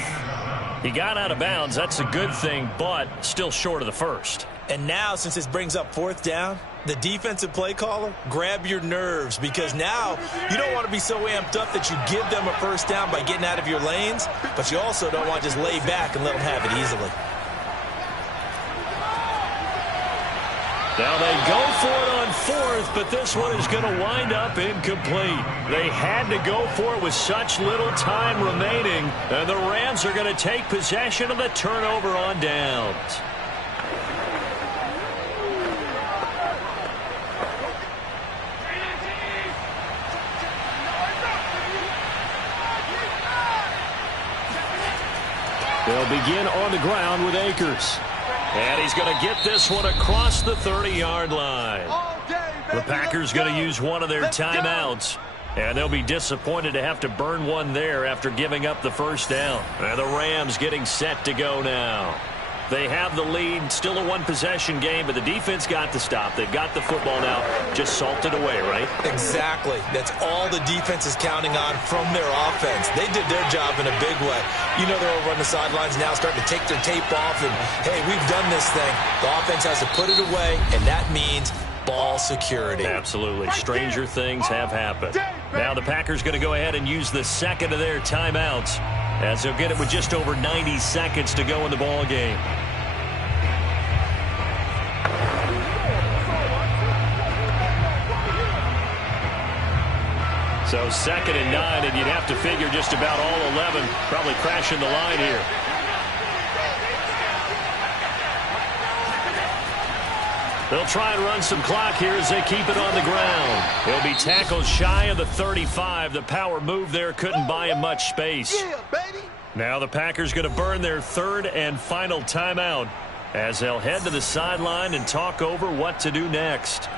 He got out of bounds. That's a good thing, but still short of the first. And now, since this brings up 4th down, the defensive play caller, grab your nerves, because now you don't want to be so amped up that you give them a first down by getting out of your lanes, but you also don't want to just lay back and let them have it easily. Now they go for it on 4th, but this one is going to wind up incomplete. They had to go for it with such little time remaining, and the Rams are going to take possession of the turnover on downs. They'll begin on the ground with Akers. And he's going to get this one across the 30-yard line. The Packers going to use one of their timeouts. And they'll be disappointed to have to burn one there after giving up the first down. And the Rams getting set to go now. They have the lead, still a one-possession game, but the defense got the stop. They've got the football now, just salted away, right? Exactly. That's all the defense is counting on from their offense. They did their job in a big way. You know they're over on the sidelines now, starting to take their tape off, and, hey, we've done this thing. The offense has to put it away, and that means ball security. Absolutely. Stranger things have happened. Now the Packers going to go ahead and use the second of their timeouts, as they'll get it with just over 90 seconds to go in the ball game. So 2nd and 9, and you'd have to figure just about all 11 probably crashing the line here. They'll try and run some clock here as they keep it on the ground. He'll be tackled shy of the 35. The power move there couldn't buy him much space. Now the Packers going to burn their third and final timeout as they'll head to the sideline and talk over what to do next.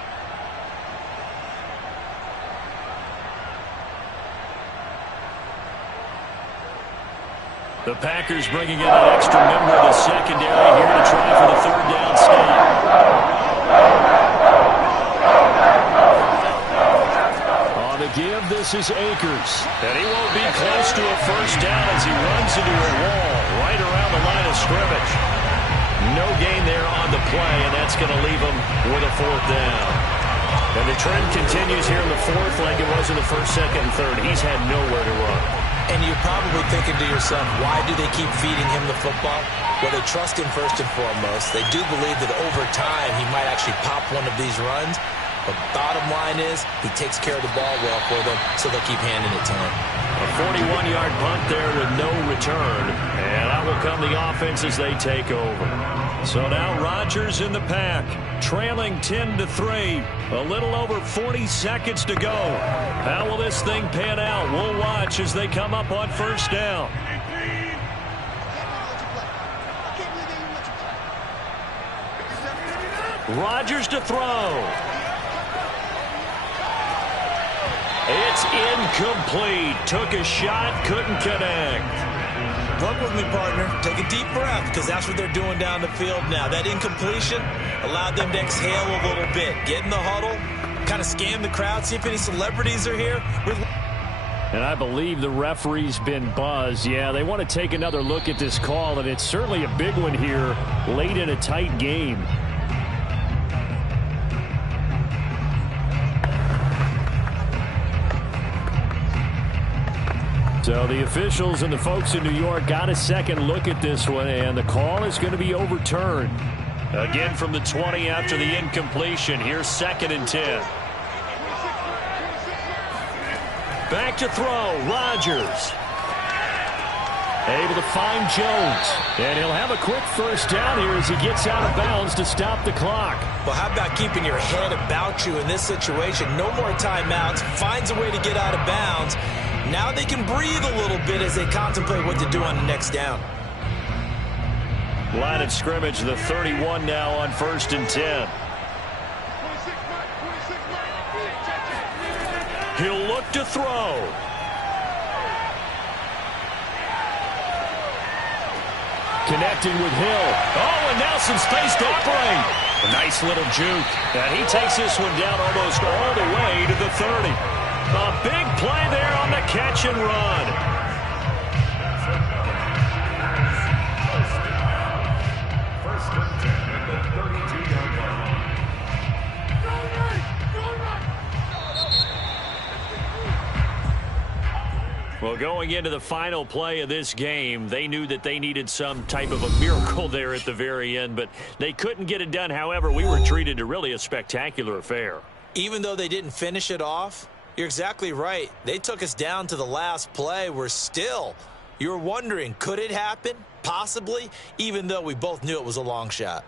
The Packers bringing in an extra member of the secondary here to try for the third down stop. On the give, this is Akers. And he won't be close to a first down as he runs into a wall. right around the line of scrimmage. No gain there on the play, and that's going to leave him with a 4th down. And the trend continues here in the 4th like it was in the 1st, 2nd, and 3rd. He's had nowhere to run. And you're probably thinking to yourself, why do they keep feeding him the football? Well, they trust him first and foremost. They do believe that over time he might actually pop one of these runs. But bottom line is he takes care of the ball well for them, so they'll keep handing it to him. A 41-yard punt there with no return. And out will come the offense as they take over. So now Rodgers in the pack, trailing 10-3. A little over 40 seconds to go. How will this thing pan out? We'll watch as they come up on 1st down. Rodgers to throw. It's incomplete. Took a shot, couldn't connect. Work with me, partner. Take a deep breath, because that's what they're doing down the field now. That incompletion allowed them to exhale a little bit. Get in the huddle, kind of scan the crowd, see if any celebrities are here. And I believe the referee's been buzzed. Yeah, they want to take another look at this call, and it's certainly a big one here late in a tight game. So the officials and the folks in New York got a second look at this one, and the call is going to be overturned. Again from the 20 after the incompletion. Here's 2nd and 10. Back to throw. Rodgers. Able to find Jones. And he'll have a quick 1st down here as he gets out of bounds to stop the clock. Well, how about keeping your head about you in this situation? No more timeouts. Finds a way to get out of bounds. Now they can breathe a little bit as they contemplate what to do on the next down. Line of scrimmage, the 31 now on 1st and 10. He'll look to throw. Connecting with Hill. Oh, and now some space to operate. A nice little juke. And he takes this one down almost all the way to the 30. A big play there on the catch and run. First and 10 at the 32-yard line. Well, going into the final play of this game, they knew that they needed some type of a miracle there at the very end, but they couldn't get it done. However, we were treated to really a spectacular affair. Even though they didn't finish it off, you're exactly right. They took us down to the last play. You're wondering, could it happen? Possibly, even though we both knew it was a long shot.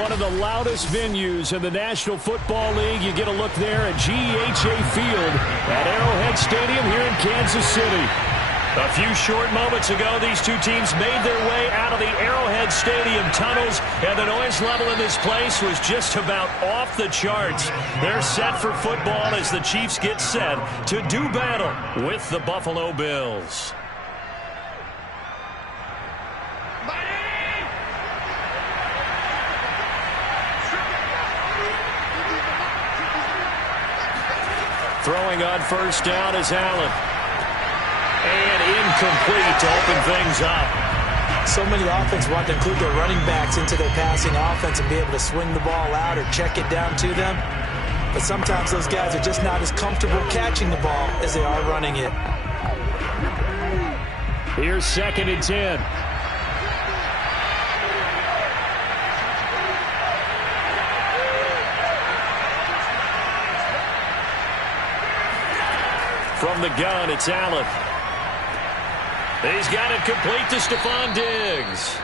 one of the loudest venues in the National Football League. You get a look there at GEHA Field at Arrowhead Stadium here in Kansas City. A few short moments ago, these two teams made their way out of the Arrowhead Stadium tunnels, and the noise level in this place was just about off the charts. They're set for football as the Chiefs get set to do battle with the Buffalo Bills. Throwing on first down is Allen. And incomplete to open things up. So many offenses want to include their running backs into their passing offense and be able to swing the ball out or check it down to them. But sometimes those guys are just not as comfortable catching the ball as they are running it. Here's 2nd and 10. From the gun, it's Allen. He's got it complete to Stephon Diggs.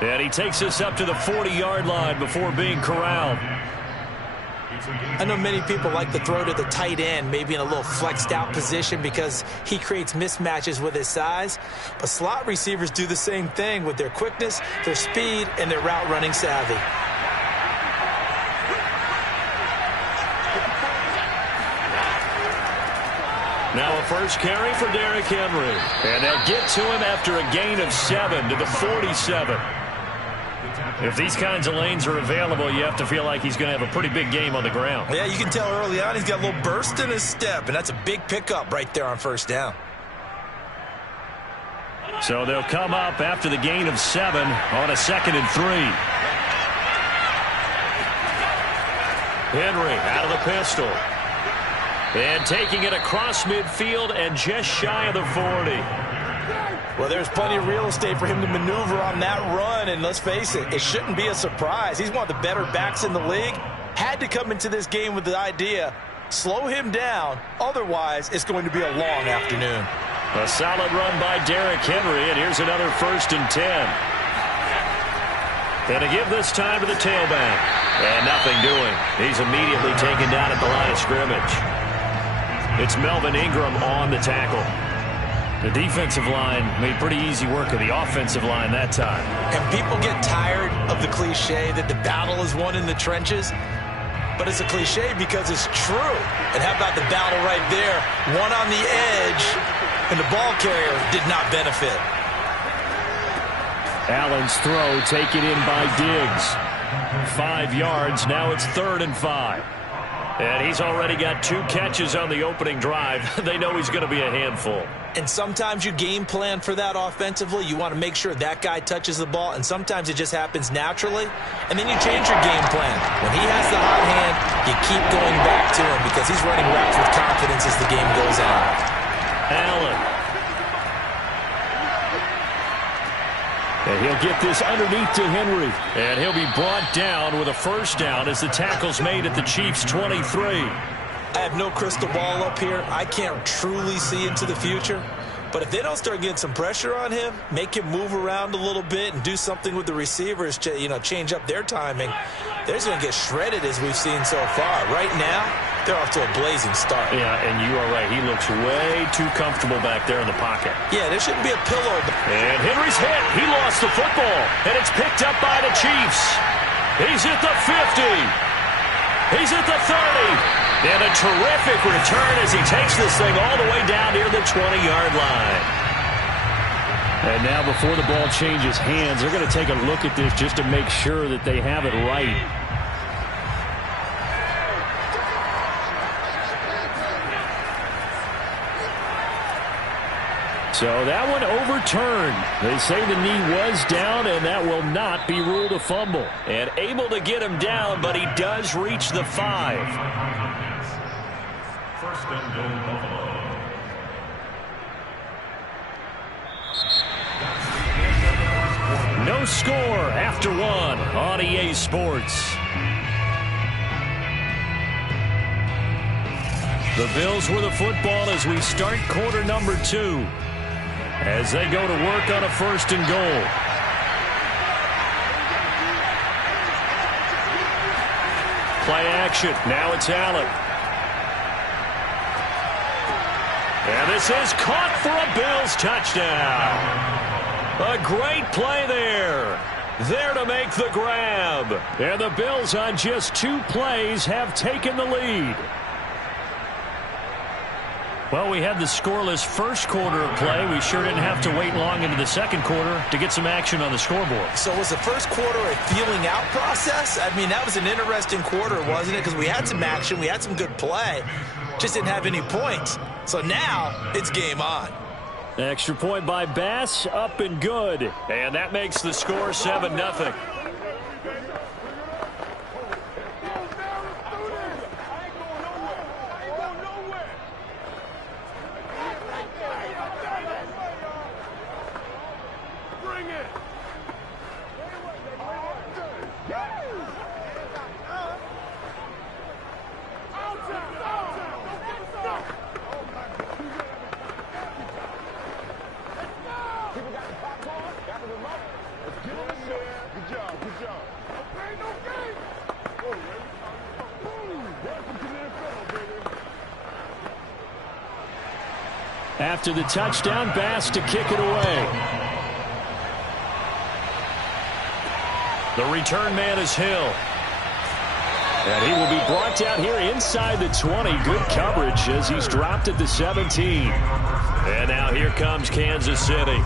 And he takes us up to the 40-yard line before being corralled. I know many people like to throw to the tight end, maybe in a little flexed out position because he creates mismatches with his size. But slot receivers do the same thing with their quickness, their speed, and their route running savvy. Now a first carry for Derrick Henry. And they'll get to him after a gain of 7 to the 47. If these kinds of lanes are available, you have to feel like he's going to have a pretty big game on the ground. Yeah, you can tell early on he's got a little burst in his step, and that's a big pickup right there on first down. So they'll come up after the gain of 7 on a 2nd and 3. Henry out of the pistol. And taking it across midfield and just shy of the 40. Well, there's plenty of real estate for him to maneuver on that run, and let's face it, it shouldn't be a surprise. He's one of the better backs in the league. Had to come into this game with the idea, slow him down, otherwise it's going to be a long afternoon. A solid run by Derrick Henry, and here's another 1st and 10. And to give this time to the tailback. And nothing doing. He's immediately taken down at the line of scrimmage. It's Melvin Ingram on the tackle. The defensive line made pretty easy work of the offensive line that time. And people get tired of the cliche that the battle is won in the trenches. But it's a cliche because it's true. And how about the battle right there? One on the edge, and the ball carrier did not benefit. Allen's throw taken in by Diggs. 5 yards. Now it's 3rd and 5. And he's already got 2 catches on the opening drive. They know he's going to be a handful. And sometimes you game plan for that offensively. You want to make sure that guy touches the ball, and sometimes it just happens naturally. And then you change your game plan. When he has the hot hand, you keep going back to him because he's running routes with confidence as the game goes on. Allen. And he'll get this underneath to Henry. And he'll be brought down with a first down as the tackle's made at the Chiefs' 23. I have no crystal ball up here. I can't truly see into the future. But if they don't start getting some pressure on him, make him move around a little bit and do something with the receivers to, change up their timing, they're just going to get shredded as we've seen so far. Right now, they're off to a blazing start. Yeah, and you are right. He looks way too comfortable back there in the pocket. Yeah, there shouldn't be a pillow. And Henry's hit. He lost the football. And it's picked up by the Chiefs. He's at the 50. He's at the 30. And a terrific return as he takes this thing all the way down near the 20-yard line. And now before the ball changes hands, they're going to take a look at this just to make sure that they have it right. So that one overturned. They say the knee was down, and that will not be ruled a fumble. And able to get him down, but he does reach the 5. First and goal, Buffalo. No score after 1 on EA Sports. The Bills with the football as we start quarter number 2. As they go to work on a 1st and goal. Play action. Now it's Allen. And this is caught for a Bills touchdown. A great play there. There to make the grab. And the Bills on just 2 plays have taken the lead. Well, we had the scoreless first quarter of play. We sure didn't have to wait long into the second quarter to get some action on the scoreboard. So was the first quarter a feeling out process? I mean, that was an interesting quarter, wasn't it? Because we had some action, we had some good play, just didn't have any points. So now it's game on. Extra point by Bass, up and good. And that makes the score 7-0. After the touchdown, Bass to kick it away. The return man is Hill. And he will be brought down here inside the 20. Good coverage as he's dropped at the 17. And now here comes Kansas City.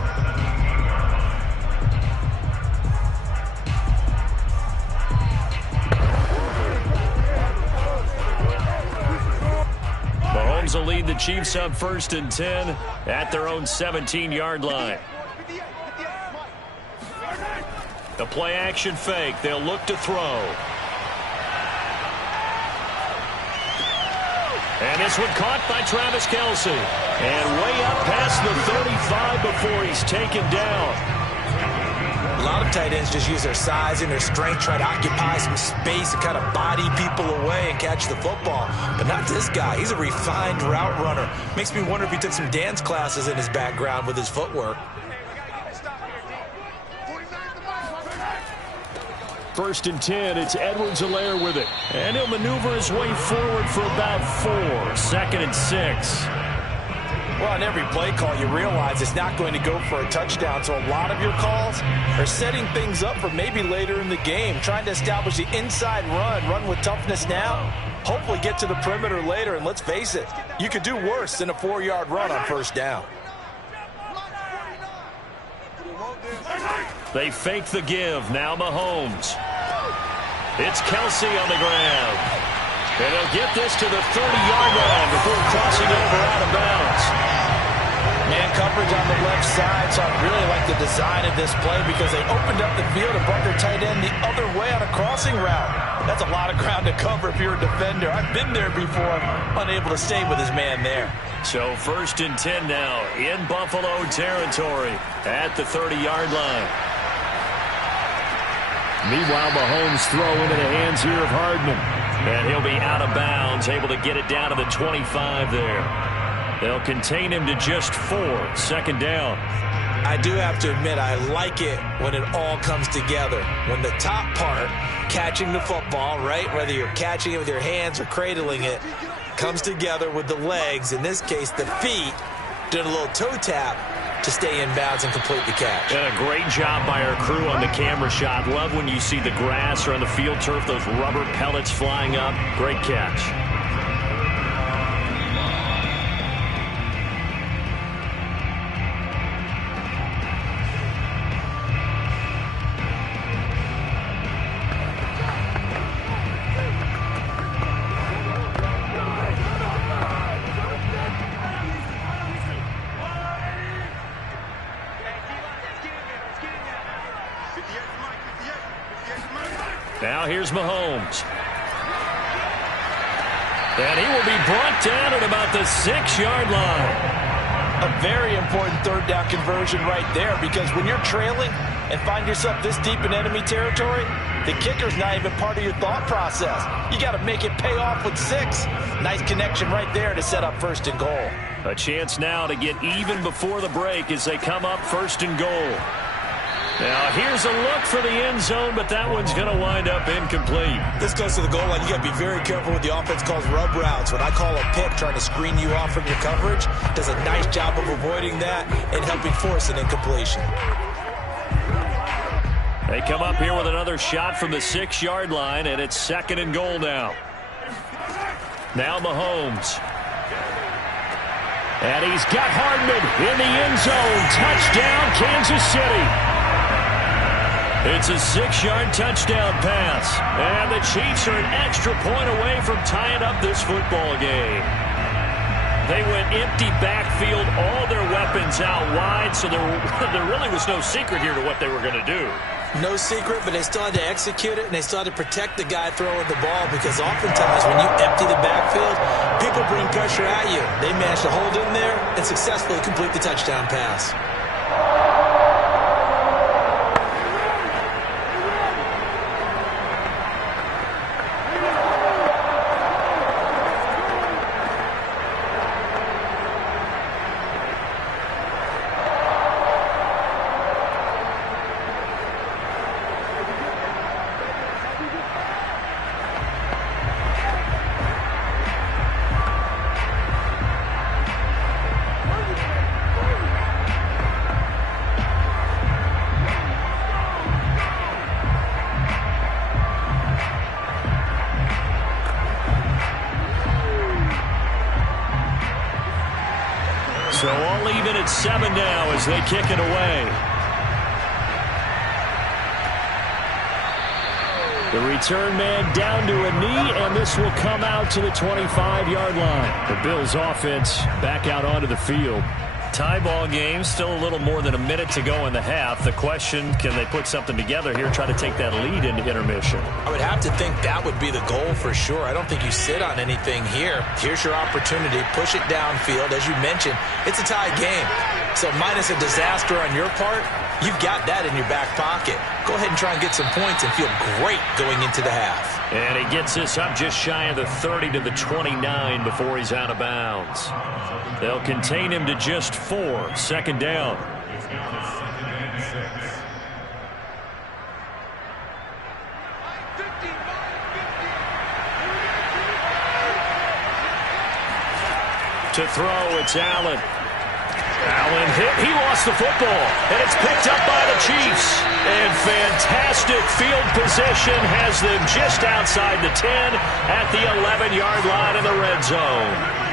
Mahomes will lead the Chiefs up 1st and 10 at their own 17-yard line. The play action fake. They'll look to throw. And this one caught by Travis Kelce. And way up past the 35 before he's taken down. A lot of tight ends just use their size and their strength, try to occupy some space and kind of body people away and catch the football. But not this guy. He's a refined route runner. Makes me wonder if he took some dance classes in his background with his footwork. 1st and 10, it's Edwards-Helaire with it. And he'll maneuver his way forward for about 4. 2nd and 6. Well, on every play call, you realize it's not going to go for a touchdown. So a lot of your calls are setting things up for maybe later in the game, trying to establish the inside run with toughness now, hopefully get to the perimeter later. And let's face it, you could do worse than a 4-yard run on 1st down. They fake the give. Now Mahomes. It's Kelce on the ground. And he'll get this to the 30-yard line before crossing over out of bounds. Man coverage on the left side, so I really like the design of this play because they opened up the field and brought their tight end the other way on a crossing route. That's a lot of ground to cover if you're a defender. I've been there before, unable to stay with his man there. So 1st and 10 now in Buffalo territory at the 30-yard line. Meanwhile, Mahomes throw into the hands here of Hardman. And he'll be out of bounds, able to get it down to the 25 there. They'll contain him to just 4. 2nd down. I do have to admit, I like it when it all comes together. When the top part, catching the football, right, whether you're catching it with your hands or cradling it, comes together with the legs, in this case the feet, doing a little toe tap to stay in bounds and complete the catch. And a great job by our crew on the camera shot. Love when you see the grass or on the field turf, those rubber pellets flying up. Great catch. Now here's Mahomes. And he will be brought down at about the 6-yard line. A very important 3rd down conversion right there, because when you're trailing and find yourself this deep in enemy territory, the kicker's not even part of your thought process. You got to make it pay off with 6. Nice connection right there to set up 1st and goal. A chance now to get even before the break as they come up 1st and goal. Now here's a look for the end zone, but that one's going to wind up incomplete. This goes to the goal line. You got to be very careful with the offense calls rub routes. When I call a pick trying to screen you off from your coverage, does a nice job of avoiding that and helping force an incompletion. They come up here with another shot from the 6-yard line, and it's 2nd and goal now. Now Mahomes. And he's got Hardman in the end zone. Touchdown, Kansas City. It's a 6-yard touchdown pass. And the Chiefs are an extra point away from tying up this football game. They went empty backfield, all their weapons out wide, so there really was no secret here to what they were going to do. No secret, but they still had to execute it, and they still had to protect the guy throwing the ball, because oftentimes when you empty the backfield, people bring pressure at you. They managed to hold in there and successfully complete the touchdown pass. So all even at 7 now as they kick it away. The return man down to a knee, and this will come out to the 25-yard line. The Bills offense back out onto the field. Tie ball game, still a little more than a minute to go in the half. The question, can they put something together here, try to take that lead into intermission? I would have to think that would be the goal for sure. I don't think you sit on anything here. Here's your opportunity. Push it downfield. As you mentioned, it's a tie game. So minus a disaster on your part, you've got that in your back pocket. Go ahead and try and get some points and feel great going into the half. And he gets this up just shy of the 30 to the 29 before he's out of bounds. They'll contain him to just 4. 2nd down. To throw, it's Allen. Allen hit. He lost the football, and it's picked up by the Chiefs. And fantastic field position has them just outside the 10 at the 11-yard line in the red zone.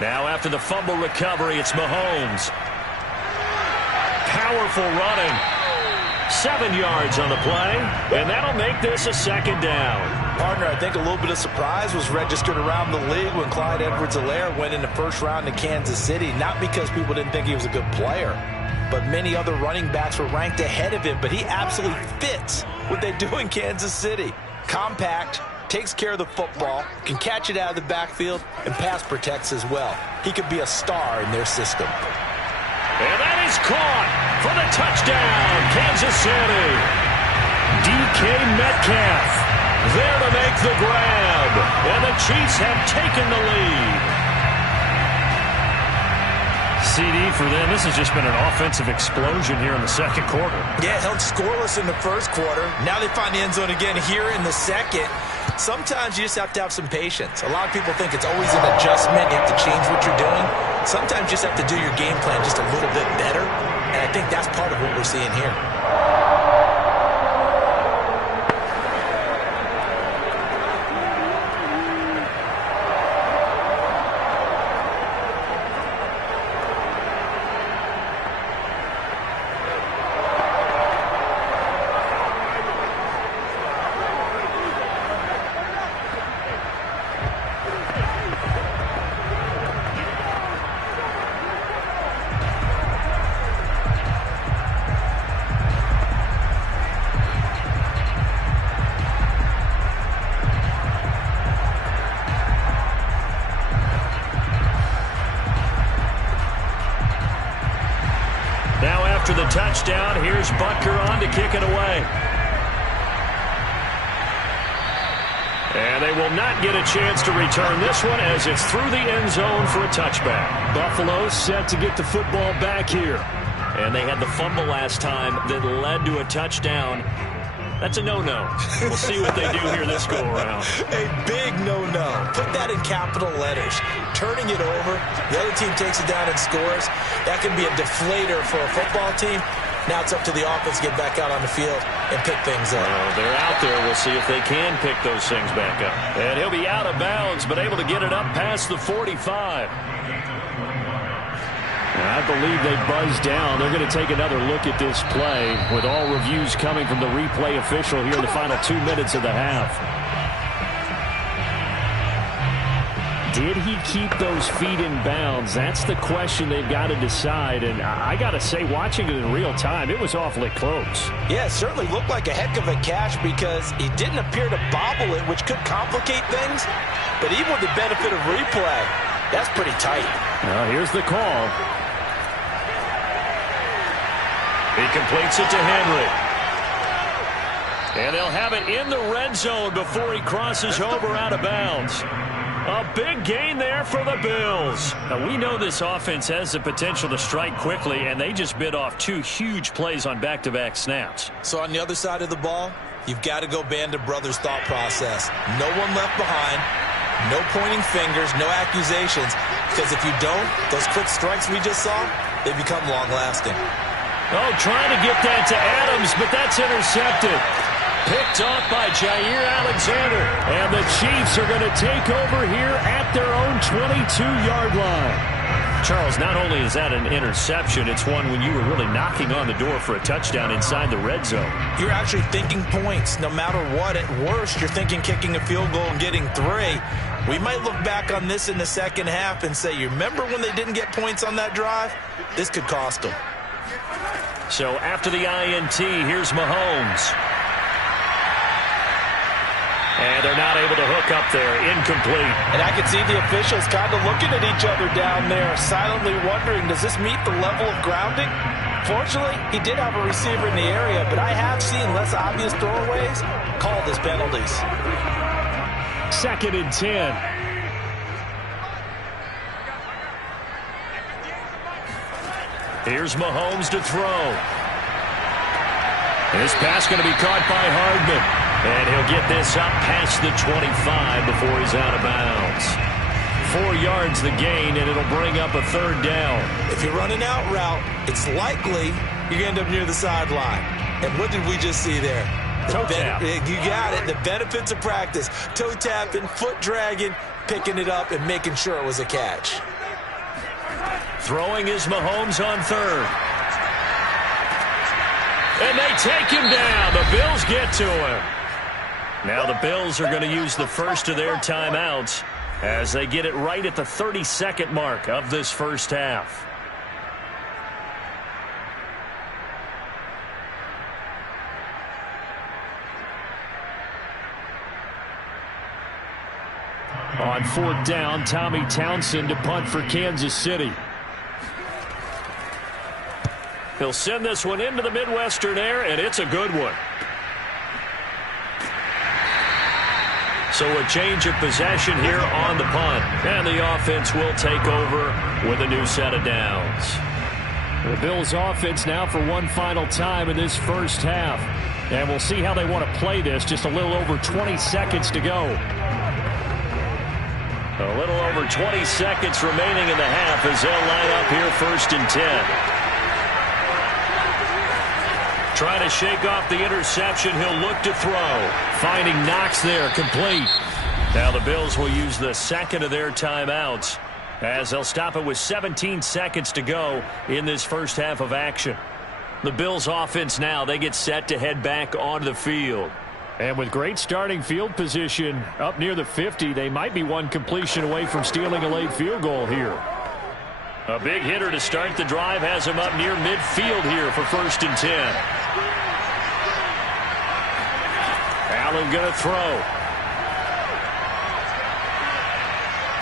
Now after the fumble recovery, it's Mahomes. Powerful running. 7 yards on the play, and that'll make this a 2nd down. Partner, I think a little bit of surprise was registered around the league when Clyde Edwards-Helaire went in the first round to Kansas City. Not because people didn't think he was a good player, but many other running backs were ranked ahead of him. But he absolutely fits what they do in Kansas City. Compact, takes care of the football, can catch it out of the backfield, and pass protects as well. He could be a star in their system. And that is caught for the touchdown, Kansas City. DK Metcalf there to make the grab, and the Chiefs have taken the lead. CD for them. This has just been an offensive explosion here in the 2nd quarter. Yeah, held scoreless in the 1st quarter. Now they find the end zone again here in the 2nd. Sometimes you just have to have some patience. A lot of people think it's always an adjustment. You have to change what you're doing. Sometimes you just have to do your game plan just a little bit better. And I think that's part of what we're seeing here. After the touchdown, here's Butker on to kick it away. And they will not get a chance to return this one as it's through the end zone for a touchback. Buffalo set to get the football back here. and they had the fumble last time that led to a touchdown. That's a no-no. We'll see what they do here this go-around. A big no-no. Put that in capital letters. Turning it over, the other team takes it down and scores. That can be a deflator for a football team. Now it's up to the offense to get back out on the field and pick things up. Well, they're out there. We'll see if they can pick those things back up. And he'll be out of bounds, but able to get it up past the 45. I believe they buzzed down. They're going to take another look at this play with all reviews coming from the replay official here in the final 2 minutes of the half. Did he keep those feet in bounds? That's the question they've got to decide. And I got to say, watching it in real time, it was awfully close. Yeah, it certainly looked like a heck of a catch because he didn't appear to bobble it, which could complicate things. But even with the benefit of replay, that's pretty tight. Well, here's the call. He completes it to Henry. And they'll have it in the red zone before he crosses over out of bounds. A big gain there for the Bills. Now, we know this offense has the potential to strike quickly, and they just bit off 2 huge plays on back-to-back snaps. So on the other side of the ball, you've got to go Band of Brothers thought process. No one left behind. No pointing fingers, no accusations. Because if you don't, those quick strikes we just saw, they become long-lasting. Oh, trying to get that to Adams, but that's intercepted. Picked off by Jair Alexander. And the Chiefs are going to take over here at their own 22-yard line. Charles, not only is that an interception, it's one when you were really knocking on the door for a touchdown inside the red zone. You're actually thinking points. No matter what, at worst, you're thinking kicking a field goal and getting 3. We might look back on this in the second half and say, you remember when they didn't get points on that drive? This could cost them. So after the INT, here's Mahomes. And they're not able to hook up there. Incomplete. And I can see the officials kind of looking at each other down there, silently wondering, does this meet the level of grounding? Fortunately, he did have a receiver in the area, but I have seen less obvious throwaways called as penalties. 2nd and 10. Here's Mahomes to throw. This pass going to be caught by Hardman. And he'll get this up past the 25 before he's out of bounds. 4 yards the gain, and it'll bring up a 3rd down. If you run an out route, it's likely you're going to end up near the sideline. And what did we just see there? Toe tap. You got it. The benefits of practice. Toe tapping, foot dragging, picking it up, and making sure it was a catch. Throwing is Mahomes on 3rd. And they take him down. The Bills get to him. Now the Bills are going to use the first of their timeouts as they get it right at the 32nd mark of this first half. On 4th down, Tommy Townsend to punt for Kansas City. He'll send this one into the Midwestern air, and it's a good one. So a change of possession here on the punt. And the offense will take over with a new set of downs. The Bills offense now for one final time in this first half. And we'll see how they want to play this. Just a little over 20 seconds to go. A little over 20 seconds remaining in the half as they'll line up here 1st and 10. Trying to shake off the interception. He'll look to throw. Finding Knox there, complete. Now the Bills will use the 2nd of their timeouts as they'll stop it with 17 seconds to go in this first half of action. The Bills offense now, they get set to head back onto the field. And with great starting field position up near the 50, they might be one completion away from stealing a late field goal here. A big hitter to start the drive has him up near midfield here for 1st and 10. Allen going to throw.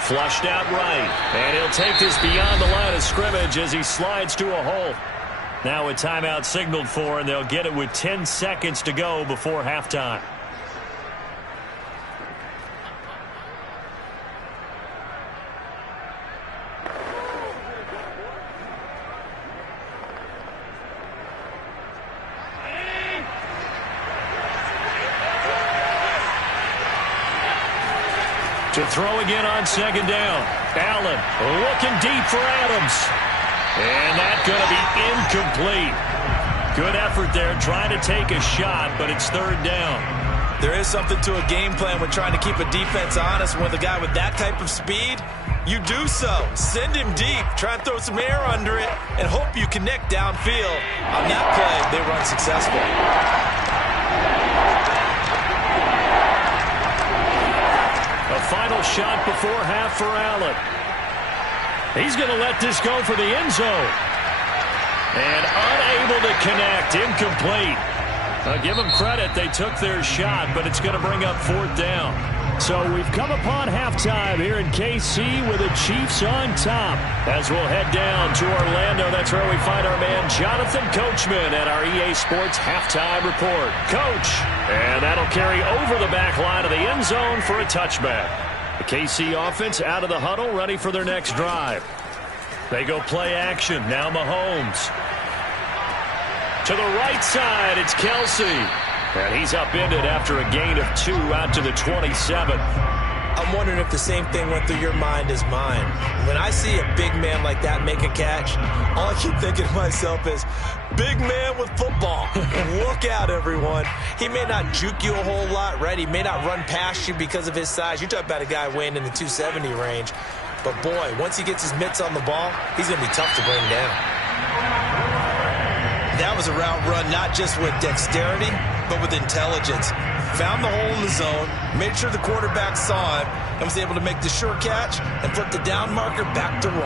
Flushed out right. And he'll take this beyond the line of scrimmage as he slides to a hole. Now a timeout signaled for, and they'll get it with 10 seconds to go before halftime. To throw again on second down. Allen looking deep for Adams. And that's going to be incomplete. Good effort there trying to take a shot, but it's third down. There is something to a game plan when trying to keep a defense honest. With a guy with that type of speed, you do so. Send him deep. Try and throw some air under it and hope you connect downfield. On that play, they run successful. A final shot before half for Allen. He's going to let this go for the end zone. And unable to connect. Incomplete. I'll give them credit. They took their shot, but it's going to bring up fourth down. So we've come upon halftime here in KC with the Chiefs on top. As we'll head down to Orlando, that's where we find our man Jonathan Coachman at our EA Sports Halftime Report. Coach, and that'll carry over the back line of the end zone for a touchback. The KC offense out of the huddle, ready for their next drive. They go play action. Now Mahomes. To the right side, it's Kelsey. And he's upended after a gain of 2 out to the 27. I'm wondering if the same thing went through your mind as mine. When I see a big man like that make a catch, all I keep thinking to myself is, big man with football. Look out, everyone. He may not juke you a whole lot, right? He may not run past you because of his size. You're talking about a guy weighing in the 270 range. But, boy, once he gets his mitts on the ball, he's going to be tough to bring down. That was a route run not just with dexterity, but with intelligence. Found the hole in the zone, made sure the quarterback saw him, and was able to make the sure catch and flip the down marker back to 1.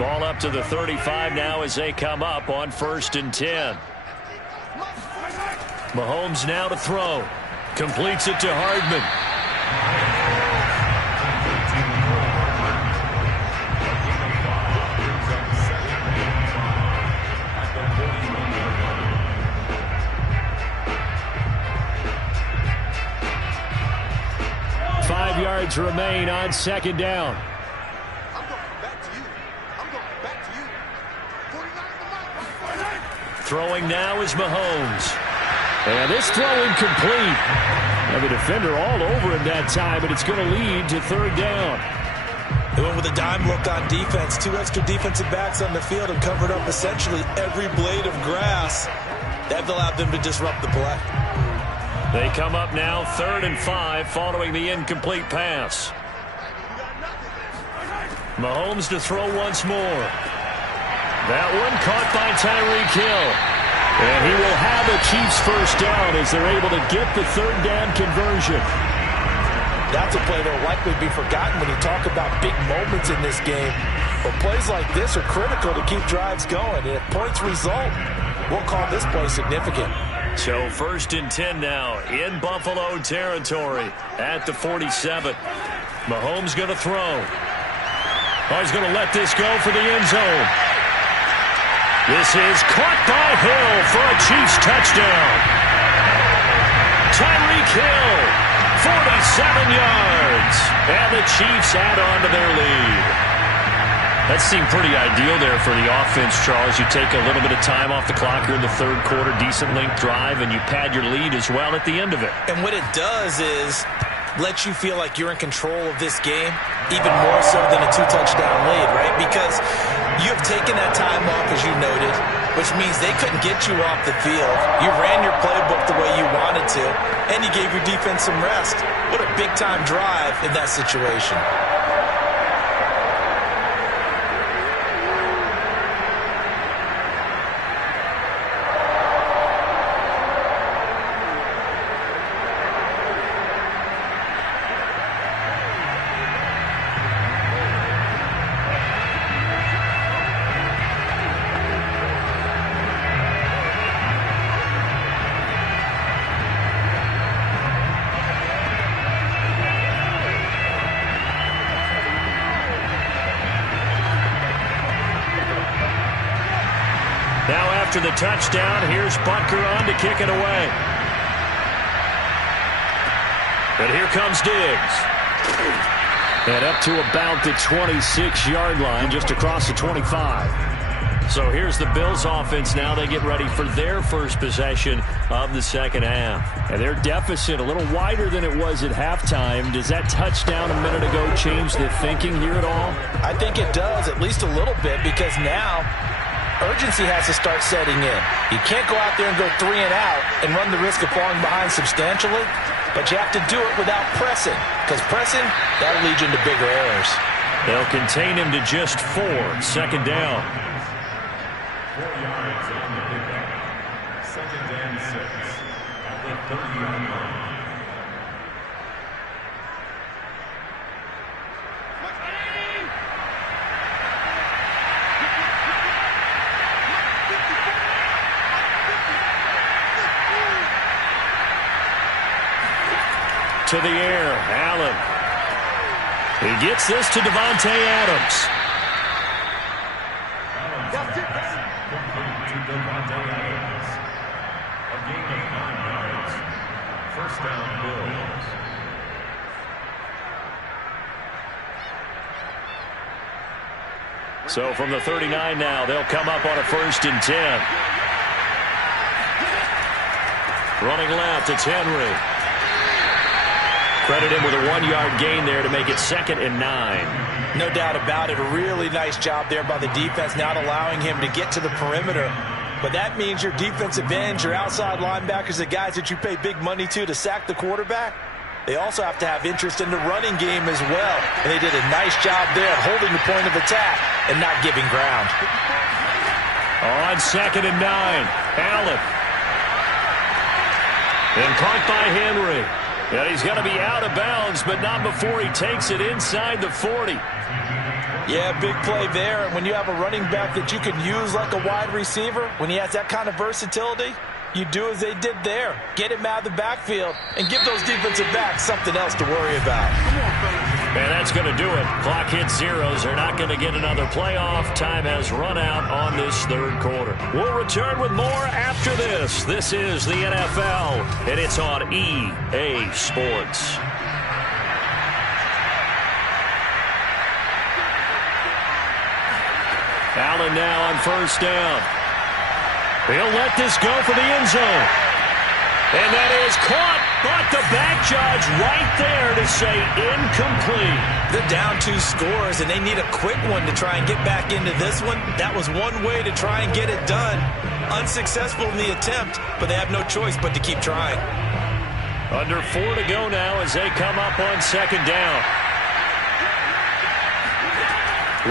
Ball up to the 35 now as they come up on 1st and 10. Mahomes now to throw. Completes it to Hardman. 5 yards remain on second down. Throwing now is Mahomes. And this throw incomplete. And the defender all over him that time, but it's going to lead to third down. They went with a dime look on defense. 2 extra defensive backs on the field and covered up essentially every blade of grass. That allowed them to disrupt the play. They come up now 3rd and 5 following the incomplete pass. Mahomes to throw once more. That one caught by Tyreek Hill. And he will have the Chiefs first down as they're able to get the third down conversion. That's a play that will likely be forgotten when you talk about big moments in this game. But plays like this are critical to keep drives going. And if points result, we'll call this play significant. So 1st and 10 now in Buffalo territory at the 47. Mahomes going to throw. Oh, he's going to let this go for the end zone. This is caught by Hill for a Chiefs touchdown. Tyreek Hill, 47 yards. And the Chiefs add on to their lead. That seemed pretty ideal there for the offense, Charles. You take a little bit of time off the clock here in the third quarter, decent length drive, and you pad your lead as well at the end of it. And what it does is let you feel like you're in control of this game, even more so than a 2-touchdown lead, right? Because you have taken that time off, as you noted, which means they couldn't get you off the field. You ran your playbook the way you wanted to, and you gave your defense some rest. What a big-time drive in that situation. Now after the touchdown, here's Butker on to kick it away. And here comes Diggs. And up to about the 26-yard line, just across the 25. So here's the Bills offense now. They get ready for their first possession of the second half. And their deficit a little wider than it was at halftime. Does that touchdown a minute ago change the thinking here at all? I think it does, at least a little bit, because now urgency has to start setting in. You can't go out there and go 3 and out and run the risk of falling behind substantially, but you have to do it without pressing, because pressing, that'll lead you into bigger errors. They'll contain him to just 4. Second down. 4 yards on the pickup. Second and 6 at the 30-yard line. To the air, Allen. He gets this to Devontae Adams. Complete to Devontae Adams. A gain of 9 yards. First down, Bills. So from the 39 now, they'll come up on a 1st and 10. Running left, it's Henry. Credit him with a 1-yard gain there to make it 2nd and 9. No doubt about it. A really nice job there by the defense, not allowing him to get to the perimeter. But that means your defensive ends, your outside linebackers, the guys that you pay big money to sack the quarterback, they also have to have interest in the running game as well. And they did a nice job there holding the point of attack and not giving ground. On 2nd and 9, Allen. And caught by Henry. And he's going to be out of bounds, but not before he takes it inside the 40. Yeah, big play there. And when you have a running back that you can use like a wide receiver, when he has that kind of versatility, you do as they did there. Get him out of the backfield and give those defensive backs something else to worry about. And that's going to do it. Clock hits zeros. They're not going to get another playoff. Time has run out on this 3rd quarter. We'll return with more after this. This is the NFL, and it's on EA Sports. Allen now on 1st down. He'll let this go for the end zone. And that is caught, but the back judge right there to say incomplete. They're down 2 scores, and they need a quick one to try and get back into this one. That was one way to try and get it done. Unsuccessful in the attempt, but they have no choice but to keep trying. Under 4 to go now as they come up on 2nd down.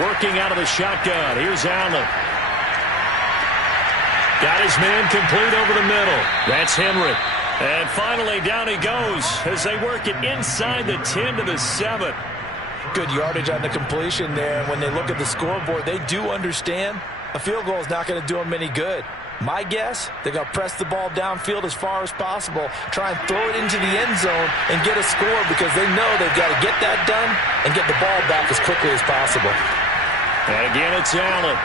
Working out of the shotgun. Here's Allen. Got his man complete over the middle. That's Henry. And finally, down he goes as they work it inside the 10 to the 7. Good yardage on the completion there. And when they look at the scoreboard, they do understand a field goal is not going to do them any good. My guess, they're going to press the ball downfield as far as possible, try and throw it into the end zone and get a score because they know they've got to get that done and get the ball back as quickly as possible. And again, it's Allen.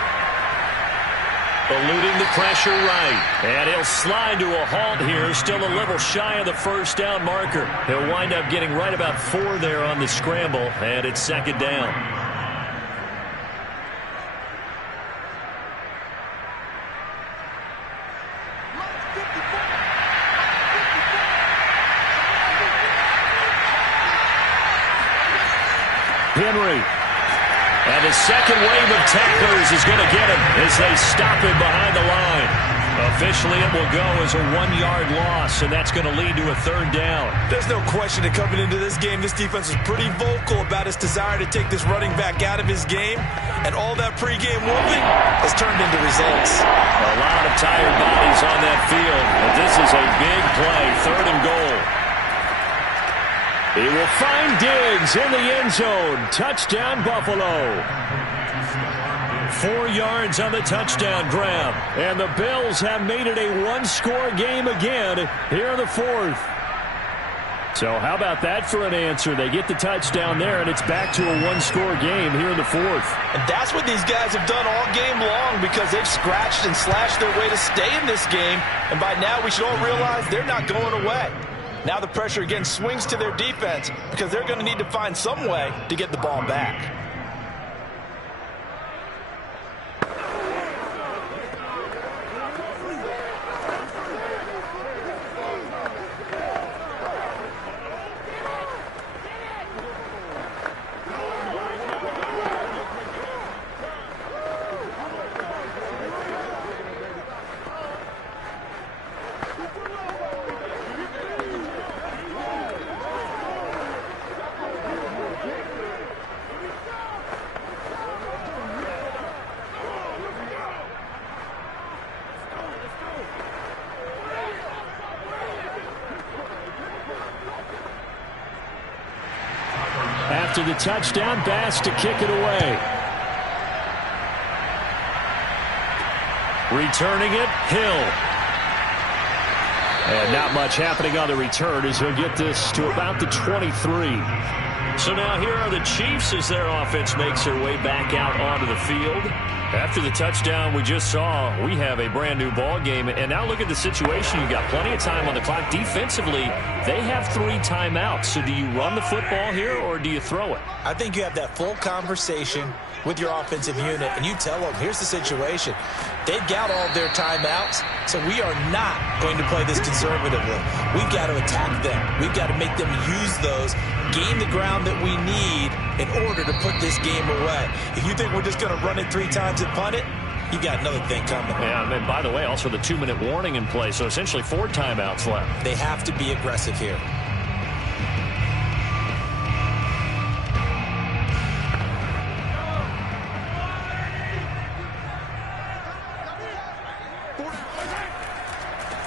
Eluding the pressure right. And he'll slide to a halt here. Still a little shy of the 1st down marker. He'll wind up getting right about 4 there on the scramble. And it's 2nd down. Henry. And the second wave of tacklers is going to get him as they stop him behind the line. Officially, it will go as a 1-yard loss, and that's going to lead to a 3rd down. There's no question that coming into this game, this defense was pretty vocal about its desire to take this running back out of his game, and all that pregame whooping has turned into results. A lot of tired bodies on that field, but this is a big play, 3rd and goal. He will find Diggs in the end zone. Touchdown, Buffalo. 4 yards on the touchdown grab. And the Bills have made it a 1-score game again here in the 4th. So how about that for an answer? They get the touchdown there, and it's back to a 1-score game here in the 4th. And that's what these guys have done all game long because they've scratched and slashed their way to stay in this game. And by now we should all realize they're not going away. Now the pressure again swings to their defense because they're going to need to find some way to get the ball back. after the touchdown, Bass to kick it away. Returning it, Hill. And not much happening on the return as he'll get this to about the 23. So now here are the Chiefs as their offense makes their way back out onto the field. After the touchdown we just saw, we have a brand-new ball game. And now look at the situation. You've got plenty of time on the clock. Defensively, they have 3 timeouts. So do you run the football here or do you throw it? I think you have that full conversation with your offensive unit, and you tell them, here's the situation. They've got all of their timeouts, so we are not going to play this conservatively. We've got to attack them. We've got to make them use those, gain the ground that we need in order to put this game away. If you think we're just going to run it 3 times and punt it, you got another thing coming. Yeah, and by the way, also the 2-minute warning in play, so essentially 4 timeouts left. They have to be aggressive here.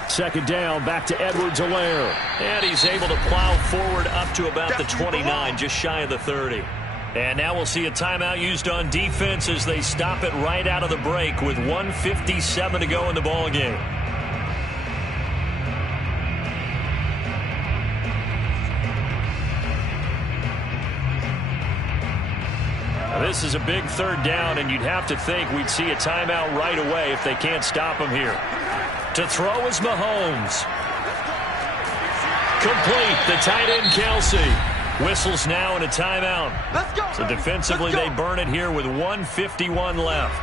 Second down, back to Edwards-Helaire. And he's able to plow forward up to about the 29, just shy of the 30. And now we'll see a timeout used on defense as they stop it right out of the break with 1:57 to go in the ball game. This is a big 3rd down, and you'd have to think we'd see a timeout right away if they can't stop him here. To throw is Mahomes. Complete, the tight end Kelsey. Whistles now in a timeout. Let's go. So defensively they burn it here with 1:51 left.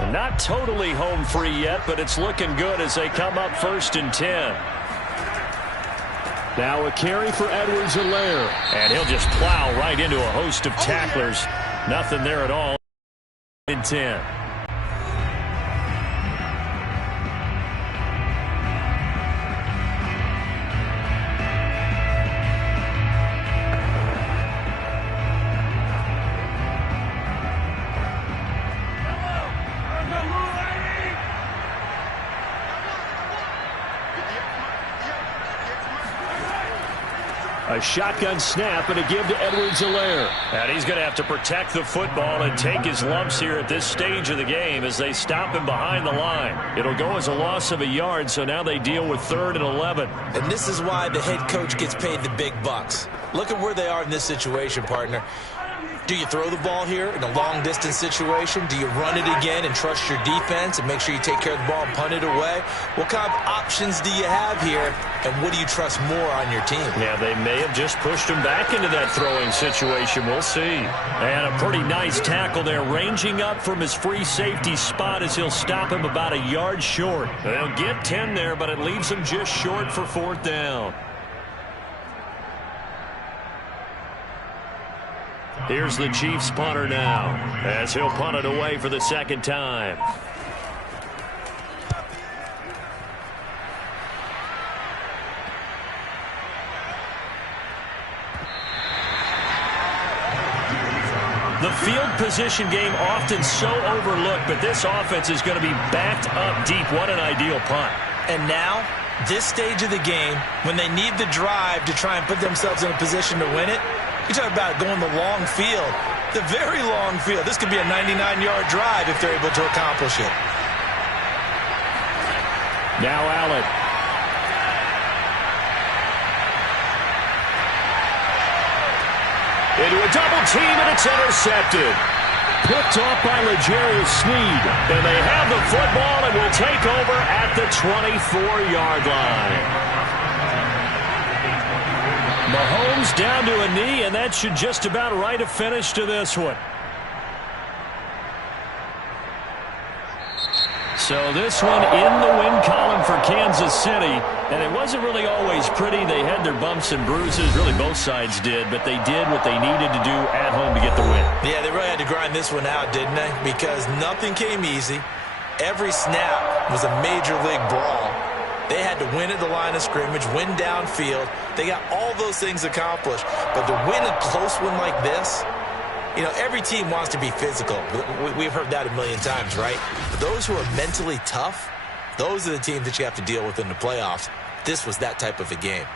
And not totally home free yet, but it's looking good as they come up 1st and 10. Now a carry for Edwards-Helaire. And he'll just plow right into a host of tacklers. Nothing there at all. In 10. A shotgun snap and a give to Edwards-Helaire. And he's going to have to protect the football and take his lumps here at this stage of the game as they stop him behind the line. It'll go as a loss of a yard, so now they deal with 3rd and 11. And this is why the head coach gets paid the big bucks. Look at where they are in this situation, partner. Do you throw the ball here in a long-distance situation? Do you run it again and trust your defense and make sure you take care of the ball and punt it away? What kind of options do you have here, and what do you trust more on your team? Yeah, they may have just pushed him back into that throwing situation. We'll see. And a pretty nice tackle there, ranging up from his free safety spot as he'll stop him about a yard short. They'll get 10 there, but it leaves him just short for 4th down. Here's the Chiefs punter now as he'll punt it away for the 2nd time. The field position game often so overlooked, but this offense is going to be backed up deep. What an ideal punt. And now, this stage of the game, when they need the drive to try and put themselves in a position to win it, you talk about going the long field, the very long field. This could be a 99-yard drive if they're able to accomplish it. Now Allen. Into a double team, and it's intercepted. Picked off by L'Jarius Sneed. And they have the football and will take over at the 24-yard line. Mahomes down to a knee, and that should just about write a finish to this one. So this one in the win column for Kansas City, and it wasn't really always pretty. They had their bumps and bruises. Really, both sides did, but they did what they needed to do at home to get the win. Yeah, they really had to grind this one out, didn't they? Because nothing came easy. Every snap was a major league brawl. They had to win at the line of scrimmage, win downfield. They got all those things accomplished. But to win a close one like this, You know, every team wants to be physical. We've heard that a million times, right? But those who are mentally tough, those are the teams that you have to deal with in the playoffs. This was that type of a game.